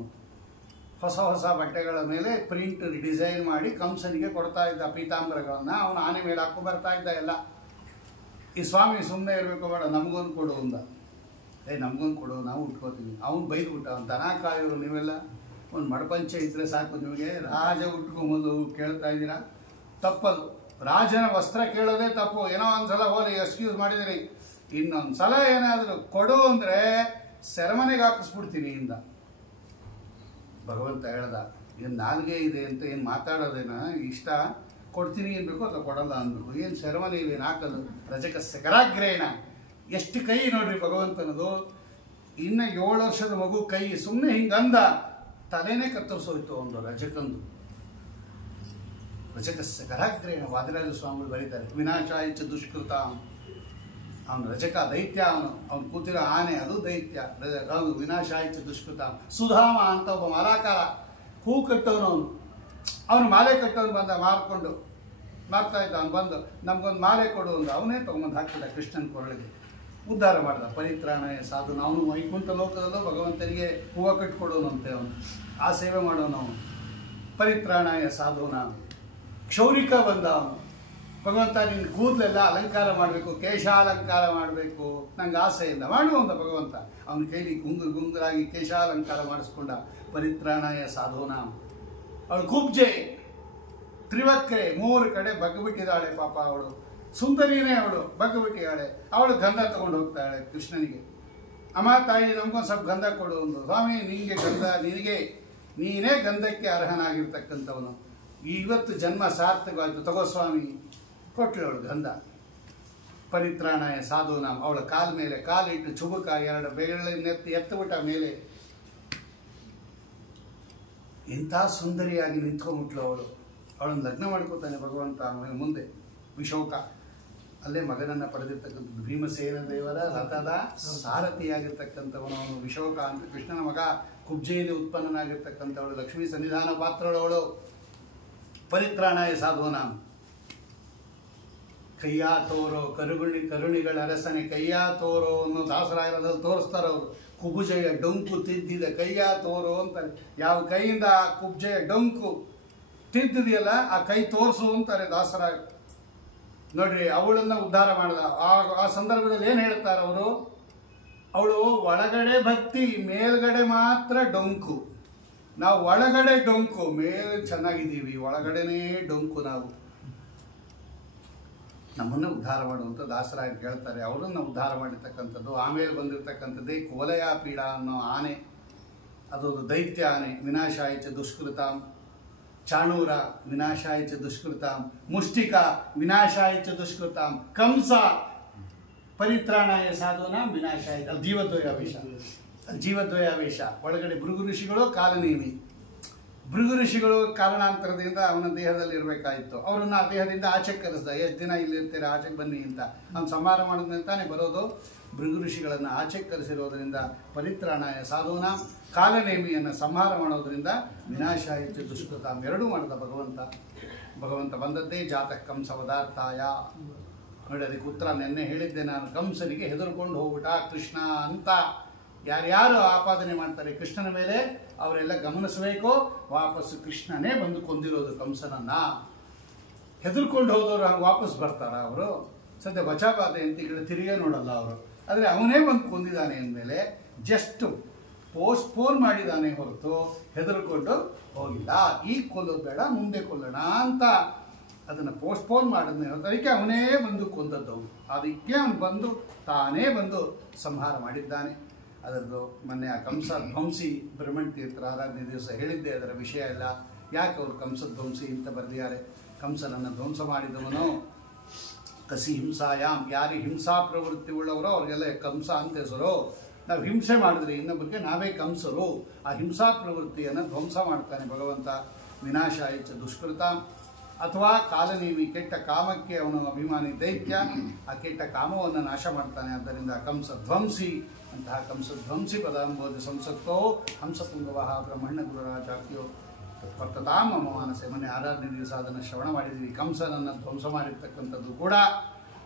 ಹೊಸ ಹೊಸ ಬಟ್ಟೆಗಳ ಮೇಲೆ ಪ್ರಿಂಟ್ ಡಿಸೈನ್ ಮಾಡಿ ಕಂಸನಿಗೆ ಕೊಡ್ತಾ ಇದ್ದ ಪೀತಾಂಬರಗಳನ್ನು. ಅವನು ಆನೆ ಮೇಲೆ ಹಾಕೋ ಬರ್ತಾ ಇದ್ದ ಎಲ್ಲ. ಈ ಸ್ವಾಮಿ ಸುಮ್ಮನೆ ಇರಬೇಕು, ಬೇಡ ನಮಗೊಂದು ಕೊಡು ಅಂದ. ನಮಗೊಂದು ಕೊಡು, ನಾವು ಉಟ್ಕೋತೀವಿ. ಅವನು ಬೈದ್ಬಿಟ್ಟ, ಅವ್ನು ದನ ಕಾಯೋರು ನೀವೆಲ್ಲ, ಒಂದು ಮಡಪಂಚೆ ಇದ್ರೆ ಸಾಕು ನಿಮಗೆ, ರಾಜ ಉಟ್ಕೊಂಬೋದು ಕೇಳ್ತಾ ಇದ್ದೀರಾ? ತಪ್ಪದು. ರಾಜನ ವಸ್ತ್ರ ಕೇಳೋದೇ ತಪ್ಪು. ಏನೋ ಒಂದ್ಸಲ ಹೋಗಿ ಎಕ್ಸ್ಕ್ಯೂಸ್ ಮಾಡಿದಿರಿ, ಇನ್ನೊಂದು ಸಲ ಏನಾದರೂ ಕೊಡು ಅಂದರೆ ಸೆರೆಮನೆಗೆ ಹಾಕಿಸ್ಬಿಡ್ತೀನಿ ಇಂದ. ಭಗವಂತ ಹೇಳ್ದ, ಏನು ನಾಲ್ಗೆ ಇದೆ ಅಂತ ಏನು ಮಾತಾಡೋದೇನ, ಇಷ್ಟ ಕೊಡ್ತೀನಿ ಅನ್ಬೇಕು ಅಥವಾ ಕೊಡಲ್ಲ ಅನ್ಬೇಕು, ಏನು ಸೆರೆಮನೆಯಲ್ಲಿ ಏನು ಹಾಕೋದು. ರಜಕಸ್ಯ ಕರಾಗ್ರೇಣ, ಎಷ್ಟು ಕೈ ನೋಡ್ರಿ ಭಗವಂತನದು. ಇನ್ನು 7 ವರ್ಷದ ಮಗು ಕೈ ಸುಮ್ಮನೆ ಹಿಂಗಂದ, ತಲೆನೇ ಕತ್ತರಿಸೋಯ್ತು ಒಂದು ರಜಕಂದು. ರಜಕಸ್ಯ ಕರಾಗ್ರೇಣ ವಾದಿರಾಜ ಸ್ವಾಮಿಗಳು ಬರೀತಾರೆ, ವಿನಾಶಾಯಿಚ ದುಷ್ಕೃತ. ಅವನು ರಜಕ ದೈತ್ಯ, ಅವನು ಕೂತಿರೋ ಆನೆ ಅದು ದೈತ್ಯ, ಅವನು ವಿನಾಶಾಯಿಚ ದುಷ್ಕೃತ. ಸುಧಾಮ ಅಂತ ಒಬ್ಬ ಮಾಲಾಕಾರ, ಹೂ ಕಟ್ಟೋನು ಅವನು ಮಾಲೆ ಕಟ್ಟೋನು ಬಂದ, ಮಾರ್ತಾ ಇದ್ದ. ಅವನು ಬಂದು ನಮ್ಗೊಂದು ಮಾಲೆ ಕೊಡು ಅಂದ, ಅವನೇ ತೊಗೊಂಬಂದು ಹಾಕ್ಬಿಟ್ಟ ಕೃಷ್ಣನ ಕೊರಳಿಗೆ, ಉದ್ಧಾರ ಮಾಡ್ದ. ಪರಿತ್ರಾಣಾಯ ಸಾಧುನ, ಅವನು ವೈಕುಂಠ ಲೋಕದಲ್ಲೂ ಭಗವಂತನಿಗೆ ಹೂವು ಕಟ್ಕೊಡೋನಂತೆ, ಅವನು ಆ ಸೇವೆ ಮಾಡೋನು. ಅವನು ಪರಿತ್ರಾಣಾಯ ಸಾಧುನ. ಕ್ಷೌರಿಕ ಬಂದ ಅವನು, ಭಗವಂತ ನಿನ್ನ ಕೂದಲೆಲ್ಲ ಅಲಂಕಾರ ಮಾಡಬೇಕು, ಕೇಶಾಲಂಕಾರ ಮಾಡಬೇಕು, ನಂಗೆ ಆಸೆಯಿಂದ ಮಾಡುವಂದ ಭಗವಂತ. ಅವನ ಕೈಲಿ ಗುಂಗುರಾಗಿ ಕೇಶಾಲಂಕಾರ ಮಾಡಿಸ್ಕೊಂಡ. ಪರಿತ್ರಾಣಾಯ ಸಾಧುನ. ಅವಳು ಕುಬ್ಜೆ, ತ್ರಿವಕ್ರೆ, 3 ಕಡೆ ಬಗ್ಗಿಬಿಟ್ಟಿದ್ದಾಳೆ ಪಾಪ ಅವಳು. ಸುಂದರಿನೇ ಅವಳು, ಬಗ್ಗಿಬಿಟ್ಟಿದ್ದಾಳೆ. ಅವಳು ಗಂಧ ತಗೊಂಡು ಹೋಗ್ತಾಳೆ ಕೃಷ್ಣನಿಗೆ. ಅಮ್ಮ ತಾಯಿ ನಮ್ಗೊಂದು ಸ್ವಲ್ಪ ಗಂಧ ಕೊಡು ಒಂದು. ಸ್ವಾಮಿ ನಿನಗೆ ಗಂಧ, ನೀನೇ ಗಂಧಕ್ಕೆ ಅರ್ಹನಾಗಿರ್ತಕ್ಕಂಥವನು, ಇವತ್ತು ಜನ್ಮ ಸಾರ್ಥಕವಾಯಿತು, ತಗೋ ಸ್ವಾಮಿ. ಕೊಟ್ಟಳು ಅವಳು ಗಂಧ. ಪರಿತ್ರಾಣಾಯ ಸಾಧುನ. ಅವಳ ಕಾಲ ಮೇಲೆ ಕಾಲಿಟ್ಟು ಚುಬುಕ 2 ಬೆರಳಿನೆತ್ತಿ ಎತ್ತಬಿಟ್ಟ ಮೇಲೆ. ಇಂಥ ಸುಂದರಿಯಾಗಿ ನಿಂತ್ಕೊಂಡ್ಬಿಟ್ಲು ಅವಳು. ಅವಳನ್ನು ಲಗ್ನ ಮಾಡ್ಕೋತಾನೆ ಭಗವಂತ ಅವನ ಮುಂದೆ. ವಿಶೋಕ ಅಲ್ಲೇ ಮಗನನ್ನು ಪಡೆದಿರ್ತಕ್ಕಂಥದ್ದು. ಭೀಮಸೇನ ದೇವರ ರಥದ ಸಾರಥಿಯಾಗಿರ್ತಕ್ಕಂಥವನು ಅವನು ವಿಶೋಕ ಅಂತ. ಕೃಷ್ಣನ ಮಗ, ಕುಬ್ಜೆಯಲ್ಲಿ ಉತ್ಪನ್ನನಾಗಿರ್ತಕ್ಕಂಥವಳು, ಲಕ್ಷ್ಮೀ ಸನ್ನಿಧಾನ ಪಾತ್ರಳವಳು. ಪರಿತ್ರಾಣಾಯ ಸಾಧುನ. ಕೈಯ ತೋರೋ ಕರುಣಿಗಳ ಅರಸನೆ, ಕೈಯ ತೋರೋ ಅನ್ನೋ ದಾಸರಾಯರದಲ್ಲಿ ತೋರಿಸ್ತಾರೆ ಅವರು. ಕುಬುಜೆಯ ಡೊಂಕು ತಿದ್ದಿದ ಕೈಯ ತೋರೋ ಅಂತಾರೆ. ಯಾವ ಕೈಯಿಂದ ಆ ಕುಬ್ಜೆಯ ಡೊಂಕು ತಿದ್ದಿದೆಯಲ್ಲ ಆ ಕೈ ತೋರಿಸು ಅಂತಾರೆ ದಾಸರಾಯ. ನೋಡ್ರಿ, ಅವಳನ್ನು ಉದ್ಧಾರ ಮಾಡಿದ. ಆ ಸಂದರ್ಭದಲ್ಲಿ ಏನು ಹೇಳ್ತಾರೆ ಅವರು, ಅವಳು ಒಳಗಡೆ ಭಕ್ತಿ, ಮೇಲ್ಗಡೆ ಮಾತ್ರ ಡೊಂಕು. ನಾವು ಒಳಗಡೆ ಡೊಂಕು, ಮೇಲೆ ಚೆನ್ನಾಗಿದ್ದೀವಿ, ಒಳಗಡೆನೇ ಡೊಂಕು. ನಾವು ನಮ್ಮನ್ನು ಉದ್ಧಾರ ಮಾಡುವಂಥ ದಾಸರಾಯರು ಕೇಳ್ತಾರೆ. ಅವರನ್ನು ಉದ್ಧಾರ ಮಾಡಿರ್ತಕ್ಕಂಥದ್ದು. ಆಮೇಲೆ ಬಂದಿರತಕ್ಕಂಥದ್ದೇ ಕೋಲಯ ಪೀಡ ಅನ್ನೋ ಆನೆ, ಅದೊಂದು ದೈತ್ಯ ಆನೆ. ವಿನಾಶಾಯಿಚ ದುಷ್ಕೃತಾಂ. ಚಾಣೂರ ವಿನಾಶಾಯಿಚ ದುಷ್ಕೃತಾಂ. ಮುಷ್ಟಿಕ ವಿನಾಶಾಯಿಚ ದುಷ್ಕೃತಾಂ. ಕಂಸ ಪರಿತ್ರಾಣಾಯ ಸಾಧುನ ವಿನಾಶಾಯಿತ. ಜೀವದ್ವಯಾವೇಶ. ಒಳಗಡೆ ಭೃಗು ಋಷಿಗಳು ಕಾಲನೇಮಿ. ಭೃಗು ಋಷಿಗಳು ಕಾರಣಾಂತರದಿಂದ ಅವನ ದೇಹದಲ್ಲಿ ಇರಬೇಕಾಯಿತು. ಅವರನ್ನು ಆ ದೇಹದಿಂದ ಆಚೆಗೆ ಕರೆಸ್ದ. ಎಷ್ಟು ದಿನ ಇಲ್ಲಿರ್ತೀರ, ಆಚೆಗೆ ಬನ್ನಿ ಅಂತ. ಅವ್ನು ಸಂಹಾರ ಮಾಡೋದಂತಾನೆ ಬರೋದು. ಭೃಗು ಋಷಿಗಳನ್ನು ಆಚೆಗೆ ಕರೆಸಿರೋದ್ರಿಂದ ಪರಿತ್ರಾಣಾಯ ಸಾಧುನ. ಕಾಲನೇಮಿಯನ್ನು ಸಂಹಾರ ಮಾಡೋದ್ರಿಂದ ವಿನಾಶಾಯಿತ ದುಷ್ಕೃತಾಂ. ಎರಡೂ ಮಾಡಿದ ಭಗವಂತ ಬಂದದ್ದೇ ಜಾತಃ ಕಂಸ ವದಾರ್ಥಾಯ. ನೋಡಿ, ಅದಕ್ಕೆ ಉತ್ತರ ನೆನ್ನೆ ಹೇಳಿದ್ದೆ ನಾನು. ಕಂಸನಿಗೆ ಹೆದರ್ಕೊಂಡು ಹೋಗ್ಬಿಟ್ಟ ಕೃಷ್ಣ ಅಂತ. ಯಾರ್ಯಾರು ಆಪಾದನೆ ಮಾಡ್ತಾರೆ ಕೃಷ್ಣನ ಮೇಲೆ ಅವರೆಲ್ಲ ಗಮನಿಸಬೇಕು. ವಾಪಸ್ಸು ಕೃಷ್ಣನೇ ಬಂದು ಕೊಂದಿರೋದು ಕಂಸನನ್ನ. ಹೆದರ್ಕೊಂಡು ಹೋದವರು ಹಂಗೆ ವಾಪಸ್ ಬರ್ತಾರ ಅವರು? ಸದ್ಯ ಬಚಾಬಾದೆ ಅಂತ ತಿರುಗೇ ನೋಡಲ್ಲ ಅವರು. ಆದರೆ ಅವನೇ ಬಂದು ಕೊಂದಿದ್ದಾನೆ ಅಂದಮೇಲೆ ಜಸ್ಟ್ ಪೋಸ್ಟ್ಪೋನ್ ಮಾಡಿದ್ದಾನೆ ಹೊರತು ಹೆದರ್ಕೊಂಡು ಹೋಗಿಲ್ಲ. ಈಗ ಕೊಲ್ಲೋದು ಬೇಡ, ಮುಂದೆ ಕೊಲ್ಲೋಣ ಅಂತ ಅದನ್ನು ಪೋಸ್ಟ್ಪೋನ್ ಮಾಡಿದ್ನೇ ಹೊರತು ಅದಕ್ಕೆ ಅವನೇ ಬಂದು ಕೊಂದದ್ದು. ಅದಕ್ಕೆ ಅವನು ಬಂದು ತಾನೇ ಬಂದು ಸಂಹಾರ ಮಾಡಿದ್ದಾನೆ. ಅದರದ್ದು ಮೊನ್ನೆ ಆ ಕಂಸ ಧ್ವಂಸಿ ಬ್ರಹ್ಮಣ್ ತೀರ್ಥರ ಆರಾಧನೆ ದಿವಸ ಹೇಳಿದ್ದೆ. ಅದರ ವಿಷಯ ಎಲ್ಲ ಯಾಕೆ ಅವರು ಕಂಸ ಧ್ವಂಸಿ ಅಂತ ಬರೆದಿದ್ದಾರೆ. ಕಂಸನನ್ನು ಧ್ವಂಸ ಮಾಡಿದವನು ಕಸಿ ಹಿಂಸಾಯಾಮ್. ಯಾರು ಹಿಂಸಾ ಪ್ರವೃತ್ತಿ ಉಳ್ಳವರೋ ಅವ್ರಿಗೆಲ್ಲ ಕಂಸ ಅಂತ ಹೆಸರು. ನಾವು ಹಿಂಸೆ ಮಾಡಿದ್ರೆ ಇನ್ನೊಬ್ಬರಿಗೆ ನಾವೇ ಕಂಸರು. ಆ ಹಿಂಸಾ ಪ್ರವೃತ್ತಿಯನ್ನು ಧ್ವಂಸ ಮಾಡ್ತಾನೆ ಭಗವಂತ. ವಿನಾಶಾಯಿಚ ದುಷ್ಕೃತ. ಅಥವಾ ಕಾಲನೀವಿ, ಕೆಟ್ಟ ಕಾಮಕ್ಕೆ ಅವನು ಅಭಿಮಾನಿ ದೈತ್ಯ. ಆ ಕೆಟ್ಟ ಕಾಮವನ್ನು ನಾಶ ಮಾಡ್ತಾನೆ. ಆದ್ದರಿಂದ ಕಂಸಧ್ವಂಸಿ. ಅಂತಹ ಕಂಸಧ್ವಂಸಿ ಪದಾಂಬೋಧಿ ಸಂಸಕ್ತೋ ಹಂಸಪುಂಗವ ಬ್ರಹ್ಮಣ್ಣ ಗುರುರಾಚಾರ್ಯೋ ವರ್ತತಾಂ ಮಮ ಮಾನಸೆ. ಮೊನ್ನೆ ಆರಾಧನೆ ದಿವಸ ಅದನ್ನು ಶ್ರವಣ ಮಾಡಿದ್ವಿ. ಕಂಸನನ್ನು ಧ್ವಂಸ ಮಾಡಿರ್ತಕ್ಕಂಥದ್ದು ಕೂಡ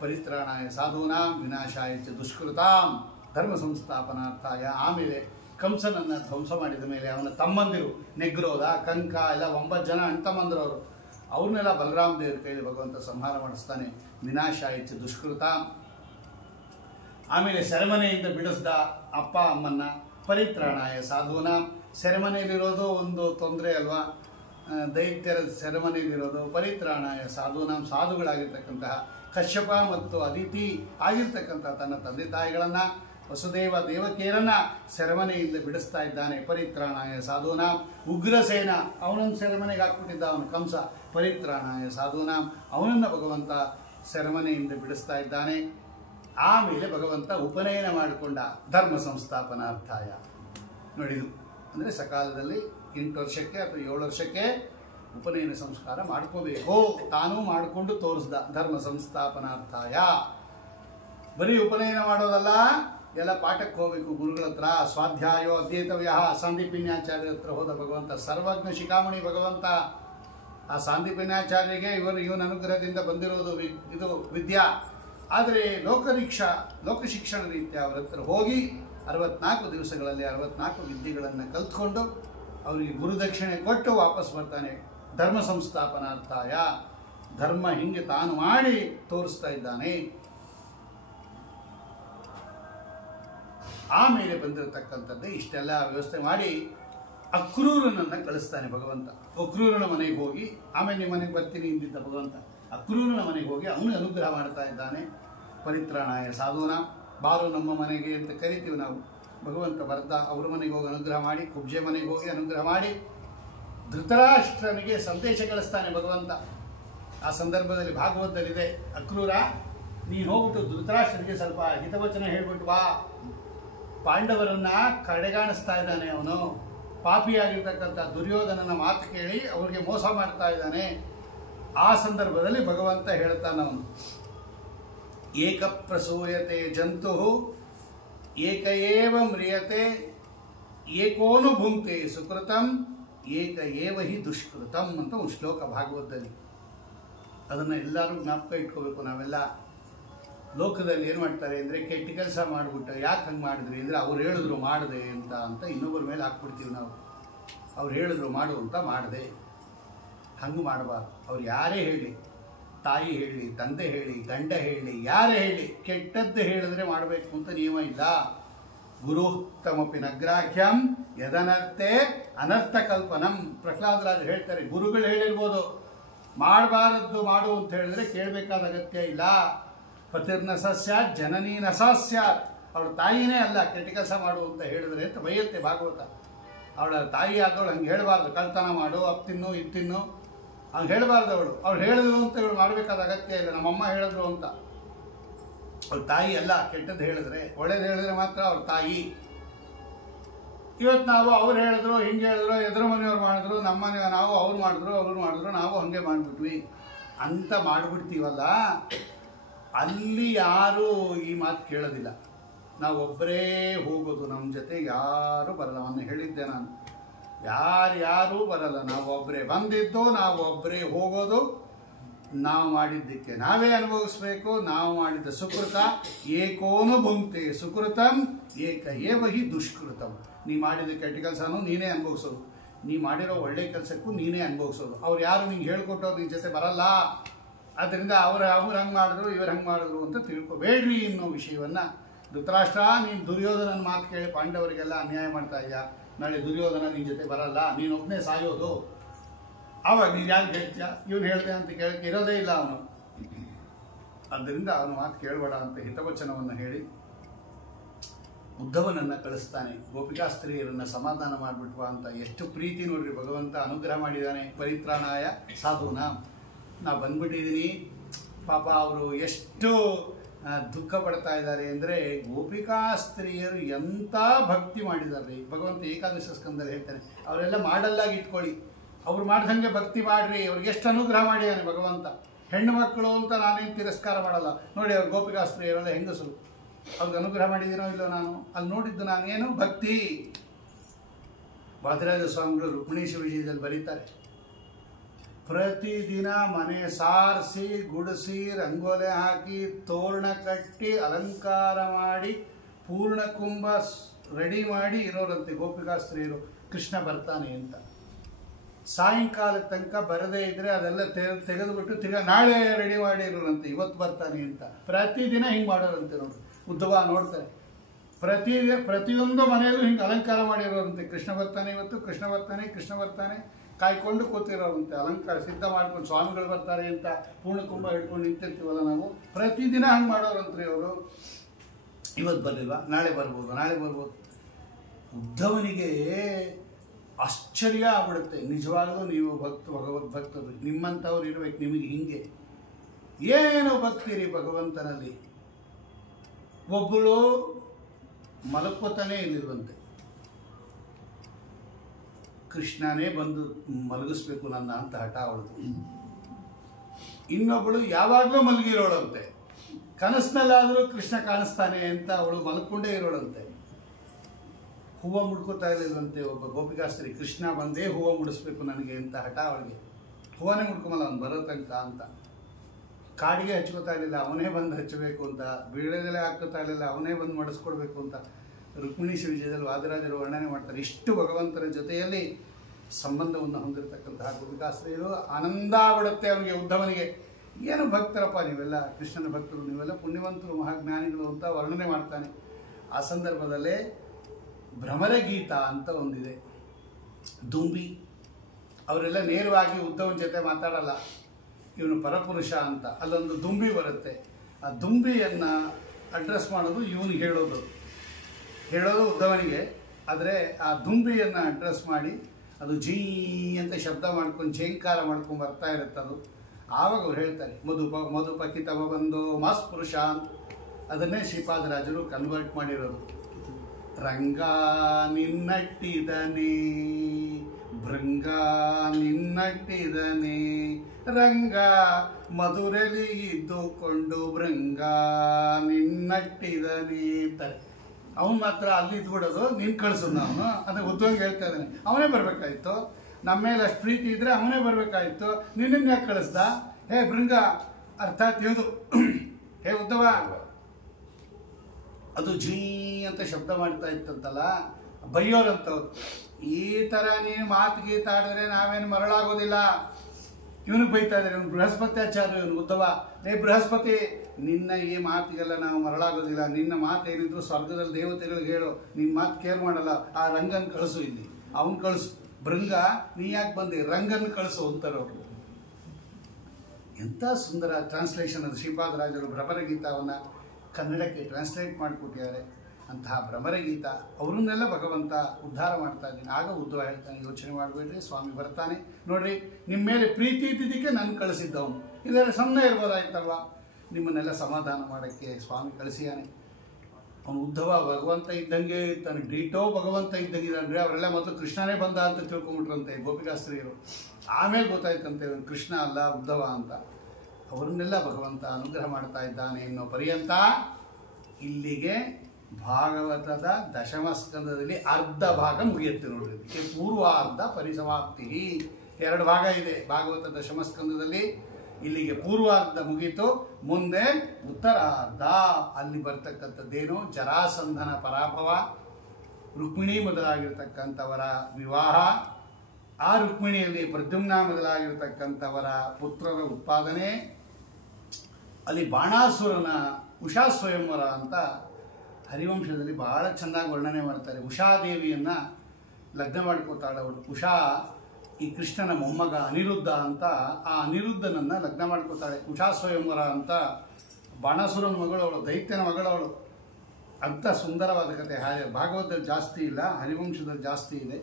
ಪರಿತ್ರಾಣಾಯ ಸಾಧೂನಾಂ ವಿನಾಶಾಯಿಚ ದುಷ್ಕೃತಾಂ ಧರ್ಮ ಸಂಸ್ಥಾಪನಾರ್ಥಾಯ. ಆಮೇಲೆ ಕಂಸನನ್ನು ಧ್ವಂಸ ಮಾಡಿದ ಮೇಲೆ ಅವನ ತಮ್ಮಂದಿರು ನೆಗ್ರೋದ, ಕಂಕ ಎಲ್ಲ 9 ಜನ ಅಣ್ತಮ್ಮಂದರು ಅವರು. ಅವ್ರನ್ನೆಲ್ಲ ಬಲರಾಮ ದೇವರ ಕೈಲಿ ಭಗವಂತ ಸಂಹಾರ ಮಾಡಿಸ್ತಾನೆ. ವಿನಾಶಾಯಿಚ ದುಷ್ಕೃತಾಂ. ಆಮೇಲೆ ಸೆರೆಮನೆಯಿಂದ ಬಿಡಿಸ್ದ ಅಪ್ಪ ಅಮ್ಮನ್ನ. ಪರಿತ್ರಾಣಾಯ ಸಾಧೂನ. ಸೆರೆಮನೆಯಲ್ಲಿರೋದು ಒಂದು ತೊಂದರೆ ಅಲ್ವಾ, ದೈತ್ಯರ ಸೆರೆಮನೆಯಲ್ಲಿರೋದು. ಪರಿತ್ರಾಣಾಯ ಸಾಧೂನಾಂ. ಸಾಧುಗಳಾಗಿರ್ತಕ್ಕಂತಹ ಕಶ್ಯಪ ಮತ್ತು ಅದಿತಿ ಆಗಿರ್ತಕ್ಕಂಥ ತನ್ನ ತಂದೆ ತಾಯಿಗಳನ್ನು ವಸುದೇವ ದೇವಕಿಯರನ್ನ ಸೆರೆಮನೆಯಿಂದ ಬಿಡಿಸ್ತಾ ಇದ್ದಾನೆ. ಪರಿತ್ರಾಣಾಯ ಸಾಧೂನಾಂ ಉಗ್ರಸೇನ ಅವನನ್ನು ಸೆರೆಮನೆಗೆ ಹಾಕ್ಬಿಟ್ಟಿದ್ದ ಅವನು ಕಂಸ. ಪರಿತ್ರಾಣಾಯ ಸಾಧೂನಾಂ ಅವನನ್ನು ಭಗವಂತ ಸೆರೆಮನೆಯಿಂದ ಬಿಡಿಸ್ತಾ ಇದ್ದಾನೆ. ಆಮೇಲೆ ಭಗವಂತ ಉಪನಯನ ಮಾಡಿಕೊಂಡ ಧರ್ಮ ಸಂಸ್ಥಾಪನಾರ್ಥಾಯ. ನೋಡಿದು ಅಂದರೆ ಸಕಾಲದಲ್ಲಿ 8 ವರ್ಷಕ್ಕೆ ಅಥವಾ 7 ವರ್ಷಕ್ಕೆ ಉಪನಯನ ಸಂಸ್ಕಾರ ಮಾಡ್ಕೋಬೇಕು. ತಾನೂ ಮಾಡಿಕೊಂಡು ತೋರಿಸ್ದ ಧರ್ಮ ಸಂಸ್ಥಾಪನಾರ್ಥಾಯ. ಬರೀ ಉಪನಯನ ಮಾಡೋದಲ್ಲ, ಎಲ್ಲ ಪಾಠಕ್ಕೆ ಹೋಗಬೇಕು ಗುರುಗಳ ಹತ್ರ. ಸ್ವಾಧ್ಯಾಯೋ ಅಧ್ಯೇತವ್ಯ ಸಾಂದೀಪಿನ್ಯಾಚಾರ್ಯರ ಹತ್ರ ಹೋದ ಭಗವಂತ, ಸರ್ವಜ್ಞ ಶಿಖಾಮಣಿ ಭಗವಂತ. ಆ ಸಾಂದೀಪಿನ್ಯಾಚಾರ್ಯರಿಗೆ ಇವನ ಅನುಗ್ರಹದಿಂದ ಬಂದಿರೋದು ಇದು ವಿದ್ಯಾ. ಆದರೆ ಲೋಕಶಿಕ್ಷಣ ರೀತ್ಯ ಅವರ ಹತ್ರ ಹೋಗಿ 64 ದಿವಸಗಳಲ್ಲಿ 64 ವಿದ್ಯೆಗಳನ್ನು ಕಲ್ತ್ಕೊಂಡು ಅವರಿಗೆ ಗುರುದಕ್ಷಿಣೆ ಕೊಟ್ಟು ವಾಪಸ್ ಬರ್ತಾನೆ. ಧರ್ಮ ಸಂಸ್ಥಾಪನಾರ್ಥಾಯ. ಧರ್ಮ ಹಿಂಗೆ ತಾನು ಮಾಡಿ ತೋರಿಸ್ತಾ ಇದ್ದಾನೆ. ಆಮೇಲೆ ಬಂದಿರತಕ್ಕಂಥದ್ದೇ ಇಷ್ಟೆಲ್ಲ ವ್ಯವಸ್ಥೆ ಮಾಡಿ ಅಕ್ರೂರನನ್ನು ಕಳಿಸ್ತಾನೆ ಭಗವಂತ. ಅಕ್ರೂರನ ಮನೆಗೆ ಹೋಗಿ, ಆಮೇಲೆ ನಿಮ್ಮ ಮನೆಗೆ ಬರ್ತೀನಿ ಇಂದಿದ್ದ ಭಗವಂತ. ಅಕ್ರೂರನ ಮನೆಗೆ ಹೋಗಿ ಅವನಿಗೆ ಅನುಗ್ರಹ ಮಾಡ್ತಾ ಇದ್ದಾನೆ. ಪರಿತ್ರಾಣಾಯ ಸಾಧೂನ, ಬಾರು ನಮ್ಮ ಮನೆಗೆ ಅಂತ ಕರಿತೀವಿ ನಾವು. ಭಗವಂತ ಬರ್ದ ಅವ್ರ ಮನೆಗೆ ಹೋಗಿ ಅನುಗ್ರಹ ಮಾಡಿ, ಕುಬ್ಜೆ ಮನೆಗೆ ಹೋಗಿ ಅನುಗ್ರಹ ಮಾಡಿ ಧೃತರಾಷ್ಟ್ರನಿಗೆ ಸಂದೇಶ ಕಳಿಸ್ತಾನೆ ಭಗವಂತ. ಆ ಸಂದರ್ಭದಲ್ಲಿ ಭಾಗವತದಲ್ಲಿದೆ, ಅಕ್ರೂರ ನೀನು ಹೋಗ್ಬಿಟ್ಟು ಧೃತರಾಷ್ಟ್ರನಿಗೆ ಸ್ವಲ್ಪ ಹಿತವಚನ ಹೇಳ್ಬಿಟ್ಟು ಬಾ. ಪಾಂಡವರನ್ನ ಕಡೆಗಾಣಿಸ್ತಾ ಇದ್ದಾನೆ ಅವನು. ಪಾಪಿಯಾಗಿರ್ತಕ್ಕಂಥ ದುರ್ಯೋಧನನ ಮಾತು ಕೇಳಿ ಅವ್ರಿಗೆ ಮೋಸ ಮಾಡ್ತಾ ಇದ್ದಾನೆ. ಆ ಸಂದರ್ಭದಲ್ಲಿ ಭಗವಂತ ಹೇಳ್ತಾನವನು, ಏಕ ಪ್ರಸೂಯತೆ ಜಂತು ಏಕ ಏವ ಮ್ರಿಯತೆ ಏಕೋನು ಭುಂಕ್ತೆ ಸುಕೃತಂ ಏಕ ಏವ ಹಿ ದುಷ್ಕೃತಂ ಅಂತ ಒಂದು ಶ್ಲೋಕ ಭಾಗವತದಲ್ಲಿ. ಅದನ್ನು ಎಲ್ಲರೂ ಜ್ಞಾಪಕ ಇಟ್ಕೋಬೇಕು. ನಾವೆಲ್ಲ ಲೋಕದಲ್ಲಿ ಏನು ಮಾಡ್ತಾರೆ ಅಂದರೆ, ಕೆಟ್ಟ ಕೆಲಸ ಮಾಡಿಬಿಟ್ಟು ಯಾಕೆ ಹಂಗೆ ಮಾಡಿದ್ರಿ ಅಂದರೆ ಅವ್ರು ಹೇಳಿದ್ರು ಮಾಡಿದೆ ಅಂತ ಇನ್ನೊಬ್ಬರ ಮೇಲೆ ಹಾಕ್ಬಿಡ್ತೀವಿ ನಾವು. ಅವ್ರು ಹೇಳಿದ್ರು ಮಾಡು ಅಂತ ಮಾಡಿದೆ. ಹಂಗೆ ಮಾಡಬಾರ್ದು. ಅವ್ರು ಯಾರೇ ಹೇಳಿ, ತಾಯಿ ಹೇಳಿ, ತಂದೆ ಹೇಳಿ, ಗಂಡ ಹೇಳಿ, ಯಾರೇ ಹೇಳಿ, ಕೆಟ್ಟದ್ದು ಹೇಳಿದ್ರೆ ಮಾಡಬೇಕು ಅಂತ ನಿಯಮ ಇಲ್ಲ. ಗುರುತ್ತಮಪಿ ನಗ್ರಾಹ್ಯಂ ಯದನರ್ಥೆ ಅನರ್ಥ ಕಲ್ಪನಂ. ಪ್ರಹ್ಲಾದರಾಜ್ ಹೇಳ್ತಾರೆ, ಗುರುಗಳು ಹೇಳಿರ್ಬೋದು, ಮಾಡಬಾರದ್ದು ಮಾಡು ಅಂತ ಹೇಳಿದ್ರೆ ಕೇಳಬೇಕಾದ ಅಗತ್ಯ ಇಲ್ಲ. ಪತಿರ್ನ ಸಸ್ಯಾತ್ ಜನನೀ ನಸಾಸ್ಯಾತ್. ಅವಳ ತಾಯಿನೇ ಅಲ್ಲ ಕೆಟ್ಟ ಕೆಲಸ ಮಾಡು ಅಂತ ಹೇಳಿದ್ರೆ ಅಂತ ಬೈಯುತ್ತೆ ಭಾಗವತ. ಅವಳ ತಾಯಿ ಆದವಳು ಹಂಗೆ ಹೇಳಬಾರ್ದು, ಕಳ್ತನ ಮಾಡು, ಅಪ್ ತಿನ್ನು, ಇದು ತಿನ್ನು, ಹಂಗೆ ಹೇಳಬಾರ್ದು. ಅವಳು ಹೇಳಿದ್ರು ಅಂತ ಇವಳು ಮಾಡಬೇಕಾದ ಅಗತ್ಯ ಇಲ್ಲ. ನಮ್ಮಮ್ಮ ಹೇಳಿದ್ರು ಅಂತ. ಅವಳ ತಾಯಿ ಅಲ್ಲ. ಕೆಟ್ಟದ್ದು ಹೇಳಿದ್ರೆ, ಒಳ್ಳೇದು ಹೇಳಿದ್ರೆ ಮಾತ್ರ ಅವ್ರ ತಾಯಿ. ಇವತ್ತು ನಾವು ಅವ್ರು ಹೇಳಿದ್ರು, ಹಿಂಗೆ ಹೇಳಿದ್ರು, ಎದುರು ಮನೆಯವ್ರು ಮಾಡಿದ್ರು, ನಮ್ಮ ಮನೆ ನಾವು ಅವ್ರು ಮಾಡಿದ್ರು, ನಾವು ಹಂಗೆ ಮಾಡಿಬಿಟ್ವಿ ಅಂತ ಮಾಡಿಬಿಡ್ತೀವಲ್ಲ, ಅಲ್ಲಿ ಯಾರೂ ಈ ಮಾತು ಕೇಳೋದಿಲ್ಲ. ನಾವು ಒಬ್ಬರೇ ಹೋಗೋದು, ನಮ್ಮ ಜೊತೆ ಯಾರೂ ಬರಲ್ಲ. ಅವನು ಹೇಳಿದ್ದೆ ನಾನು, ಯಾರ್ಯಾರೂ ಬರಲ್ಲ. ನಾವು ಒಬ್ಬರೇ ಬಂದಿದ್ದು, ನಾವು ಒಬ್ಬರೇ ಹೋಗೋದು. ನಾವು ಮಾಡಿದ್ದಕ್ಕೆ ನಾವೇ ಅನುಭವಿಸ್ಬೇಕು. ನಾವು ಮಾಡಿದ ಸುಕೃತ ಏಕೋನು ಭುಂಕ್ತೆ ಸುಕೃತಂ ಏಕ ಏವ ಹಿ ದುಷ್ಕೃತಂ. ನೀ ಮಾಡಿದ ಕೆಟ್ಟ ಕೆಲಸನೂ ನೀನೇ ಅನುಭವಿಸೋದು, ನೀ ಮಾಡಿರೋ ಒಳ್ಳೆ ಕೆಲಸಕ್ಕೂ ನೀನೇ ಅನುಭವಿಸೋದು. ಅವ್ರು ಯಾರು ನಿಂಗೆ ಹೇಳ್ಕೊಟ್ಟವ್ರು ನಿನ್ನ ಜೊತೆ ಬರಲ್ಲ. ಆದ್ದರಿಂದ ಅವ್ರು ಹಂಗೆ ಮಾಡಿದ್ರು, ಇವ್ರು ಹಂಗೆ ಮಾಡಿದ್ರು ಅಂತ ತಿಳ್ಕೊಬೇಡ್ರಿ ಅನ್ನೋ ವಿಷಯವನ್ನು. ಧೃತರಾಷ್ಟ್ರ, ನೀನು ದುರ್ಯೋಧನನ ಮಾತು ಕೇಳಿ ಪಾಂಡವರಿಗೆಲ್ಲ ಅನ್ಯಾಯ ಮಾಡ್ತಾ ಇದೆಯಾ. ನಾಳೆ ದುರ್ಯೋಧನ ನಿನ್ನ ಜೊತೆ ಬರಲ್ಲ, ನೀನು ಒಬ್ಬನೇ ಸಾಯೋದು. ಆವಾಗ ನೀನು ಯಾಕೆ ಹೇಳ್ತೀಯ, ಇವನು ಹೇಳ್ದೆ ಅಂತ ಕೇಳಕ್ಕೆ ಇರೋದೇ ಇಲ್ಲ ಅವನು. ಆದ್ದರಿಂದ ಅವನು ಮಾತು ಕೇಳಬೇಡ ಅಂತ ಹಿತವಚನವನ್ನು ಹೇಳಿ ಉದ್ಧವನನ್ನು ಕಳಿಸ್ತಾನೆ. ಗೋಪಿಕಾಸ್ತ್ರೀಯರನ್ನು ಸಮಾಧಾನ ಮಾಡಿಬಿಟ್ವಾ ಅಂತ. ಎಷ್ಟು ಪ್ರೀತಿ ನೋಡ್ರಿ, ಭಗವಂತ ಅನುಗ್ರಹ ಮಾಡಿದ್ದಾನೆ. ಪರಿತ್ರಾಣಾಯ ಸಾಧೂನ, ನಾ ಬಂದ್ಬಿಟ್ಟಿದ್ದೀನಿ. ಪಾಪ ಅವರು ಎಷ್ಟು ದುಃಖ ಪಡ್ತಾ ಇದ್ದಾರೆ ಅಂದರೆ, ಗೋಪಿಕಾಸ್ತ್ರೀಯರು ಎಂಥ ಭಕ್ತಿ ಮಾಡಿದ್ದಾರೆ. ಭಗವಂತ ಏಕಾದಶ ಸ್ಕಂದದಲ್ಲಿ ಹೇಳ್ತಾನೆ, ಅವರೆಲ್ಲ ಮಾಡಲ್ಲಾಗಿ ಇಟ್ಕೊಳ್ಳಿ, ಅವ್ರು ಮಾಡ್ದಂಗೆ ಭಕ್ತಿ ಮಾಡ್ರಿ. ಅವ್ರಿಗೆ ಎಷ್ಟು ಅನುಗ್ರಹ ಮಾಡಿದ್ದಾನೆ ಭಗವಂತ. ಹೆಣ್ಣು ಮಕ್ಕಳು ಅಂತ ನಾನೇನು ತಿರಸ್ಕಾರ ಮಾಡಲ್ಲ. ನೋಡಿ, ಅವ್ರು ಗೋಪಿಕಾಸ್ತ್ರೀಯರೆಲ್ಲ ಹೆಂಗಸರು, ಅವ್ರಿಗೆ ಅನುಗ್ರಹ ಮಾಡಿದ್ದೀನೋ ಇಲ್ಲೋ ನಾನು ಅಲ್ಲಿ ನೋಡಿದ್ದು. ನಾನೇನು ಭಕ್ತಿ. ವಾದಿರಾಜ ಸ್ವಾಮಿಗಳು ರುಕ್ಮಿಣೀಶ ವಿಜಯದಲ್ಲಿ ಬರೀತಾರೆ, ಪ್ರತಿದಿನ ಮನೆ ಸಾರಿಸಿ ಗುಡಿಸಿ ರಂಗೋಲೆ ಹಾಕಿ ತೋರಣ ಕಟ್ಟಿ ಅಲಂಕಾರ ಮಾಡಿ ಪೂರ್ಣ ಕುಂಭ ರೆಡಿ ಮಾಡಿ ಇರೋರಂತೆ ಗೋಪಿಕಾಸ್ತ್ರೀಯರು. ಕೃಷ್ಣ ಬರ್ತಾನೆ ಅಂತ ಸಾಯಂಕಾಲ ತನಕ ಬರದೇ ಇದ್ರೆ ಅದೆಲ್ಲ ತೆಗೆದುಬಿಟ್ಟು ತಿರ್ಗಾ ನಾಳೆ ರೆಡಿ ಮಾಡಿ ಇರೋರಂತೆ, ಇವತ್ತು ಬರ್ತಾನೆ ಅಂತ. ಪ್ರತಿದಿನ ಹಿಂಗೆ ಮಾಡೋರಂತೆ. ನೋಡಿ, ಉದ್ಧವ ನೋಡ್ತಾರೆ, ಪ್ರತಿಯೊಂದು ಮನೆಯಲ್ಲೂ ಹಿಂಗೆ ಅಲಂಕಾರ ಮಾಡಿರೋರಂತೆ. ಕೃಷ್ಣ ಬರ್ತಾನೆ ಇವತ್ತು, ಕೃಷ್ಣ ಬರ್ತಾನೆ ಕಾಯ್ಕೊಂಡು ಕೂತಿರೋರಂತೆ. ಅಲಂಕಾರ ಸಿದ್ಧ ಮಾಡ್ಕೊಂಡು ಸ್ವಾಮಿಗಳು ಬರ್ತಾರೆ ಅಂತ ಪೂರ್ಣ ಕುಂಭ ಹಿಡ್ಕೊಂಡು ನಿಂತಿರ್ತೀವಲ್ಲ ನಾವು. ಪ್ರತಿದಿನ ಹಂಗೆ ಮಾಡೋರಂತ್ರಿ ಅವರು. ಇವತ್ತು ಬರಲಿಲ್ವಾ, ನಾಳೆ ಬರ್ಬೋದು. ಉದ್ಧವನಿಗೆ ಆಶ್ಚರ್ಯ ಆಗ್ಬಿಡುತ್ತೆ. ನಿಜವಾಗ್ಲೂ ನೀವು ಭಗವದ್ ಭಕ್ತರು, ನಿಮ್ಮಂಥವ್ರು ಇರ್ಬೇಕು. ನಿಮಗೆ ಹಿಂಗೆ ಏನು ಭಕ್ತಿರಿ ಭಗವಂತನಲ್ಲಿ. ಒಬ್ಬಳು ಮಲಕೋತಾನೆ ಇಲ್ಲಿರುವಂತೆ, ಕೃಷ್ಣನೇ ಬಂದು ಮಲಗಿಸ್ಬೇಕು ನನ್ನ ಅಂತ ಹಠ ಅವಳದು. ಇನ್ನೊಬ್ಬಳು ಯಾವಾಗಲೂ ಮಲಗಿರೋಳಂತೆ, ಕನಸಿನಲ್ಲಾದರೂ ಕೃಷ್ಣ ಕಾಣಿಸ್ತಾನೆ ಅಂತ ಅವಳು ಮಲ್ಕೊಂಡೇ ಇರೋಳಂತೆ. ಹೂವು ಮುಡ್ಕೋತಾ ಇರಲಿಲ್ವಂತೆ ಒಬ್ಬ ಗೋಪಿಕಾಸ್ತ್ರೀ, ಕೃಷ್ಣ ಬಂದೇ ಹೂವು ಮುಡಿಸ್ಬೇಕು ನನಗೆ ಅಂತ ಹಠ ಅವಳಿಗೆ. ಹೂವನೇ ಮುಡ್ಕೊಂಬಲ್ಲ ಅವ್ನು ಬರೋ ತನಕ ಅಂತ. ಕಾಡಿಗೆ ಹಚ್ಕೋತಾ ಇರಲಿಲ್ಲ, ಅವನೇ ಬಂದು ಹಚ್ಚಬೇಕು ಅಂತ. ಬೀಳೆದೆಲೆ ಹಾಕೋತಾ ಇರಲಿಲ್ಲ, ಅವನೇ ಬಂದು ಮಾಡಿಸ್ಕೊಡ್ಬೇಕು ಅಂತ. ರುಕ್ಮಿಣಿ ವಿಜಯದಲ್ಲಿ ವಾದಿರಾಜರು ವರ್ಣನೆ ಮಾಡ್ತಾರೆ. ಇಷ್ಟು ಭಗವಂತನ ಜೊತೆಯಲ್ಲಿ ಸಂಬಂಧವನ್ನು ಹೊಂದಿರತಕ್ಕಂತಹ ಗೋಪಿಕಾಸ್ತ್ರೀಯರು. ಆನಂದ ಆಗ್ಬಿಡುತ್ತೆ ಅವನಿಗೆ, ಉದ್ಧವನಿಗೆ. ಏನು ಭಕ್ತರಪ್ಪ ನೀವೆಲ್ಲ, ಕೃಷ್ಣನ ಭಕ್ತರು, ನೀವೆಲ್ಲ ಪುಣ್ಯವಂತರು, ಮಹಾಜ್ಞಾನಿಗಳು ಅಂತ ವರ್ಣನೆ ಮಾಡ್ತಾನೆ. ಆ ಸಂದರ್ಭದಲ್ಲೇ ಭ್ರಮರಗೀತ ಅಂತ ಒಂದಿದೆ. ದುಂಬಿ ಅವರೆಲ್ಲ ನೇರವಾಗಿ ಉದ್ಧವನ ಜೊತೆ ಮಾತಾಡಲ್ಲ, ಇವನು ಪರಪುರುಷ ಅಂತ. ಅಲ್ಲೊಂದು ದುಂಬಿ ಬರುತ್ತೆ. ಆ ದುಂಬಿಯನ್ನು ಅಡ್ರೆಸ್ ಮಾಡೋದು ಇವನಿಗೆ ಹೇಳೋದು ಉದ್ಧವನಿಗೆ. ಆದರೆ ಆ ದುಂಬಿಯನ್ನು ಅಡ್ರೆಸ್ ಮಾಡಿ ಅದು ಜೀ ಅಂತ ಶಬ್ದ ಮಾಡ್ಕೊಂಡು ಝೇಂಕಾರ ಮಾಡ್ಕೊಂಡು ಬರ್ತಾ ಇರುತ್ತೆ. ಅದು ಆವಾಗ ಅವ್ರು ಹೇಳ್ತಾರೆ, ಮಧುಪಕಿತವ ಬಂದು ಮಾಸ್ ಪುರುಷ ಅಂತ. ಅದನ್ನೇ ಶ್ರೀಪಾದರಾಜರು ಕನ್ವರ್ಟ್ ಮಾಡಿರೋದು. ರಂಗ ನಿನ್ನಟ್ಟಿದನೆ, ಭೃಂಗ ನಿನ್ನಟ್ಟಿದನೆ, ರಂಗ ಮಧುರಲಿ ಇದ್ದುಕೊಂಡು ಭೃಂಗ ನಿನ್ನಟ್ಟಿದನೆ ಅಂತಾರೆ. ಅವನು ಮಾತ್ರ ಅಲ್ಲಿ ಇದ್ಬಿಡೋದು, ನೀನು ಕಳಿಸೋದು. ಅವನು ಅದೇ ಉದ್ಯೋಗ ಹೇಳ್ತಾ ಇದ್ದಾನೆ, ಅವನೇ ಬರಬೇಕಾಯ್ತು. ನಮ್ಮ ಮೇಲೆ ಅಷ್ಟು ಪ್ರೀತಿ ಇದ್ರೆ ಅವನೇ ಬರಬೇಕಾಯ್ತು, ನಿನ್ನನ್ನು ಯಾಕೆ ಕಳಿಸ್ದ? ಹೇ ಭೃಂಗ, ಅರ್ಥಾತ್ ಇದು ಹೇ ಉದ್ಧವ, ಅದು ಜೀ ಅಂತ ಶಬ್ದ ಮಾಡ್ತಾ ಇತ್ತಂತಲ್ಲ, ಬೈಯೋರಂಥವ್ರು. ಈ ಥರ ನೀನು ಮಾತು ಗೀತಾಡಿದ್ರೆ ನಾವೇನು ಮರಳಾಗೋದಿಲ್ಲ. ಇವನಿಗೆ ಬೈತಾ ಇದ್ದಾರೆ, ಇವನು ಬೃಹಸ್ಪತ್ಯಾಚಾರ್ಯ, ಇವನು ಉದ್ಧವ. ಲೇ ಬೃಹಸ್ಪತಿ, ನಿನ್ನ ಈ ಮಾತಿಗೆಲ್ಲ ನಾವು ಮರಳಾಗೋದಿಲ್ಲ. ನಿನ್ನ ಮಾತು ಏನಿದ್ರು ಸ್ವರ್ಗದಲ್ಲಿ ದೇವತೆಗಳಿಗೆ ಹೇಳು, ನಿನ್ನ ಮಾತು ಕೇರ್ ಮಾಡಲ್ಲ. ಆ ರಂಗನ್ ಕಳಿಸು, ಇಲ್ಲಿ ಅವನು ಕಳಿಸು. ಭೃಂಗ, ನೀ ಯಾಕೆ ಬಂದೆ? ರಂಗನ್ ಕಳಿಸು ಅಂತಾರೆ ಅವರು. ಎಂಥ ಸುಂದರ ಟ್ರಾನ್ಸ್ಲೇಷನ್ ಅದು. ಶ್ರೀಪಾದರಾಜರು ಭ್ರಮರಗೀತವನ್ನು ಕನ್ನಡಕ್ಕೆ ಟ್ರಾನ್ಸ್ಲೇಟ್ ಮಾಡಿಕೊಟ್ಟಿದ್ದಾರೆ. ಅಂತಹ ಭ್ರಮರಗೀತ ಅವರನ್ನೆಲ್ಲ ಭಗವಂತ ಉದ್ಧಾರ ಮಾಡ್ತಾ ಇದ್ದೀನಿ. ಆಗ ಉದ್ಧವ ಹೇಳ್ತಾನೆ, ಯೋಚನೆ ಮಾಡಬೇಡ್ರಿ, ಸ್ವಾಮಿ ಬರ್ತಾನೆ ನೋಡ್ರಿ, ನಿಮ್ಮ ಮೇಲೆ ಪ್ರೀತಿ ಇದ್ದಿದ್ದಕ್ಕೆ ನಾನು ಕಳಿಸಿದ್ದವನು. ಇದೆಲ್ಲ ಸುಮ್ಮನೆ ಇರ್ಬೋದಾಯ್ತಲ್ವ? ನಿಮ್ಮನ್ನೆಲ್ಲ ಸಮಾಧಾನ ಮಾಡೋಕ್ಕೆ ಸ್ವಾಮಿ ಕಳಿಸಿಯಾನೆ. ಅವನು ಉದ್ಧವ ಭಗವಂತ ಇದ್ದಂಗೆ ಇರ್ತಾನೆ, ಡೀಟೋ ಭಗವಂತ ಇದ್ದಂಗಿದ್ದಾನೆ. ಅವರೆಲ್ಲ ಮೊದಲು ಕೃಷ್ಣನೇ ಬಂದ ಅಂತ ತಿಳ್ಕೊಂಬಿಟ್ರಂತೆ ಗೋಪಿಕಾಸ್ತ್ರೀಯರು. ಆಮೇಲೆ ಗೊತ್ತಾಯ್ತಂತೆ ಇವನು ಕೃಷ್ಣ ಅಲ್ಲ ಉದ್ಧವ ಅಂತ. ಅವರನ್ನೆಲ್ಲ ಭಗವಂತ ಅನುಗ್ರಹ ಮಾಡ್ತಾ ಇದ್ದಾನೆ ಎನ್ನೋ ಪರ್ಯಂತ. ಇಲ್ಲಿಗೆ ಭಾಗವತದ ದಶಮ ಸ್ಕಂದದಲ್ಲಿ ಅರ್ಧ ಭಾಗ ಮುಗಿಯುತ್ತೆ ನೋಡ್ರಿ. ಇದಕ್ಕೆ ಪೂರ್ವಾರ್ಧ ಪರಿಸಮಾಪ್ತಿ. 2 ಭಾಗ ಇದೆ ಭಾಗವತ ದಶಮ ಸ್ಕಂದದಲ್ಲಿ. ಇಲ್ಲಿಗೆ ಪೂರ್ವಾರ್ಧ ಮುಗೀತು, ಮುಂದೆ ಉತ್ತರಾರ್ಧ. ಅಲ್ಲಿ ಬರ್ತಕ್ಕಂಥದ್ದೇನು? ಜರಾಸಂಧನ ಪರಾಭವ, ರುಕ್ಮಿಣಿ ಮೊದಲಾಗಿರ್ತಕ್ಕಂಥವರ ವಿವಾಹ, ಆ ರುಕ್ಮಿಣಿಯಲ್ಲಿ ಪ್ರದ್ಯುಮ್ನ ಮೊದಲಾಗಿರ್ತಕ್ಕಂಥವರ ಪುತ್ರರ ಉತ್ಪಾದನೆ, ಅಲ್ಲಿ ಬಾಣಾಸುರನ ಉಷಾ ಸ್ವಯಂವರ ಅಂತ ಹರಿವಂಶದಲ್ಲಿ ಬಹಳ ಚೆನ್ನಾಗಿ ವರ್ಣನೆ ಮಾಡ್ತಾರೆ. ಉಷಾದೇವಿಯನ್ನು ಲಗ್ನ ಮಾಡ್ಕೋತಾಳವಳು. ಉಷಾ ಈ ಕೃಷ್ಣನ ಮೊಮ್ಮಗ ಅನಿರುದ್ಧ ಅಂತ, ಆ ಅನಿರುದ್ಧನನ್ನು ಲಗ್ನ ಮಾಡ್ಕೋತಾಳೆ. ಉಷಾ ಸ್ವಯಂವರ ಅಂತ ಬಾಣಾಸುರನ ಮಗಳವಳು, ದೈತ್ಯನ ಮಗಳವಳು. ಅಂಥ ಸುಂದರವಾದ ಕಥೆ. ಭಾಗವತದಲ್ಲಿ ಜಾಸ್ತಿ ಇಲ್ಲ, ಹರಿವಂಶದಲ್ಲಿ ಜಾಸ್ತಿ ಇದೆ.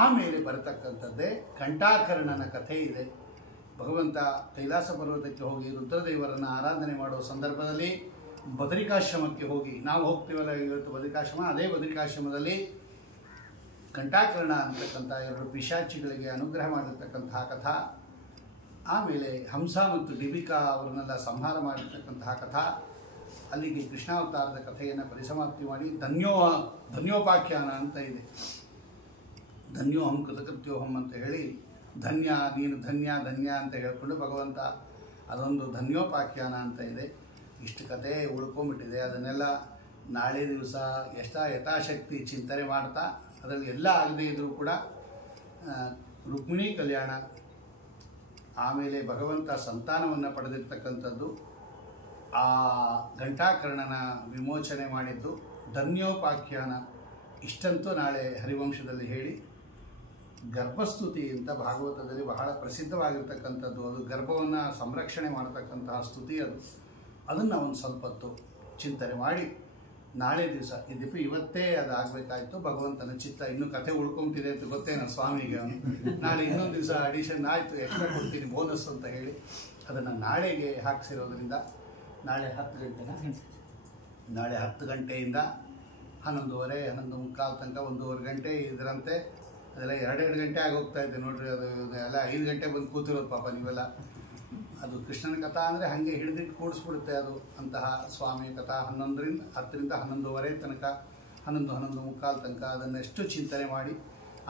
ಆಮೇಲೆ ಬರತಕ್ಕಂಥದ್ದೇ ಕಂಠಾಕರ್ಣನ ಕಥೆ ಇದೆ. ಭಗವಂತ ಕೈಲಾಸ ಪರ್ವತಕ್ಕೆ ಹೋಗಿ ರುದ್ರದೇವರನ್ನು ಆರಾಧನೆ ಮಾಡುವ ಸಂದರ್ಭದಲ್ಲಿ ಬದರಿಕಾಶ್ರಮಕ್ಕೆ ಹೋಗಿ, ನಾವು ಹೋಗ್ತೀವಲ್ಲ ಇವತ್ತು ಬದರಿಕಾಶ್ರಮ, ಅದೇ ಬದರಿಕಾಶ್ರಮದಲ್ಲಿ ಕಂಠಾಕರ್ಣ ಅಂತಕ್ಕಂಥ 2 ಪಿಶಾಚಿಗಳಿಗೆ ಅನುಗ್ರಹ ಮಾಡಿರ್ತಕ್ಕಂತಹ ಕಥಾ. ಆಮೇಲೆ ಹಂಸ ಮತ್ತು ಡಿಬಿಕಾ ಅವರನ್ನೆಲ್ಲ ಸಂಹಾರ ಮಾಡಿರ್ತಕ್ಕಂತಹ ಕಥಾ. ಅಲ್ಲಿಗೆ ಕೃಷ್ಣಾವತಾರದ ಕಥೆಯನ್ನು ಪರಿಸಮಾಪ್ತಿ ಮಾಡಿ ಧನ್ಯೋಪಾಖ್ಯಾನ ಅಂತ ಇದೆ. ಧನ್ಯೋಹಂ ಕೃತಕೃತ್ಯೋಹಂ ಅಂತ ಹೇಳಿ, ಧನ್ಯ ನೀನು ಧನ್ಯ ಧನ್ಯ ಅಂತ ಹೇಳಿಕೊಂಡು ಭಗವಂತ ಅದೊಂದು ಧನ್ಯೋಪಾಖ್ಯಾನ ಅಂತ ಇದೆ. ಇಷ್ಟು ಕಥೆ ಉಳ್ಕೊಂಬಿಟ್ಟಿದೆ. ಅದನ್ನೆಲ್ಲ ನಾಳೆ ದಿವಸ ಯಥಾಶಕ್ತಿ ಚಿಂತನೆ ಮಾಡ್ತಾ, ಅದರಲ್ಲಿ ಎಲ್ಲ ಆಗದೇ ಇದ್ದರೂ ಕೂಡ ರುಕ್ಮಿಣಿ ಕಲ್ಯಾಣ, ಆಮೇಲೆ ಭಗವಂತ ಸಂತಾನವನ್ನು ಪಡೆದಿರ್ತಕ್ಕಂಥದ್ದು, ಆ ಘಂಟಾಕರ್ಣನ ವಿಮೋಚನೆ ಮಾಡಿದ್ದು, ಧನ್ಯೋಪಾಖ್ಯಾನ, ಇಷ್ಟಂತೂ ನಾಳೆ ಹರಿವಂಶದಲ್ಲಿ ಹೇಳಿ, ಗರ್ಭಸ್ತುತಿ ಅಂತ ಭಾಗವತದಲ್ಲಿ ಬಹಳ ಪ್ರಸಿದ್ಧವಾಗಿರ್ತಕ್ಕಂಥದ್ದು. ಅದು ಗರ್ಭವನ್ನು ಸಂರಕ್ಷಣೆ ಮಾಡತಕ್ಕಂತಹ ಸ್ತುತಿ. ಅದನ್ನು ಒಂದು ಸ್ವಲ್ಪ ಹೊತ್ತು ಚಿಂತನೆ ಮಾಡಿ ನಾಳೆ ದಿವಸ ಇದೀಪ ಇವತ್ತೇ ಅದು ಆಗಬೇಕಾಯ್ತು. ಭಗವಂತನ ಚಿತ್ತ. ಇನ್ನೂ ಕಥೆ ಉಳ್ಕೊಂತಿದೆ ಅಂತ ಗೊತ್ತೇನೋ ಸ್ವಾಮಿಗೆ. ನಾಳೆ ಇನ್ನೊಂದು ದಿವಸ ಅಡಿಷನ್ ಆಯಿತು, ಎಕ್ಸ್ಟ್ರಾ ಕೊಡ್ತೀನಿ ಬೋನಸ್ ಅಂತ ಹೇಳಿ ಅದನ್ನು ನಾಳೆಗೆ ಹಾಕಿಸಿರೋದ್ರಿಂದ ನಾಳೆ 10 ಗಂಟೆನ, ನಾಳೆ 10 ಗಂಟೆಯಿಂದ 11:30, 11:45 ತನಕ 1.5 ಗಂಟೆ ಇದರಂತೆ. ಅದೆಲ್ಲ 2 ಗಂಟೆ ಆಗೋಗ್ತಾ ಇದೆ ನೋಡ್ರಿ. ಅದು ಎಲ್ಲ 5 ಗಂಟೆ ಬಂದು ಕೂತಿರೋದು ಪಾಪ ನೀವೆಲ್ಲ. ಅದು ಕೃಷ್ಣನ ಕಥಾ ಅಂದರೆ ಹಾಗೆ ಹಿಡಿದಿಟ್ಟು ಕೂಡಿಸ್ಬಿಡುತ್ತೆ ಅದು. ಅಂತಹ ಸ್ವಾಮಿಯ ಕಥಾ 10ರಿಂದ 11:30 ತನಕ, 11:45 ತನಕ ಅದನ್ನೆಷ್ಟು ಚಿಂತನೆ ಮಾಡಿ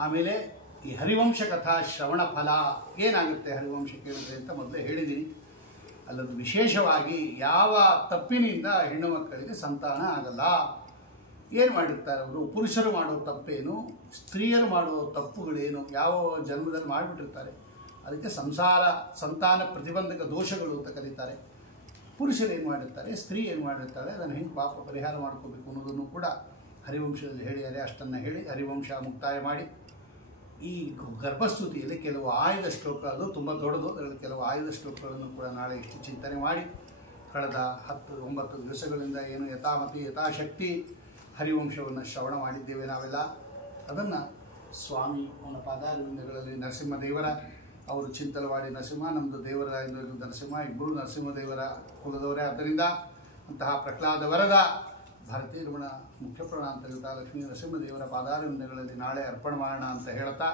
ಆಮೇಲೆ ಈ ಹರಿವಂಶ ಕಥಾ ಶ್ರವಣ ಫಲ ಏನಾಗುತ್ತೆ ಹರಿವಂಶ ಕೇಳಿದ್ರೆ ಅಂತ ಮೊದಲೇ ಹೇಳಿದ್ದೀನಿ. ಅಲ್ಲದು ವಿಶೇಷವಾಗಿ ಯಾವ ತಪ್ಪಿನಿಂದ ಹೆಣ್ಣು ಮಕ್ಕಳಿಗೆ ಸಂತಾನ ಆಗಲ್ಲ. ಏನು ಮಾಡಿರ್ತಾರೆ ಅವರು? ಪುರುಷರು ಮಾಡೋ ತಪ್ಪೇನು, ಸ್ತ್ರೀಯರು ಮಾಡೋ ತಪ್ಪುಗಳೇನು, ಯಾವ ಜನ್ಮದಲ್ಲಿ ಮಾಡಿಬಿಟ್ಟಿರ್ತಾರೆ. ಅದಕ್ಕೆ ಸಂತಾನ ಪ್ರತಿಬಂಧಕ ದೋಷಗಳು ಅಂತ ಕರೀತಾರೆ. ಪುರುಷರು ಏನು ಮಾಡಿರ್ತಾರೆ, ಸ್ತ್ರೀ ಏನು ಮಾಡಿರ್ತಾರೆ, ಅದನ್ನು ಹೆಂಗೆ ಪಾಪ ಪರಿಹಾರ ಮಾಡ್ಕೋಬೇಕು ಅನ್ನೋದನ್ನು ಕೂಡ ಹರಿವಂಶದಲ್ಲಿ ಹೇಳಿದ್ದಾರೆ. ಅಷ್ಟನ್ನು ಹೇಳಿ ಹರಿವಂಶ ಮುಕ್ತಾಯ ಮಾಡಿ ಈ ಗರ್ಭಸ್ತುತಿಯಲ್ಲಿ ಕೆಲವು ಆಯ್ದ ಶ್ಲೋಕ, ಅದು ತುಂಬ ದೊಡ್ಡದು, ಅದರಲ್ಲಿ ಕೆಲವು ಆಯ್ದ ಶ್ಲೋಕಗಳನ್ನು ಕೂಡ ನಾಳೆ ಇಷ್ಟು ಚಿಂತನೆ ಮಾಡಿ ಕಳೆದ 10-9 ದಿವಸಗಳಿಂದ ಏನು ಯಥಾಮತಿ ಯಥಾಶಕ್ತಿ ಹರಿವಂಶವನ್ನು ಶ್ರವಣ ಮಾಡಿದ್ದೇವೆ ನಾವೆಲ್ಲ. ಅದನ್ನು ಸ್ವಾಮಿ ಅವನ ಪಾದಾರವಿಂದಗಳಲ್ಲಿ ನರಸಿಂಹದೇವರ ಅವರು ಚಿಂತಲವಾಡಿ ನರಸಿಂಹ, ನಮ್ಮದು ದೇವರ ನರಸಿಂಹ, ಇಬ್ಬರು ನರಸಿಂಹದೇವರ ಕುಲದವರೇ. ಆದ್ದರಿಂದ ಅಂತಹ ಪ್ರಹ್ಲಾದ ವರದ ಭಾರತೀಯ ರಮಣ ಮುಖ್ಯ ಪ್ರಾಣಾಂತರ್ಗತ ಲಕ್ಷ್ಮೀ ನರಸಿಂಹದೇವರ ಪಾದಾರವಿಂದಗಳಲ್ಲಿ ನಾಳೆ ಅರ್ಪಣೆ ಮಾಡೋಣ ಅಂತ ಹೇಳ್ತಾ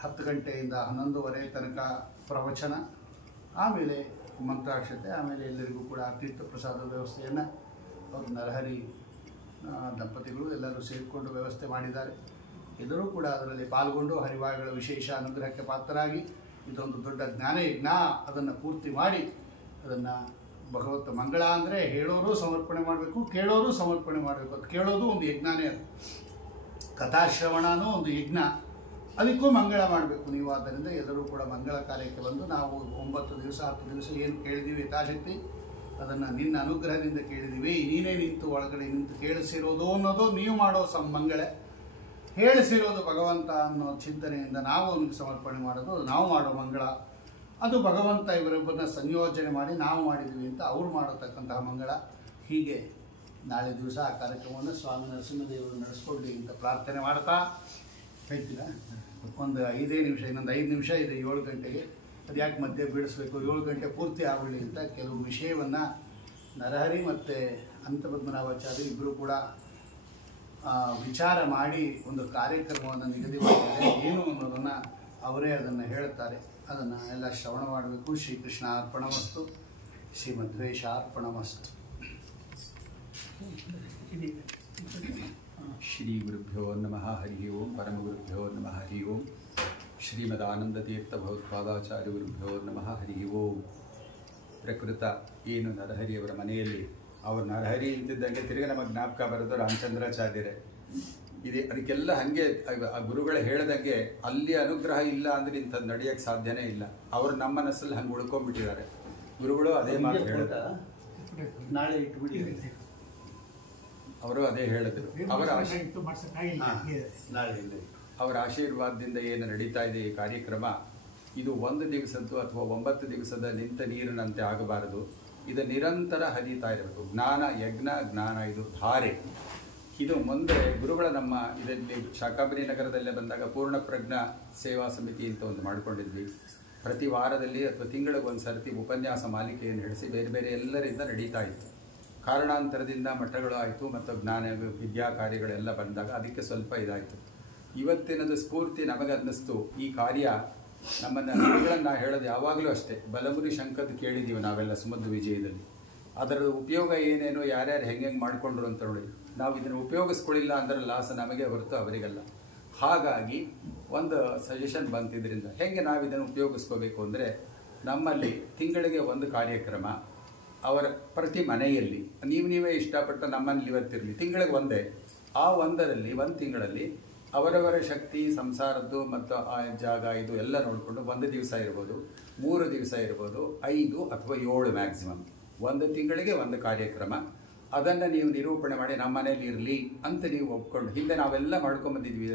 10 ಗಂಟೆಯಿಂದ 11:30 ತನಕ ಪ್ರವಚನ, ಆಮೇಲೆ ಮಂತ್ರಾಕ್ಷತೆ, ಆಮೇಲೆ ಎಲ್ಲರಿಗೂ ಕೂಡ ತೀರ್ಥ ಪ್ರಸಾದ ವ್ಯವಸ್ಥೆಯನ್ನು ಅವರು ನರಹರಿ ದಂಪತಿಗಳು ಎಲ್ಲರೂ ಸೇರಿಕೊಂಡು ವ್ಯವಸ್ಥೆ ಮಾಡಿದ್ದಾರೆ. ಎಲ್ಲರೂ ಕೂಡ ಅದರಲ್ಲಿ ಪಾಲ್ಗೊಂಡು ಹರಿವಾಯುಗಳ ವಿಶೇಷ ಅನುಗ್ರಹಕ್ಕೆ ಪಾತ್ರರಾಗಿ ಇದೊಂದು ದೊಡ್ಡ ಜ್ಞಾನಯಜ್ಞ ಅದನ್ನು ಪೂರ್ತಿ ಮಾಡಿ ಅದನ್ನು ಭಗವತ್ ಮಂಗಳ ಅಂದರೆ ಹೇಳೋರು ಸಮರ್ಪಣೆ ಮಾಡಬೇಕು, ಕೇಳೋರು ಸಮರ್ಪಣೆ ಮಾಡಬೇಕು. ಅದು ಕೇಳೋದು ಒಂದು ಯಜ್ಞನೇ. ಅದು ಕಥಾಶ್ರವಣನೂ ಒಂದು ಯಜ್ಞ, ಅದಕ್ಕೂ ಮಂಗಳ ಮಾಡಬೇಕು ನೀವು. ಆದ್ದರಿಂದ ಎಲ್ಲರೂ ಕೂಡ ಮಂಗಳ ಕಾರ್ಯಕ್ಕೆ ಬಂದು ನಾವು 9 ದಿವಸ 10 ದಿವಸ ಏನು ಕೇಳಿದ್ದೀವಿ ಯಥಾಶಕ್ತಿ ಅದನ್ನು ನಿನ್ನ ಅನುಗ್ರಹದಿಂದ ಕೇಳಿದ್ದೀವಿ. ನೀನೇ ನಿಂತು ಒಳಗಡೆ ನಿಂತು ಕೇಳಿಸಿರೋದು ಅನ್ನೋದು ನೀವು ಮಾಡೋ ಮಂಗಳೆ, ಹೇಳಿಸಿರೋದು ಭಗವಂತ ಅನ್ನೋ ಚಿಂತನೆಯಿಂದ ನಾವು ಅವನಿಗೆ ಸಮರ್ಪಣೆ ಮಾಡೋದು ನಾವು ಮಾಡೋ ಮಂಗಳ. ಅದು ಭಗವಂತ ಇವರೊಬ್ಬರನ್ನ ಸಂಯೋಜನೆ ಮಾಡಿ ನಾವು ಮಾಡಿದ್ದೀವಿ ಅಂತ ಅವ್ರು ಮಾಡತಕ್ಕಂತಹ ಮಂಗಳ. ಹೀಗೆ ನಾಳೆ ದಿವಸ ಆ ಕಾರ್ಯಕ್ರಮವನ್ನು ಸ್ವಾಮಿ ನರಸಿಂಹದೇವರು ನಡೆಸ್ಕೊಡ್ಲಿ ಅಂತ ಪ್ರಾರ್ಥನೆ ಮಾಡ್ತಾ ಹೇಳ್ತೀರಾ. ಒಂದು 5 ನಿಮಿಷ, ಇನ್ನೊಂದು 5 ನಿಮಿಷ ಇದೆ 7 ಗಂಟೆಗೆ. ಅದು ಯಾಕೆ ಮಧ್ಯೆ ಬಿಡಿಸ್ಬೇಕು, 7 ಗಂಟೆ ಪೂರ್ತಿ ಆಗಲಿ ಅಂತ ಕೆಲವು ವಿಷಯವನ್ನು ನರಹರಿ ಮತ್ತು ಅಂತಪದ್ಮನಾಭಾಚಾರ್ಯ ಇಬ್ಬರು ಕೂಡ ವಿಚಾರ ಮಾಡಿ ಒಂದು ಕಾರ್ಯಕ್ರಮವನ್ನು ನಿಗದಿ ಮಾಡಿದ್ದಾರೆ. ಏನು ಅನ್ನೋದನ್ನು ಅವರೇ ಅದನ್ನು ಹೇಳ್ತಾರೆ. ಅದನ್ನು ಎಲ್ಲ ಶ್ರವಣ ಮಾಡಬೇಕು. ಶ್ರೀಕೃಷ್ಣ ಅರ್ಪಣಮಸ್ತು, ಶ್ರೀಮಧ್ವೇಶ ಅರ್ಪಣಮಸ್ತು. ಶ್ರೀ ಗುರುಭ್ಯೋ ನಮಃ ಹರಿ ಓಂ. ಪರಮಗುರುಭ್ಯೋ ನಮಃ ಹರಿ ಓಂ. ಶ್ರೀಮದಾನಂದತೀರ್ಥ ಭಗವತ್ಪಾದಾಚಾರ್ಯ ಗುರುಭ್ಯೋ ನಮಃ ಹರಿ ಓಂ. ಪ್ರಕೃತ ಏನು ನರಹರಿಯವರ ಮನೆಯಲ್ಲಿ ಅವರು ನರಹರಿ ಅಂತಿದ್ದಂಗೆ ತಿರುಗಿ ನಮಗೆ ಜ್ಞಾಪಕ ಬರೋದು ರಾಮಚಂದ್ರಾಚಾರ್ಯರೇ ಇದೆ. ಅದಕ್ಕೆಲ್ಲ ಹಾಗೆ ಆ ಗುರುಗಳು ಹೇಳ್ದಂಗೆ ಅಲ್ಲಿ ಅನುಗ್ರಹ ಇಲ್ಲ ಅಂದರೆ ಇಂಥದ್ದು ನಡೆಯೋಕ್ಕೆ ಸಾಧ್ಯನೇ ಇಲ್ಲ. ಅವರು ನಮ್ಮ ಮನಸ್ಸಲ್ಲಿ ಹಂಗೆ ಉಳ್ಕೊಂಡ್ಬಿಟ್ಟಿದ್ದಾರೆ. ಗುರುಗಳು ಅದೇ ಮಾತು ಹೇಳಿದ್ರು, ನಾಳೆ ಇಟ್ಬಿಡಿ. ಅವರು ಅದೇ ಹೇಳಿದ್ರು. ಅವರ ಆಶೀರ್ವಾದದಿಂದ ಏನು ನಡೀತಾ ಇದೆ ಈ ಕಾರ್ಯಕ್ರಮ, ಇದು 1 ದಿವಸದ್ದು ಅಥವಾ 9 ದಿವಸದ ನಿಂತ ನೀರಿನಂತೆ ಆಗಬಾರದು. ಇದು ನಿರಂತರ ಹರಿತಾ ಇರಬೇಕು. ಜ್ಞಾನ ಯಜ್ಞ, ಜ್ಞಾನ ಇದು ಧಾರೆ. ಇದು ಮುಂದೆ ಗುರುಗಳ ನಮ್ಮ ಇದರಲ್ಲಿ ಶಾಕಾಂಬರಿ ನಗರದಲ್ಲೇ ಬಂದಾಗ ಪೂರ್ಣ ಪ್ರಜ್ಞಾ ಸೇವಾ ಸಮಿತಿ ಅಂತ ಒಂದು ಮಾಡ್ಕೊಂಡಿದ್ವಿ. ಪ್ರತಿ ವಾರದಲ್ಲಿ ಅಥವಾ ತಿಂಗಳಿಗೆ ಒಂದು ಸರ್ತಿ ಉಪನ್ಯಾಸ ಮಾಲಿಕೆಯನ್ನು ನಡೆಸಿ ಬೇರೆ ಬೇರೆ ಎಲ್ಲರಿಂದ ನಡೀತಾ ಇತ್ತು. ಕಾರಣಾಂತರದಿಂದ ಮಠಗಳು ಆಯಿತು ಮತ್ತು ಜ್ಞಾನ ವಿದ್ಯಾ ಕಾರ್ಯಗಳೆಲ್ಲ ಬಂದಾಗ ಅದಕ್ಕೆ ಸ್ವಲ್ಪ ಇದಾಯಿತು. ಇವತ್ತಿನದು ಸ್ಫೂರ್ತಿ ನಮಗೆ ಅನ್ನಿಸ್ತು. ಈ ಕಾರ್ಯ ನಮ್ಮನ್ನು ಹೇಳೋದು ಯಾವಾಗಲೂ ಅಷ್ಟೇ, ಬಲಮುರಿ ಶಂಕದ್ದು ಕೇಳಿದ್ದೀವಿ ನಾವೆಲ್ಲ ಸುಮಧ್ವ ವಿಜಯದಲ್ಲಿ. ಅದರ ಉಪಯೋಗ ಏನೇನು ಯಾರ್ಯಾರು ಹೆಂಗೆ ಮಾಡಿಕೊಂಡ್ರು ಅಂತ ನೋಡಿ. ನಾವು ಇದನ್ನು ಉಪಯೋಗಿಸ್ಕೊಳ್ಳಿಲ್ಲ ಅಂದ್ರೆ ಲಾಸ ನಮಗೆ ಹೊರತು ಅವರಿಗಲ್ಲ. ಹಾಗಾಗಿ ಒಂದು ಸಜೆಷನ್ ಬಂತಿದ್ದರಿಂದ ಹೇಗೆ ನಾವು ಇದನ್ನು ಉಪಯೋಗಿಸ್ಕೋಬೇಕು ಅಂದರೆ, ನಮ್ಮಲ್ಲಿ ತಿಂಗಳಿಗೆ 1 ಕಾರ್ಯಕ್ರಮ ಅವರ ಪ್ರತಿ ಮನೆಯಲ್ಲಿ ನೀವೇ ಇಷ್ಟಪಟ್ಟು ನಮ್ಮಲ್ಲಿ ಇವತ್ತಿರಲಿ ತಿಂಗಳಿಗೆ 1 ಆ 1ರಲ್ಲಿ 1 ತಿಂಗಳಲ್ಲಿ ಅವರವರ ಶಕ್ತಿ ಸಂಸಾರದ್ದು ಮತ್ತು ಆ ಜಾಗ ಇದು ಎಲ್ಲ ನೋಡಿಕೊಂಡು 1 ದಿವಸ ಇರ್ಬೋದು, 3 ದಿವಸ ಇರ್ಬೋದು, 5 ಅಥವಾ 7 ಮ್ಯಾಕ್ಸಿಮಮ್ 1 ತಿಂಗಳಿಗೆ 1 ಕಾರ್ಯಕ್ರಮ. ಅದನ್ನು ನೀವು ನಿರೂಪಣೆ ಮಾಡಿ ನಮ್ಮ ಮನೇಲಿ ಇರಲಿ ಅಂತ ನೀವು ಒಪ್ಕೊಂಡು ಹಿಂದೆ ನಾವೆಲ್ಲ ಮಾಡ್ಕೊಂಬಂದಿದ್ವಿ.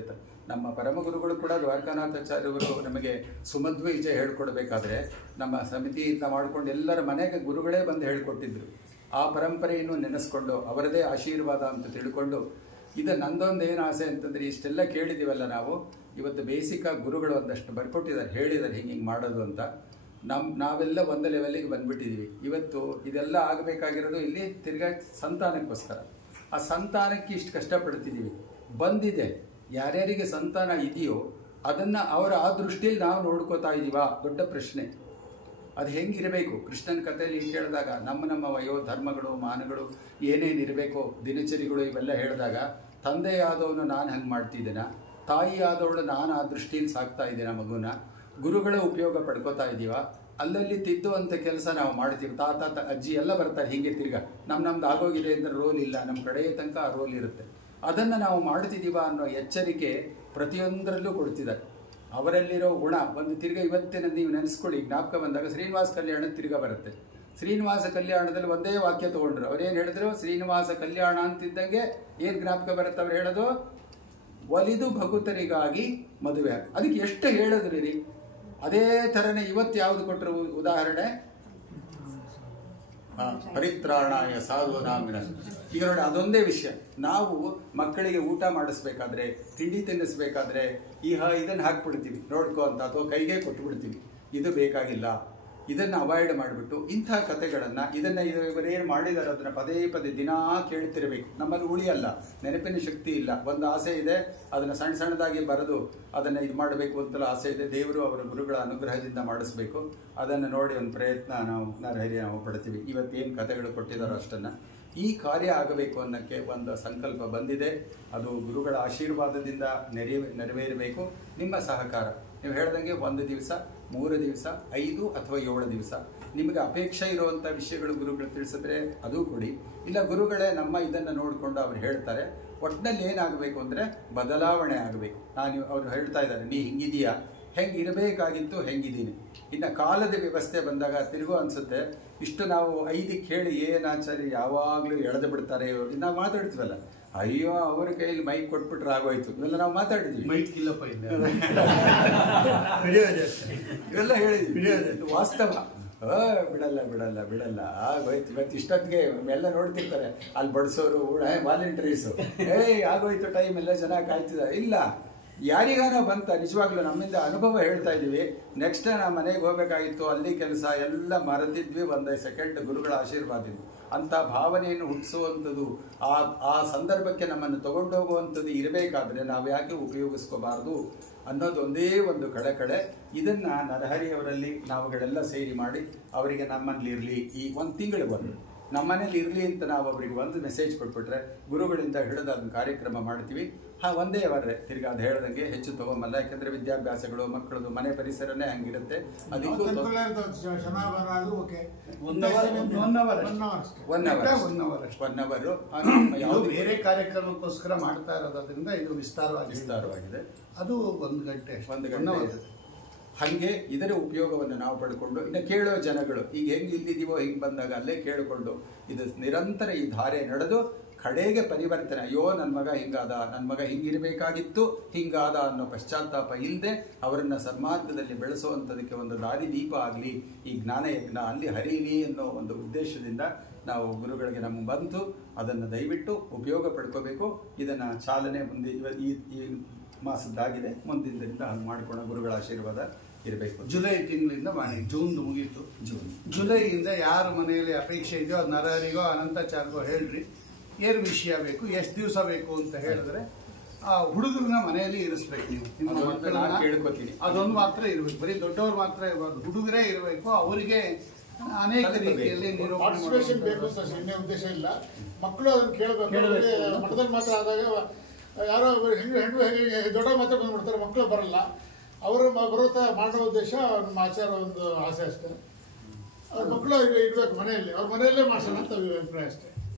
ನಮ್ಮ ಪರಮಗುರುಗಳು ಕೂಡ ದ್ವಾರಕಾನಾಥಾಚಾರ್ಯವರು ನಮಗೆ ಸುಮಧ್ವ ವಿಜಯ ಹೇಳ್ಕೊಡ್ಬೇಕಾದ್ರೆ ನಮ್ಮ ಸಮಿತಿಯಿಂದ ಮಾಡ್ಕೊಂಡು ಎಲ್ಲರ ಮನೆಗೆ ಗುರುಗಳೇ ಬಂದು ಹೇಳ್ಕೊಟ್ಟಿದ್ರು. ಆ ಪರಂಪರೆಯನ್ನು ನೆನೆಸ್ಕೊಂಡು ಅವರದೇ ಆಶೀರ್ವಾದ ಅಂತ ತಿಳ್ಕೊಂಡು ಇದು ನಂದೊಂದೇನು ಆಸೆ ಅಂತಂದರೆ ಇಷ್ಟೆಲ್ಲ ಕೇಳಿದ್ದೀವಲ್ಲ ನಾವು ಇವತ್ತು ಬೇಸಿಕ್ಕಾಗಿ ಗುರುಗಳು ಒಂದಷ್ಟು ಬರ್ಕೊಟ್ಟಿದ್ದಾರೆ, ಹೇಳಿದ್ದಾರೆ ಹಿಂಗೆ ಮಾಡೋದು ಅಂತ. ನಾವೆಲ್ಲ ಒಂದು ಲೆವೆಲ್ಲಿಗೆ ಬಂದ್ಬಿಟ್ಟಿದ್ದೀವಿ. ಇವತ್ತು ಇದೆಲ್ಲ ಆಗಬೇಕಾಗಿರೋದು ಇಲ್ಲಿ ತಿರ್ಗಾ ಸಂತಾನಕ್ಕೋಸ್ಕರ. ಆ ಸಂತಾನಕ್ಕೆ ಇಷ್ಟು ಕಷ್ಟಪಡ್ತಿದ್ದೀವಿ. ಬಂದಿದೆ, ಯಾರ್ಯಾರಿಗೆ ಸಂತಾನ ಇದೆಯೋ ಅದನ್ನು ಅವರ ಆ ದೃಷ್ಟಿಯಲ್ಲಿ ನಾವು ನೋಡ್ಕೋತಾ ಇದ್ದೀವಾ? ದೊಡ್ಡ ಪ್ರಶ್ನೆ. ಅದು ಹೆಂಗಿರಬೇಕು? ಕೃಷ್ಣನ ಕಥೆಯಲ್ಲಿ ಕೇಳಿದಾಗ ನಮ್ಮ ವಯೋ ಧರ್ಮಗಳು ಮಾನಗಳು ಏನೇನಿರಬೇಕು, ದಿನಚರಿಗಳು ಇವೆಲ್ಲ ಹೇಳಿದಾಗ ತಂದೆಯಾದವನು ನಾನು ಹಂಗೆ ಮಾಡ್ತಿದ್ದೇನೆ, ತಾಯಿಯಾದವಳು ನಾನು ಆ ದೃಷ್ಟಿಯಲ್ಲಿ ಸಾಕ್ತಾ ಇದ್ದೇನೆ ಮಗುನ, ಗುರುಗಳ ಉಪಯೋಗ ಪಡ್ಕೋತಾ ಇದ್ದೀವ, ಅಲ್ಲಲ್ಲಿ ತಿದ್ದುವಂಥ ಕೆಲಸ ನಾವು ಮಾಡ್ತೀವಿ. ತಾತ ಅಜ್ಜಿ ಎಲ್ಲ ಬರ್ತಾರೆ ಹೀಗೆ ತಿರ್ಗಾ ನಮ್ದು ಆಗೋಗಿದೆ ಅಂದರೆ ರೋಲ್ ಇಲ್ಲ, ನಮ್ಮ ಕಡೆಯ ತನಕ ಆ ರೋಲ್ ಇರುತ್ತೆ. ಅದನ್ನು ನಾವು ಮಾಡ್ತಿದ್ದೀವ ಅನ್ನೋ ಎಚ್ಚರಿಕೆ ಪ್ರತಿಯೊಂದರಲ್ಲೂ ಕೊಡ್ತಿದ್ದಾರೆ. ಅವರಲ್ಲಿರೋ ಗುಣ ಒಂದು ತಿರ್ಗ ಇವತ್ತಿನ ನೀವು ನೆನೆಸ್ಕೊಳ್ಳಿ, ಜ್ಞಾಪಕ ಬಂದಾಗ ಶ್ರೀನಿವಾಸ ಕಲ್ಯಾಣ ತಿರ್ಗ ಬರುತ್ತೆ. ಶ್ರೀನಿವಾಸ ಕಲ್ಯಾಣದಲ್ಲಿ ಒಂದೇ ವಾಕ್ಯ ತಗೊಂಡ್ರು. ಅವ್ರೇನು ಹೇಳಿದ್ರು? ಶ್ರೀನಿವಾಸ ಕಲ್ಯಾಣ ಅಂತಿದ್ದಂಗೆ ಏನು ಜ್ಞಾಪಕ ಬರುತ್ತೆ? ಅವ್ರು ಹೇಳೋದು ಒಲಿದು ಭಕುತರಿಗಾಗಿ ಮದುವೆ. ಅದಕ್ಕೆ ಎಷ್ಟು ಹೇಳಿದ್ರಿ ರೀ? ಅದೇ ಥರನೇ ಇವತ್ತು ಯಾವುದು ಕೊಟ್ಟರು ಉದಾಹರಣೆ? ಪರಿತ್ರಾಣಾಯ ಸಾಧೂನಾಮಿನ. ಈಗ ನೋಡಿ, ಅದೊಂದೇ ವಿಷಯ. ನಾವು ಮಕ್ಕಳಿಗೆ ಊಟ ಮಾಡಿಸ್ಬೇಕಾದ್ರೆ, ತಿಂಡಿ ತಿನ್ನಿಸ್ಬೇಕಾದ್ರೆ ಇದನ್ನು ಹಾಕ್ಬಿಡ್ತೀವಿ ನೋಡ್ಕೊ ಅಂತ, ಅಥವಾ ಕೈಗೆ ಕೊಟ್ಬಿಡ್ತೀವಿ. ಇದು ಬೇಕಾಗಿಲ್ಲ. ಇದನ್ನು ಅವಾಯ್ಡ್ ಮಾಡಿಬಿಟ್ಟು ಇಂಥ ಕಥೆಗಳನ್ನು ಇವರೇನು ಮಾಡಿದಾರೆ ಅದನ್ನು ಪದೇ ಪದೇ ದಿನಾ ಕೇಳ್ತಿರಬೇಕು. ನಮ್ಮಲ್ಲಿ ಉಳಿಯಲ್ಲ, ನೆನಪಿನ ಶಕ್ತಿ ಇಲ್ಲ. ಒಂದು ಆಸೆ ಇದೆ, ಅದನ್ನು ಸಣ್ಣದಾಗಿ ಬರೆದು ಅದನ್ನು ಇದು ಮಾಡಬೇಕು ಅಂತಲೂ ಆಸೆ ಇದೆ. ದೇವರು ಅವರ ಗುರುಗಳ ಅನುಗ್ರಹದಿಂದ ಮಾಡಿಸ್ಬೇಕು. ಅದನ್ನು ನೋಡಿ ಒಂದು ಪ್ರಯತ್ನ ನಾವು ಪಡ್ತೀವಿ. ಇವತ್ತೇನು ಕಥೆಗಳು ಕೊಟ್ಟಿದ್ದಾರೋ ಅಷ್ಟನ್ನು ಈ ಕಾರ್ಯ ಆಗಬೇಕು ಅನ್ನೋಕ್ಕೆ ಒಂದು ಸಂಕಲ್ಪ ಬಂದಿದೆ. ಅದು ಗುರುಗಳ ಆಶೀರ್ವಾದದಿಂದ ನೆರವೇರಬೇಕು. ನಿಮ್ಮ ಸಹಕಾರ ನೀವು ಹೇಳ್ದಂಗೆ 1 ದಿವಸ, 3 ದಿವಸ, 5 ಅಥವಾ 7 ದಿವಸ ನಿಮಗೆ ಅಪೇಕ್ಷೆ ಇರುವಂಥ ವಿಷಯಗಳು ಗುರುಗಳು ತಿಳಿಸಿದ್ರೆ ಅದು ಕೊಡಿ. ಇಲ್ಲ ಗುರುಗಳೇ ನಮ್ಮ ಇದನ್ನು ನೋಡಿಕೊಂಡು ಅವ್ರು ಹೇಳ್ತಾರೆ. ಒಟ್ಟಿನಲ್ಲಿ ಏನಾಗಬೇಕು ಅಂದರೆ ಬದಲಾವಣೆ ಆಗಬೇಕು. ಅವ್ರು ಹೇಳ್ತಾ ಇದ್ದಾರೆ, ನೀ ಹಿಂಗಿದೀಯಾ, ಹೆಂಗೆ ಇರಬೇಕಾಗಿತ್ತು ಹೆಂಗಿದ್ದೀನಿ. ಇನ್ನು ಕಾಲದ ವ್ಯವಸ್ಥೆ ಬಂದಾಗ ತಿರುಗು ಅನಿಸುತ್ತೆ, ಇಷ್ಟು ನಾವು 5ಕ್ಕೆ ಹೇಳಿ ಏನಾಚಾರ್ಯ ಯಾವಾಗಲೂ ಎಳೆದು ಬಿಡ್ತಾರೆ. ನಾವು ಮಾತಾಡ್ತೀವಲ್ಲ, ಅಯ್ಯೋ ಅವ್ರ ಕೈಯಲ್ಲಿ ಮೈಕ್ ಕೊಟ್ಬಿಟ್ರೆ ಆಗೋಯ್ತು, ಇವೆಲ್ಲ ನಾವು ಮಾತಾಡಿದ್ವಿ. ಮೈಕ್ ಇಲ್ಲಪ್ಪ ಇಲ್ಲ ಇವೆಲ್ಲ ಹೇಳಿದ್ವಿ, ವಾಸ್ತವ. ಬಿಡಲ್ಲ ಆಗೋಯ್ತು. ಇವತ್ತು ಇಷ್ಟೊತ್ತಿಗೆ ಎಲ್ಲ ನೋಡ್ತಿರ್ತಾರೆ, ಅಲ್ಲಿ ಬಡಿಸೋರು ವಾಲಂಟರೀಸು, ಆಗೋಯ್ತು ಟೈಮ್, ಎಲ್ಲ ಜನ ಕಾಯ್ತಿದ್ದಾರೆ. ಇಲ್ಲ, ಯಾರಿಗಾನೋ ಬಂತ, ನಿಜವಾಗ್ಲೂ ನಮ್ಮಿಂದ ಅನುಭವ ಹೇಳ್ತಾ ಇದ್ದೀವಿ. ನೆಕ್ಸ್ಟ್ ನಾವು ಮನೆಗೆ ಹೋಗ್ಬೇಕಾಗಿತ್ತು, ಅಲ್ಲಿ ಕೆಲಸ ಎಲ್ಲ ಮರೆತಿದ್ವಿ. 1 ಸೆಕೆಂಡ್ ಗುರುಗಳ ಆಶೀರ್ವಾದದಿಂದ ಅಂಥ ಭಾವನೆಯನ್ನು ಹುಟ್ಟಿಸುವಂಥದ್ದು, ಆ ಸಂದರ್ಭಕ್ಕೆ ನಮ್ಮನ್ನು ತಗೊಂಡೋಗುವಂಥದ್ದು ಇರಬೇಕಾದ್ರೆ ನಾವು ಯಾಕೆ ಉಪಯೋಗಿಸ್ಕೋಬಾರ್ದು ಅನ್ನೋದು ಒಂದೇ ಒಂದು ಕಡೆ. ಇದನ್ನು ನರಹರಿಯವರಲ್ಲಿ ನಾವುಗಳೆಲ್ಲ ಸೇರಿ ಮಾಡಿ ಅವರಿಗೆ ನಮ್ಮಲ್ಲಿ ಇರಲಿ, ಈ 1 ತಿಂಗಳು ಬಂದು ನಮ್ಮನೇಲಿ ಇರಲಿ ಅಂತ ನಾವು ಅವರಿಗೆ ಒಂದು ಮೆಸೇಜ್ ಕೊಟ್ಬಿಟ್ರೆ ಗುರುಗಳಿಂದ ಹಿಡಿದು ಅದನ್ನು ಕಾರ್ಯಕ್ರಮ ಮಾಡ್ತೀವಿ. ಒಂದೇ ಅವರೇ ತಿರ್ಗಾ ಅದು ಹೇಳ್ದಂಗೆ ಹೆಚ್ಚು ತಗೊಂಬಲ್ಲ. ಯಾಕಂದ್ರೆ ವಿದ್ಯಾಭ್ಯಾಸಗಳು, ಮಕ್ಕಳದು ಮನೆ ಪರಿಸರನೇ ಹಂಗಿರುತ್ತೆ. ಅದಕ್ಕೂ ಬೇರೆ ಕಾರ್ಯಕ್ರಮಕ್ಕೋಸ್ಕರ ಮಾಡ್ತಾ ಇರೋದ್ರಿಂದ ಇದು ವಿಸ್ತಾರವಾಗಿದೆ. ಅದು 1 ಗಂಟೆ. ಹಾಗೆ ಇದರ ಉಪಯೋಗವನ್ನು ನಾವು ಪಡ್ಕೊಂಡು ಇನ್ನು ಕೇಳೋ ಜನಗಳು ಈಗ ಹೆಂಗೆ ಇಲ್ಲಿದ್ದೀವೋ ಹಿಂಗೆ ಬಂದಾಗ ಅಲ್ಲೇ ಕೇಳಿಕೊಂಡು ಇದು ನಿರಂತರ ಈ ಧಾರೆ ನಡೆದು ಕಡೆಗೆ ಪರಿವರ್ತನೆ. ಅಯ್ಯೋ ನನ್ನ ಮಗ ಹಿಂಗಾದ, ನನ್ನ ಮಗ ಹಿಂಗಿರಬೇಕಾಗಿತ್ತು, ಹಿಂಗಾದ ಅನ್ನೋ ಪಶ್ಚಾತ್ತಾಪ ಇಲ್ಲದೆ ಅವರನ್ನು ಸನ್ಮಾರ್ಗದಲ್ಲಿ ಬೆಳೆಸುವಂಥದಕ್ಕೆ ಒಂದು ದಾರಿ ದೀಪ ಆಗಲಿ, ಈ ಜ್ಞಾನಯಜ್ಞ ಅಲ್ಲಿ ಹರಿಯಲಿ ಅನ್ನೋ ಒಂದು ಉದ್ದೇಶದಿಂದ ನಾವು ಗುರುಗಳಿಗೆ ನಮಗೆ ಬಂತು. ಅದನ್ನು ದಯವಿಟ್ಟು ಉಪಯೋಗ ಪಡ್ಕೋಬೇಕು. ಇದನ್ನು ಚಾಲನೆ ಮುಂದೆ ಈ ಮಾಸದ್ದಾಗಿದೆ, ಮುಂದಿನದಿಂದ ಹಂಗೆ ಮಾಡ್ಕೊಳ್ಳೋ ಗುರುಗಳ ಆಶೀರ್ವಾದ ಇರಬೇಕು. ಜುಲೈ ತಿಂಗಳಿಂದ ಮಾಡಿ, ಜೂನ್ ಮುಗೀತು. ಜುಲೈಯಿಂದ ಯಾರ ಮನೆಯಲ್ಲಿ ಅಪೇಕ್ಷೆ ಇದೆಯೋ ಅದು ನರಹರಿಗೋ ಅನಂತಾಚಾರ್ಗೋ ಹೇಳ್ರಿ, ಏನು ವಿಷಯ ಬೇಕು, ಎಷ್ಟು ದಿವಸ ಬೇಕು ಅಂತ ಹೇಳಿದ್ರೆ ಆ ಹುಡುಗರನ್ನ ಮನೆಯಲ್ಲಿ ಇರಿಸ್ಬೇಕು. ನೀವು ನಿಮ್ಮ ಮಕ್ಕಳನ್ನ ಕೇಳ್ಕೊತೀನಿ. ಅದೊಂದು ಮಾತ್ರ ಇರಬೇಕು, ಬರೀ ದೊಡ್ಡವ್ರು ಮಾತ್ರ ಇರಬಾರ್ದು, ಹುಡುಗರೇ ಇರಬೇಕು. ಅವರಿಗೆ ಅನೇಕ ರೀತಿಯಲ್ಲಿ ಪಾರ್ಟಿಸಿಪೇಷನ್ ಬೇಕು ಅಂತ ಇನ್ನೇ ಉದ್ದೇಶ ಇಲ್ಲ. ಮಕ್ಕಳು ಅದನ್ನು ಕೇಳಬೇಕು. ಮಠದಲ್ಲಿ ಮಾತ್ರ ಆದಾಗ ಯಾರೋ ಹೆಣ್ಣು ದೊಡ್ಡ ಮಾತ್ರ ಬಂದ್ಬಿಡ್ತಾರೆ, ಮಕ್ಕಳು ಬರಲ್ಲ. ಅವರು ಬರೋತ ಮಾಡೋ ಉದ್ದೇಶ ನಮ್ಮ ಆಚಾರ ಒಂದು ಆಸೆ ಅಷ್ಟೇ. ಅವ್ರ ಮಕ್ಕಳು ಇರ್ಬೇಕು ಮನೆಯಲ್ಲಿ, ಅವ್ರ ಮನೆಯಲ್ಲೇ ಮಾಡ್ಸೋಣ ಅಂತ ಅಭಿಪ್ರಾಯ ಅಷ್ಟೇ.